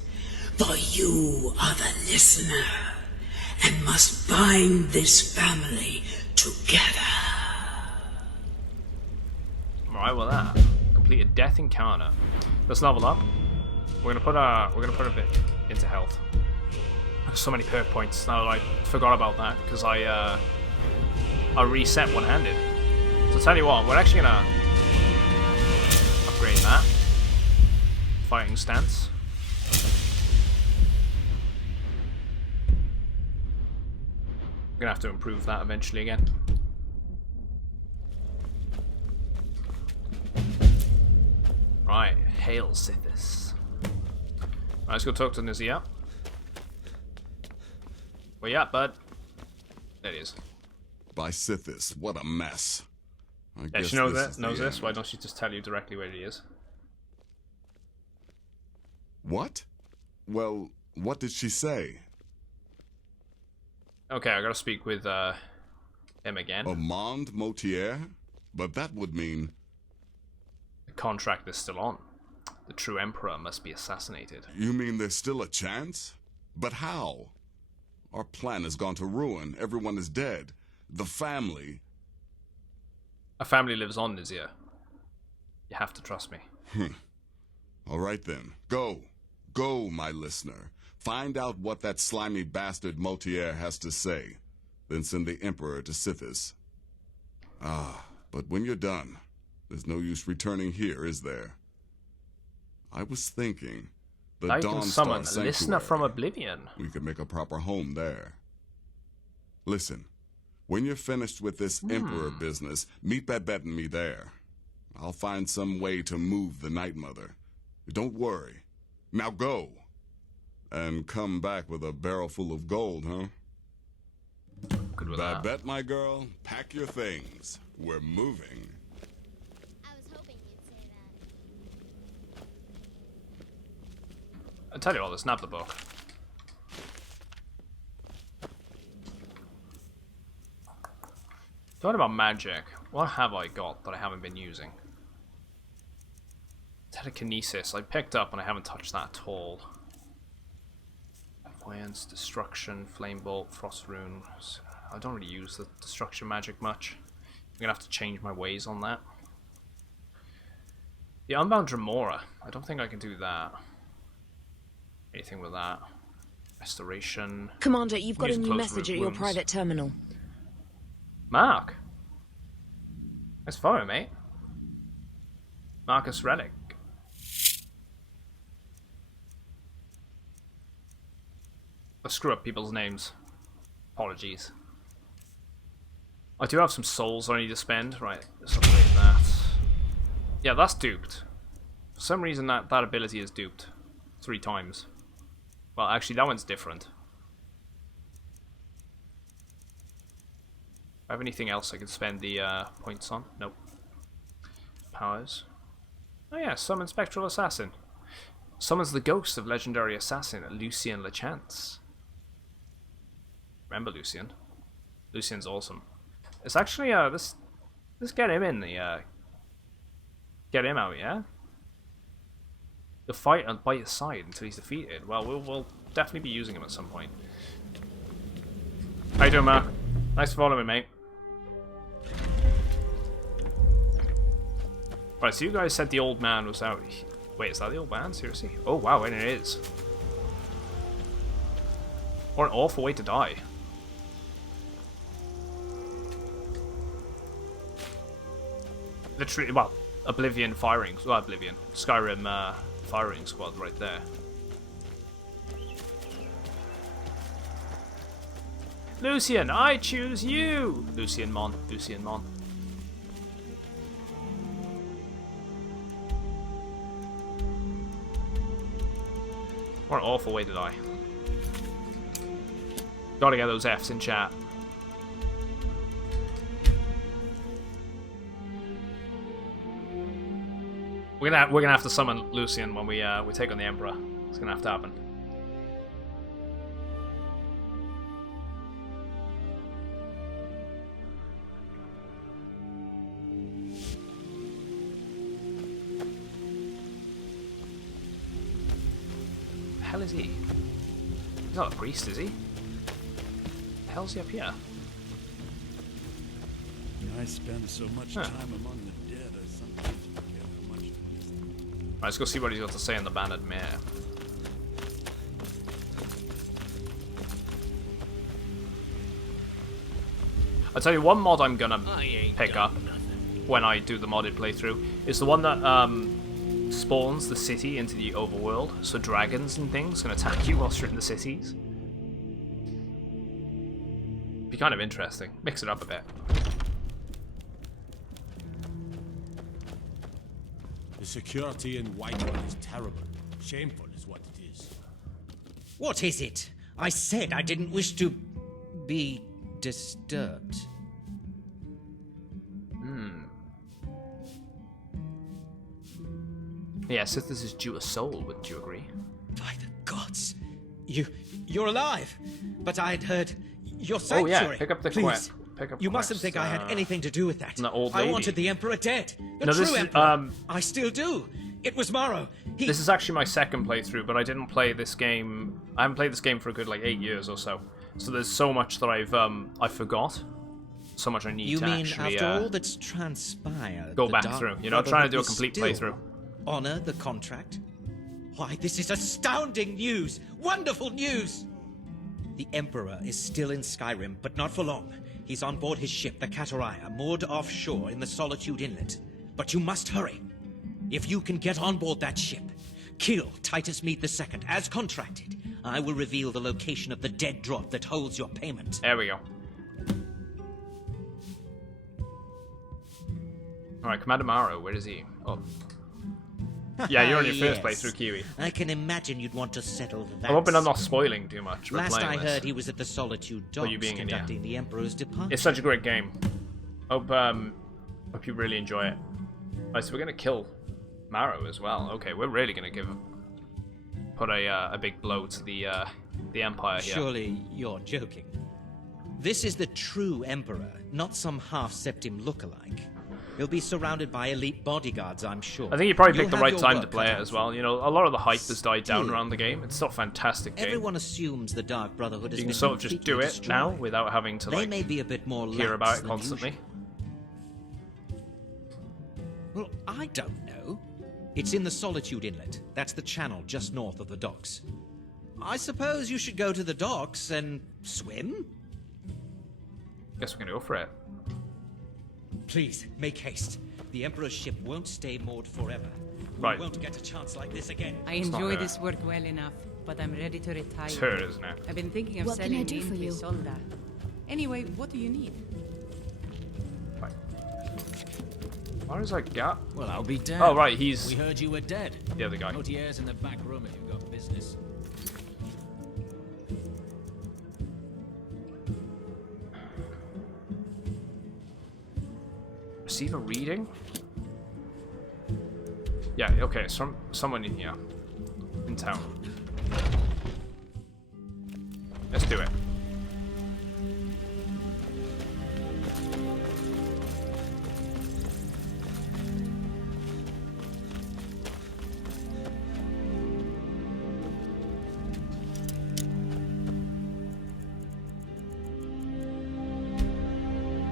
for you are the listener and must bind this family together. Alright, well that. Complete a death encounter. Let's level up. We're gonna put a bit into health. So many perk points now that I forgot about that because I reset one-handed. So tell you what, we're actually gonna upgrade that. Fighting stance. I'm gonna have to improve that eventually again. Right, hail Sithis. Right, let's go talk to Nazir. Where you at, bud? There it is. By Sithis, what a mess. I Yeah, guess she knows this this. is Knows the this. end. Why don't she just tell you directly where he is? What? Well, what did she say? Okay, I gotta speak with him again. Armand Mortier? But that would mean... The contract is still on. The true emperor must be assassinated. You mean there's still a chance? But how? Our plan has gone to ruin. Everyone is dead. The family... A family lives on, Nazir. You have to trust me. All right then. Go. Go, my listener. Find out what that slimy bastard Mortier has to say. Then send the Emperor to Sithis. Ah, but when you're done, there's no use returning here, is there? I was thinking... The I can Dawnstar summon a listener Sanctuary. from Oblivion. We could make a proper home there. Listen, when you're finished with this Emperor business, meet Babette and me there. I'll find some way to move the Night Mother. Don't worry. Now go. And come back with a barrel full of gold, huh? good with that. Bet, my girl, pack your things. We're moving. I was hoping you'd say that. I tell you what, let's snap the book. What about magic? What have I got that I haven't been using? Telekinesis, I picked up and I haven't touched that at all. Clairvoyance, destruction, flame bolt, frost runes. I don't really use the destruction magic much. I'm gonna have to change my ways on that. The Unbound Dremora, I don't think I can do that. Anything with that. Restoration. Commander, you've got a Use new close message at your wounds. private terminal. Mark! Nice photo, mate. Marcus Relic. I screw up people's names. Apologies. I do have some souls I need to spend. Right, let's upgrade that. Yeah, that's duped. For some reason that ability is duped. 3 times. Well, actually that one's different. I have anything else I can spend the points on? Nope. Powers. Oh yeah, summon Spectral Assassin. Summons the ghost of legendary assassin Lucien Lachance. Remember Lucien? Lucien's awesome. It's actually let's get him in the get him out, yeah? The fight by his side until he's defeated. Well, we'll definitely be using him at some point. How you doing, Mark? Nice to follow me, mate. Right, so you guys said the old man was out. Wait, is that the old man? Seriously? Oh wow, and it is. What an awful way to die. Literally, well, Oblivion firing, well, Oblivion, Skyrim firing squad right there. Lucien, I choose you! Lucien Mon, Lucien Mon. What an awful way to die. Gotta get those Fs in chat. We're gonna have to summon Lucien when we take on the Emperor. It's gonna have to happen. The hell is he? He's not a priest, is he? The hell's he up here? I spend so much time among the dead, I sometimes forget how much I miss them. Right, let's go see what he's got to say in the Banded Mare. I'll tell you one mod I'm gonna pick up when I do the modded playthrough is the one that spawns the city into the overworld, so dragons and things can attack you whilst you're in the cities. Be kind of interesting. Mix it up a bit. The security in Whitehall is terrible. Shameful is what it is. What is it? I said I didn't wish to be disturbed. Yeah, Sithis is due a soul, wouldn't you agree? By the gods. You're alive. But I'd heard your Oh sanctuary. yeah, pick up the Please. quest. Pick up You mustn't quest, think I had anything to do with that. the old I lady. wanted the Emperor dead. The No, true this is, Emperor. I still do. It was Morrow. This is actually my second playthrough, but I didn't play this game. I haven't played this game for a good like 8 years or so. So there's so much that I forgot. So much I need You to mean actually after all that's transpired, go the back Dark through. You're not trying to do a Brotherhood complete will still playthrough. Honor the contract? Why, this is astounding news! Wonderful news! The Emperor is still in Skyrim, but not for long. He's on board his ship, the Kataraya, moored offshore in the Solitude Inlet. But you must hurry. If you can get on board that ship, kill Titus Mead II, as contracted, I will reveal the location of the dead drop that holds your payment. There we go. Alright, Commander Morrow, where is he? Oh. Yeah, you're on your first Yes. playthrough, Kiwi. I can imagine you'd want to settle that. I'm hoping I'm not spoiling too much. For Last playing I this. heard, he was at the Solitude Or you Docks being in here. conducting the Emperor's departure. It's such a great game. Hope you really enjoy it. Alright, so we're gonna kill Marrow as well. Okay, we're really gonna put a big blow to the Empire here. Surely you're joking. This is the true Emperor, not some half-septim lookalike. He'll be surrounded by elite bodyguards, I'm sure. I think you probably You'll picked the have right your time to work play cut it out as for well. You know, a lot of the hype has died down Still, around the game. It's still a fantastic game. Everyone assumes the Dark Brotherhood has You can been sort of just completely do it destroyed. now without having to They like may be a bit more hear lax about it than constantly. Well, I don't know. It's in the Solitude Inlet. That's the channel just north of the docks. I suppose you should go to the docks and swim? Guess we're gonna go for it. Please, make haste. The Emperor's ship won't stay moored forever. Right. We won't get a chance like this again. I enjoy this work well enough, but I'm ready to retire. It's her, isn't it? I've been thinking of What can selling I do for Inti you? Solda. Anyway, what do you need? Where is that gap? Well, I'll be damned. Oh, right, he's We heard you were dead. the other guy. OTA's in the back room if you've got business. Receive a reading? Yeah, okay, it's from someone in here. In town. Let's do it.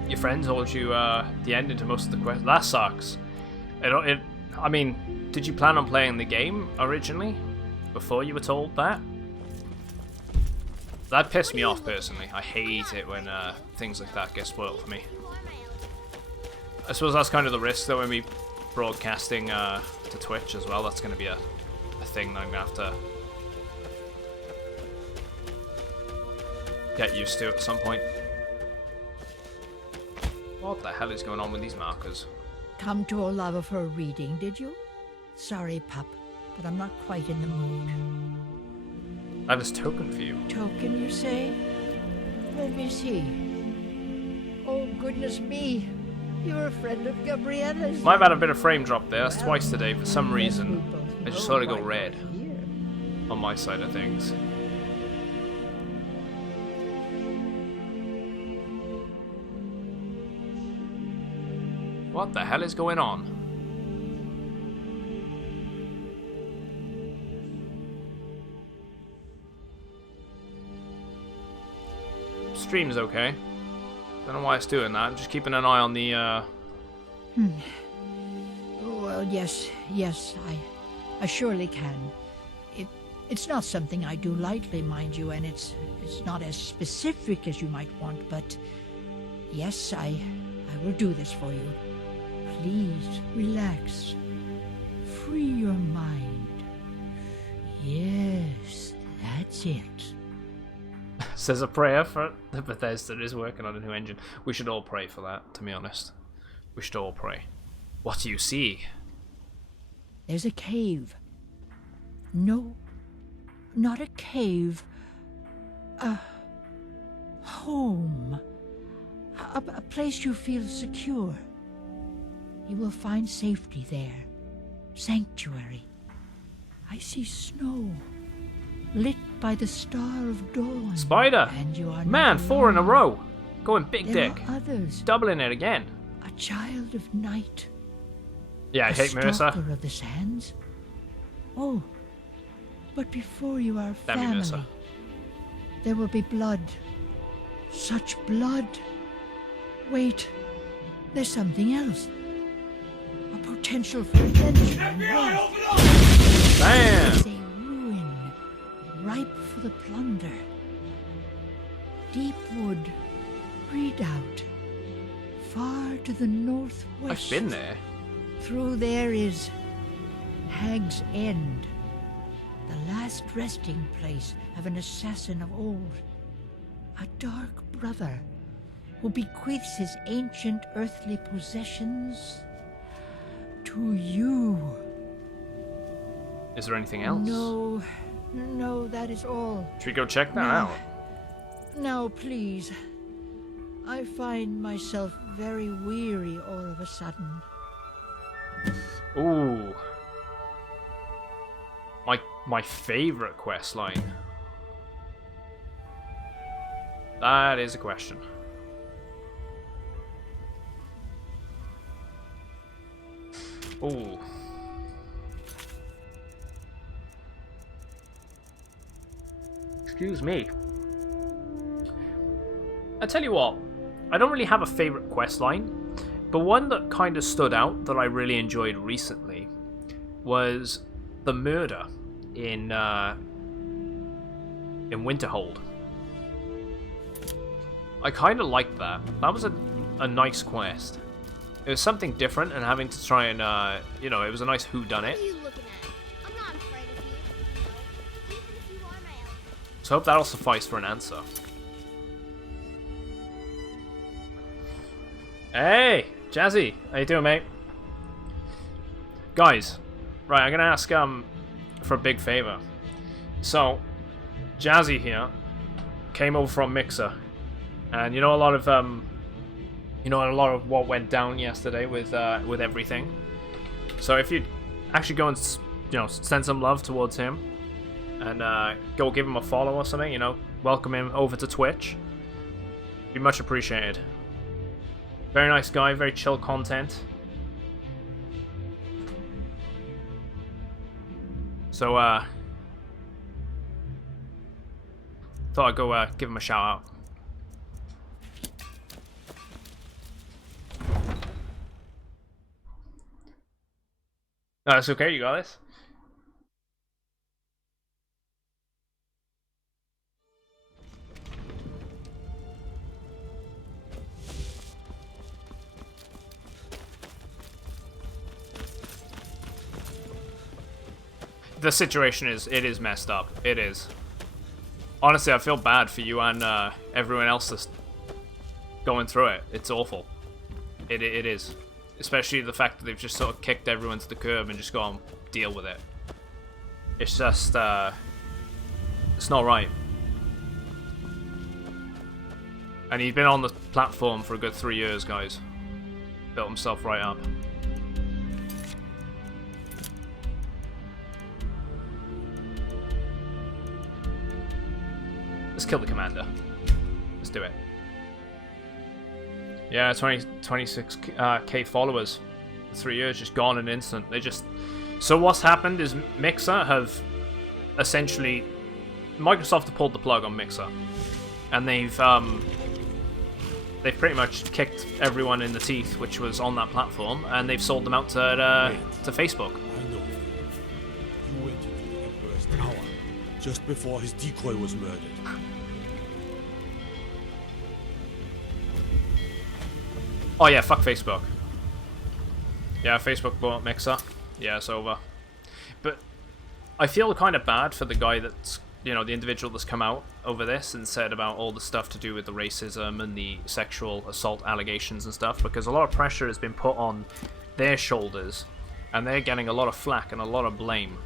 Your friend told you the ending to most of the quests. That sucks. I mean, did you plan on playing the game originally before you were told that? That pissed me off personally. I hate it when things like that get spoiled for me. I suppose that's kind of the risk though when we broadcasting to Twitch as well. That's going to be a thing that I'm going to have to get used to at some point. What the hell is going on with these markers? Come to Olava for a reading, did you? Sorry, pup, but I'm not quite in the mood. I have this token for you. Token, you say? Let me see. Oh, goodness me. You're a friend of Gabriella's. Might have had a bit of frame drop there. That's twice today for some reason. I just saw it go red on my side of things. What the hell is going on? Stream's okay. Don't know why it's doing that. I'm just keeping an eye on the Well, yes, I surely can. It's not something I do lightly, mind you, and it's not as specific as you might want, but yes, I will do this for you. Please, relax. Free your mind. Yes, that's it. says a prayer for the Bethesda is working on a new engine. We should all pray for that, to be honest. We should all pray. What do you see? There's a cave. No, not a cave. A home. A place you feel secure. You will find safety there. Sanctuary. I see snow. Lit by the star of dawn. Spider! And you are Man, not 4 in a alone. row. Going big There dick. are others. Doubling it again. A child of night. Yeah, I hate Mercer. Stalker of the sands. Oh, but before you are Damn you, family, Mercer. there will be blood. Such blood. Wait, there's something else. A potential for adventure and wealth. Damn! It's a ruin, ripe for the plunder. Deep wood, redoubt, far to the northwest. I've been there. Through there is Hag's End, the last resting place of an assassin of old. A dark brother who bequeaths his ancient earthly possessions to you. Is there anything else? No, no, that is all. Should we go check that out? Now, please. I find myself very weary all of a sudden. Ooh. My favorite quest line. That is a question. Ooh. Excuse me. I tell you what, I don't really have a favorite quest line, but one that kind of stood out that I really enjoyed recently was the murder in Winterhold. I kind of liked that. That was a nice quest. It was something different, and having to try and you know, it was a nice whodunit. What are you looking at? I'm not afraid of you. No, even if you are my elder. So I hope that'll suffice for an answer. Hey, Jazzy, how you doing, mate? Guys, right, I'm gonna ask for a big favor. So, Jazzy here came over from Mixer, and you know a lot of what went down yesterday with everything. So if you'd actually go and send some love towards him, and go give him a follow or something, you know, welcome him over to Twitch, be much appreciated. Very nice guy, very chill content. So, thought I'd go give him a shout out. No, that's okay, you got this. The situation is messed up. It is. Honestly, I feel bad for you and everyone else that's going through it. It's awful. It is. Especially the fact that they've just sort of kicked everyone to the curb and just gone, deal with it. It's just, it's not right. And he's been on the platform for a good 3 years, guys. Built himself right up. Let's kill the commander. Let's do it. Yeah, 26k followers. 3 years just gone in an instant. They just... So what's happened is Mixer have essentially... Microsoft have pulled the plug on Mixer. And they've pretty much kicked everyone in the teeth which was on that platform, and they've sold them out to Facebook. I know. You went into the Emperor's tower just before his decoy was murdered. Oh yeah, fuck Facebook. Yeah, Facebook bought Mixer. Yeah, it's over. But I feel kind of bad for the guy that's, you know, the individual that's come out over this and said about all the stuff to do with the racism and the sexual assault allegations and stuff, because a lot of pressure has been put on their shoulders, and they're getting a lot of flack and a lot of blame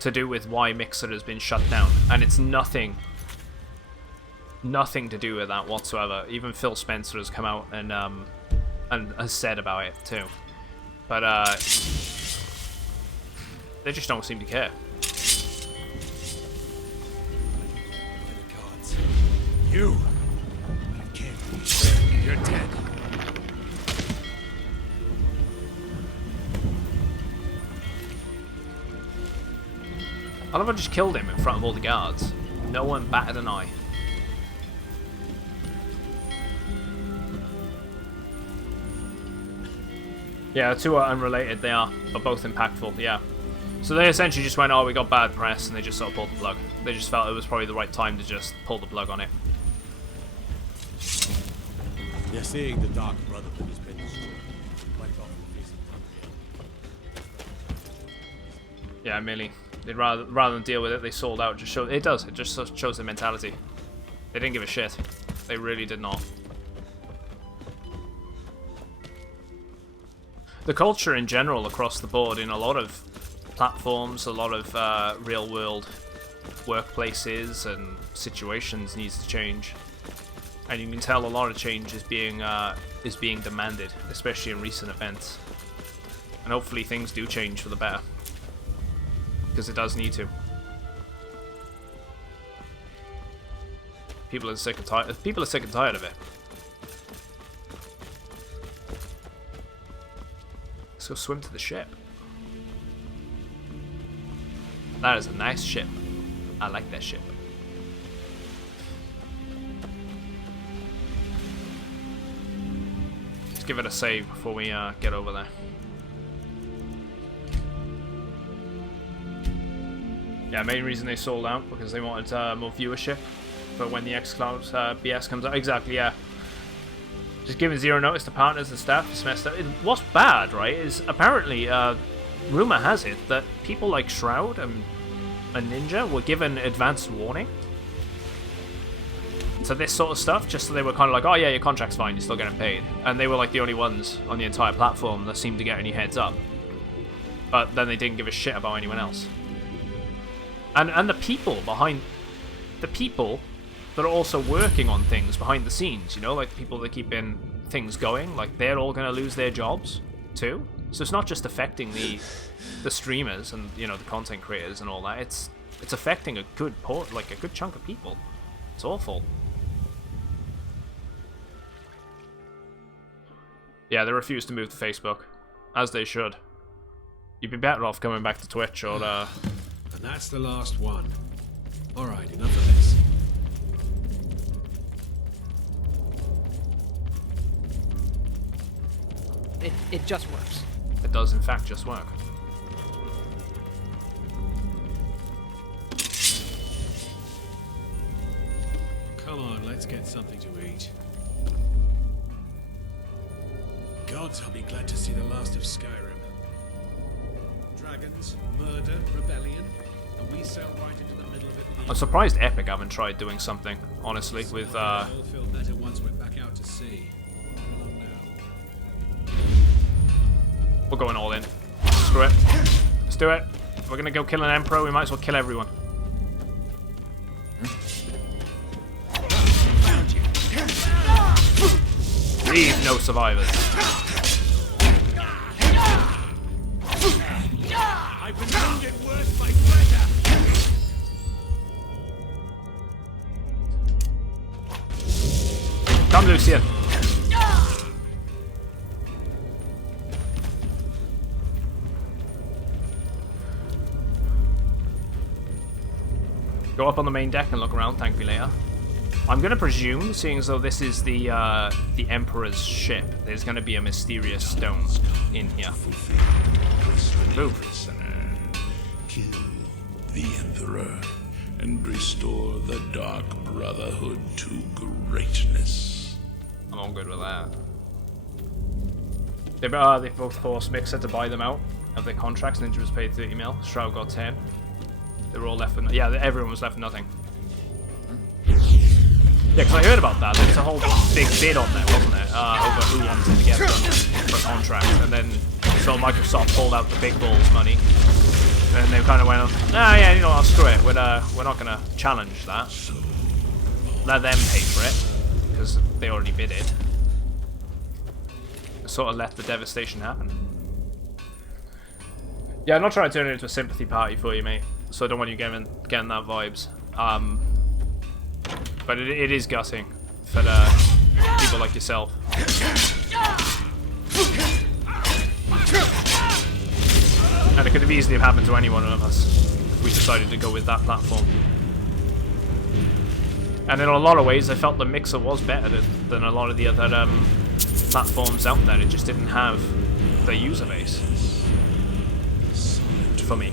to do with why Mixer has been shut down. And it's nothing to do with that whatsoever. Even Phil Spencer has come out and has said about it too. But they just don't seem to care. You! I can't be. You're dead. I love I just killed him in front of all the guards. No one batted an eye. Yeah, the two are unrelated, they are, but both impactful, yeah. So they essentially just went, oh, we got bad press, and they just sort of pulled the plug. They just felt it was probably the right time to just pull the plug on it. They're saying the Dark Brotherhood has been destroyed. Right off the face of the Yeah, merely. They'd rather than deal with it, they sold out. It just shows their mentality. They didn't give a shit. They really did not. The culture in general across the board in a lot of platforms, a lot of real-world workplaces and situations needs to change, and you can tell a lot of change is being demanded, especially in recent events. And hopefully things do change for the better, because it does need to. People are sick and tired. People are sick and tired of it. Let's go swim to the ship. That is a nice ship. I like that ship. Let's give it a save before we get over there. Yeah, main reason they sold out because they wanted more viewership for when the xCloud BS comes out. Exactly, yeah. Just giving zero notice to partners and staff is messed up. What's bad, right, is apparently, rumor has it that people like Shroud and Ninja were given advanced warning. So this sort of stuff, just so they were kind of like, oh yeah, your contract's fine, you're still getting paid. And they were like the only ones on the entire platform that seemed to get any heads up. But then they didn't give a shit about anyone else. And the people behind... The people that are also working on things behind the scenes, you know, like the people that keep things going, like they're all going to lose their jobs too. So it's not just affecting the streamers and, you know, the content creators and all that. It's affecting a good chunk of people. It's awful. Yeah, they refuse to move to Facebook, as they should. You'd be better off coming back to Twitch or And that's the last one. Alright, enough of this. It just works. It does, in fact, just work. Come on, let's get something to eat. Gods, I'll be glad to see the last of Skyrim. Dragons, murder, rebellion, and we sail right into the middle of it. I'm surprised Epic haven't tried doing something, honestly, with All feel better once we're back out to sea. We're going all in. Screw it. Let's do it. If we're gonna go kill an emperor, we might as well kill everyone. Leave no survivors. I've been wounded worse by treasure. Come, Lucian. Go up on the main deck and look around, thank me later. I'm gonna presume, seeing as though this is the Emperor's ship, there's gonna be a mysterious stone in here. Move. Kill the Emperor and restore the Dark Brotherhood to greatness. I'm all good with that. They both forced Mixer to buy them out of their contracts. Ninja was paid 30 mil. Shroud got 10. They were all left with... Yeah, everyone was left with nothing. Yeah, because I heard about that. There was a whole big bid on there, wasn't there? Over who wanted to get them for a contract. And then, so Microsoft pulled out the big balls money. And they kind of went, yeah, you know what, screw it. We're not going to challenge that. Let them pay for it. Because they already bid it. Sort of let the devastation happen. Yeah, I'm not trying to turn it into a sympathy party for you, mate. So I don't want you getting that vibes. But it is gutting for people like yourself. And it could have easily happened to any one of us if we decided to go with that platform. And in a lot of ways, I felt the Mixer was better than a lot of the other platforms out there. It just didn't have the user base for me.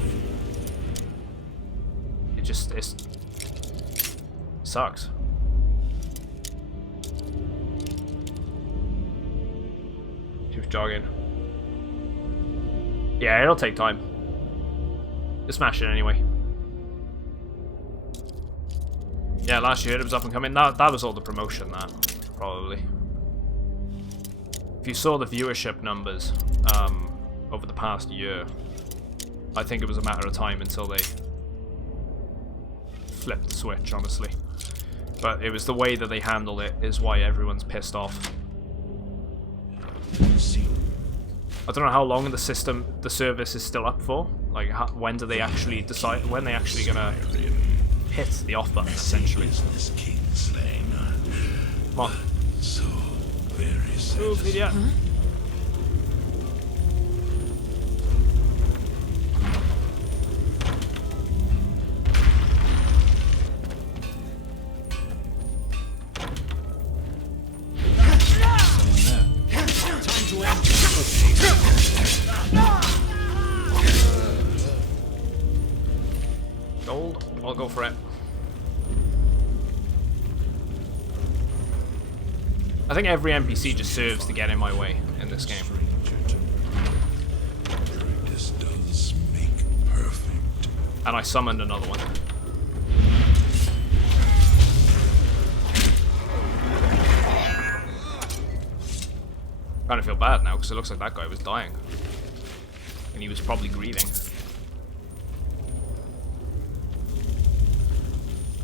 It sucks. Keep jogging. Yeah, it'll take time. Just smash it anyway. Yeah, last year it was up and coming. That was all the promotion, that, probably. If you saw the viewership numbers over the past year, I think it was a matter of time until they flipped the switch, honestly. But it was the way that they handled it is why everyone's pissed off. I don't know how long the service is still up for. Like, when do they actually decide? When they actually gonna hit the off button? Essentially. Come on. So very Move, idiot. Gold, I'll go for it. I think every NPC just serves to get in my way in this game. This does make perfect. And I summoned another one. Kind of feel bad now because it looks like that guy was dying. And he was probably grieving.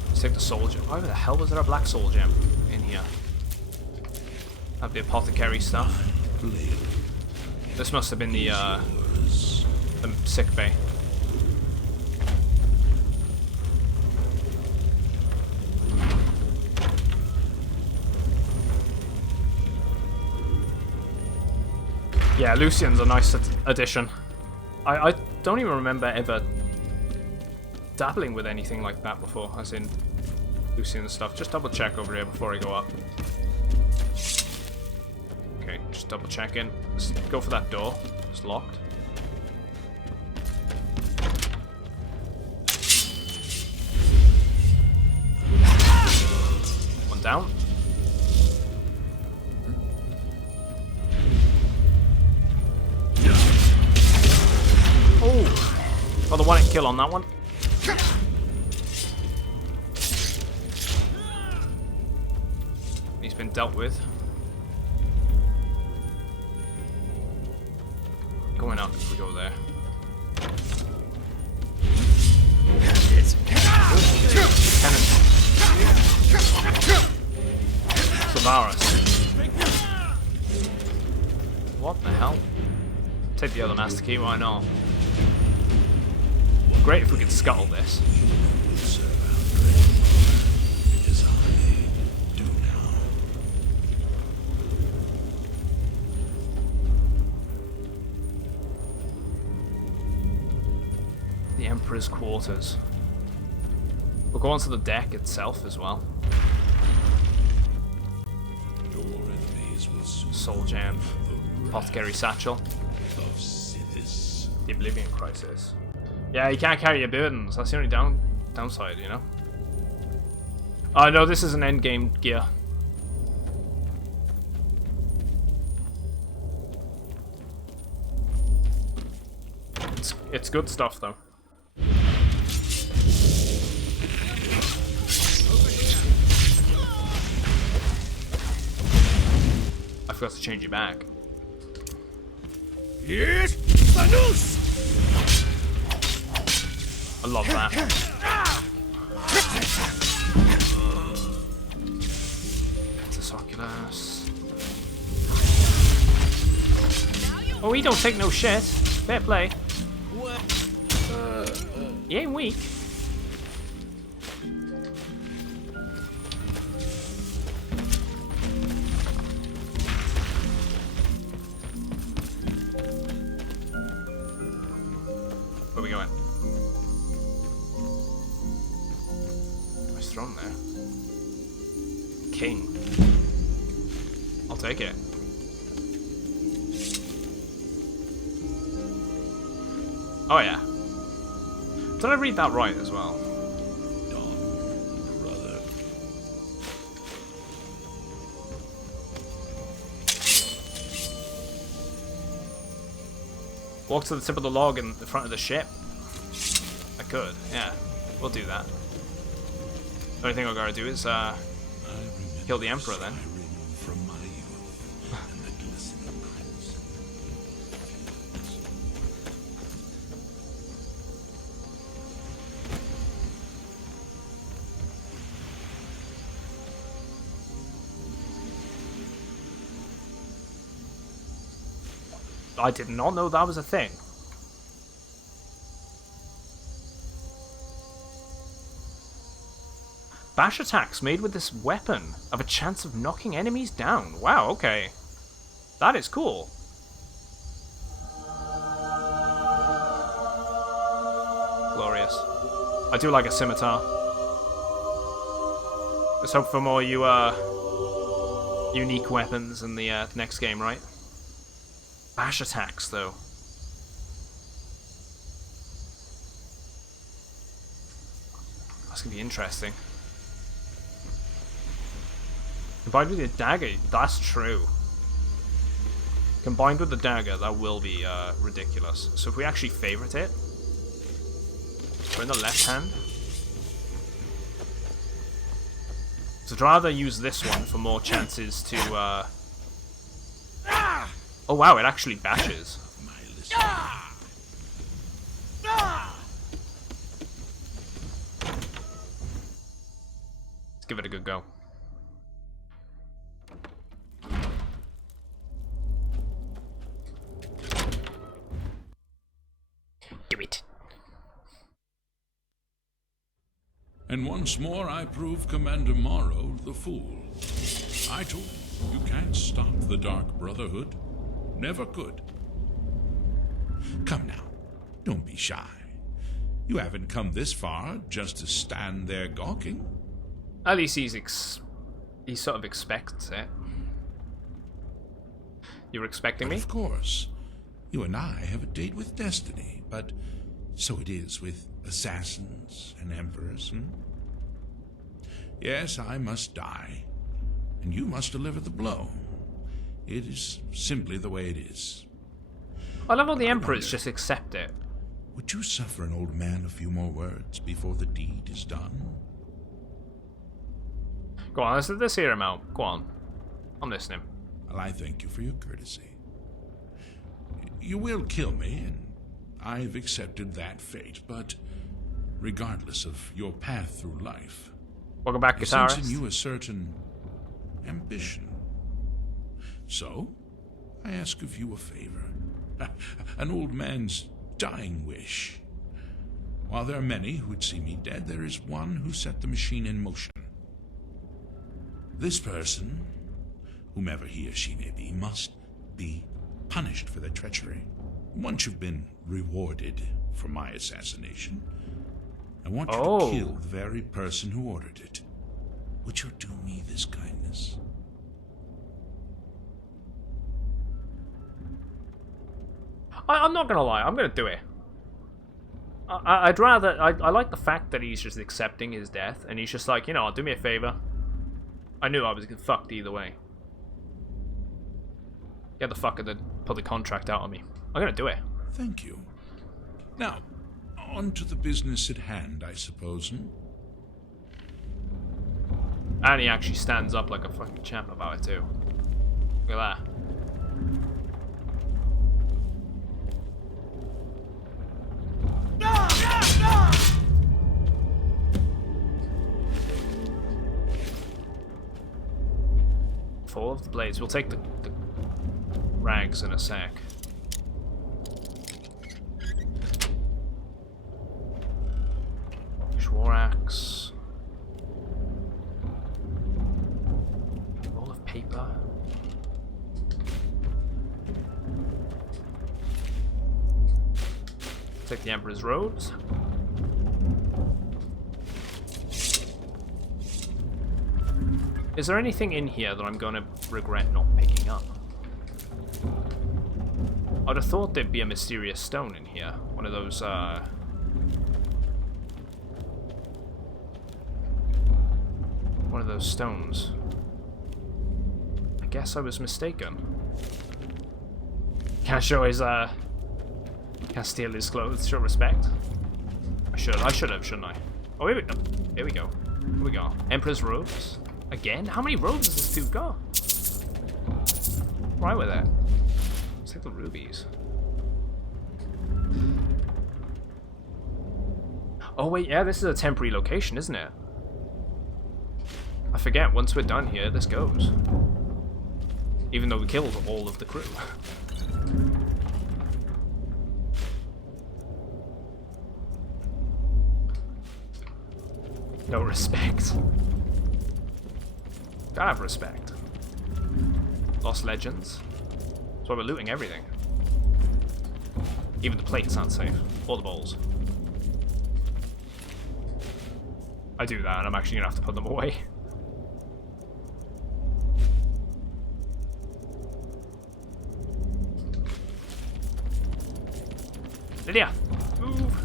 Let's take the soul gem. Why the hell was there a black soul gem in here? That'd be apothecary stuff. This must have been the sick bay. Yeah, Lucian's a nice addition. I don't even remember ever dabbling with anything like that before, as in Lucian stuff. Just double check over here before I go up. Okay, just double check in. Let's go for that door. It's locked. One down. Oh! Got the one hit kill on that one. He's been dealt with. Going up if we go there. Savaris. What the hell? Take the other master key, why not? Great if we could scuttle this. The Emperor's quarters. We'll go onto the deck itself as well. Soul Gem. Apothecary Satchel. The Oblivion Crisis. Yeah, you can't carry your burdens. That's the only downside, you know? Oh no, this is an endgame gear. It's good stuff though. I forgot to change it back. Yes, Manus! I love that. This Oculus. Oh, he don't take no shit. Fair play. He ain't weak. Where are we going? Nice throne there. King. I'll take it. Oh yeah. Did I read that right as well? Brother. Walk to the tip of the log in the front of the ship? I could, yeah. We'll do that. The only thing I've got to do is kill the Emperor then. From my youth and the glistening crimson. I did not know that was a thing. Bash attacks made with this weapon have a chance of knocking enemies down. Wow, okay. That is cool. Glorious. I do like a scimitar. Let's hope for more unique weapons in the next game, right? Bash attacks, though. That's gonna be interesting. Combined with the dagger, that's true. Combined with the dagger, that will be ridiculous. So if we actually favorite it, we're in the left hand. So I'd rather use this one for more chances to. Oh wow, it actually bashes. Let's give it a good go. Do it. And once more I prove Commander Morrow the fool. I told you, you can't stop the Dark Brotherhood. Never could. Come now, don't be shy. You haven't come this far just to stand there gawking. At least he sort of expects it. You were expecting me? Of course. You and I have a date with destiny, but so it is with assassins and emperors, Yes, I must die, and you must deliver the blow. It is simply the way it is. I love how the emperors just accept it. Would you suffer an old man a few more words before the deed is done? Go on, let's hear him out. Go on. I'm listening. Well, I thank you for your courtesy. You will kill me, and I've accepted that fate, but regardless of your path through life, welcome back, I guitarist. sense in you a certain ambition. So, I ask of you a favor. An old man's dying wish. While there are many who would see me dead, there is one who set the machine in motion. This person, whomever he or she may be, must be punished for their treachery. Once you've been rewarded for my assassination, I want you to kill the very person who ordered it. Would you do me this kindness? I'm not gonna lie, I'm gonna do it. I'd rather... I like the fact that he's just accepting his death, and he's just like, you know, do me a favor. I knew I was getting fucked either way. Get the fucker to put the contract out on me. I'm gonna do it. Thank you. Now, on to the business at hand, I suppose, And he actually stands up like a fucking champ about it too. Look at that. Fall of the blades. We'll take the rags in a sec. War axe. Roll of paper. Take the Emperor's robes. Is there anything in here that I'm going to regret not picking up? I'd have thought there'd be a mysterious stone in here. One of those, one of those stones. I guess I was mistaken. Can I show his, can I steal his clothes? Show respect? I should have, shouldn't I? Oh, here we go. Here we go. Here we go. Emperor's robes. Again? How many robes does this dude got? Right with that. Let's take the rubies. Oh wait, yeah, this is a temporary location, isn't it? I forget, once we're done here, this goes. Even though we killed all of the crew. No respect. Gotta have respect. Lost Legends. That's why we're looting everything. Even the plates aren't safe. Or the bowls. I do that and I'm actually gonna have to put them away. Lydia! Move!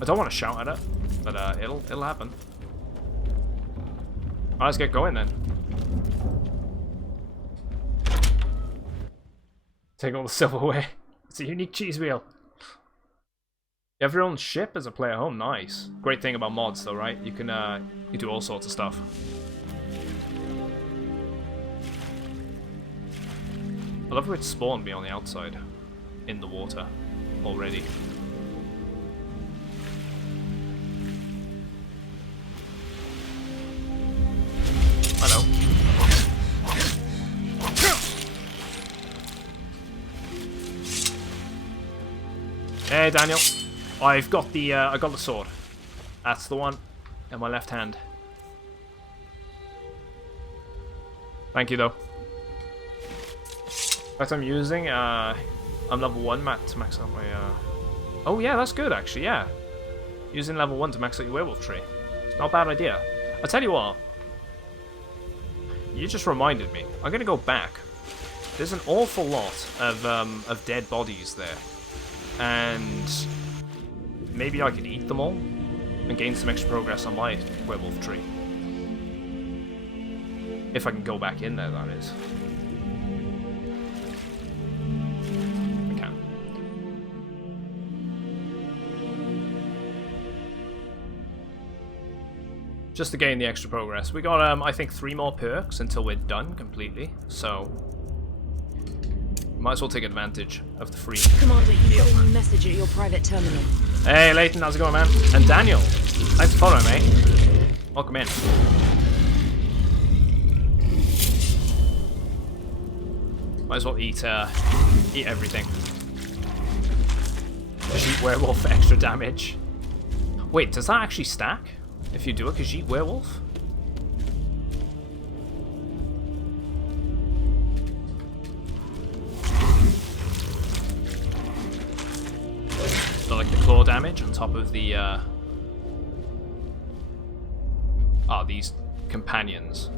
I don't want to shout at it, but it'll happen. Alright, let's get going then. Take all the silverware. It's a unique cheese wheel. You have your own ship as a player home. Nice. Great thing about mods, though, right? You can you do all sorts of stuff. I love how it spawned me on the outside, in the water, already. Hello. Hey, Daniel. I've got the I got the sword. That's the one in my left hand. Thank you, though. What I'm using, I'm level 1 to max out my, Oh yeah, that's good actually, yeah. Using level 1 to max out your werewolf tree. It's not a bad idea. I'll tell you what. You just reminded me. I'm gonna go back. There's an awful lot of dead bodies there. And maybe I could eat them all and gain some extra progress on my werewolf tree. If I can go back in there, that is. Just to gain the extra progress. We got, I think, 3 more perks until we're done completely, so might as well take advantage of the free. Commander, you got a new message at your private terminal. Hey, Leighton, how's it going, man? And Daniel, thanks for following, mate. Welcome in. Might as well eat everything. Khajiit werewolf for extra damage. Wait, does that actually stack? If you do a Khajiit werewolf? So like the claw damage on top of the these companions.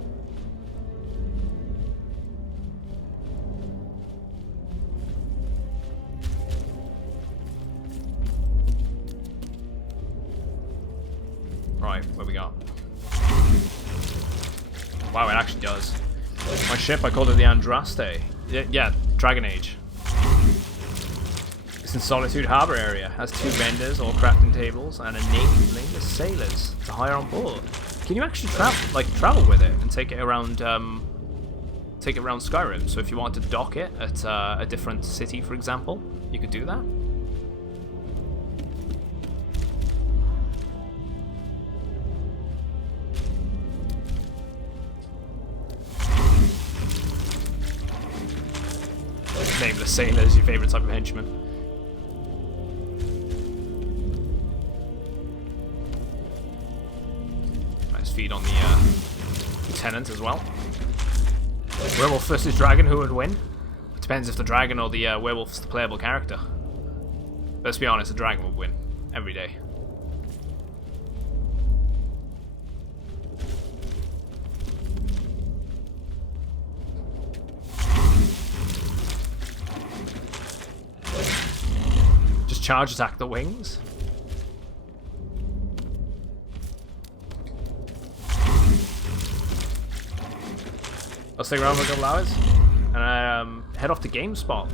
Right, what we got? Wow, it actually does. My ship, I called it the Andraste. Yeah, Dragon Age. It's in Solitude Harbor area. Has 2 vendors, all crafting tables, and a nameless sailors to hire on board. Can you actually travel with it and take it around Skyrim? So if you wanted to dock it at a different city, for example, you could do that. Nameless sailors, your favorite type of henchman. Nice feed on the lieutenant as well. Werewolf versus dragon, who would win? It depends if the dragon or the werewolf's the playable character. Let's be honest, the dragon would win every day. Charge attack the wings. I'll stay around for a couple hours and head off to GameSpot.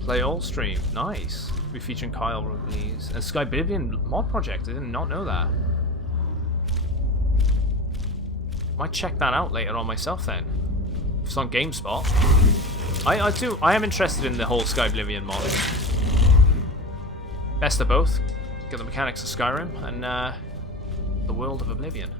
Play all stream. Nice. We're featuring Kyle release and Skyrim mod project. I did not know that. Might check that out later on myself then. If it's on GameSpot. I am interested in the whole Skyrim mod. Best of both. Get the mechanics of Skyrim and the world of Oblivion.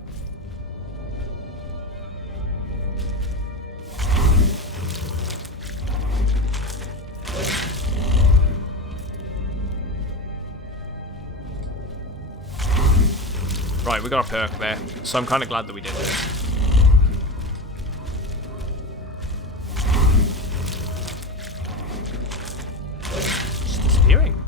Right, we got a perk there, so I'm kind of glad that we did this. Just disappearing.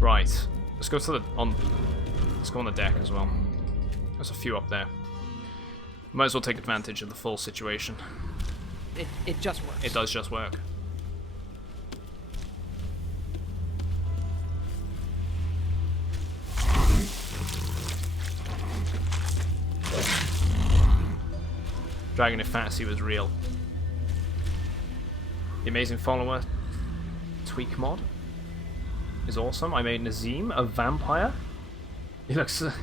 Right, let's go to the let's go on the deck as well. There's a few up there. Might as well take advantage of the full situation. It just works. It does just work. Dragon if fantasy was real. The amazing follower tweak mod is awesome. I made Nazim a vampire. He looks like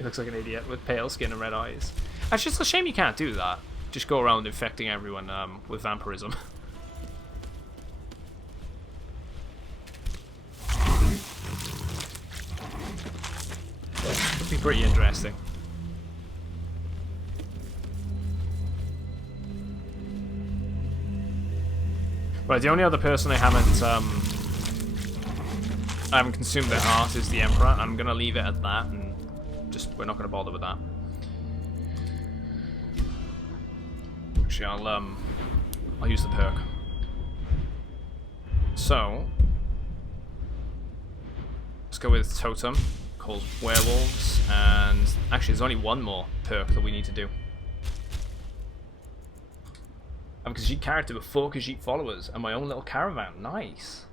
an idiot with pale skin and red eyes. Actually, it's a shame you can't do that. Just go around infecting everyone with vampirism. Would be pretty interesting. Right, the only other person I haven't consumed their heart is the Emperor. I'm gonna leave it at that, and just we're not gonna bother with that. Actually, I'll use the perk. So let's go with Totem, called Werewolves, and actually there's only one more perk that we need to do. I'm a Khajiit character with 4 Khajiit followers and my own little caravan. Nice.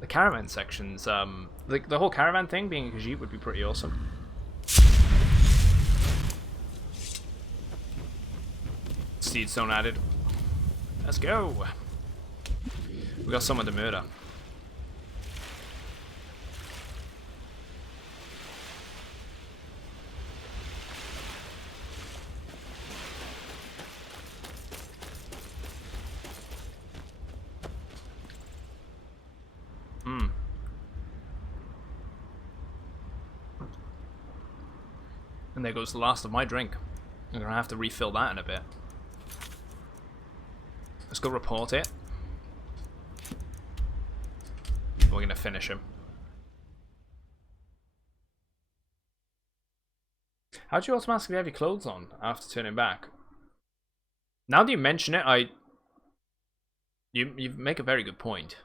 The caravan sections, the whole caravan thing being a Khajiit would be pretty awesome. Seed stone added. Let's go. We got someone to murder. And there goes the last of my drink. I'm gonna have to refill that in a bit. Let's go report it. We're gonna finish him. How'd you automatically have your clothes on after turning back? Now that you mention it, you make a very good point.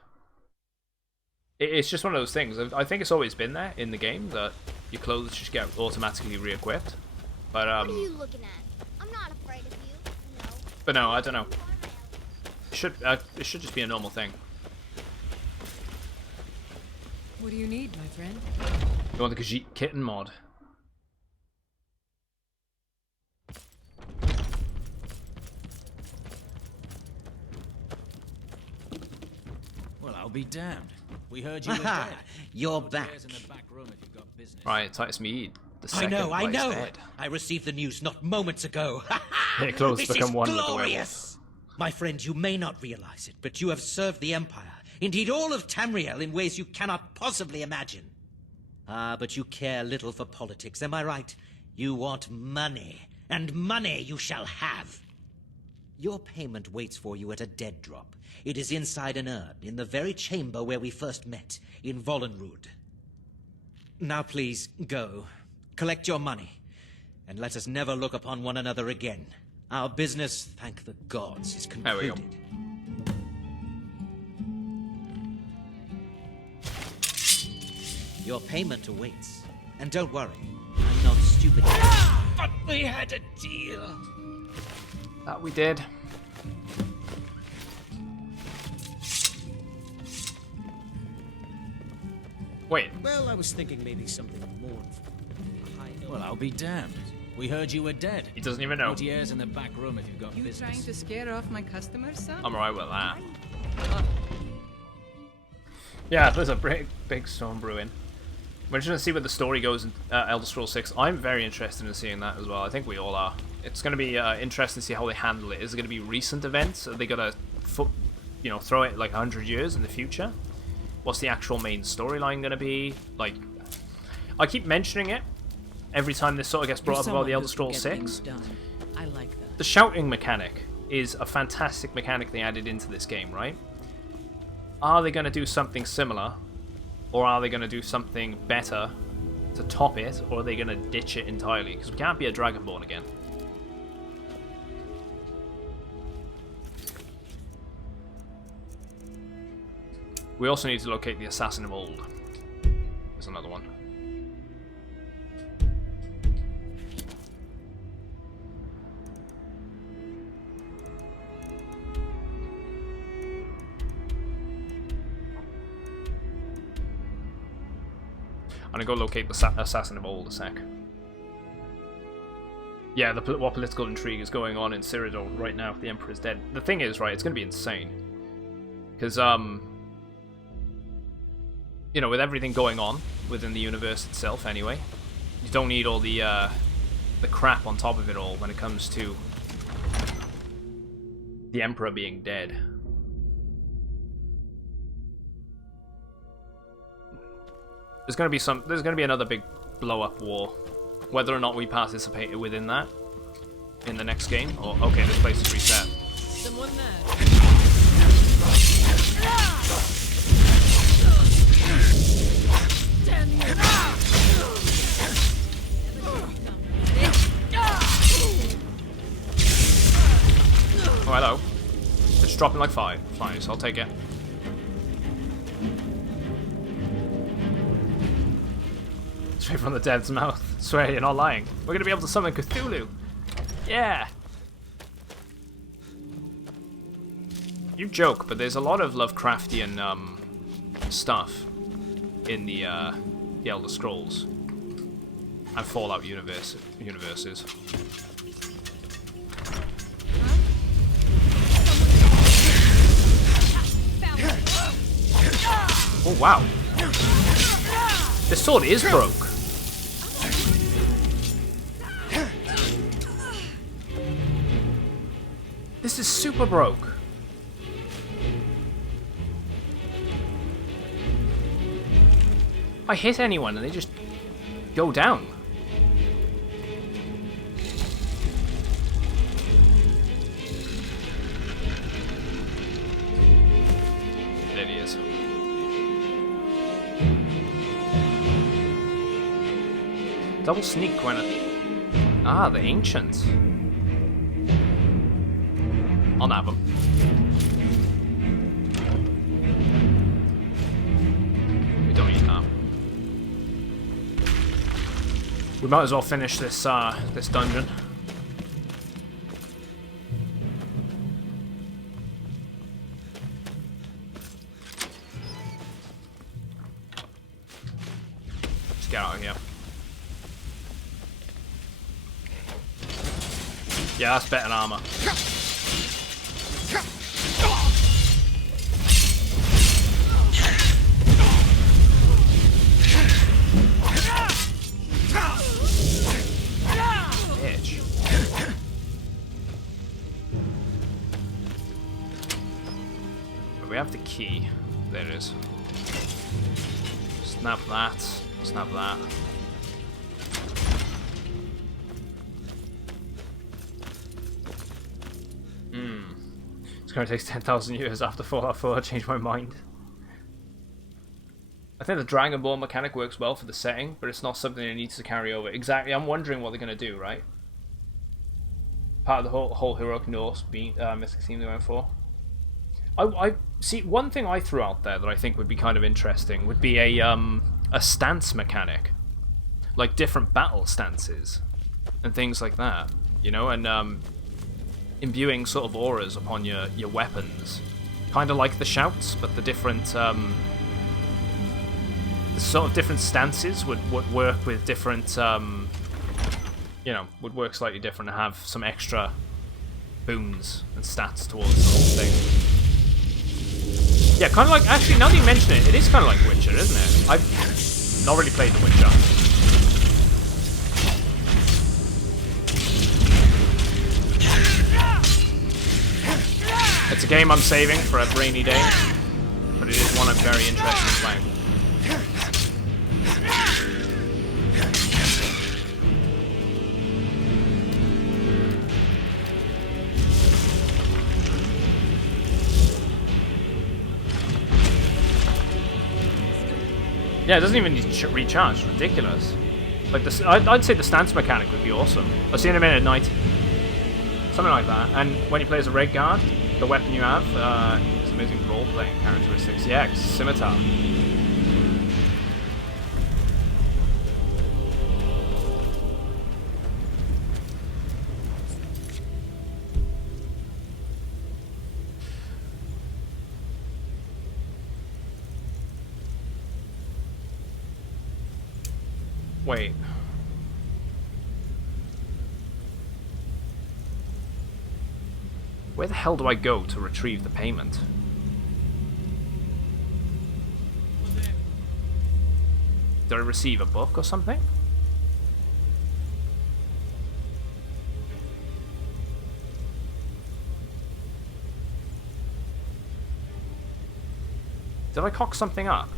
It's just one of those things. I think it's always been there in the game that your clothes just get automatically re-equipped. But What are you looking at? I'm not afraid of you. No. But no, I don't know. It should just be a normal thing. What do you need, my friend? You want the Khajiit kitten mod? Well, I'll be damned. We heard you were dead. You're back. Right, Titus Mead. The I second know. lies dead. I received the news not moments ago. Your clothes This become is one with the glorious. My friend, you may not realize it, but you have served the Empire, indeed all of Tamriel, in ways you cannot possibly imagine. Ah, but you care little for politics, am I right? You want money, and money you shall have. Your payment waits for you at a dead drop. It is inside an urn, in the very chamber where we first met, in Vollenrud. Now please, go. Collect your money, and let us never look upon one another again. Our business, thank the gods, is concluded. There we go. Your payment awaits. And don't worry, I'm not stupid. But we had a deal. That we did. Wait. Well, I was thinking maybe something more. Well, I'll be damned. We heard you were dead. He doesn't even know. Portier's in the back room if you've got You business. trying to scare off my customers, son? I'm alright with that. Yeah, there's a big storm brewing. We're just gonna see where the story goes in Elder Scrolls 6. I'm very interested in seeing that as well. I think we all are. It's gonna be interesting to see how they handle it. Is it gonna be recent events? Are they gonna, throw it like 100 years in the future? What's the actual main storyline gonna be? Like, I keep mentioning it, every time this sort of gets brought You're up about the someone Elder who Scrolls can get things 6. done. I like that. The shouting mechanic is a fantastic mechanic they added into this game, right? Are they going to do something similar? Or are they going to do something better to top it? Or are they going to ditch it entirely? Because we can't be a Dragonborn again. We also need to locate the Assassin of Old. There's another one. I'm gonna go locate the Assassin of Old a sec. Yeah, what political intrigue is going on in Cyrodiil right now if the Emperor's dead. The thing is, right, it's gonna be insane. Because, you know, with everything going on within the universe itself anyway, you don't need all the crap on top of it all when it comes to the Emperor being dead. There's gonna be another big blow-up war. Whether or not we participate within that in the next game, or okay, this place is reset. Someone there. Damn you! Oh, hello. It's dropping like flies, so I'll take it. Straight from the dead's mouth. Swear you're not lying. We're gonna be able to summon Cthulhu. Yeah. You joke, but there's a lot of Lovecraftian stuff in the Elder Scrolls and Fallout universes. Oh wow! This sword is broke. This is super broke. If I hit anyone and they just go down. There he is. Double sneak when it... Ah, the ancients. I'll nab them. We don't need that. We might as well finish this this dungeon. Let's get out of here. Yeah, that's better armor. Bitch. We have the key. There it is. Snap that. Snap that. It's going to take 10,000 years after Fallout 4 to change my mind. I think the Dragonborn mechanic works well for the setting, but it's not something that needs to carry over. Exactly, I'm wondering what they're going to do, right? Part of the whole Heroic Norse mythic theme they went for. I see, one thing I threw out there that I think would be kind of interesting would be a stance mechanic. Like different battle stances and things like that, you know, and imbuing sort of auras upon your weapons. Kind of like the shouts, but the different the sort of different stances would work with different you know, would work slightly different to have some extra boons and stats towards the whole thing. Yeah, kind of like, actually, now that you mention it, it is kind of like Witcher, isn't it? I've not really played The Witcher. It's a game I'm saving for a rainy day, but it is one I'm very interested in playing. Yeah, it doesn't even need to recharge. It's ridiculous. Like, I'd say the stance mechanic would be awesome. I'll see you in a minute, Knight. Something like that. And when you play as a Red Guard, the weapon you have, it's amazing role-playing characteristics. Yeah, scimitar. Wait. Where the hell do I go to retrieve the payment? Did I receive a book or something? Did I cock something up?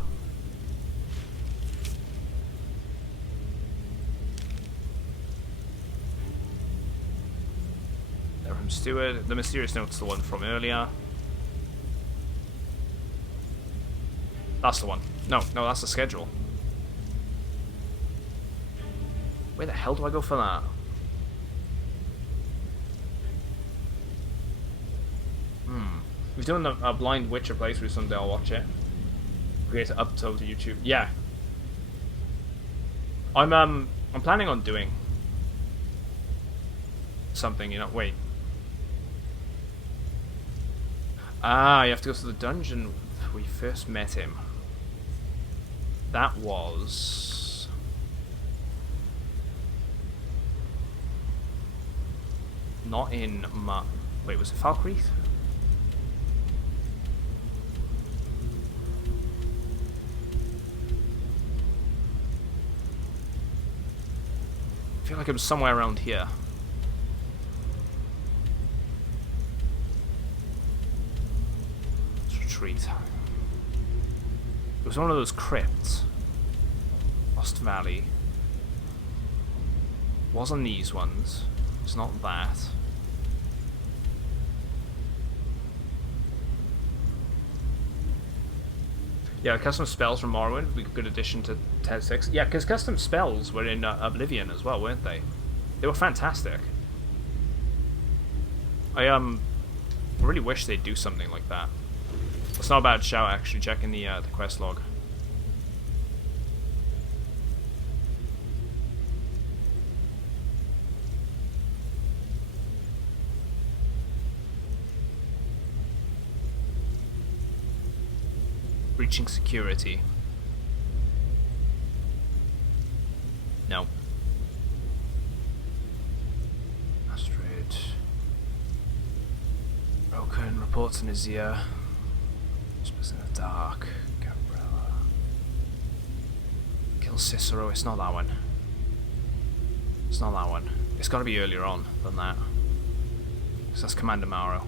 Steward. The mysterious note's the one from earlier. That's the one. No, that's the schedule. Where the hell do I go for that? We're doing a Blind Witcher playthrough someday. I'll watch it. Create it up to YouTube. Yeah. I'm planning on doing something. You know. Wait. Ah, you have to go to the dungeon we first met him. That was... not in wait, was it Falkreath? I feel like it was somewhere around here. Retreat. It was one of those crypts. Lost Valley. Wasn't these ones. It's not that. Yeah, custom spells from Morrowind would be a good addition to TED 6. Yeah, because custom spells were in Oblivion as well, weren't they? They were fantastic. I really wish they'd do something like that. It's not a bad shout, actually, checking the quest log. Breaching security. No. Astrid. Broken reports in his ear. Whispers in the dark. Gabriella. Kill Cicero. It's not that one. It's not that one. It's got to be earlier on than that. Because that's Commander Mauro.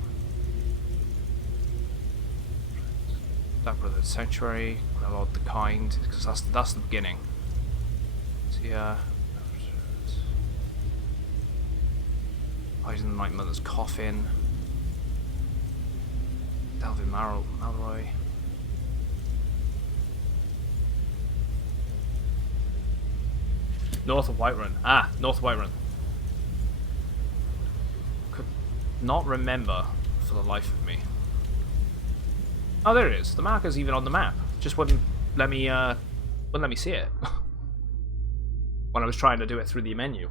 That Brother Sanctuary. Lord the Kind. Because that's the beginning. So yeah. Hiding the Night Mother's coffin. Delvin Malroy. North of Whiterun. Ah, North of Whiterun. Could not remember for the life of me. Oh, there it is. The marker's even on the map. Just wouldn't let me see it when I was trying to do it through the menu.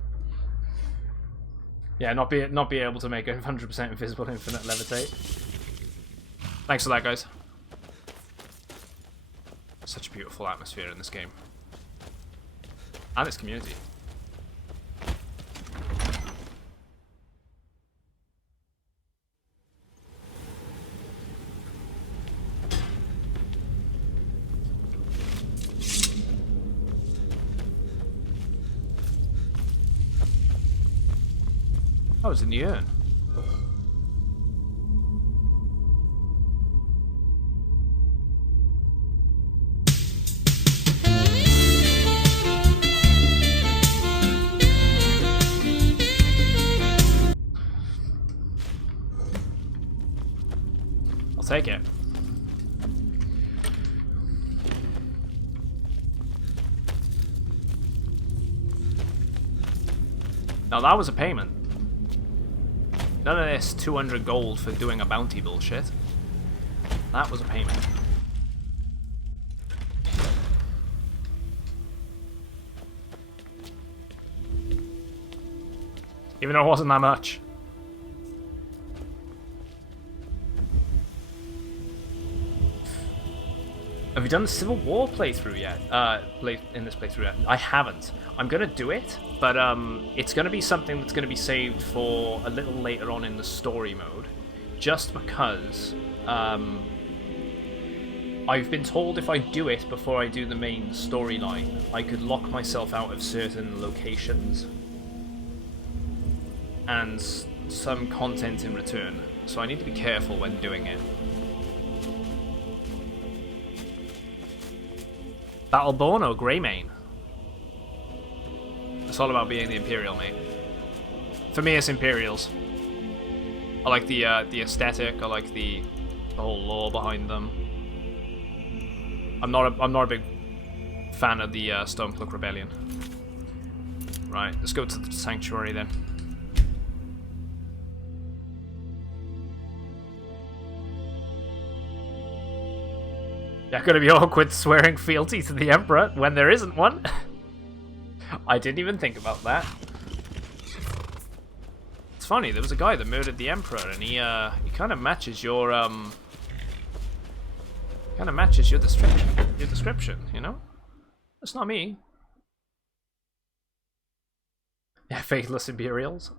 Yeah, not be able to make a 100% invisible infinite levitate. Thanks for that, guys. Such a beautiful atmosphere in this game. And its community. Oh, it's in the urn. I'll take it. Now that was a payment. None of this 200 gold for doing a bounty bullshit. That was a payment. Even though it wasn't that much. Have you done the Civil War playthrough yet? In this playthrough yet? I haven't. I'm gonna do it, but it's gonna be something that's gonna be saved for a little later on in the story mode, just because I've been told if I do it before I do the main storyline, I could lock myself out of certain locations and some content in return. So I need to be careful when doing it. Battleborn or Greymane? It's all about being the Imperial, mate. For me, it's Imperials. I like the aesthetic. I like the whole lore behind them. I'm not a big fan of the Stormcloak Rebellion. Right, let's go to the Sanctuary then. Yeah, gonna be awkward swearing fealty to the Emperor when there isn't one. I didn't even think about that. It's funny, there was a guy that murdered the Emperor, and he kind of matches your description, you know? That's not me. Yeah, faithless Imperials.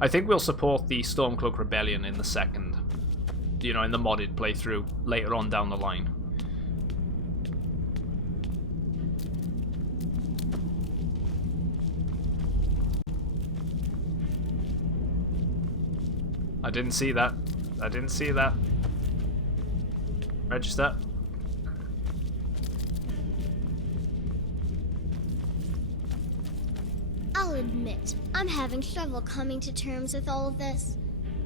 I think we'll support the Stormcloak Rebellion in the second, you know, in the modded playthrough later on down the line. I didn't see that. I didn't see that. Register. I'll admit, I'm having trouble coming to terms with all of this.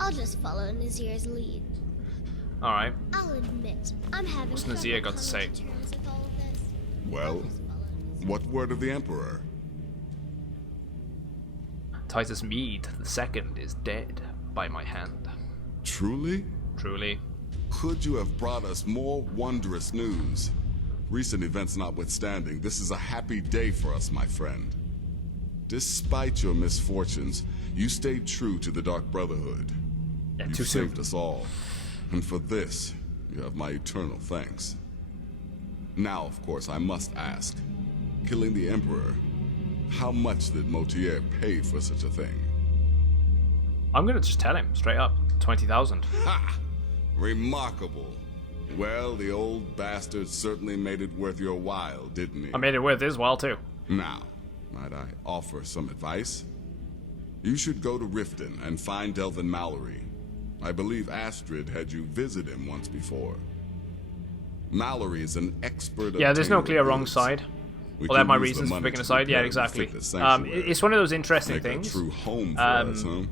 I'll just follow Nazir's lead. Alright. I'll admit, I'm having What's trouble Nazir got to say? coming to terms with all of this. Well, what word of the Emperor? Titus Mead II is dead by my hand. Truly? Truly. Could you have brought us more wondrous news? Recent events notwithstanding, this is a happy day for us, my friend. Despite your misfortunes, you stayed true to the Dark Brotherhood. Yeah, you too saved soon. us all. And for this, you have my eternal thanks. Now, of course, I must ask. Killing the Emperor, how much did Motier pay for such a thing? I'm gonna just tell him, straight up. 20,000. Ha! Remarkable. Well, the old bastard certainly made it worth your while, didn't he? I made it worth his while too. Now, might I offer some advice? You should go to Riften and find Delvin Mallory. I believe Astrid had you visit him once before. Mallory is an expert. Yeah, there's no obtainer clear of wrong goods. side. We Well, I have could my use the reasons for money picking to a side. Yeah, prepare to exactly. fit the sanctuary. It's one of those interesting Make things. a true home for us, huh?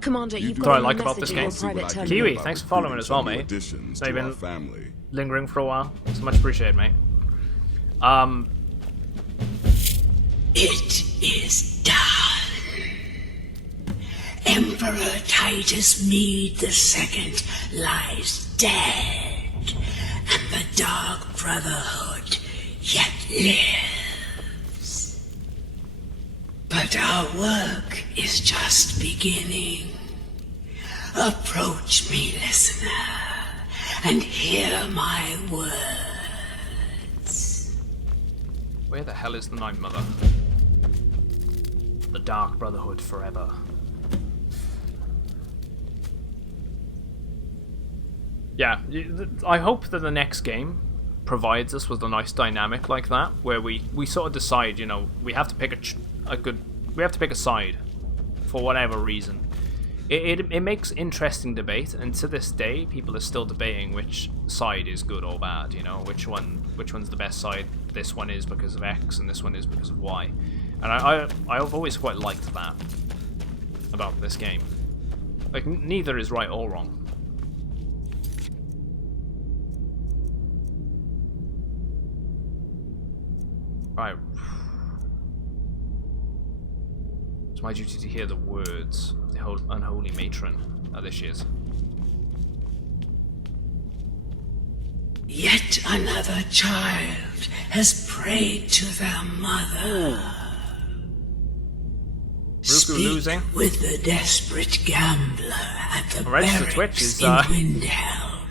Commander, You you've do What I got like a about message this in game. your private terminal. Kiwi, thanks for following as well, mate. Additions Now to you've our been family. lingering for a while. It's much appreciated, mate. It is done. Emperor Titus Mead II lies dead, and the Dark Brotherhood yet lives. But our work is just beginning. Approach me, listener, and hear my words. Where the hell is the Night Mother? The Dark Brotherhood forever. Yeah, I hope that the next game provides us with a nice dynamic like that, where we sort of decide, you know, we have to pick we have to pick a side for whatever reason. It makes interesting debate, and to this day, people are still debating which side is good or bad. You know, which one's the best side. This one is because of X, and this one is because of Y. And I've always quite liked that about this game. Like, neither is right or wrong. Right. It's my duty to hear the words of the unholy matron. Oh, there she is. Yet another child has prayed to their mother. Speak losing. with the desperate gambler at the Register Twitch is in Windhelm.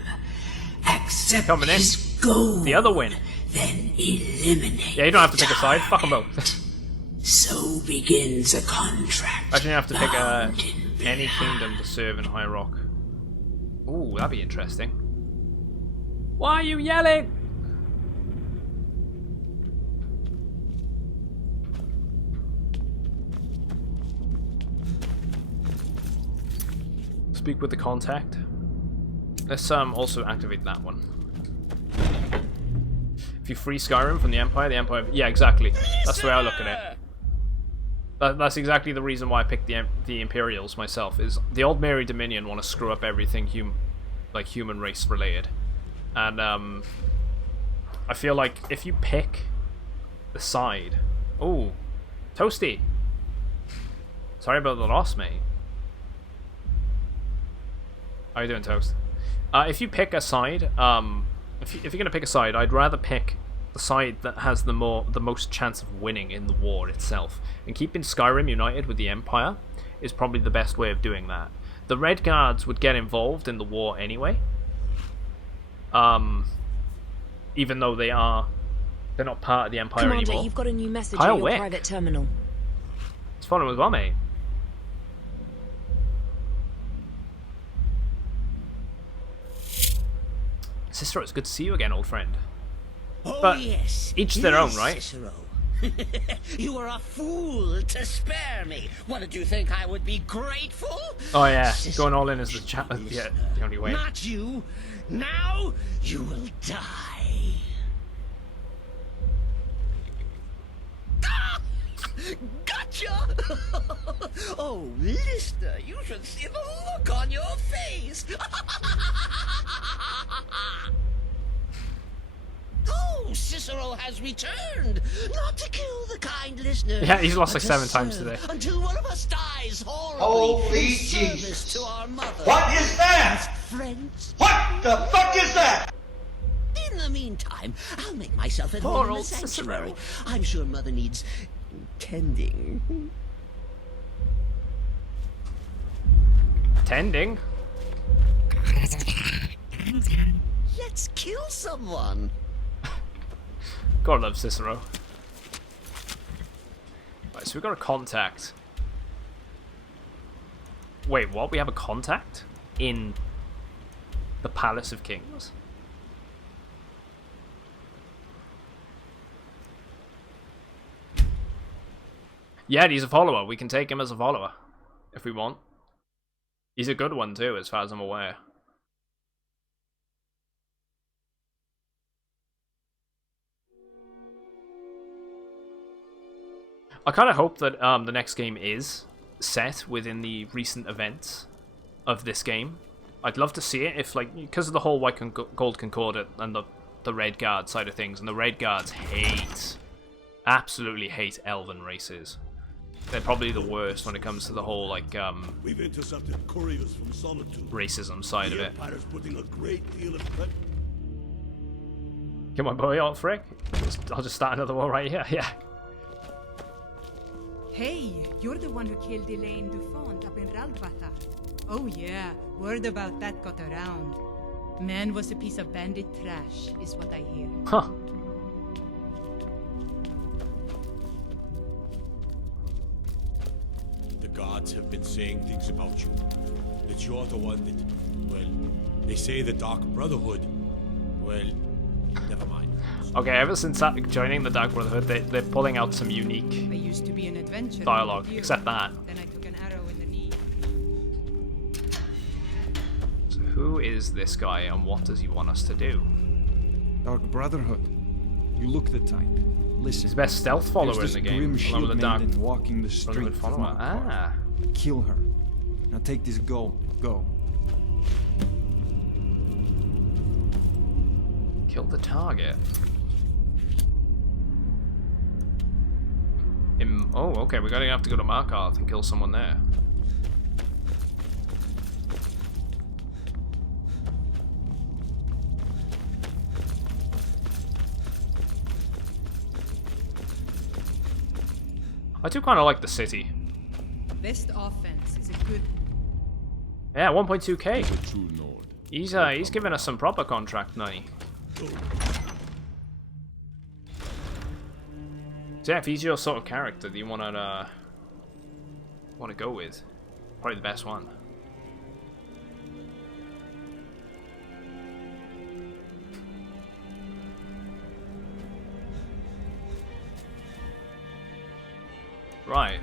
Accept coming in. his gold, The other win. then eliminate. Yeah, you don't have to pick a side. Fuck them both. So begins a contract. Actually, you have to pick any kingdom to serve in High Rock. Ooh, that'd be interesting. Why are you yelling? Speak with the contact. Let's also activate that one. If you free Skyrim from the Empire, yeah, exactly. That's the way I look at it. That's exactly the reason why I picked the Imperials myself. Is the Old Mary Dominion want to screw up everything human race related, and I feel like if you pick the side, ooh, Toasty. Sorry about the loss, mate. How you doing, Toast? If you pick a side, if you're gonna pick a side, I'd rather pick the side that has the most chance of winning in the war itself. And keeping Skyrim united with the Empire is probably the best way of doing that. The Red Guards would get involved in the war anyway. Even though they're not part of the Empire Commander, anymore. you've got a new message Kyle in your Wick. private terminal. It's following as well, mate. Cicero, it's good to see you again, old friend. Oh, But yes. each their own, Yes, right? Cicero. You were a fool to spare me. What, did you think I would be grateful? Oh yeah, Cicero, going all in is the yeah, the only way. Not you. Now you will die. Ah! Gotcha! Oh, listener, you should see the look on your face. Oh, Cicero has returned, not to kill the kind listener. Yeah, he's lost but like 7 to times serve today. Until one of us dies horribly Holy in service Jesus. to our mother. What is that? As friends. What the fuck is that? In the meantime, I'll make myself at Poor home in the old sanctuary. Cicero. I'm sure Mother needs tending. Tending? Let's kill someone. God love Cicero. Right, so we got a contact. Wait, what? We have a contact? In the Palace of Kings? Yeah, he's a follower. We can take him as a follower. If we want. He's a good one too, as far as I'm aware. I kind of hope that the next game is set within the recent events of this game. I'd love to see it if, like, because of the whole White and Gold Concordat and the Red Guard side of things, and the Red Guards absolutely hate elven races. They're probably the worst when it comes to the whole, like, We've intercepted couriers from Solitude. racism side of The it. Empire's putting a great deal of pressure. Come on, boy, alt frick. I'll just start another war right here. Yeah. Hey, you're the one who killed Elaine Dufont up in Raldvatha. Oh yeah, word about that got around. Man was a piece of bandit trash, is what I hear. Huh. The gods have been saying things about you. That you're the one that, well, they say the Dark Brotherhood. Well, never mind. Okay, ever since joining the Dark Brotherhood, they're pulling out some unique I used to be an adventurer. dialogue, with you. except that. Then I took an arrow in the knee. So who is this guy and what does he want us to do? Dark Brotherhood. You look the type. Listen. He's the best stealth follower there's in this the game, grim along shield with the Dark maiden walking the Brotherhood streets of follower. Markarth. Kill her. Now take this gold. Go. Kill the target. Oh, okay, we're gonna have to go to Markarth and kill someone there. I do kind of like the city. Best offense is a good. Yeah, 1.2k. He's giving us some proper contract money. So yeah, if he's your sort of character that you wanna go with, probably the best one. Right.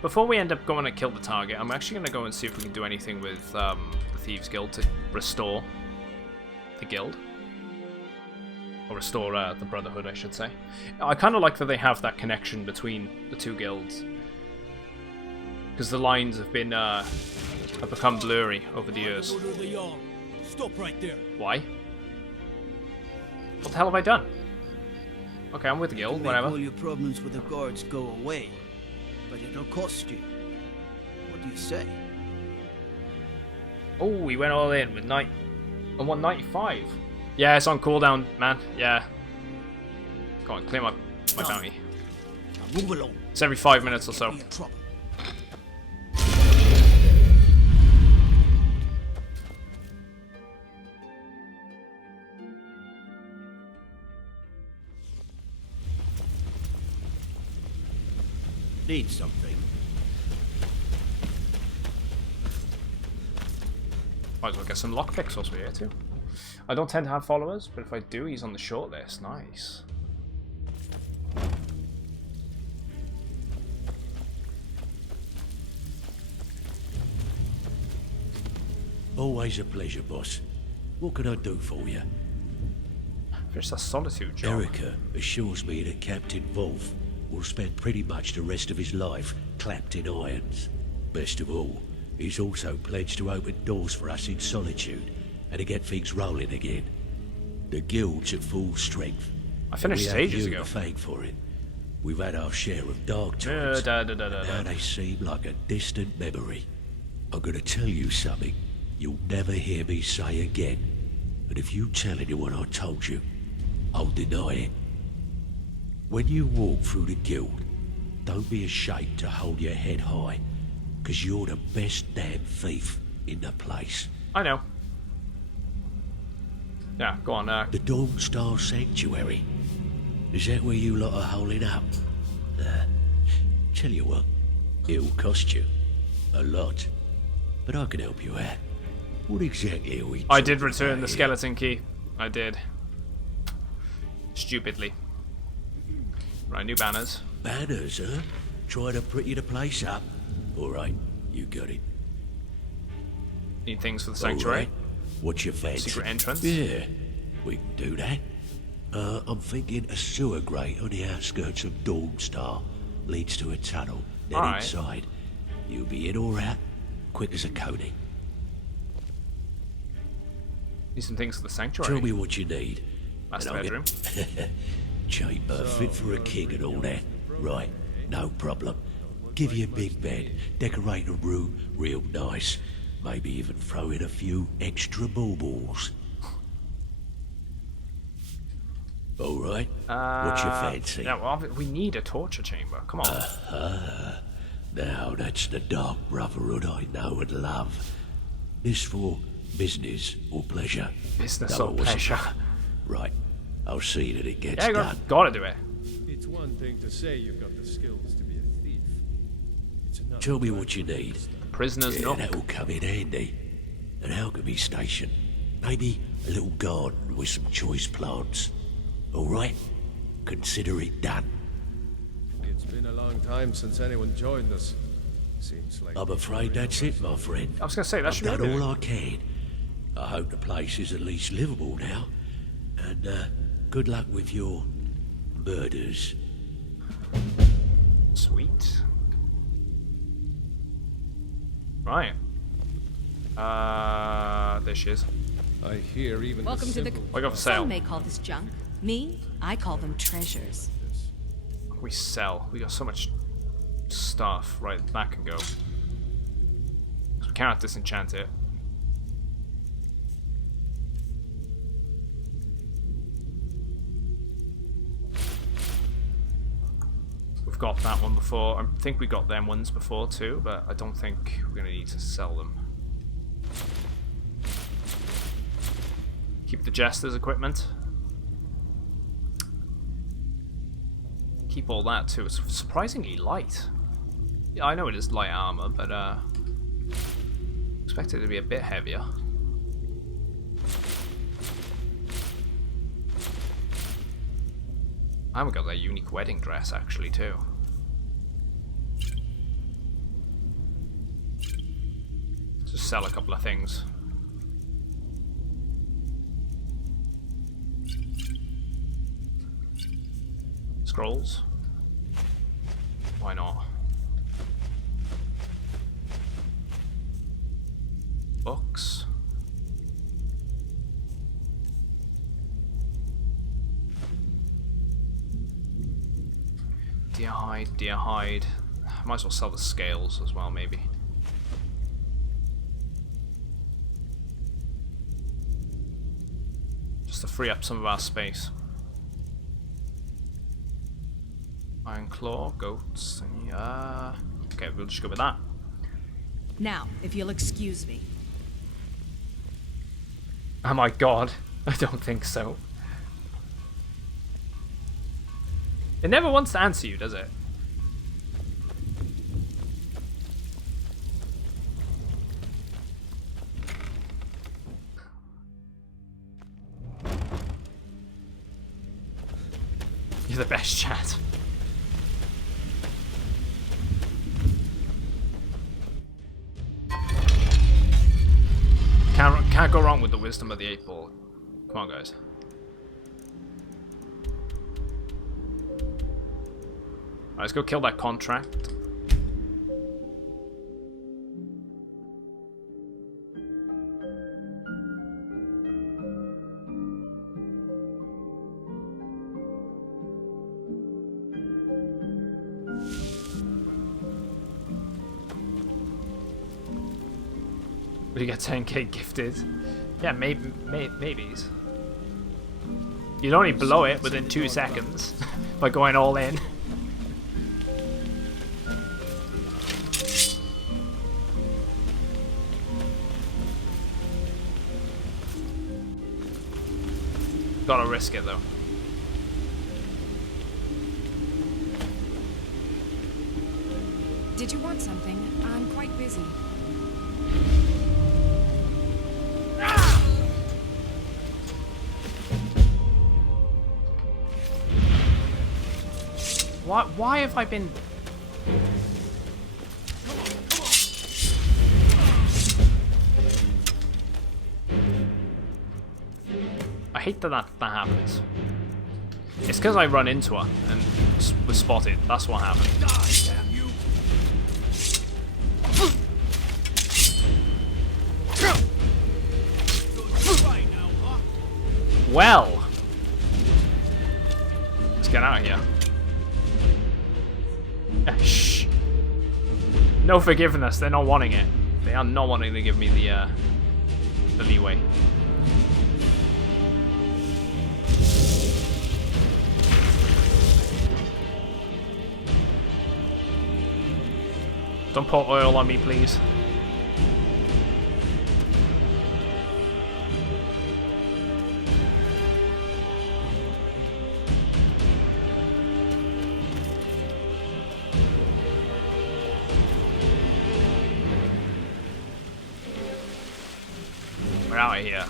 Before we end up going to kill the target, I'm actually going to go and see if we can do anything with the Thieves Guild to restore the guild. Or restore the Brotherhood, I should say. I kind of like that they have that connection between the two guilds. Because the lines have been have become blurry over the years. Stop right there. Why? What the hell have I done? Okay, I'm with the guild, whatever. All your problems with the guards go away, but it'll cost you. What do you say? Oh, we went all in with 195. Yeah, it's on cooldown, man. Yeah. Go on, clear my bounty. Move along. It's every 5 minutes or so. Need something. Might as well get some lockpicks whilst we're here too. I don't tend to have followers, but if I do, he's on the short list. Nice. Always a pleasure, boss. What can I do for you? Just a solitude job. Erica assures me that Captain Wolf will spend pretty much the rest of his life clapped in irons. Best of all, he's also pledged to open doors for us in Solitude and to get things rolling again. The guild's at full strength. I finished ages ago. We have you to thank for it. We've had our share of dark times, now they seem like a distant memory. I'm gonna tell you something you'll never hear me say again. And if you tell anyone I told you, I'll deny it. When you walk through the guild, don't be ashamed to hold your head high, because you're the best damn thief in the place. I know. Yeah, go on. The Dawn Star Sanctuary. Is that where you lot are holding up? Tell you what, it'll cost you. A lot. But I can help you out. What exactly are we I did return the skeleton key. I did. Stupidly. Right, new banners. Banners, huh? Try to pretty the place up. Alright, you got it. Need things for the sanctuary. Right. What's your fancy? Secret entrance. Yeah, we can do that. I'm thinking a sewer grate on the outskirts of Dawnstar leads to a tunnel. Then inside, you'll be in or out, quick as a coney. Need some things for the sanctuary. Tell me what you need. Master bedroom. Chamber fit for a king and all that. Right, no problem. Give you a big bed, decorate a room real nice. Maybe even throw in a few extra baubles. All right. What's your fancy? Yeah, well, we need a torture chamber. Come on. Now that's the Dark Brotherhood I know and love. This for business or pleasure? Business or pleasure. Right. I'll see that it gets done. Yeah, gotta do it. It's one thing to say you've got the skills to be a thief. It's another. Tell me what you need. Prisoners, no. That'll come in handy. An alchemy station. Maybe a little garden with some choice plants. All right? Consider it done. It's been a long time since anyone joined us. Seems like. I'm afraid that's it, my friend. I was gonna say that should be I've done all I can. I hope the place is at least livable now. And good luck with your murders. Sweet. Right. There she is. I hear even. Welcome to the. I got for sale. Some may call this junk. Me, I call them treasures. We sell. We got so much stuff. Right, that can go. We cannot disenchant it. We've got that one before. I think we got them ones before too, but I don't think we're gonna need to sell them. Keep the Jester's equipment. Keep all that too. It's surprisingly light. Yeah, I know it is light armor, but expect it to be a bit heavier. I haven't got that unique wedding dress actually too. Just sell a couple of things. Scrolls? Why not? Books? Deer hide, deer hide. Might as well sell the scales as well, maybe. Just to free up some of our space. Iron claw, goats. Okay, we'll just go with that. Now, if you'll excuse me. Oh my god, I don't think so. It never wants to answer you, does it? You're the best, chat. Can't go wrong with the wisdom of the 8 ball. Come on, guys. Alright, let's go kill that contract. Will you get 10k gifted? Yeah, maybes. You'd only blow it within 2 seconds by going all in. Gotta risk it though. Did you want something? I'm quite busy. Why have I been... I hate that happens. It's because I run into her and was spotted. That's what happened. Well, let's get out of here. Shh. No forgiveness. They're not wanting it. They are not wanting to give me the leeway. Don't pour oil on me, please. We're out of here.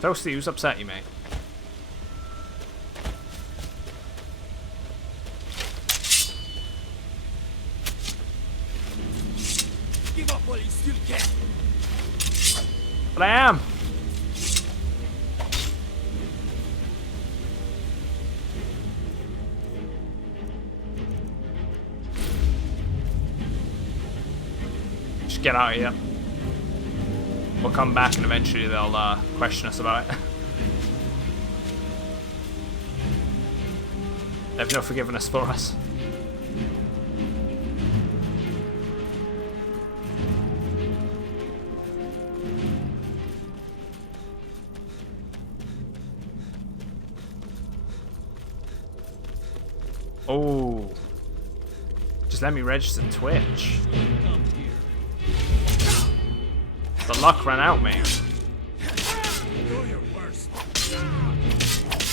Toasty, who's upset you, mate? Give up while you still can. But I am. get out of here. We'll come back and eventually they'll question us about it. They've no forgiveness for us. Oh. Just let me register Twitch. The luck ran out, man.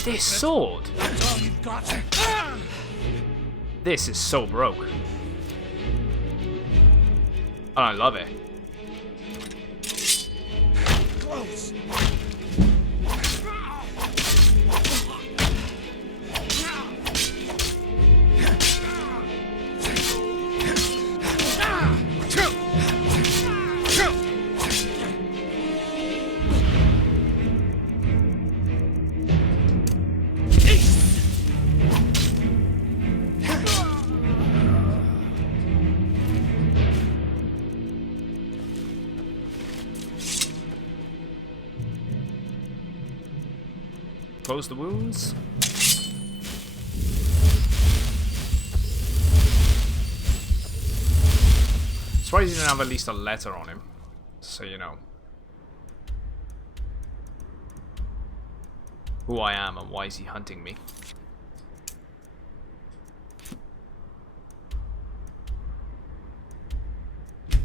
This sword. This is so broke. Oh, I love it. Close. Close the wounds. Surprised he didn't have at least a letter on him, so you know who I am and why is he hunting me.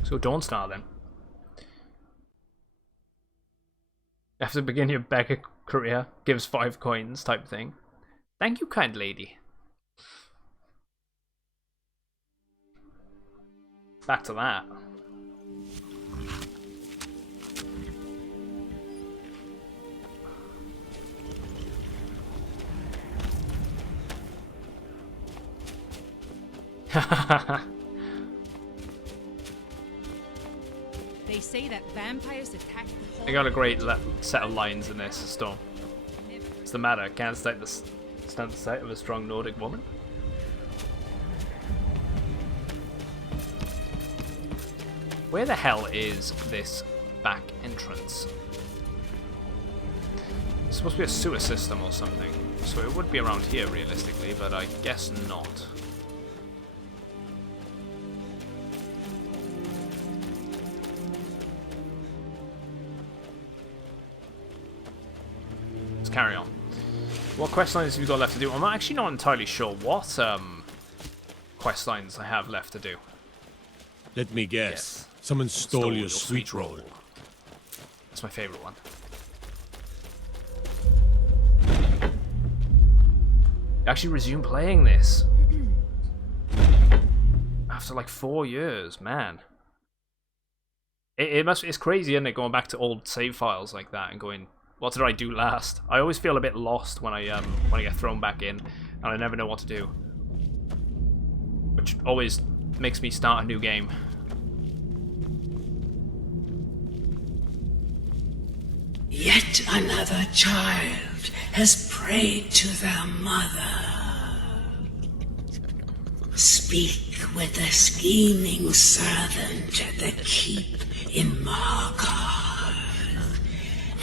So Dawnstar then. After begin your beggar career, gives 5 coins type thing. Thank you, kind lady. Back to that. They say that vampires attack the whole. They got a great set of lines in this storm. What's the matter? Can't stand the sight of a strong Nordic woman? Where the hell is this back entrance? It's supposed to be a sewer system or something, so it would be around here realistically, but I guess not. Let's carry on. What quest lines have you got left to do? I'm actually not entirely sure what quest lines I have left to do. Let me guess. Yes. Someone stole your sweet roll. That's my favorite one. Actually resume playing this after like 4 years, man. It's crazy, isn't it, going back to old save files like that and going, what did I do last? I always feel a bit lost when I get thrown back in and I never know what to do, which always makes me start a new game. Yet another child has prayed to their mother. Speak with the scheming servant at the keep in Markarth.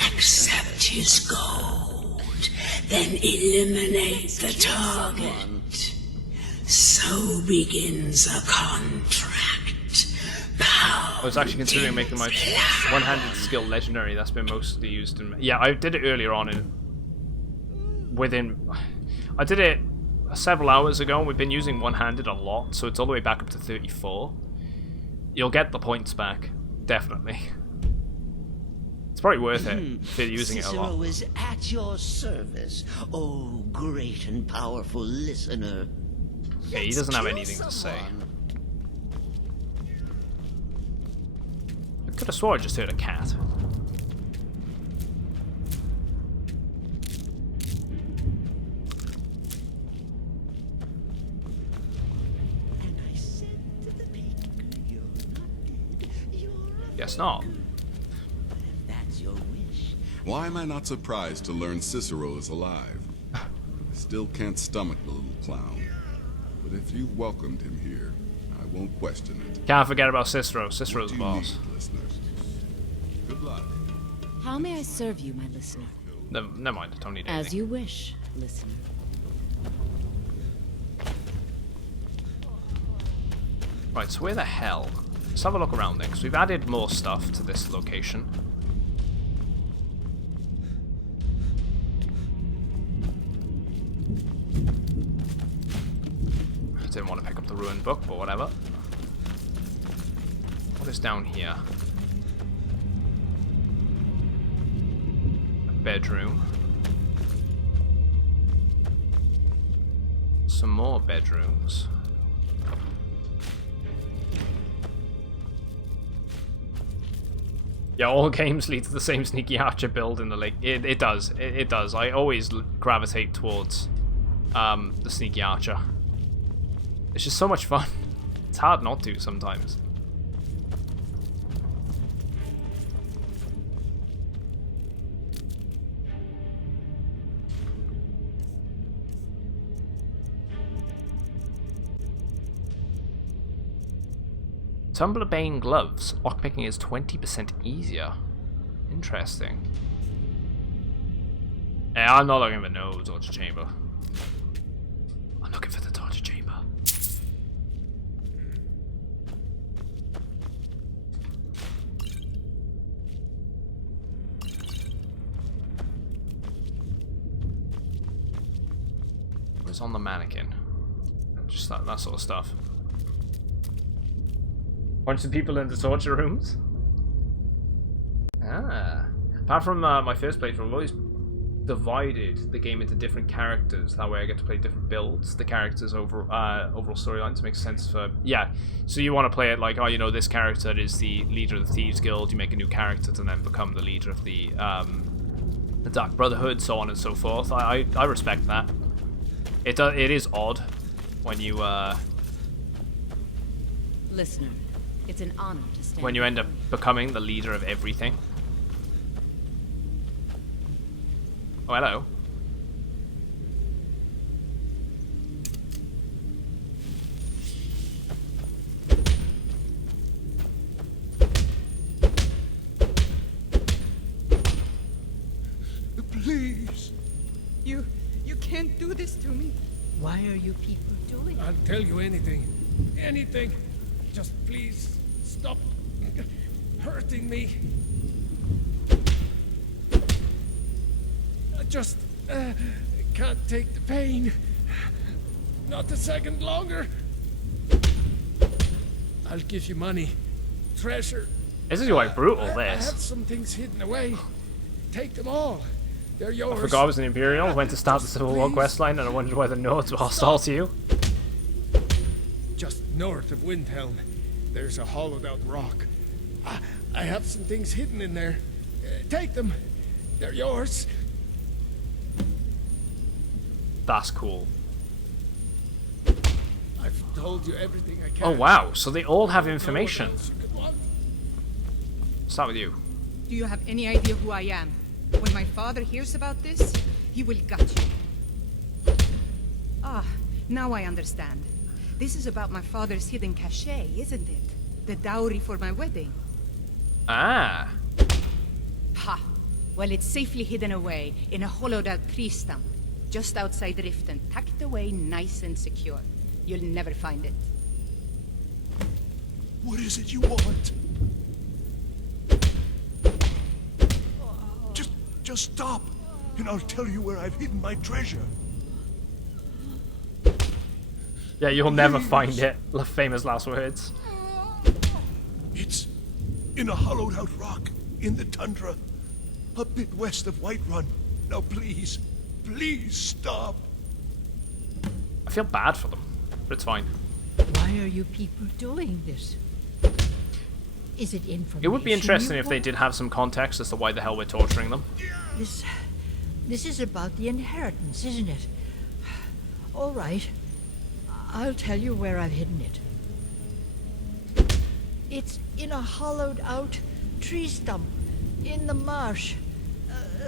Accept his gold, then eliminate the target. So begins a contract. I was actually considering making my one-handed skill legendary. That's been mostly used in... Yeah, I did it earlier on I did it several hours ago, and we've been using one-handed a lot, so it's all the way back up to 34. You'll get the points back, definitely. It's probably worth it if you're using it a lot. Cicero is at your service, oh great and powerful listener. Yeah, he doesn't have anything to say. I could have swore I just heard a cat. Guess not. That's your wish. Why am I not surprised to learn Cicero is alive? I still can't stomach the little clown. But if you welcomed him here, I won't question it. Can't forget about Cicero. Cicero's the boss. Need, listener? Good luck. How may I serve you, my listener? Never mind, I don't need anything. As you wish, listener. Right, so where the hell? Let's have a look around there, because we've added more stuff to this location. I didn't want to pick up the ruined book, but whatever. What is down here? A bedroom. Some more bedrooms. Yeah, all games lead to the same sneaky archer build in the lake. It does. It does. I always gravitate towards the sneaky archer. It's just so much fun. It's hard not to sometimes. Tumblr-Bane gloves. Lockpicking is 20% easier. Interesting. Yeah, I'm not looking for no torture chamber. I'm looking for the torture chamber. What's on the mannequin? Just that sort of stuff. Bunch of people in the torture rooms. Ah. Apart from my first playthrough, I've always divided the game into different characters. That way I get to play different builds. The characters' overall storylines make sense for... Yeah, so you want to play it like, oh, you know, this character is the leader of the Thieves Guild. You make a new character to then become the leader of the Dark Brotherhood, so on and so forth. I respect that. It is odd when you... Listener. It's an honor to stand when you end up becoming the leader of everything. Oh, hello. Please. You can't do this to me. Why are you people doing it? I'll tell you anything. Anything. Just please stop hurting me. I just can't take the pain. Not a second longer. I'll give you money, treasure. This is quite brutal, I have this. some things hidden away. Take them all. They're yours. I forgot I was an Imperial, went to start the Civil War questline, and I wondered why the Nords were hostile to you. Just north of Windhelm, there's a hollowed-out rock. I have some things hidden in there. Take them. They're yours. That's cool. I've told you everything I can. Oh wow, so they all have information. Start with you. Do you have any idea who I am? When my father hears about this, he will gut you. Ah, now I understand. This is about my father's hidden cachet, isn't it? The dowry for my wedding. Ah. Ha! Well, it's safely hidden away in a hollowed-out tree stump, just outside Riften, tucked away nice and secure. You'll never find it. What is it you want? Just stop, and I'll tell you where I've hidden my treasure. Yeah, you'll never find it. Famous last words. It's in a hollowed-out rock in the tundra, a bit west of Whiterun. Now, please, please stop. I feel bad for them, but it's fine. Why are you people doing this? Is it information? It would be interesting if they did have some context as to why the hell we're torturing them. This is about the inheritance, isn't it? All right. I'll tell you where I've hidden it. It's in a hollowed-out tree stump in the marsh,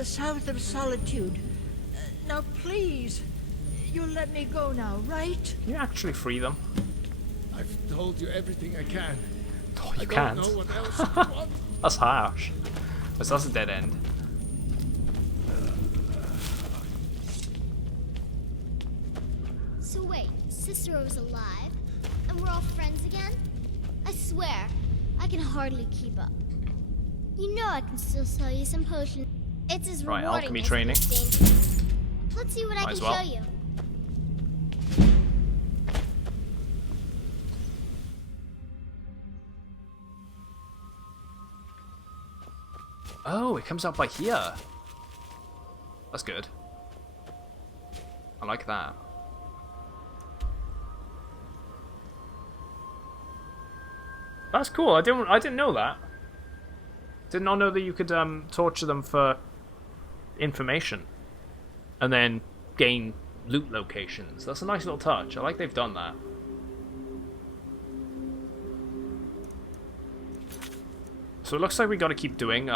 south of Solitude. Now, please, you'll let me go now, right? Can you actually free them? I've told you everything I can. Oh, you I can't. don't know what else you want. That's harsh. That's a dead end. So wait, Cicero's alive? And we're all friends again? I swear, I can hardly keep up. You know I can still sell you some potions. It's as Right, rewarding alchemy as training. it is dangerous. Let's see what Might I as can well. show you. Oh, it comes out by here. That's good. I like that. That's cool. I didn't know that. Did not know that you could torture them for information and then gain loot locations. That's a nice little touch. I like they've done that. So it looks like we got to keep doing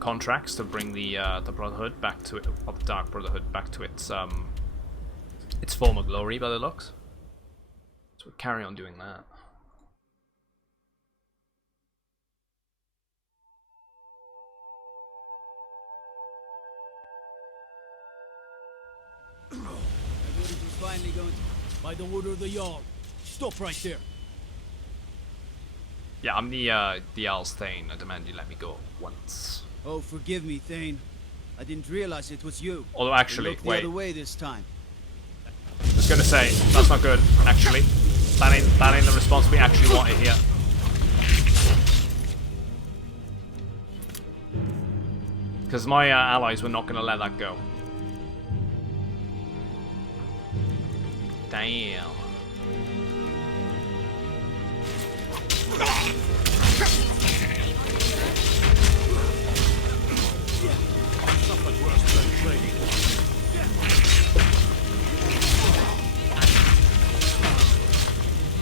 contracts to bring the Brotherhood back to it, or the Dark Brotherhood back to its former glory by the looks. So we'll carry on doing that. What is finally going to... By the order of the Jarl. Stop right there. Yeah, I'm the Jarl's Thane. I demand you let me go once. Oh, forgive me, Thane. I didn't realize it was you. Although actually, Look the wait. other way this time. I was gonna say, that's not good, actually. That ain't the response we actually wanted here. Because my allies were not gonna let that go. Damn.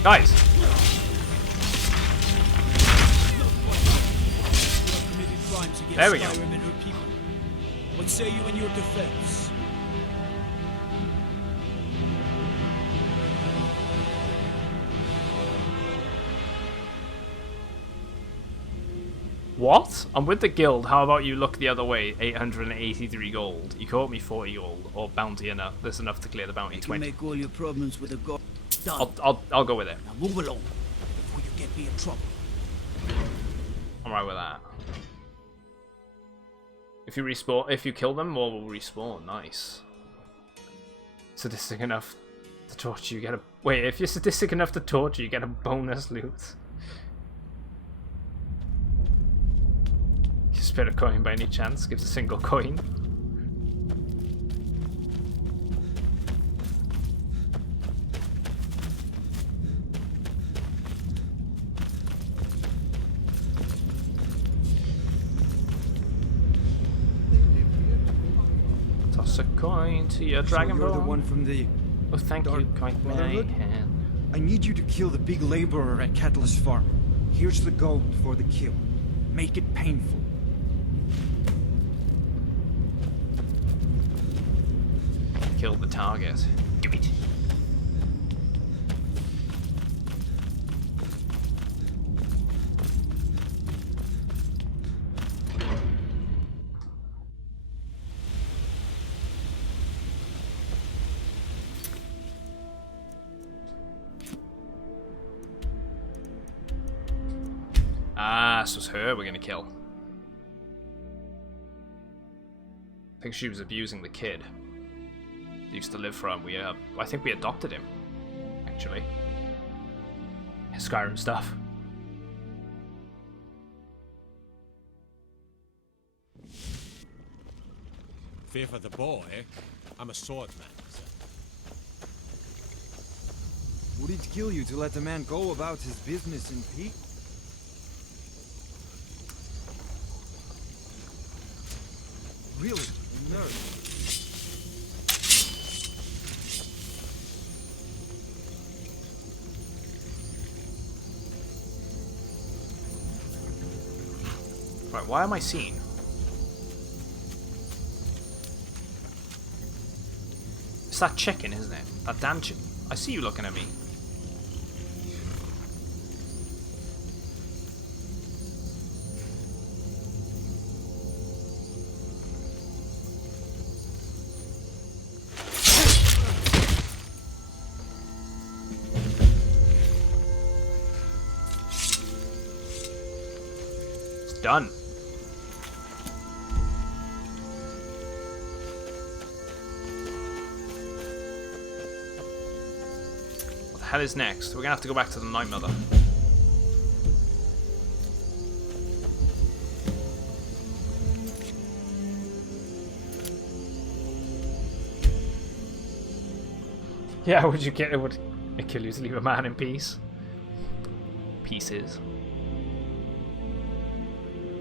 Guys. There we go. What say you in your defense? What? I'm with the guild. How about you look the other way? 883 gold. You caught me 40 gold, or bounty enough. There's enough to clear the bounty. You 20. make all your problems with a god. Done. I'll go with it. Now move along before you get me in trouble. I'm right with that. If you respawn, if you kill them, more will respawn. Nice. Sadistic enough to torture, you get a. Wait, if you're sadistic enough to torture, you get a bonus loot. You spit a coin by any chance? Gives a single coin. Toss a coin to your dragon you're ball. the one from the Oh, thank you, kind Brotherhood? man. I need you to kill the big laborer at Catalyst Farm. Here's the gold for the kill. Make it painful. Kill the target. Do it. Ah, this was her we're gonna kill. I think she was abusing the kid. He used to live for him. I think we adopted him, actually. Skyrim stuff. Fear for the boy? I'm a swordman, sir. Would it kill you to let the man go about his business in peace? Really? A nerd? Right, why am I seen? It's that chicken, isn't it? That damn chicken. I see you looking at me. Done. What the hell is next? We're gonna have to go back to the Night Mother. Yeah, would you get it? Would it kill you to leave a man in peace? Pieces.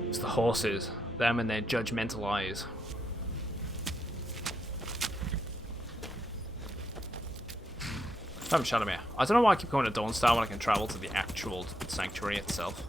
It's the horses. Them and their judgmental eyes. Come, Shadowmere. I don't know why I keep going to Dawnstar when I can travel to the actual sanctuary itself.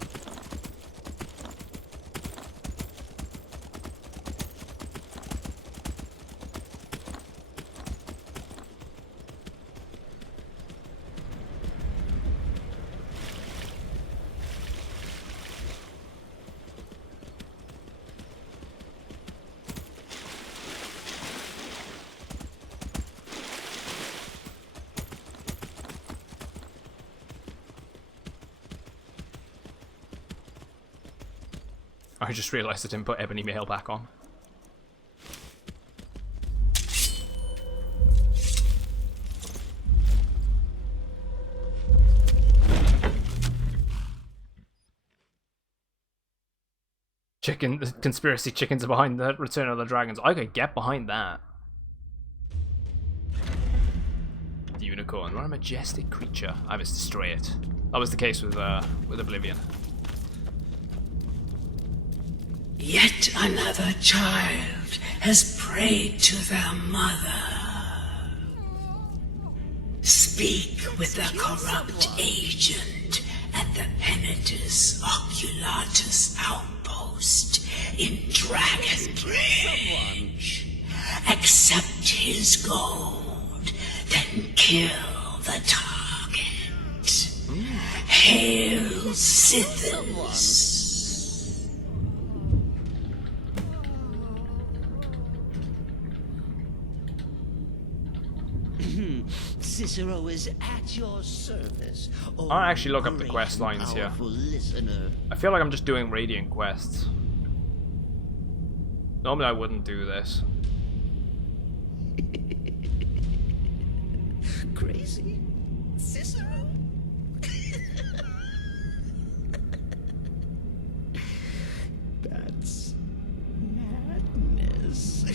I just realised I didn't put Ebony Mail back on. The conspiracy chickens are behind the Return of the Dragons. I could get behind that. The unicorn. What a majestic creature. I must destroy it. That was the case with Oblivion. Yet another child has prayed to their mother. Speak with the corrupt agent at the Penitus Oculatus outpost in Dragonbridge. Accept his gold, then kill the target. Hail Sithens. Cicero is at your service. I'll actually look up the quest lines here. Listener. I feel like I'm just doing Radiant quests. Normally I wouldn't do this. Crazy? Cicero? That's madness.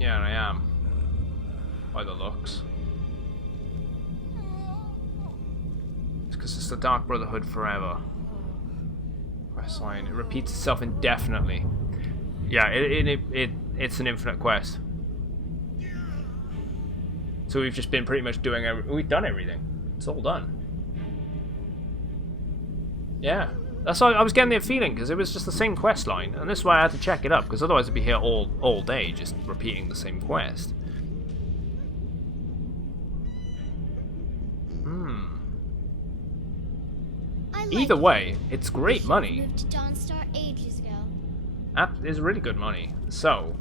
Yeah, I am. By the looks. It's because it's the Dark Brotherhood forever. Quest line. It repeats itself indefinitely. Yeah, it's an infinite quest. So we've just been pretty much doing we've done everything. It's all done. Yeah. That's why I was getting the feeling, because it was just the same quest line, and this is why I had to check it up, because otherwise I'd be here all day just repeating the same quest. Either way, it's great money. Moved to Dawnstar ages ago. It's really good money. So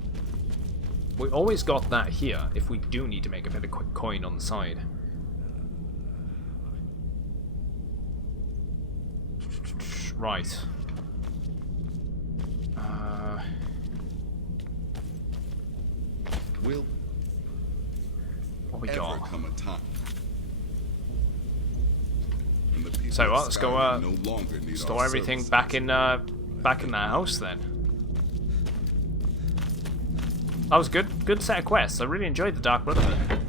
we always got that here if we do need to make a bit of quick coin on the side. Right. Will what we ever got? Come a time when the people So of let's go Skyrim no longer need store our everything services. back in their house then. That was good set of quests. I really enjoyed the Dark Brotherhood.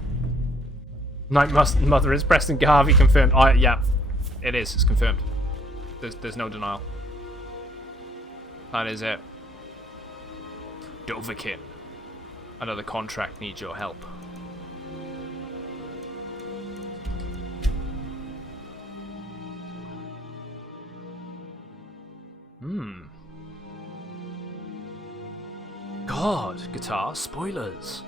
Night Mother is Preston Garvey confirmed. Yeah, it is. It's confirmed. There's no denial. That is it. Dovahkiin. Another contract needs your help. God, guitar spoilers.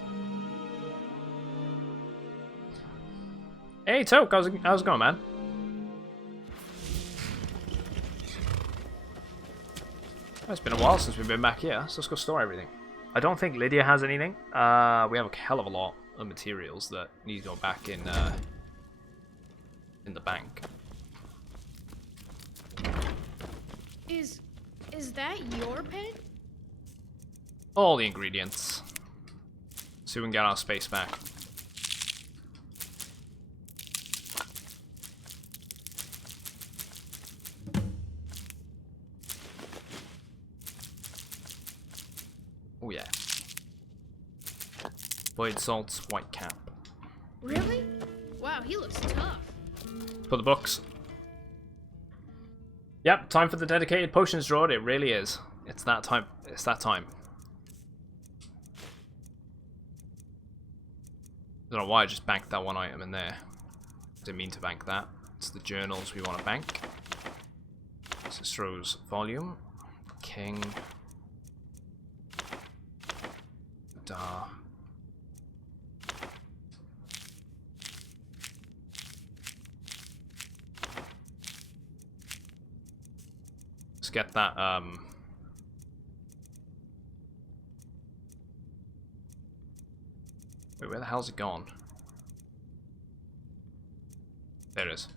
Hey Toke, how's it going, man? It's been a while since we've been back here, so let's go store everything. I don't think Lydia has anything. We have a hell of a lot of materials that need to go back in in the bank. Is that your pen? All the ingredients. So we can get our space back. Oh yeah. Void Salt's white cap. Really? Wow, he looks tough. For the books. Yep, time for the dedicated potions drawer. It really is. It's that time. It's that time. I don't know why I just banked that one item in there. Didn't mean to bank that. It's the journals we want to bank. Cicero's volume. King. Da. Let's get that, Wait, where the hell's it gone? There it is.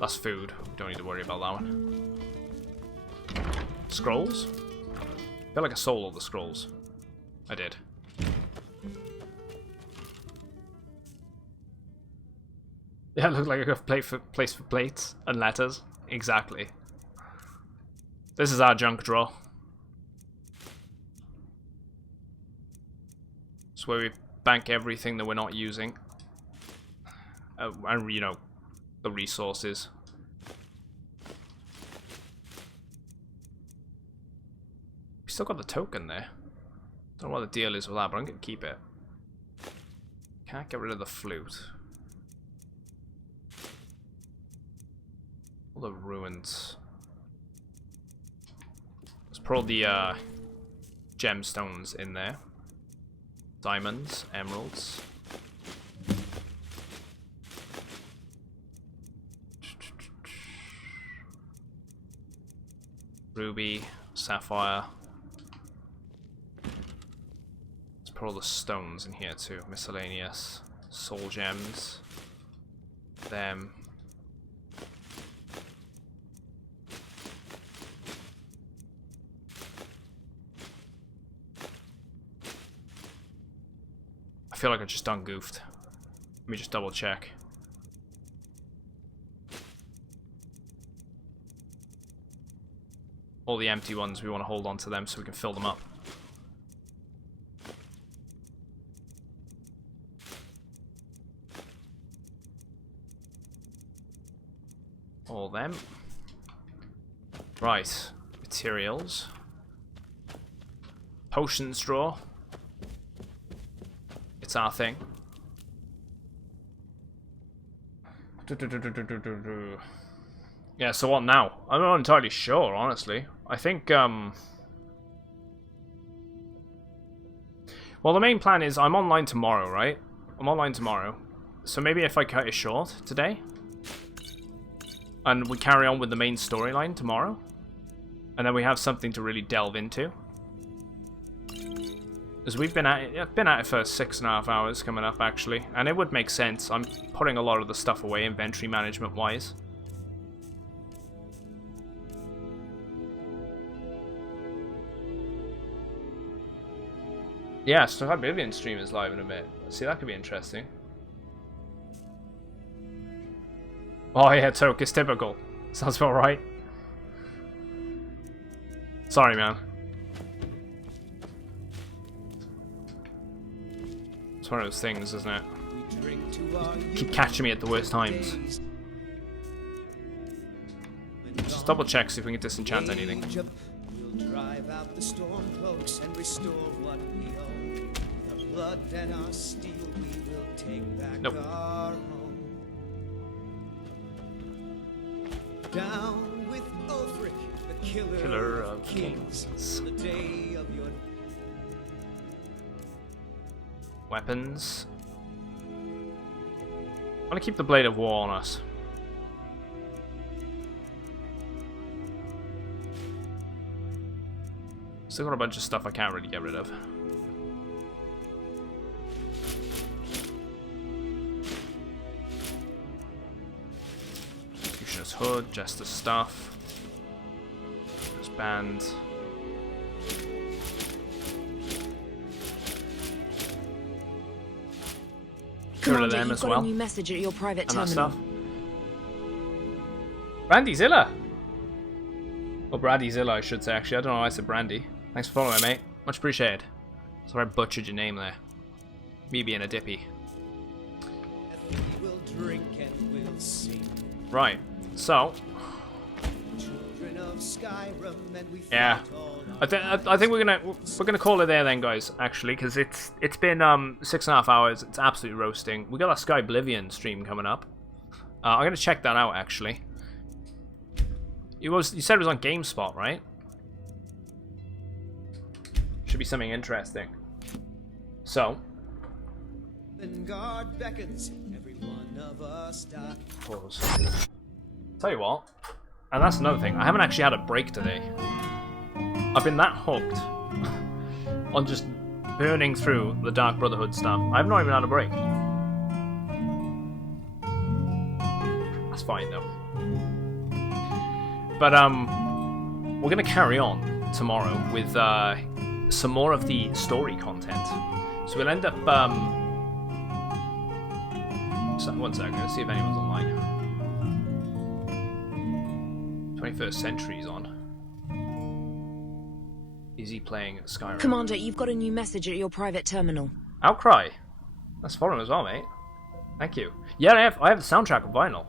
That's food. Don't need to worry about that one. Scrolls? I feel like I sold all the scrolls. I did. Yeah, it looked like a place for plates and letters. Exactly. This is our junk drawer. It's where we bank everything that we're not using. And, you know, the resources. We still got the token there. Don't know what the deal is with that, but I'm going to keep it. Can't get rid of the flute. All the ruins. Let's put all the gemstones in there. Diamonds, emeralds. Ruby, sapphire. Let's put all the stones in here too. Miscellaneous. Soul gems. Them. I feel like I just done goofed. Let me just double check. All the empty ones, we want to hold on to them so we can fill them up. All them. Right. Materials. Potions drawer. It's our thing. Yeah, so what now? I'm not entirely sure, honestly. I think, well, the main plan is I'm online tomorrow, right? I'm online tomorrow. So maybe if I cut it short today, and we carry on with the main storyline tomorrow, and then we have something to really delve into. Because we've been at it for 6.5 hours coming up, actually. And it would make sense. I'm putting a lot of the stuff away, inventory management-wise. Yeah, so Oblivion stream is live in a bit. See, that could be interesting. Oh yeah, Toke, it's typical. Sounds about right. Sorry, man. It's one of those things, isn't it? Keep catching me at the worst times. Just double check, see if we can disenchant anything. We'll drive out the storm cloaks and restore what we own. The blood and our steel we will take back our home. Down with Ulfric, the killer of kings. The day of your weapons. I want to keep the Blade of War on us. Still got a bunch of stuff I can't really get rid of. Auralinus hood, Jester stuff. This band. Rid of them as well. A new message at your private and that terminal. stuff. Brandy Zilla! Or Brady Zilla, I should say, actually. I don't know why I said Brandy. Thanks for following, mate. Much appreciated. Sorry I butchered your name there. Me being a dippy. We'll drink and we'll sing. Right, so... Children of Skyrim and we yeah. I think we're gonna call it there then, guys. Actually, because it's been 6.5 hours. It's absolutely roasting. We got a Sky Oblivion stream coming up. I'm gonna check that out actually. You said it was on GameSpot, right? Should be something interesting. So. God beckons every one of us. Pause. Tell you what, and that's another thing. I haven't actually had a break today. I've been that hooked on just burning through the Dark Brotherhood stuff. I've not even had a break. That's fine though. But we're gonna carry on tomorrow with some more of the story content. So we'll end up one second, let's see if anyone's online. 21st Century's on. Is he playing Skyrim? Commander, you've got a new message at your private terminal. Outcry. That's foreign as well, mate. Thank you. Yeah, I have the soundtrack on vinyl.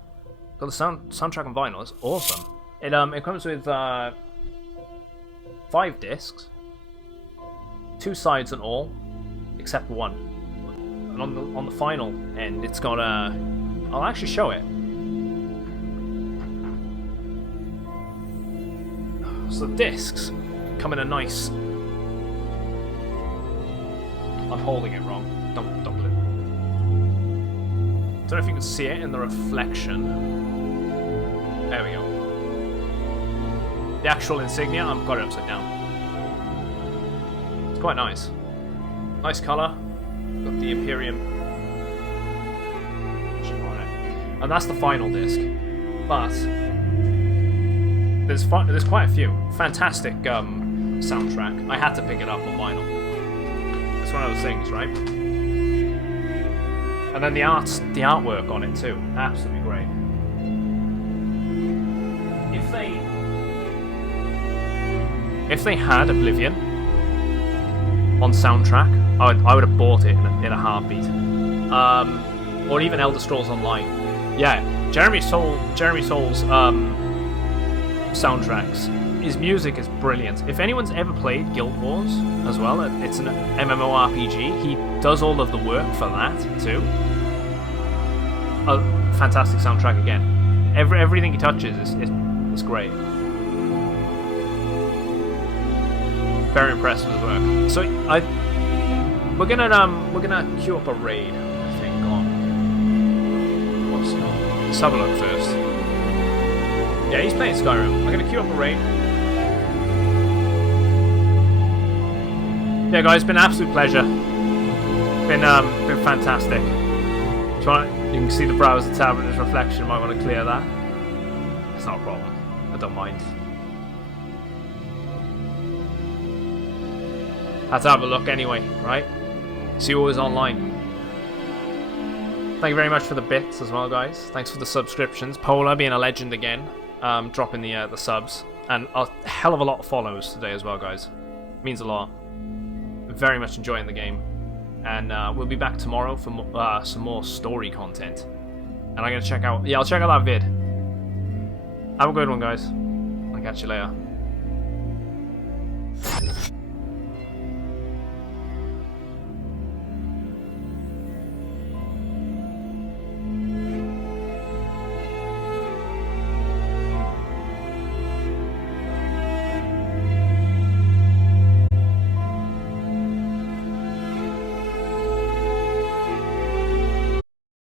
Got the soundtrack on vinyl. It's awesome. It comes with 5 discs, 2 sides and all, except one. And on the final end, it's got a. I'll actually show it. So the discs come in a nice. I'm holding it wrong. Don't put it. Don't know if you can see it in the reflection. There we go. The actual insignia, I've got it upside down. It's quite nice. Nice colour. Got the Imperium on it. And that's the final disc. But there's quite a few. Fantastic soundtrack. I had to pick it up on vinyl. It's one of those things, right? And then the artwork on it too. Absolutely great. If they had Oblivion on soundtrack, I would have bought it in a heartbeat. Or even Elder Scrolls Online. Yeah, Jeremy Soul's soundtracks. His music is brilliant. If anyone's ever played Guild Wars as well, it's an MMORPG. He does all of the work for that too. A fantastic soundtrack again. Everything he touches is great. Very impressed with his work. So we're gonna queue up a raid, I think, on what's it called? Let's have a look first. Yeah, he's playing Skyrim. I'm gonna queue up a raid. Yeah, guys, it's been an absolute pleasure. Been fantastic. You can see the browser tab and its reflection. Might want to clear that. It's not a problem. I don't mind. Had to have a look anyway, right? See you always online. Thank you very much for the bits as well, guys. Thanks for the subscriptions. Polar being a legend again, dropping the subs, and a hell of a lot of follows today as well, guys. It means a lot. Very much enjoying the game, and we'll be back tomorrow for some more story content. And I'm gonna check out. Yeah, I'll check out that vid. Have a good one, guys. I'll catch you later.